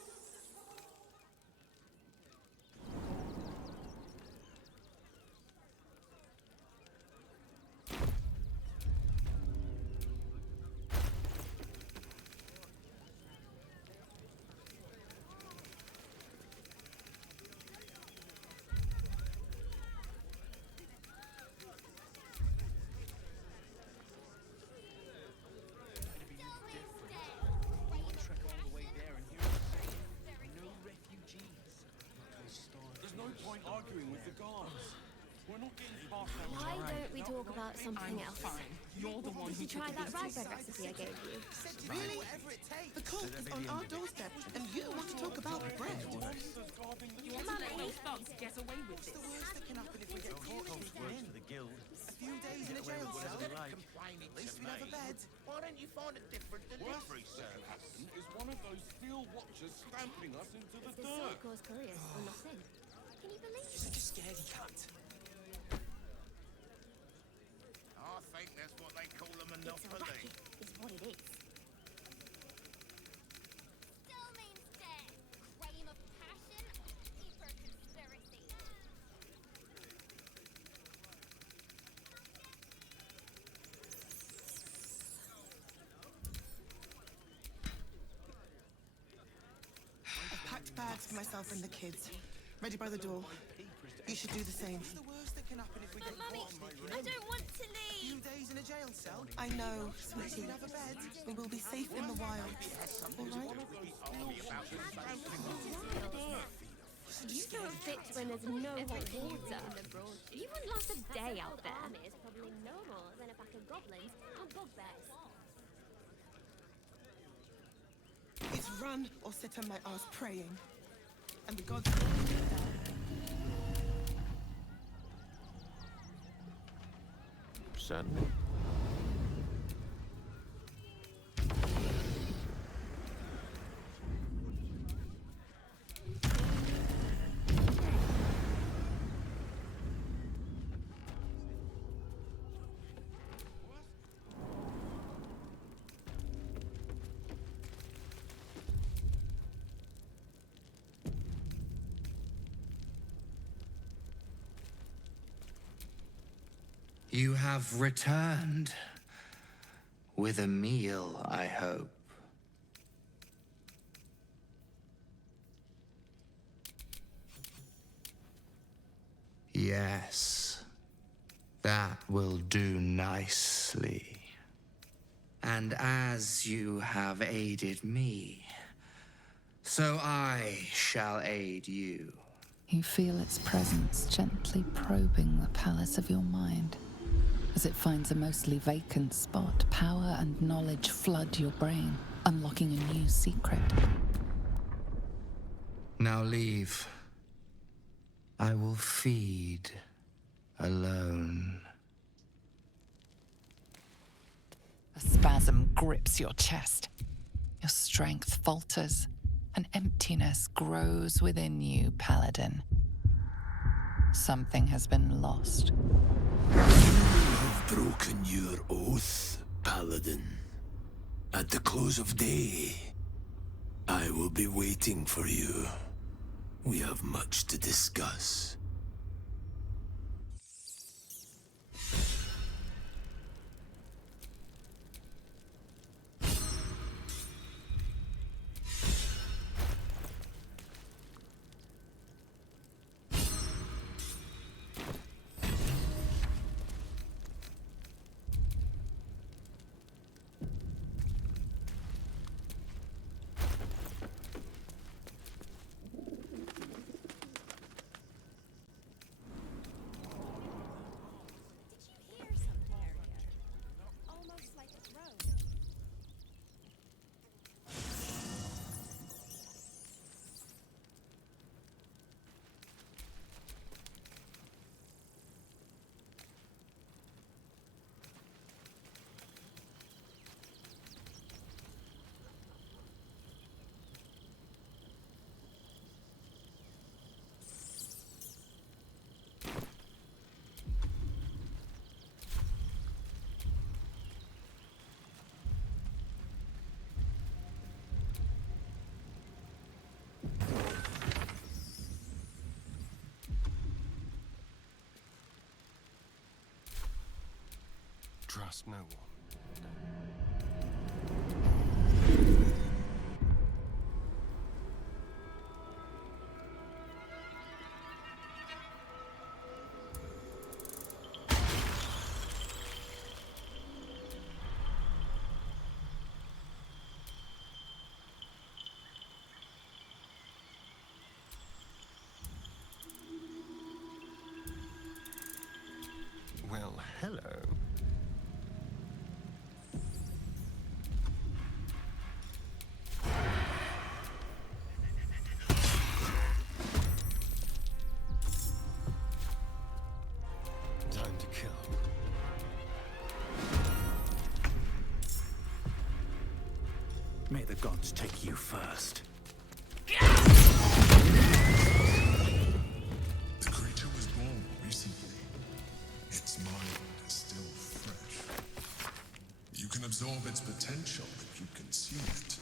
about something else. You're the one Did who you try took that the rye bread recipe I gave you? Really? The cult is on our doorstep, and you want to talk about bread? You want to let those thugs get away with this? What's the worst that can happen if we get caught sneaking in? To the guild. A few days in a jail cell? Complaining At least to we'd have a me. bed. Why don't you find a different delivery service? Is one of those steel watchers stamping us into the The dirt. Silk couriers or nothing. Can you believe You're such a scaredy cat. I think that's what they call a it's a monopoly. racket, is what it is. Still means dead. Crime of passion, deeper conspiracy. I've packed bags for myself and the kids. Ready by the door. You should do the same. What's the worst that can happen if we get Mummy, caught sneaking I in? don't want to A leave. few days in a jail cell? I know, sweetie. Have a bed. We will be safe in the wild. All right? You throw a fit when there's no hot water. You wouldn't last a day out there. Army is probably no more than a pack of goblins and bugbears. It's run or sit on my ass praying. And the gods... Son? You have returned. With a meal, I hope. Yes. That will do nicely. And as you have aided me, so I shall aid you. You feel its presence gently probing the palace of your mind. As it finds a mostly vacant spot, power and knowledge flood your brain, unlocking a new secret. Now leave. I will feed alone. A spasm grips your chest. Your strength falters. An emptiness grows within you, Paladin. Something has been lost. You have broken your oath, Paladin. At the close of day, I will be waiting for you. We have much to discuss. Did you hear something earlier? Almost like a drone. Trust no one. Well, hello. May the gods take you first. The creature was born recently. Its mind is still fresh. You can absorb its potential if you consume it.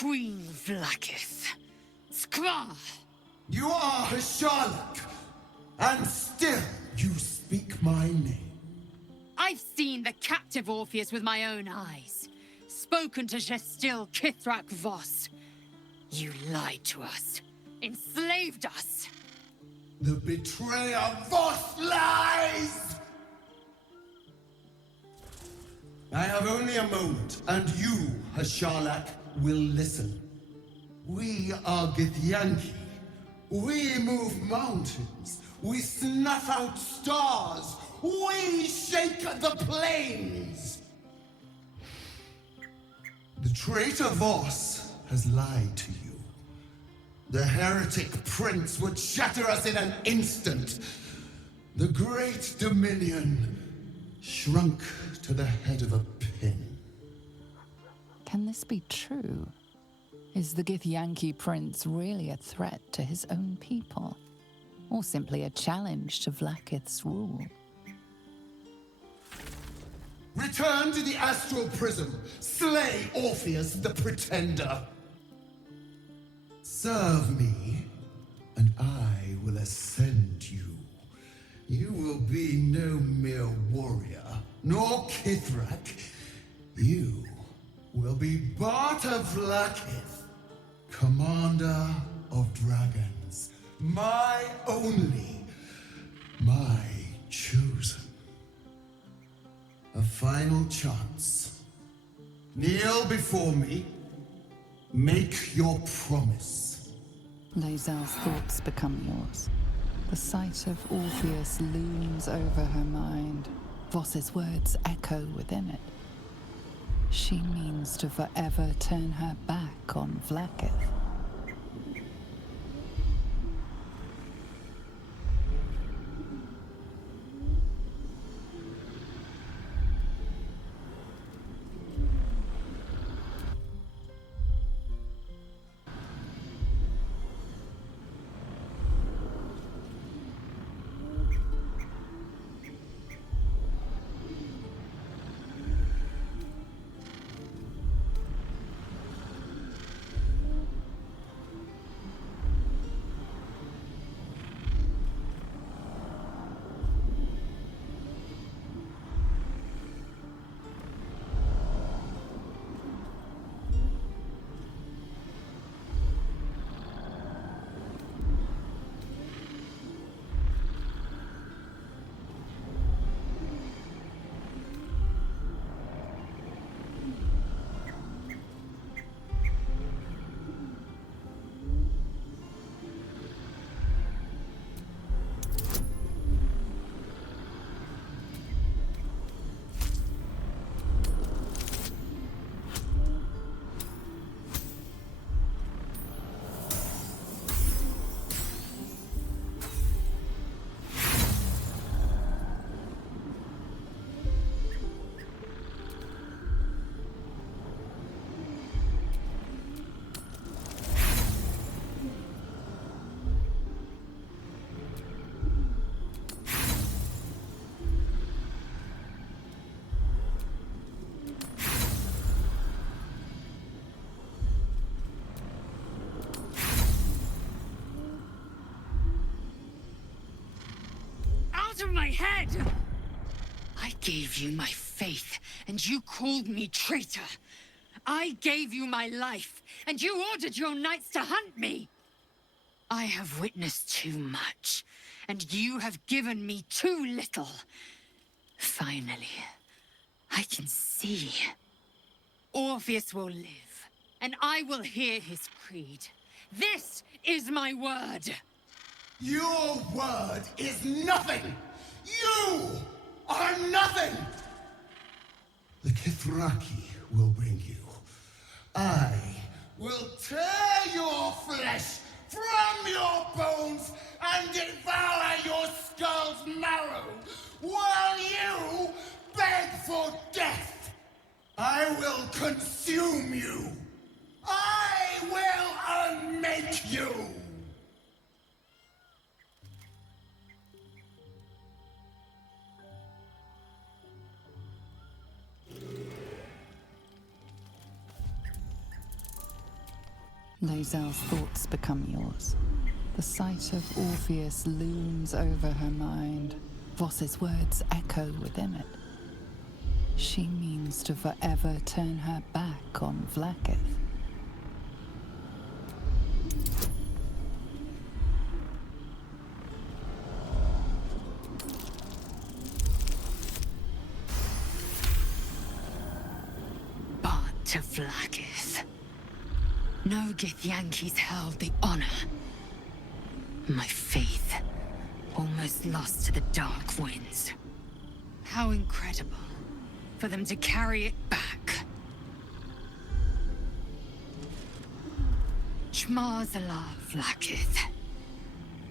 Queen Vlaakith. Skra! You are a Charlotte, and still you speak my name. I've seen the captive Orpheus with my own eyes. Spoken to Gestil Kithrak Voss. You lied to us. Enslaved us. The betrayer Voss lies! I have only a moment, and you, Hasharlak, will listen. We are Githyanki. We move mountains. We snuff out stars. We shake the plains. The traitor Voss has lied to you. The heretic prince would shatter us in an instant. The great dominion shrunk to the head of a pin. Can this be true? Is the Githyanki prince really a threat to his own people? Or simply a challenge to Vlaakith's rule? Return to the astral prism. Slay Orpheus the Pretender. Serve me, and I will ascend you. You will be no mere warrior, nor Kithrak. You will be Barta Vlaakith, commander of dragons. My only, my chosen. A final chance. Kneel before me. Make your promise. Lae'zel's thoughts become yours. The sight of Orpheus looms over her mind. Voss's words echo within it. She means to forever turn her back on Vlaakith. out of my head! I gave you my faith, and you called me traitor. I gave you my life, and you ordered your knights to hunt me. I have witnessed too much, and you have given me too little. Finally, I can see. Orpheus will live, and I will hear his creed. This is my word! Your word is nothing! You are nothing! The Kithraki will bring you. I will tear your flesh from your bones and devour your skull's marrow while you beg for death. I will consume you. I will unmake you. Lae'zel's thoughts become yours. The sight of Orpheus looms over her mind. Voss's words echo within it. She means to forever turn her back on Vlaakith. But to Vlaakith. No Githyanki's held the honor. My faith, almost lost to the dark winds. How incredible for them to carry it back. Shmarzala Vlaakith.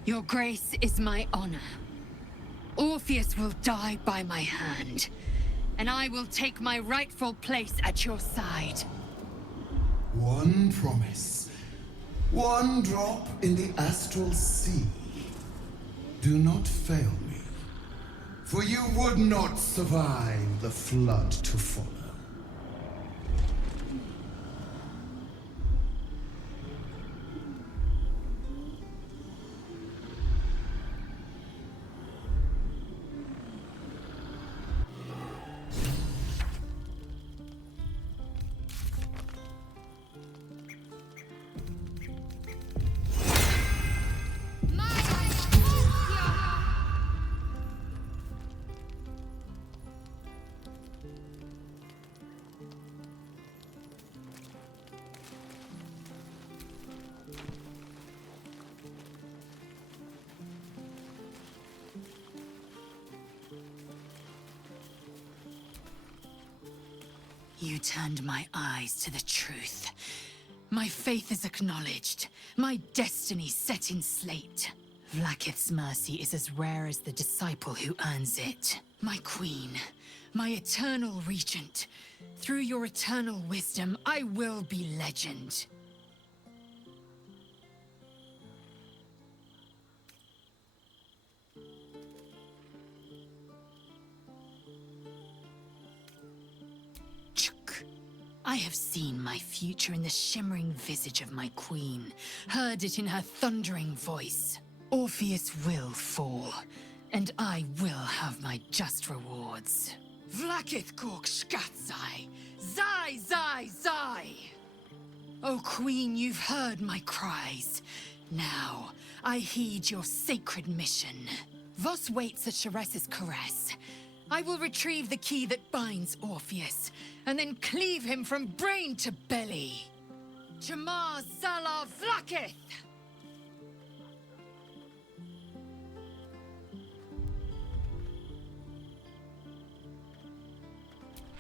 Your grace is my honor. Orpheus will die by my hand, and I will take my rightful place at your side. One promise. One drop in the astral sea. Do not fail me, for you would not survive the flood to follow. You turned my eyes to the truth. My faith is acknowledged. My destiny set in slate. Vlaakith's mercy is as rare as the disciple who earns it. My queen, my eternal regent. Through your eternal wisdom, I will be legend. I have seen my future in the shimmering visage of my queen, heard it in her thundering voice. Orpheus will fall, and I will have my just rewards. Vlaakith Kork Shkatzai! Zai, Zai, Zai! O queen, you've heard my cries. Now, I heed your sacred mission. Voss waits at Sharess's caress. I will retrieve the key that binds Orpheus, and then cleave him from brain to belly. Chamar Zala Vlaakith!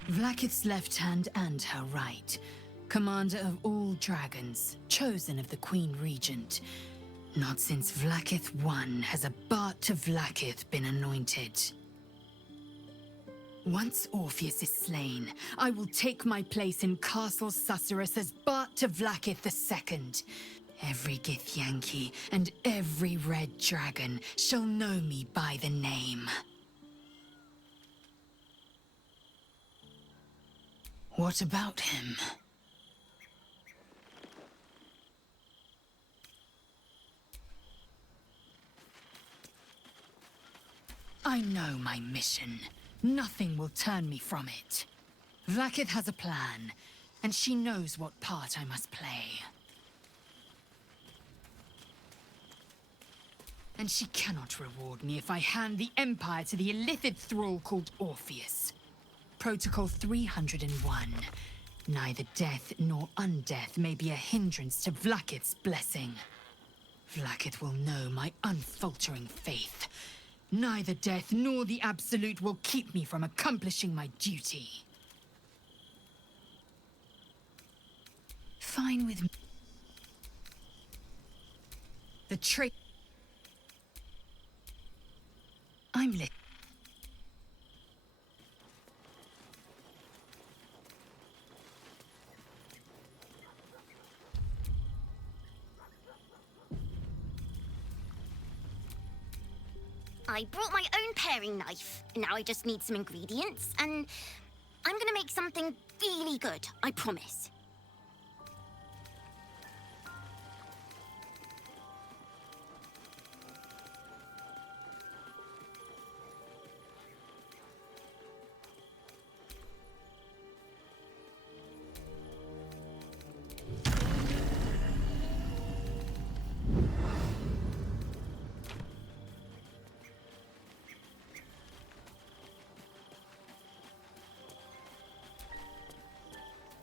Vlaakith's left hand and her right. Commander of all dragons, chosen of the Queen Regent. Not since Vlaakith I has a Bart to Vlaakith been anointed. Once Orpheus is slain, I will take my place in Castle Susurrus as Bart to Vlaakith II. Every Githyanki and every red dragon shall know me by the name. What about him? I I know my mission. Nothing will turn me from it. Vlaakith has a plan, and she knows what part I must play. And she cannot reward me if I hand the Empire to the Illithid thrall called Orpheus. Protocol 301. Neither death nor undeath may be a hindrance to Vlaakith's blessing. Vlaakith will know my unfaltering faith. Neither death nor the Absolute will keep me from accomplishing my duty. Fine with me. The trick. I'm lit. I brought my own paring knife. Now I just need some ingredients, and I'm gonna make something really good, I promise.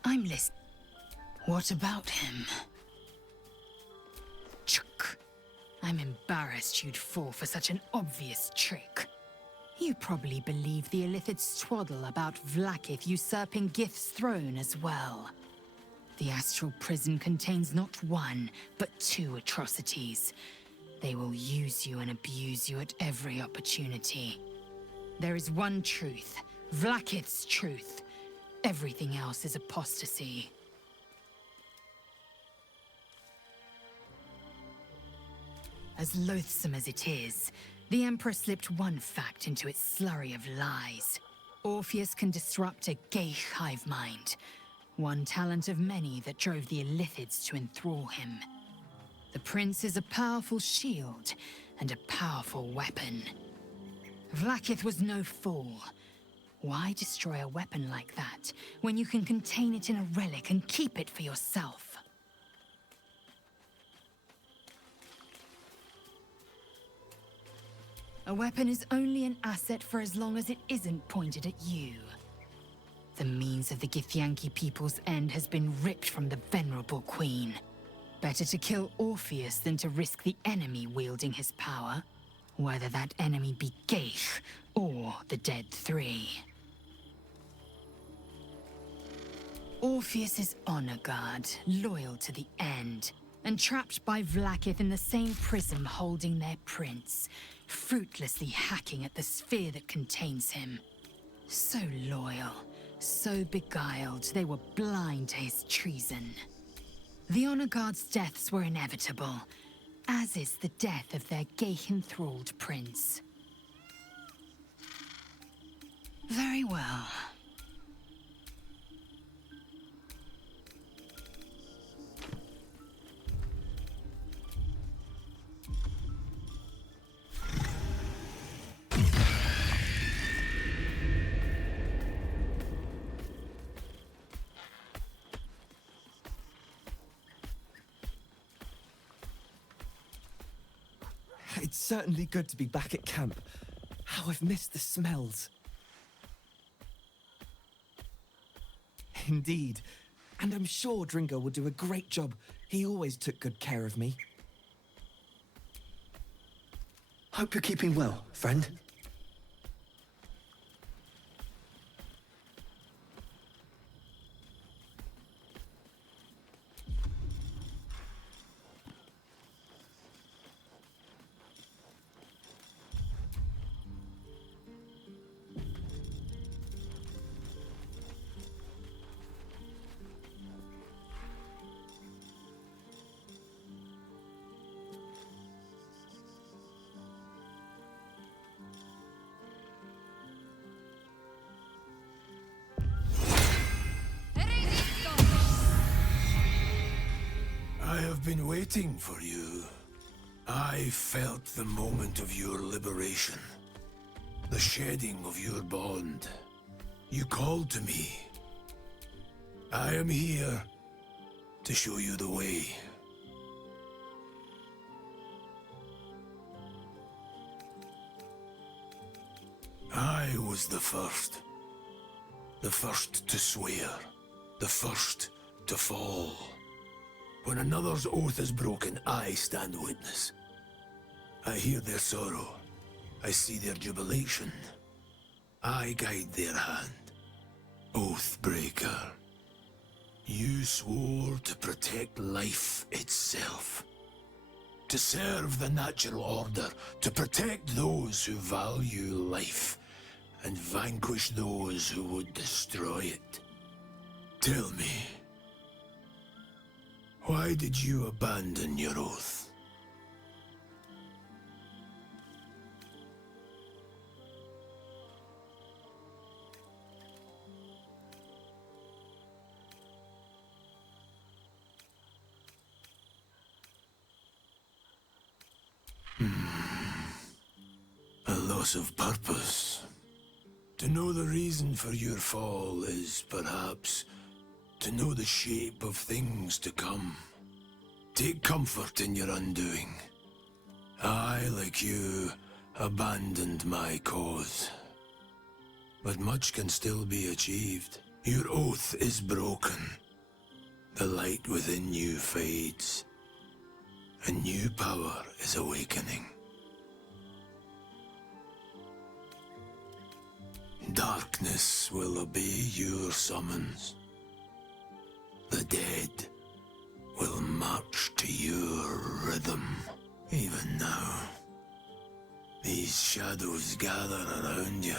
I'm listening. What about him? Chuck. I'm embarrassed you'd fall for such an obvious trick. You probably believe the Illithid's twaddle about Vlaakith usurping Gith's throne as well. The astral prison contains not one, but two atrocities. They will use you and abuse you at every opportunity. There is one truth, Vlaakith's truth. Everything else is apostasy. As loathsome as it is, the Emperor slipped one fact into its slurry of lies. Orpheus can disrupt a Geich hive mind, one talent of many that drove the Illithids to enthrall him. The Prince is a powerful shield and a powerful weapon. Vlaakith was no fool. Why destroy a weapon like that, when you can contain it in a relic and keep it for yourself? A weapon is only an asset for as long as it isn't pointed at you. The means of the Githyanki people's end has been ripped from the venerable queen. Better to kill Orpheus than to risk the enemy wielding his power, whether that enemy be Geich or the Dead Three. Orpheus is honor guard, loyal to the end, and trapped by Vlaakith in the same prism holding their prince, fruitlessly hacking at the sphere that contains him. So loyal, so beguiled, they were blind to his treason. The honor guard's deaths were inevitable, as is the death of their Geich-enthralled prince. Very well. It's certainly good to be back at camp. How I've missed the smells. Indeed. And I'm sure Dringo will do a great job. He always took good care of me. Hope you're keeping well, friend. I have been waiting for you. I felt the moment of your liberation. the shedding of your bond. You called to me. I am here to show you the way. I was the first to swear, the first to fall. When another's oath is broken, I stand witness. I hear their sorrow, I see their jubilation. I guide their hand. Oathbreaker, you swore to protect life itself. To serve the natural order, to protect those who value life, and vanquish those who would destroy it. Tell me, why did you abandon your oath? A loss of purpose. To know the reason for your fall is, perhaps, to know the shape of things to come. Take comfort in your undoing. I, like you, abandoned my cause. But much can still be achieved. Your oath is broken. The light within you fades. A new power is awakening. Darkness will obey your summons. The dead will march to your rhythm. Even now, these shadows gather around you.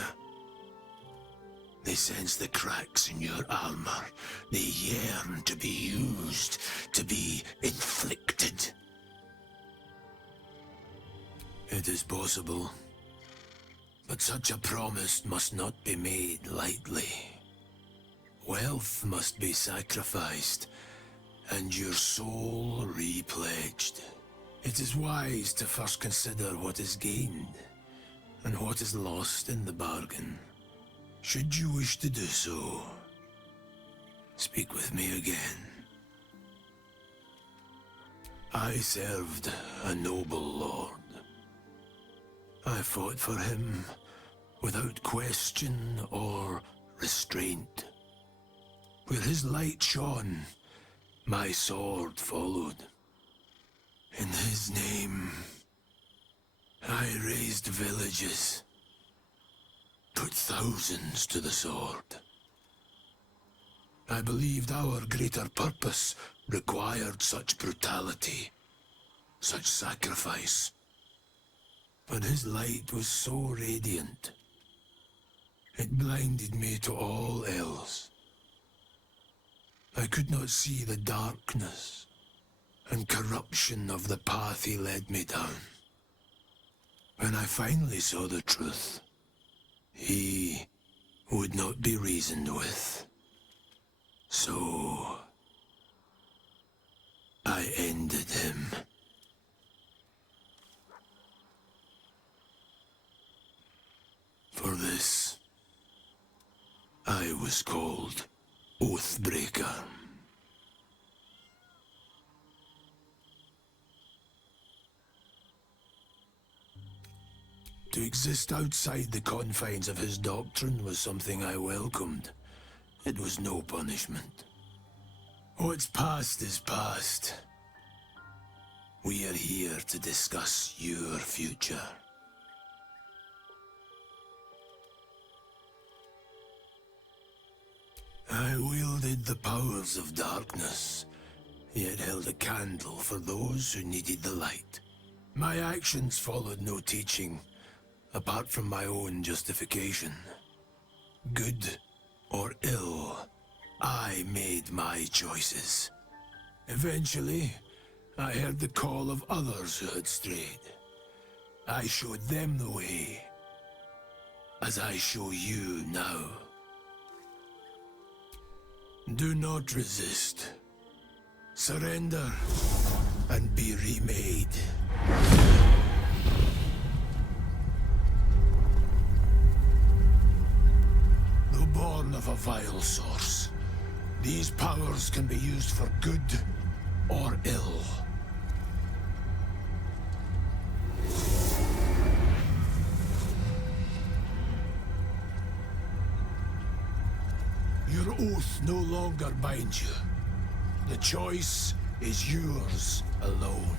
They sense the cracks in your armor. They yearn to be used, to be inflicted. It is possible. But such a promise must not be made lightly. Wealth must be sacrificed, and your soul repledged. It is wise to first consider what is gained, and what is lost in the bargain. Should you wish to do so, speak with me again. I served a noble lord. I fought for him without question or restraint. Where his light shone, my sword followed. In his name, I raised villages, put thousands to the sword. I believed our greater purpose required such brutality, such sacrifice. But his light was so radiant, it blinded me to all else. I could not see the darkness and corruption of the path he led me down. When I finally saw the truth, he would not be reasoned with. So I ended him. For this, I was called Oathbreaker. To exist outside the confines of his doctrine was something I welcomed. It was no punishment. What's past is past. We are here to discuss your future. I wielded the powers of darkness, yet held a candle for those who needed the light. My actions followed no teaching, apart from my own justification. Good or ill, I made my choices. Eventually, I heard the call of others who had strayed. I showed them the way, as I show you now. Do not resist. Surrender and be remade. of a vile source. These powers can be used for good or ill. Your oath no longer binds you. The choice is yours alone.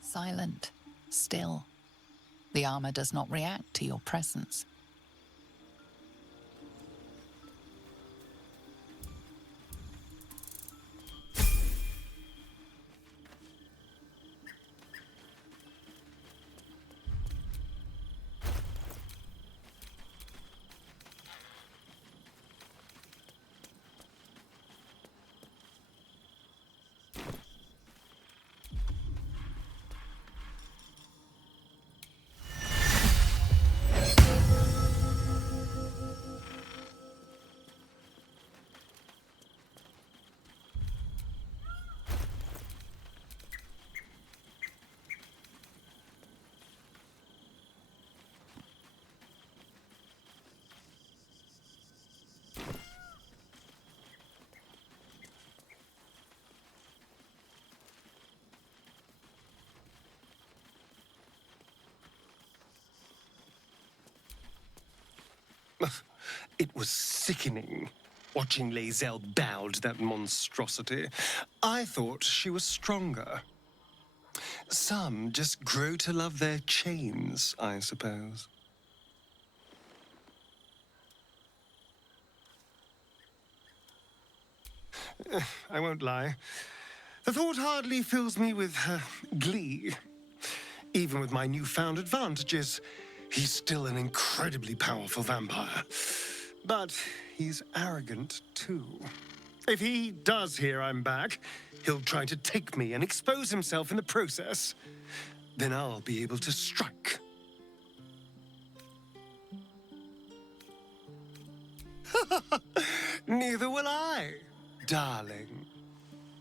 Silent, still. The armor does not react to your presence. It was sickening, watching Lae'zel bow to that monstrosity. I thought she was stronger. Some just grow to love their chains, I suppose. I won't lie. The thought hardly fills me with glee. Even with my newfound advantages, he's still an incredibly powerful vampire. But he's arrogant, too. If he does hear I'm back, he'll try to take me and expose himself in the process. Then I'll be able to strike. Neither will I, darling.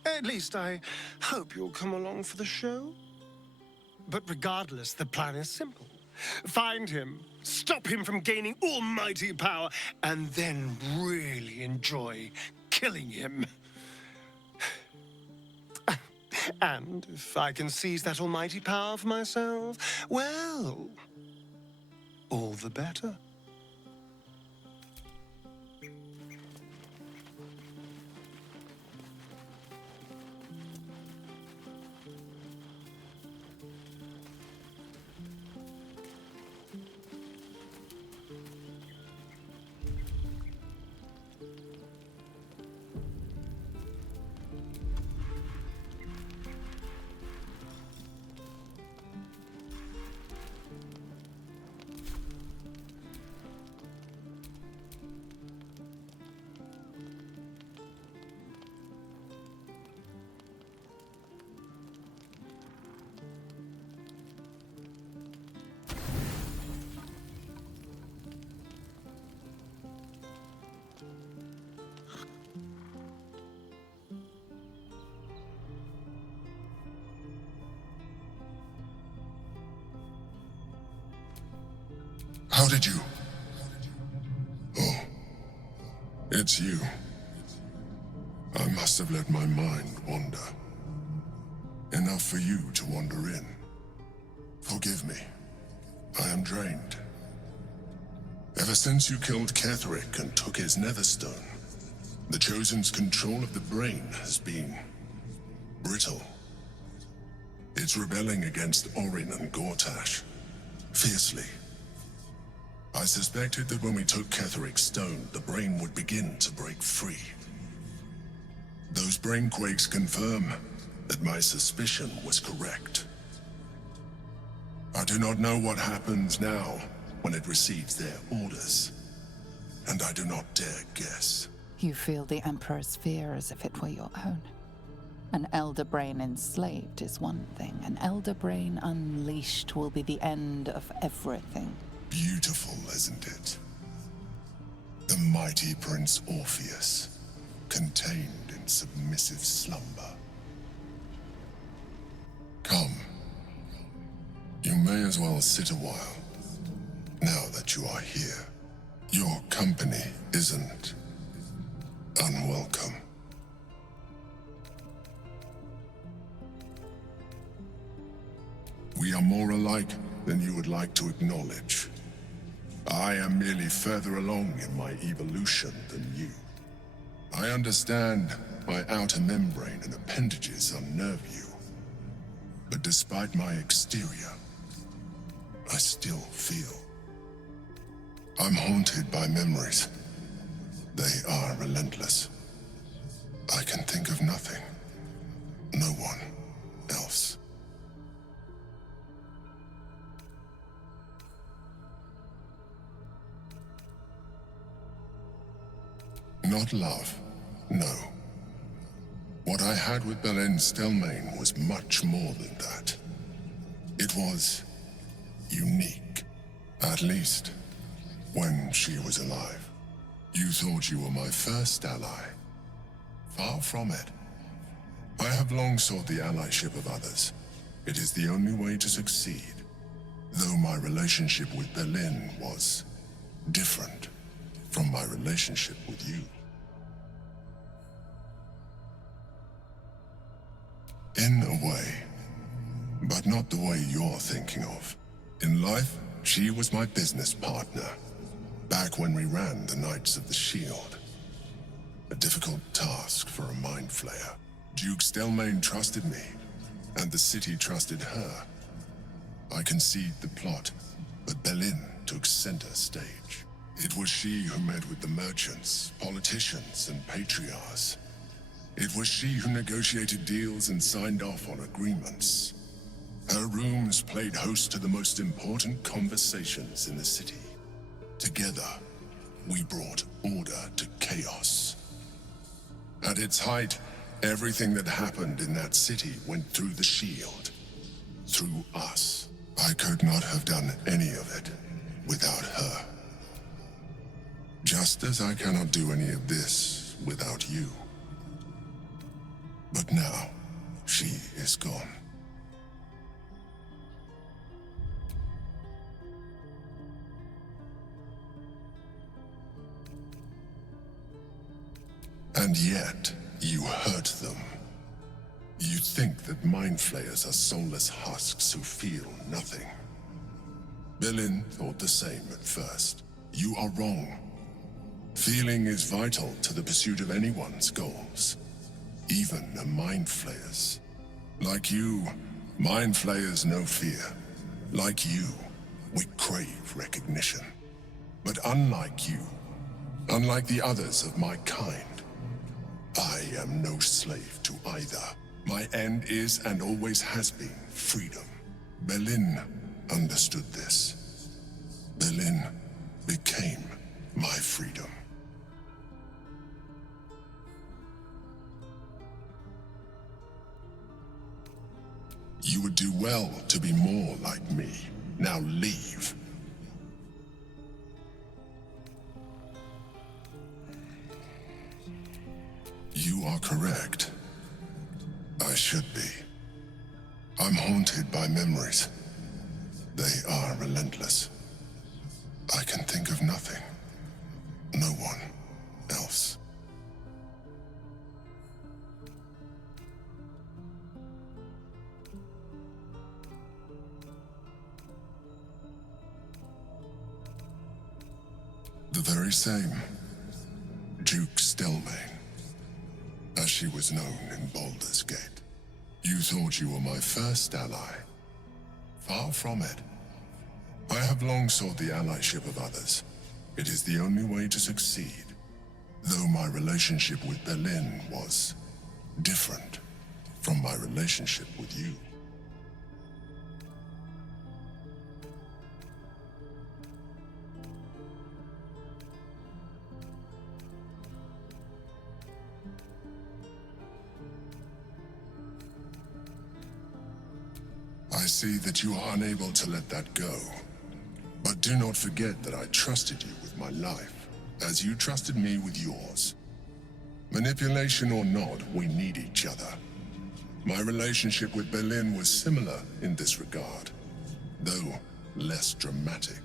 At least I hope you'll come along for the show. But regardless, the plan is simple. Find him, stop him from gaining almighty power, and then really enjoy killing him. And if I can seize that almighty power for myself, well, all the better. How did you? Oh, it's you. I must have let my mind wander. Enough for you to wander in. Forgive me. I am drained. Ever since you killed Ketheric and took his Netherstone, the Chosen's control of the brain has been brittle. It's rebelling against Orin and Gortash, fiercely. I suspected that when we took Ketheric's stone, the brain would begin to break free. Those brain quakes confirm that my suspicion was correct. I do not know what happens now when it receives their orders, and I do not dare guess. You feel the Emperor's fear as if it were your own. An Elder Brain enslaved is one thing. An Elder Brain unleashed will be the end of everything. Beautiful, isn't it? The mighty Prince Orpheus, contained in submissive slumber. Come. You may as well sit a while, now that you are here. Your company isn't unwelcome. We are more alike than you would like to acknowledge. I am merely further along in my evolution than you. I understand my outer membrane and appendages unnerve you. But despite my exterior, I still feel. I'm haunted by memories. They are relentless. I can think of nothing. No one else. Not love, no. What I had with Belen Stelmane was much more than that. It was unique, at least when she was alive. You thought you were my first ally. Far from it. I have long sought the allyship of others. It is the only way to succeed. Though my relationship with Belen was different from my relationship with you. In a way, but not the way you're thinking of. In life, she was my business partner, back when we ran the Knights of the Shield. A difficult task for a mind flayer. Duke Stelmane trusted me, and the city trusted her. I conceived the plot, but Belen took center stage. It was she who met with the merchants, politicians, and patriarchs. It was she who negotiated deals and signed off on agreements. Her rooms played host to the most important conversations in the city. Together, we brought order to chaos. At its height, everything that happened in that city went through the shield. Through us. I could not have done any of it without her. Just as I cannot do any of this without you. But now, she is gone. And yet, you hurt them. You think that mind flayers are soulless husks who feel nothing. Belen thought the same at first. You are wrong. Feeling is vital to the pursuit of anyone's goals. Even a mind flayer's. Like you, mind flayers know fear. Like you, we crave recognition. But unlike you, unlike the others of my kind, I am no slave to either. My end is and always has been freedom. Belen understood this. Belen became my freedom. You would do well to be more like me. Now leave. You are correct. I should be. I'm haunted by memories. They are relentless. I can think of nothing. No one else. very same. Duke Stelmane, as she was known in Baldur's Gate. You thought you were my first ally. Far from it. I have long sought the allyship of others. It is the only way to succeed. Though my relationship with Berlin was different from my relationship with you. I see that you are unable to let that go. But do not forget that I trusted you with my life, as you trusted me with yours. Manipulation or not, we need each other. My relationship with Berlin was similar in this regard, though less dramatic.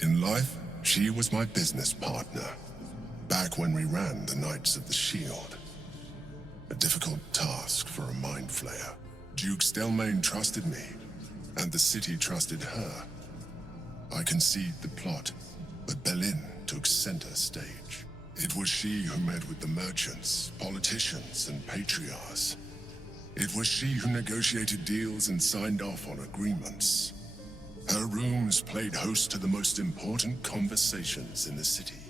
In life, she was my business partner, back when we ran the Knights of the Shield. A difficult task for a mind flayer. Duke Stelmane trusted me, and the city trusted her. I conceived the plot, but Berlin took center stage. It was she who met with the merchants, politicians, and patriarchs. It was she who negotiated deals and signed off on agreements. Her rooms played host to the most important conversations in the city.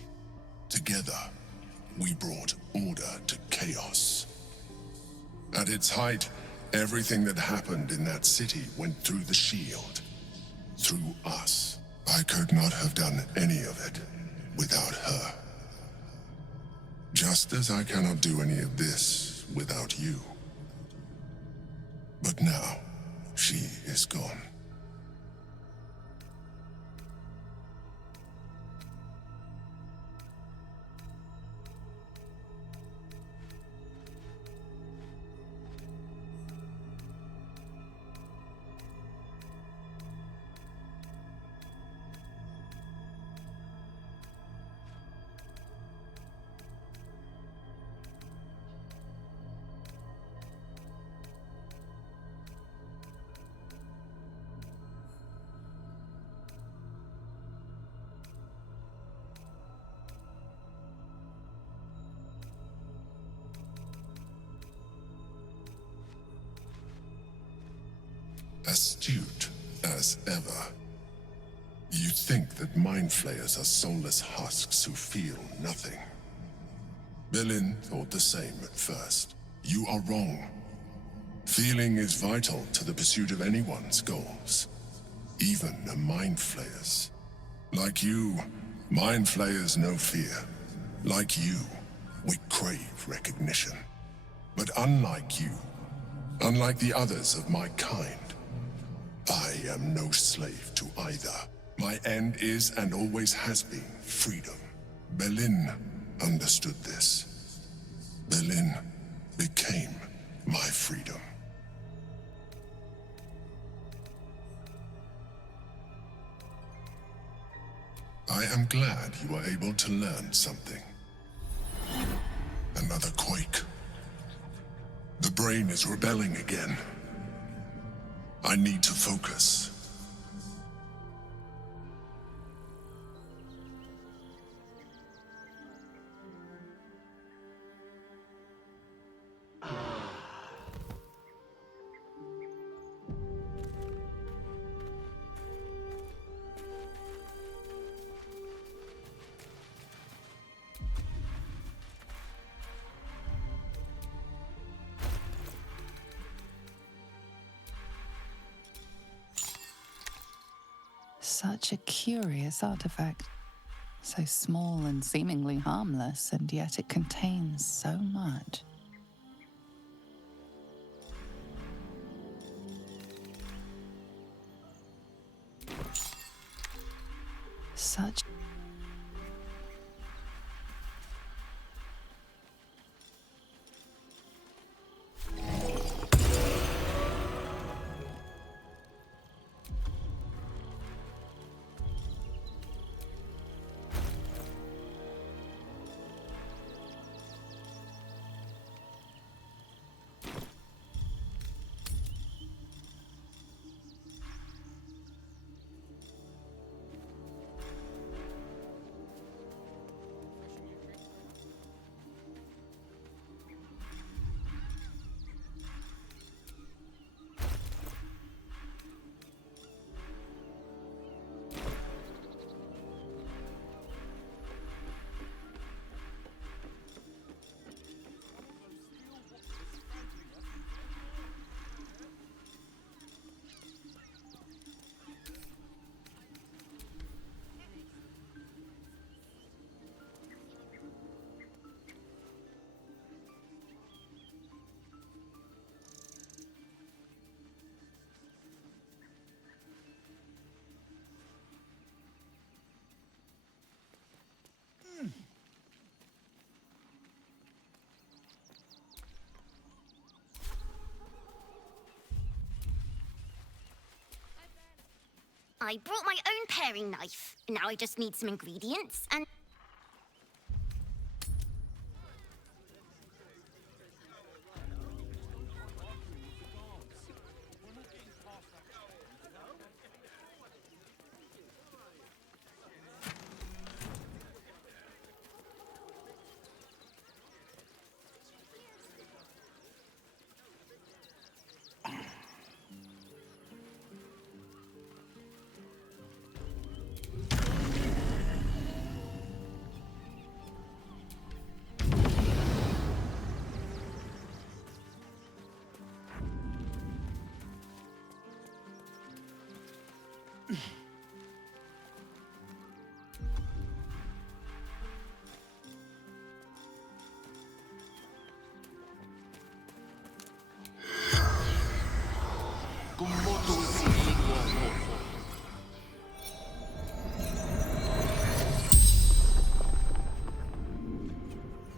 Together, we brought order to chaos. At its height, everything that happened in that city went through the shield. Through us. I could not have done any of it without her. Just as I cannot do any of this without you. But now, she is gone. Astute as ever. You think that mind flayers are soulless husks who feel nothing. Berlin thought the same at first. You are wrong. Feeling is vital to the pursuit of anyone's goals, even a mind flayer's. Like you, mind flayers know fear. Like you, we crave recognition. But unlike you, unlike the others of my kind, I am no slave to either. My end is and always has been freedom. Berlin understood this. Berlin became my freedom. I am glad you were able to learn something. Another quake. The brain is rebelling again. I need to focus. Such a curious artifact. So small and seemingly harmless, and yet it contains so much. Such... I brought my own paring knife. Now I just need some ingredients and...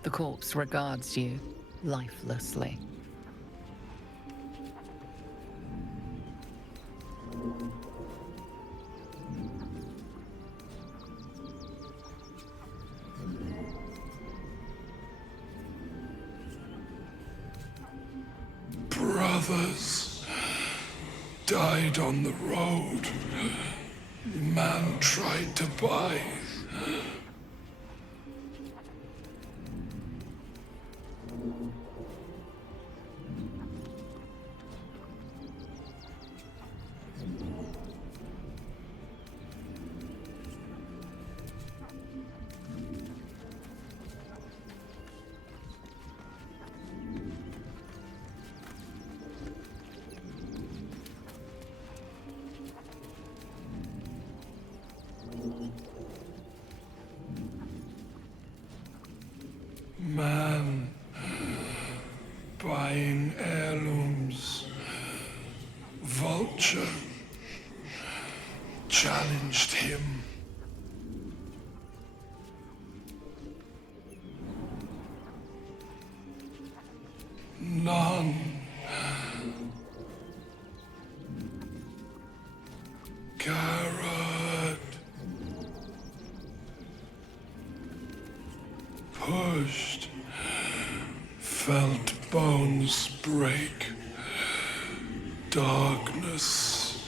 The corpse regards you lifelessly. Brothers died on the road. Man tried to buy. Man buying heirlooms. Vulture challenged him. None. Carrot. Pushed. Felt bones break. Darkness.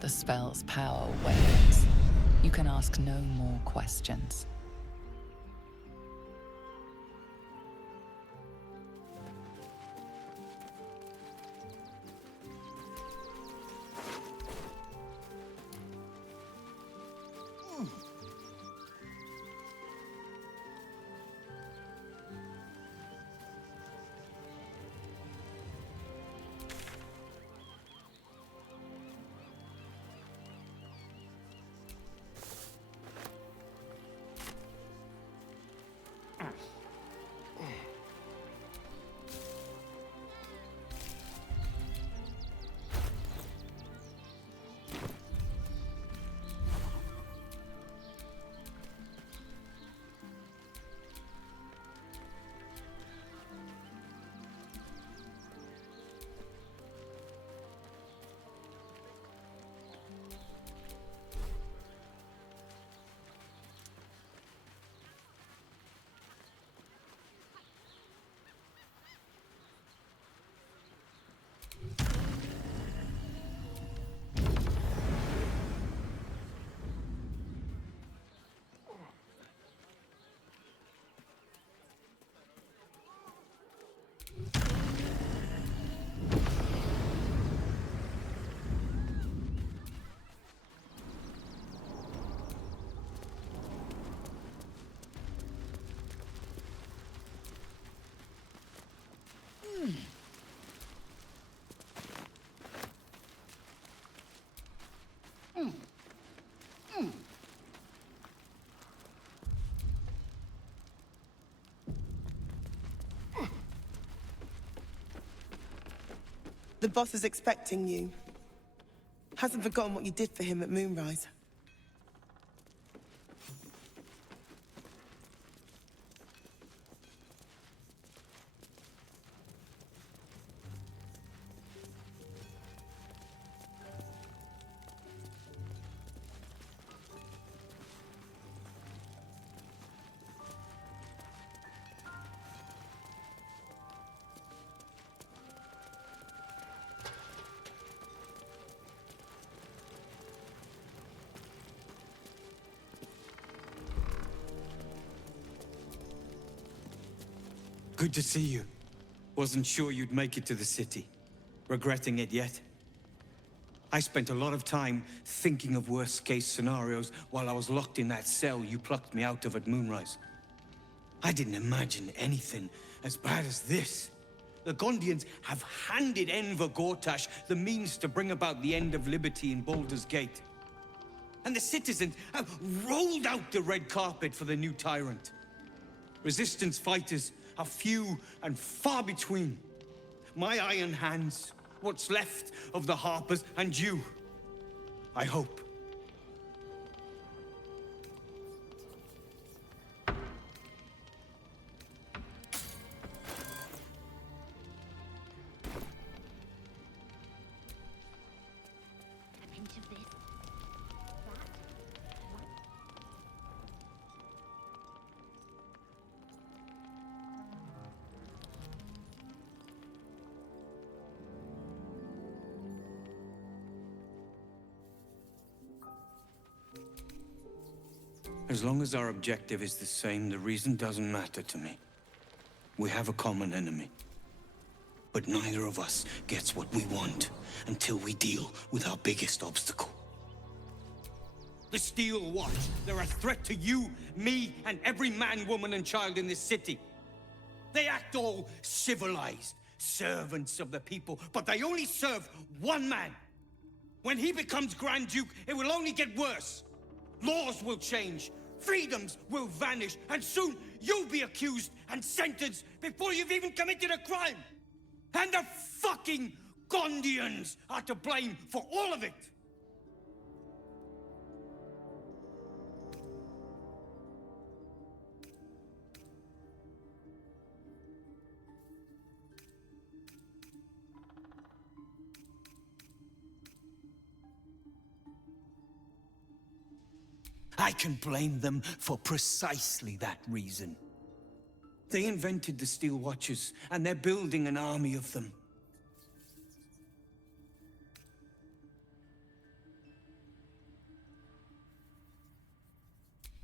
The spell's power wanes. You can ask no more questions. The boss is expecting you. Hasn't forgotten what you did for him at Moonrise. Good to see you. Wasn't sure you'd make it to the city. Regretting it yet? I spent a lot of time thinking of worst-case scenarios while I was locked in that cell you plucked me out of at Moonrise. I didn't imagine anything as bad as this. The Gondians have handed Enver Gortash the means to bring about the end of liberty in Baldur's Gate. And the citizens have rolled out the red carpet for the new tyrant. Resistance fighters are few and far between. My iron hands, what's left of the Harpers, and you, I hope. As long as our objective is the same, the reason doesn't matter to me. We have a common enemy. But neither of us gets what we want until we deal with our biggest obstacle. The Steel Watch. They're a threat to you, me, and every man, woman, and child in this city. They act all civilized, servants of the people, but they only serve one man. When he becomes Grand Duke, it will only get worse. Laws will change, freedoms will vanish, and soon you'll be accused and sentenced before you've even committed a crime. And the fucking Gondians are to blame for all of it. I can blame them for precisely that reason. They invented the Steel Watchers, and they're building an army of them.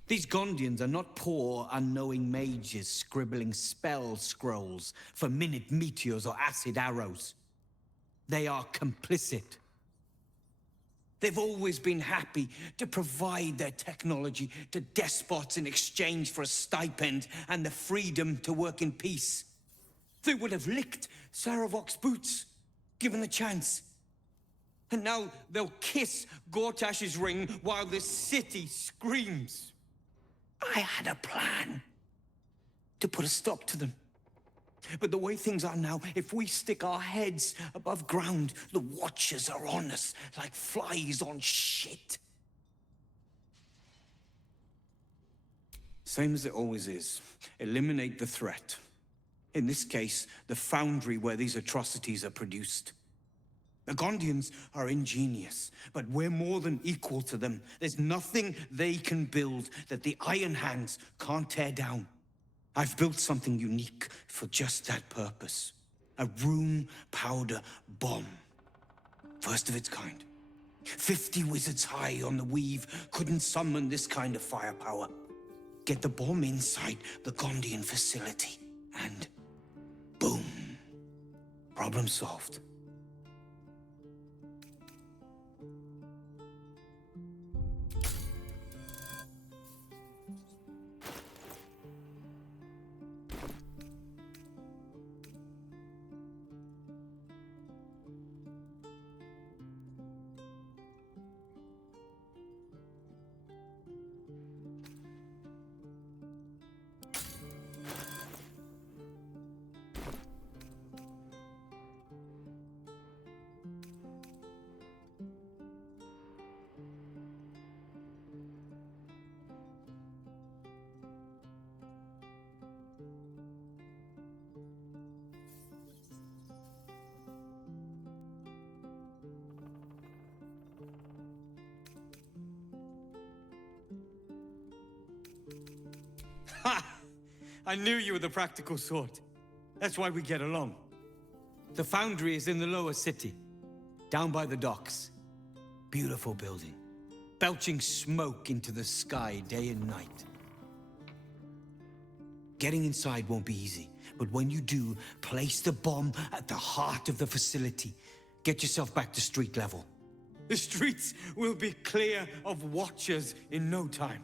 These Gondians are not poor, unknowing mages scribbling spell scrolls for minute meteors or acid arrows. They are complicit. They've always been happy to provide their technology to despots in exchange for a stipend and the freedom to work in peace. They would have licked Saravok's boots, given the chance. And now they'll kiss Gortash's ring while the city screams. I had a plan to put a stop to them. But the way things are now, if we stick our heads above ground, the Watchers are on us like flies on shit. Same as it always is. Eliminate the threat. In this case, the foundry where these atrocities are produced. The Gondians are ingenious, but we're more than equal to them. There's nothing they can build that the Iron Hands can't tear down. I've built something unique for just that purpose. A room powder bomb. First of its kind. 50 wizards high on the weave couldn't summon this kind of firepower. Get the bomb inside the Gondian facility, and boom. Problem solved. Ha! I knew you were the practical sort. That's why we get along. The foundry is in the lower city, down by the docks. Beautiful building, belching smoke into the sky day and night. Getting inside won't be easy, but when you do, place the bomb at the heart of the facility. Get yourself back to street level. The streets will be clear of Watchers in no time.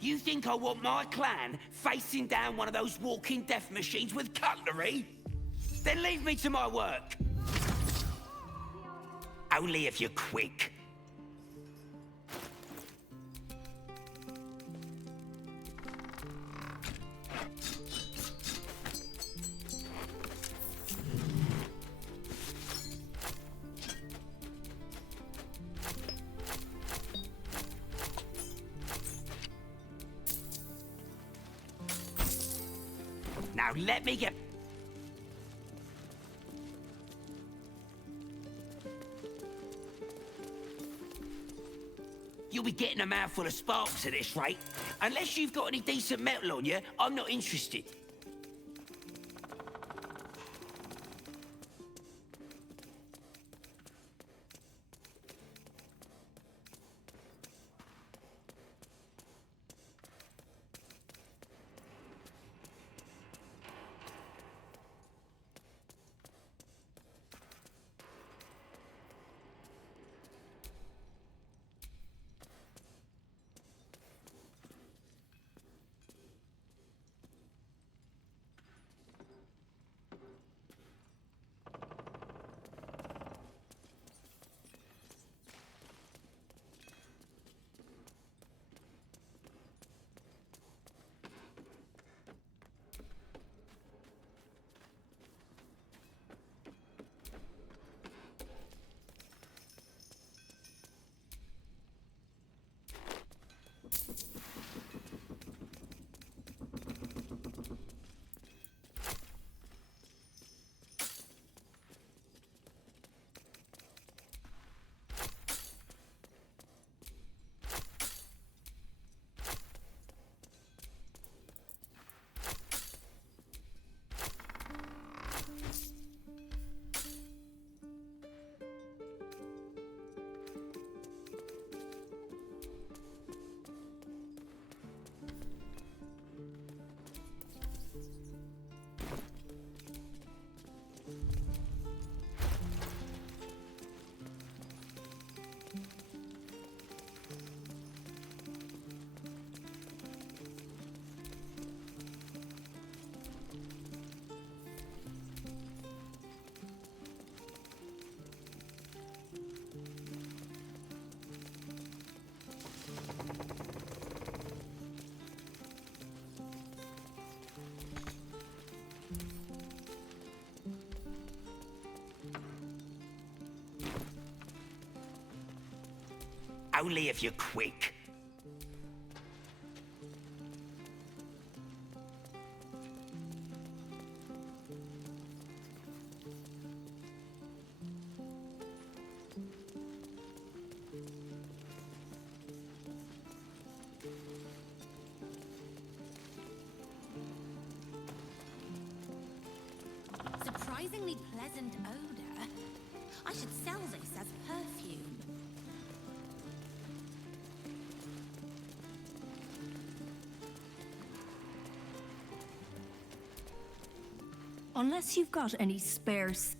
You think I want my clan facing down one of those walking death machines with cutlery? Then leave me to my work. Only if you're quick. Now let me get... You'll be getting a mouthful of sparks at this rate. Unless you've got any decent metal on you, I'm not interested. Only if you're quick. Surprisingly pleasant odor. I should sell this as perfume. Unless you've got any spares.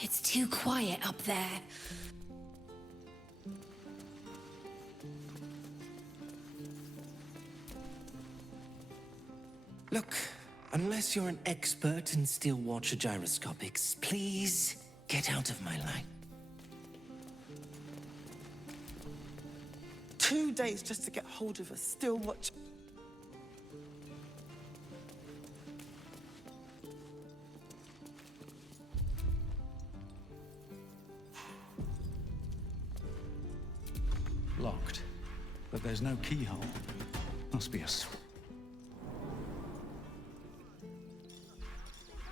It's too quiet up there. Look, unless you're an expert in steel watcher gyroscopics, please get out of my light. 2 days just to get hold of a still watch. Locked, but there's no keyhole. Must be a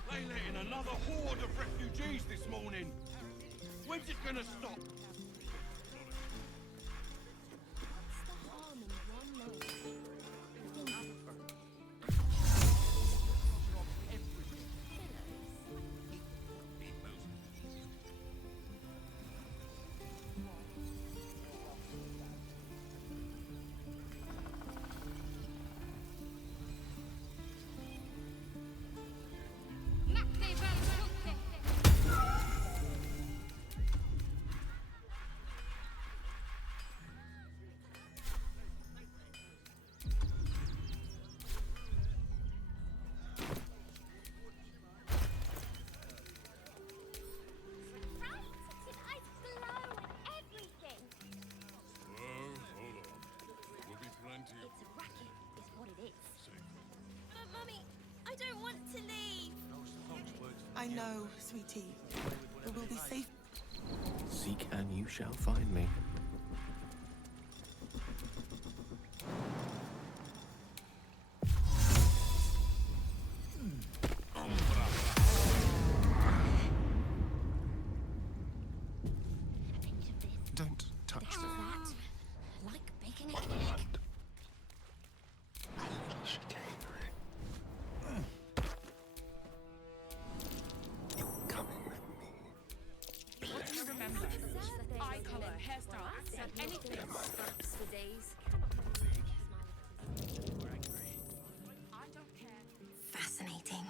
They let in another horde of refugees this morning. When's it gonna stop? I know, sweetie. But we'll be safe. Seek and you shall find me. Don't touch them. Like baking a cake. What do you remember? Eye color, hairstyle, accent, anything. For days. I don't care. Fascinating.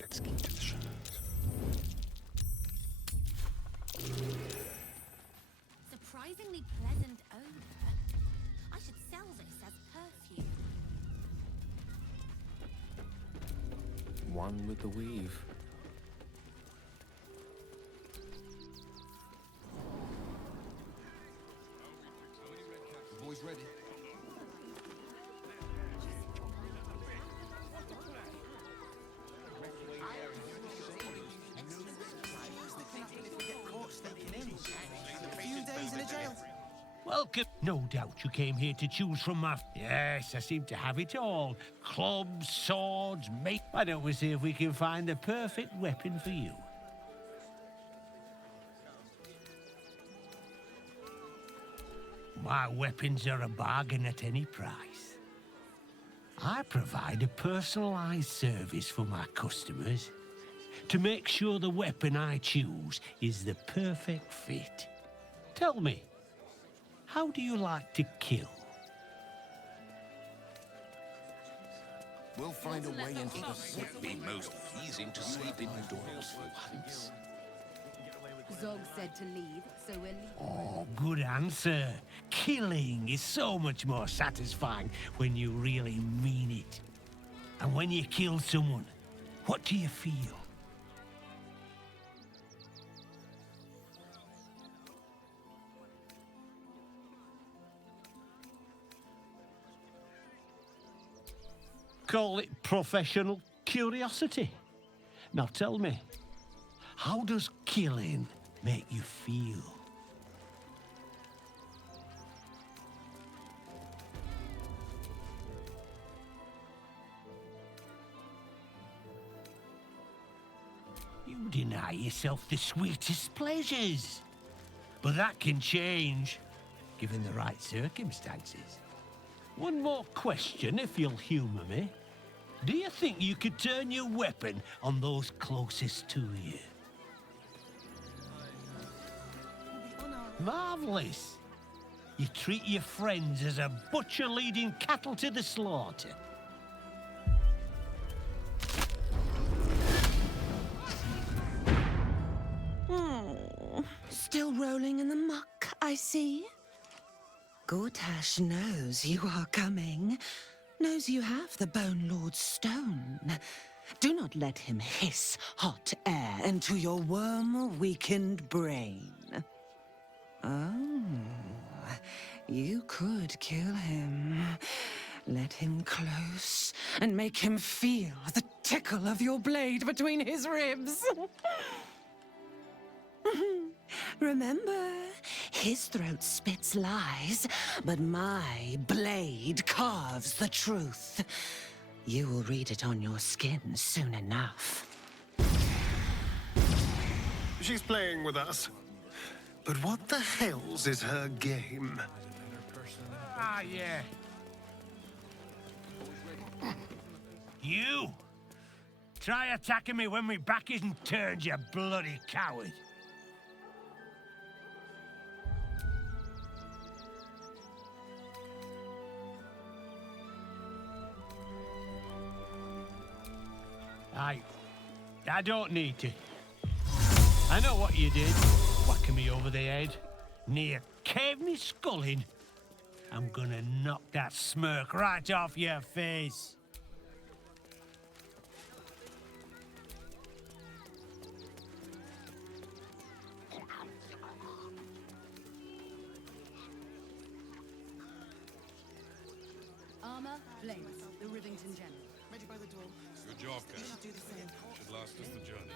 Let's keep to the shadows. wrong with the weave. Boys ready? A few days in a jail. Welcome. No doubt you came here to choose from my... Yes, I seem to have it all. Clubs, swords, mate. Why don't we see if we can find the perfect weapon for you? My weapons are a bargain at any price. I provide a personalized service for my customers to make sure the weapon I choose is the perfect fit. Tell me, how do you like to kill? We'll find a way into the city. It would be most pleasing to sleep indoors for once. Zog said to leave, so we're leaving. Oh, good answer. Killing is so much more satisfying when you really mean it. And when you kill someone, what do you feel? Call it professional curiosity. Now tell me, how does killing make you feel? You deny yourself the sweetest pleasures. But that can change, given the right circumstances. One more question, if you'll humour me. Do you think you could turn your weapon on those closest to you? Marvellous. You treat your friends as a butcher leading cattle to the slaughter. Still rolling in the muck, I see. Gortash knows you are coming. Knows you have the Bone Lord's stone. Do not let him hiss hot air into your worm-weakened brain. Oh, you could kill him. Let him close and make him feel the tickle of your blade between his ribs. Remember, his throat spits lies, but my blade carves the truth. You will read it on your skin soon enough. She's playing with us. But what the hell's is her game? Ah, yeah. You! Try attacking me when my back isn't turned, you bloody coward. I don't need to. I know what you did. Whacking me over the head. Near caved me skull in. I'm gonna knock that smirk right off your face. Armor, Blaze, the Rivington General. Ready by the door. Good job, You Cat. should do the same. Should last us the journey.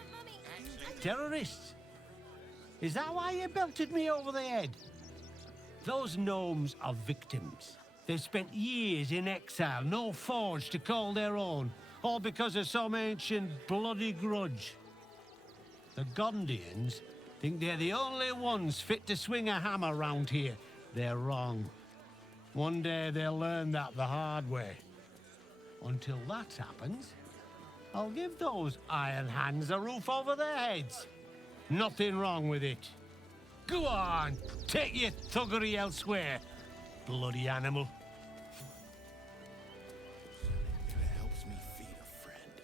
Terrorists? Is that why you belted me over the head? Those gnomes are victims. They've spent years in exile, no forge to call their own, all because of some ancient bloody grudge. The Gondians think they're the only ones fit to swing a hammer round here. They're wrong. One day they'll learn that the hard way. Until that happens, I'll give those iron hands a roof over their heads. Nothing wrong with it. Go on, take your thuggery elsewhere, bloody animal. It helps me feed a friend.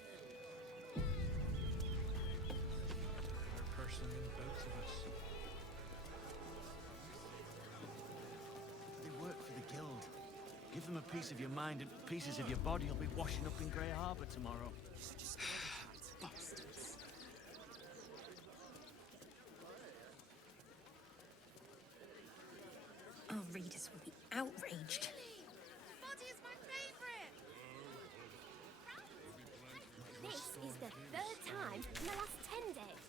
A person in both of us. They work for the guild. Give them a piece of your mind and pieces of your body will be washing up in Grey Harbor tomorrow. readers will be outraged. Body is my favourite! This is the third time in the last 10 days.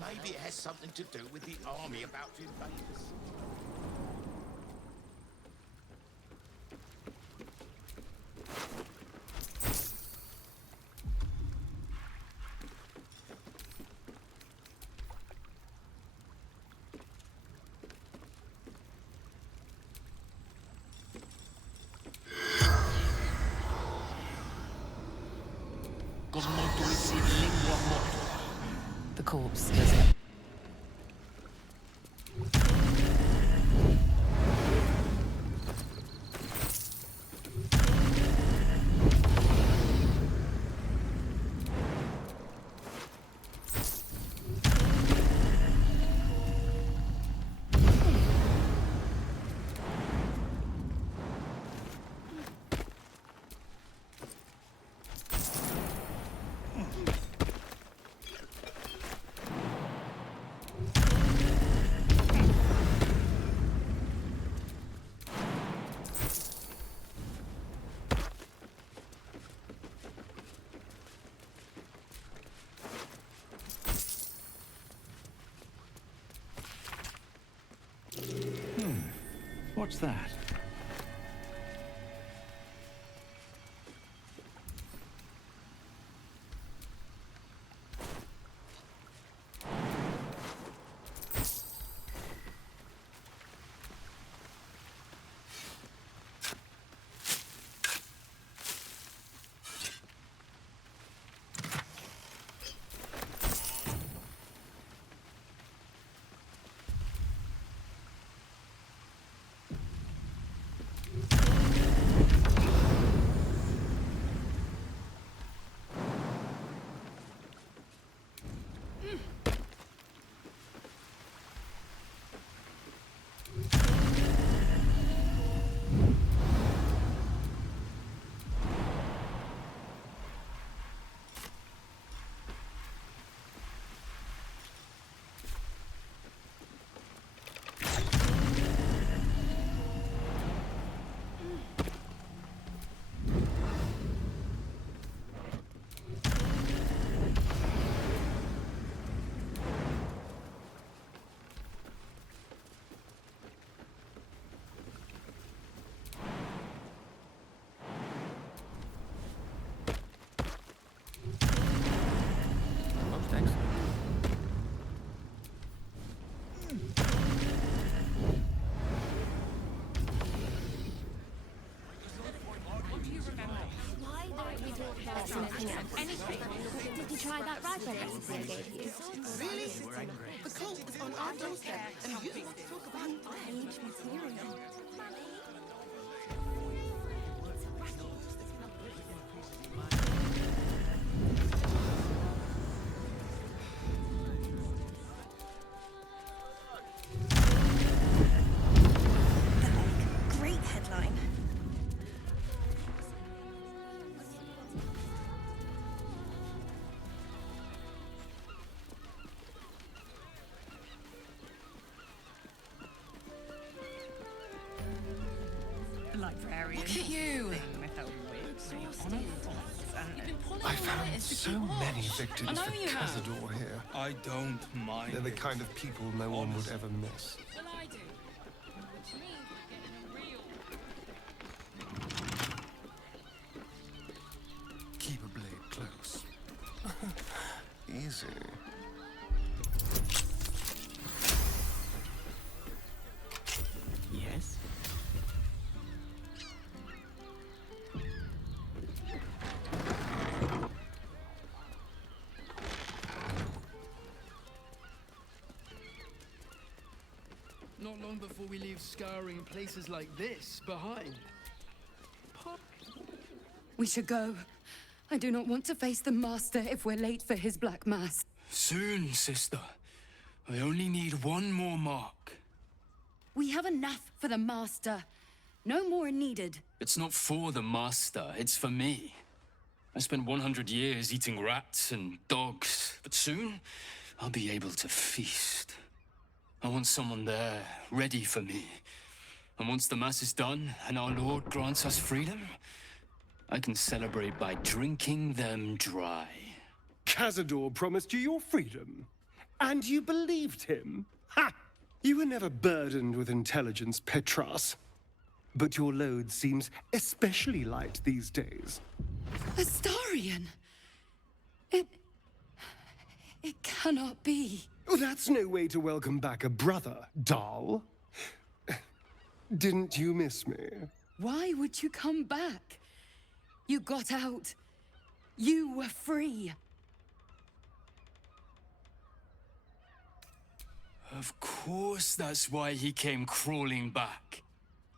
Maybe it has something to do with the army about to invade us. The corpse does it. What's that? Did you try that raspberry recipe I gave you? Really? The cult is on our doorstep, and you want to talk about Age material. Great headline. Librarian. Look at you! I found so many victims for Cazador here. I don't mind. They're the kind of people no one would ever miss. Well, I do. Which means we're getting a real... Keep a blade close. Easy. Yes? Not long before we leave scouring places like this behind. We should go. I do not want to face the Master if we're late for his Black Mass. Soon, sister. I only need one more mark. We have enough for the Master. No more are needed. It's not for the Master, it's for me. I spent 100 years eating rats and dogs, but soon I'll be able to feast. I want someone there, ready for me, And once the Mass is done and our Lord grants us freedom, I can celebrate by drinking them dry. Cazador promised you your freedom, and you believed him? Ha! You were never burdened with intelligence, Petras. But your load seems especially light these days. Astarion! It cannot be. Oh, that's no way to welcome back a brother, doll. Didn't you miss me? Why would you come back? You got out. You were free. Of course that's why he came crawling back.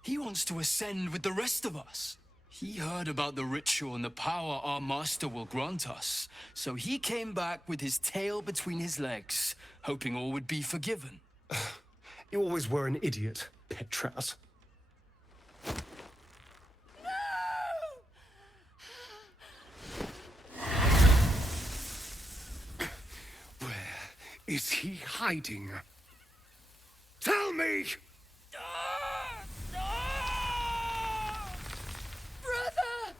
He wants to ascend with the rest of us. He heard about the ritual and the power our master will grant us. So he came back with his tail between his legs, hoping all would be forgiven. You always were an idiot, Petras. Where is he hiding? Tell me! Brother!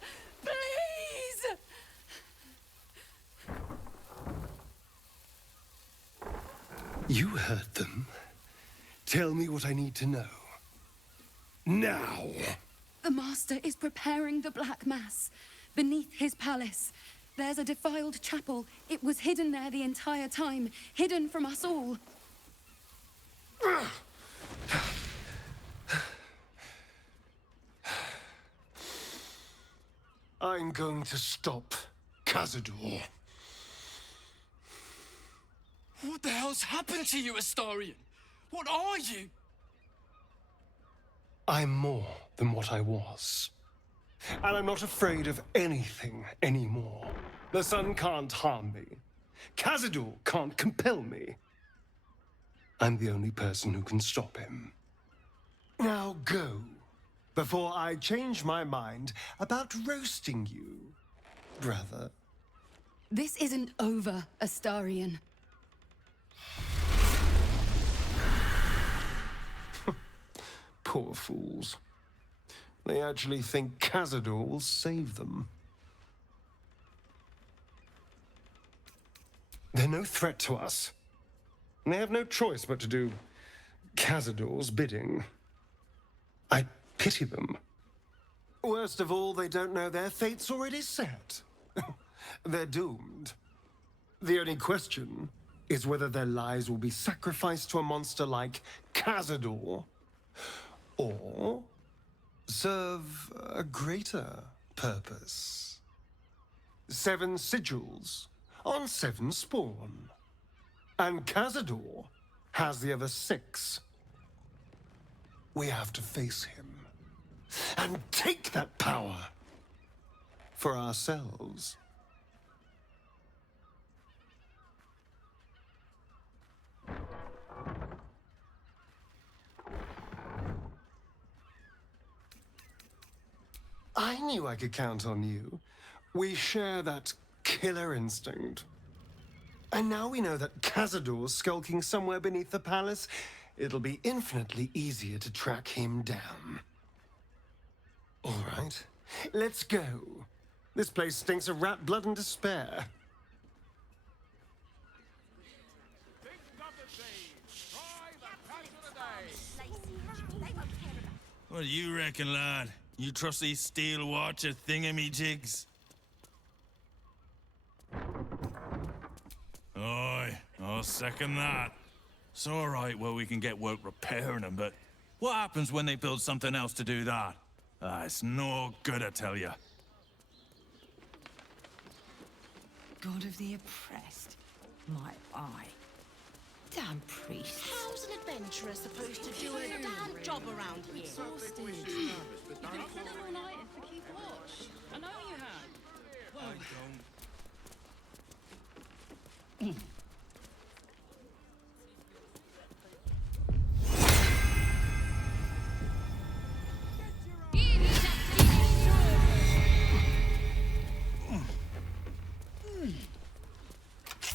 Please! You heard them. Tell me what I need to know. Now! The Master is preparing the Black Mass. Beneath his palace. There's a defiled chapel. It was hidden there the entire time. Hidden from us all. I'm going to stop Cazador. What the hell's happened to you, Astarion? What are you? I'm more than what I was. And I'm not afraid of anything anymore. The sun can't harm me. Cazador can't compel me. I'm the only person who can stop him. Now go, before I change my mind about roasting you, brother. This isn't over, Astarion. Poor fools. They actually think Cazador will save them. They're no threat to us. And they have no choice but to do Cazador's bidding. I pity them. Worst of all, they don't know their fate's already set. They're doomed. The only question is whether their lives will be sacrificed to a monster like Cazador, or serve a greater purpose. 7 sigils on 7 spawn. And Cazador has the other 6. We have to face him and take that power for ourselves. I knew I could count on you. We share that killer instinct. And now we know that Cazador's skulking somewhere beneath the palace. It'll be infinitely easier to track him down. All right, let's go. This place stinks of rat blood and despair. What do you reckon, lad? You trust these steel watcher thingamajigs? Aye, I'll second that. It's all right where we can get work repairing them, but what happens when they build something else to do that? It's no good, I tell you. God of the oppressed, my eye. Damn priest. How's an adventurer supposed to do a damn job around here? Exhausted. You've been up all night to keep watch. I know you have. Well,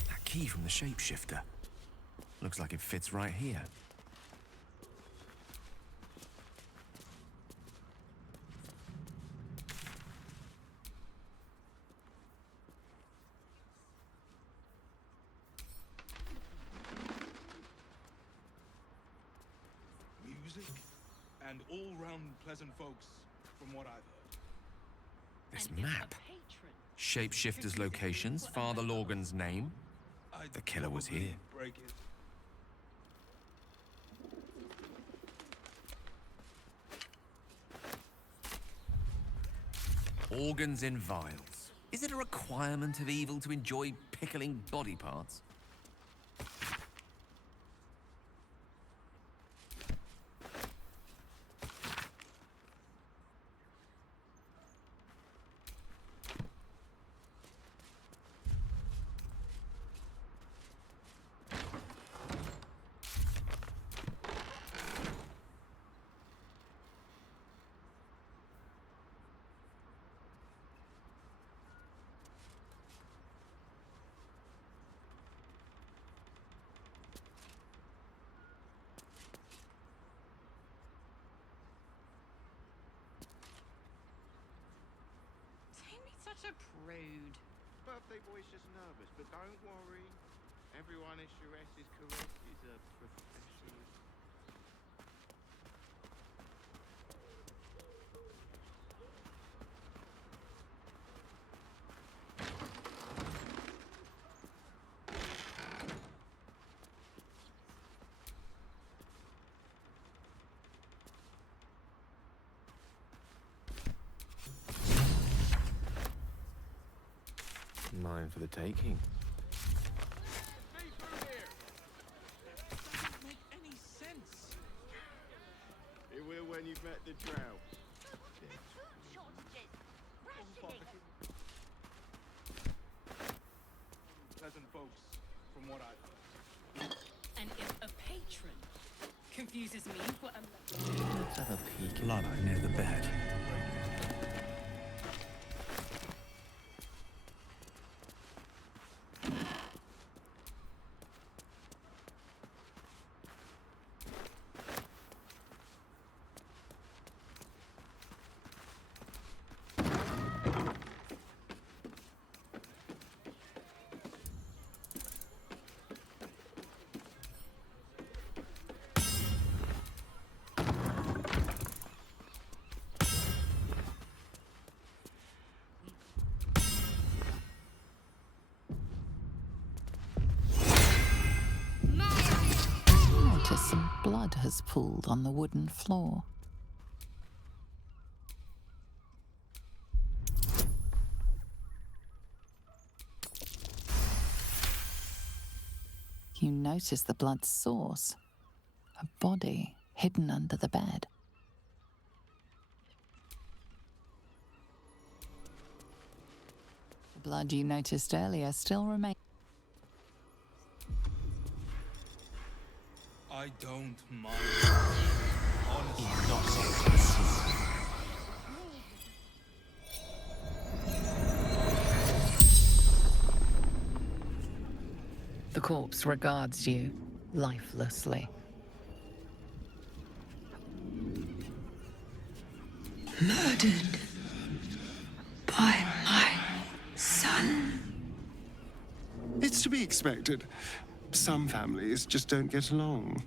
That key from the shapeshifter. Looks like it fits right here. and all-round pleasant folks, from what I've heard. This map. Shapeshifter's locations, Father Lorgan's name. The killer was here. Break it. Organs in vials. Is it a requirement of evil to enjoy pickling body parts? Such a prude. Birthday boy's just nervous, but don't worry. Everyone at Shress is correct. He's a professional. Mine for the taking. Doesn't make any sense. It will when you've met the drow. Pleasant folks, from what I've heard. And if a patron confuses me for a... Let's have a peek. Blood near the bed. Some blood has pooled on the wooden floor. You notice the blood's source, a body hidden under the bed. The blood you noticed earlier still remains. I don't mind. Honestly. Not so. The corpse regards you lifelessly. Murdered by my son. It's to be expected. Some families just don't get along.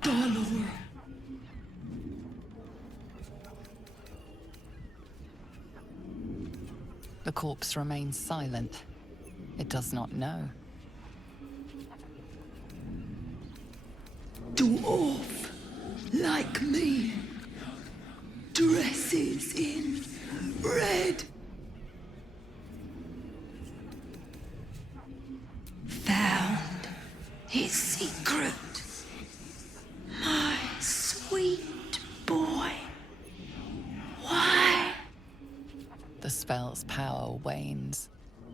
Darlor. The corpse remains silent. It does not know. Dwarf, like me, dresses in red. Found his secret. My sweet boy. Why? The spell's power wanes.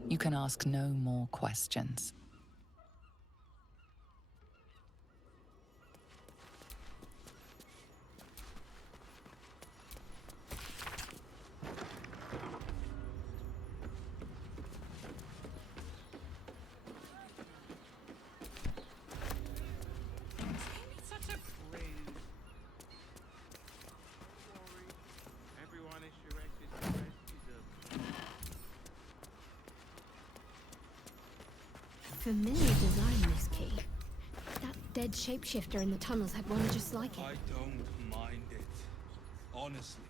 You can ask no more questions. Such a prude. Everyone at Shress is correct. He's a... Familiar design, Miss Key. That dead shapeshifter in the tunnels had one just like it. I don't mind it. Honestly.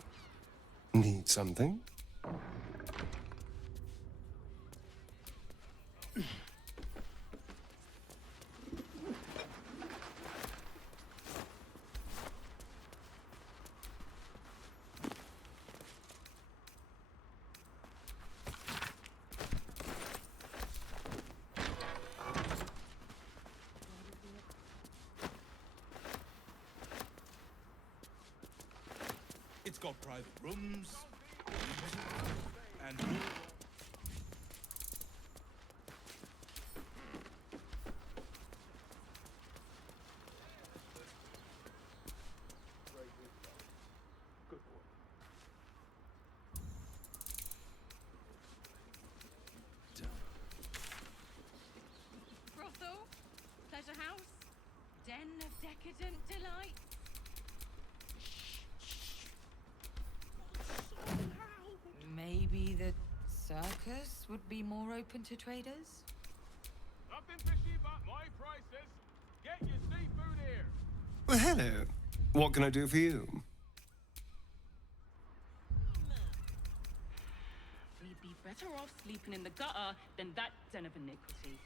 Need something? It's got private rooms. And Brothel, pleasure house, den of decadent delight. Maybe the circus would be more open to traders? Nothing fishy but my prices. Get your seafood here. Well, hello. What can I do for you? We'd be better off sleeping in the gutter than that den of iniquity.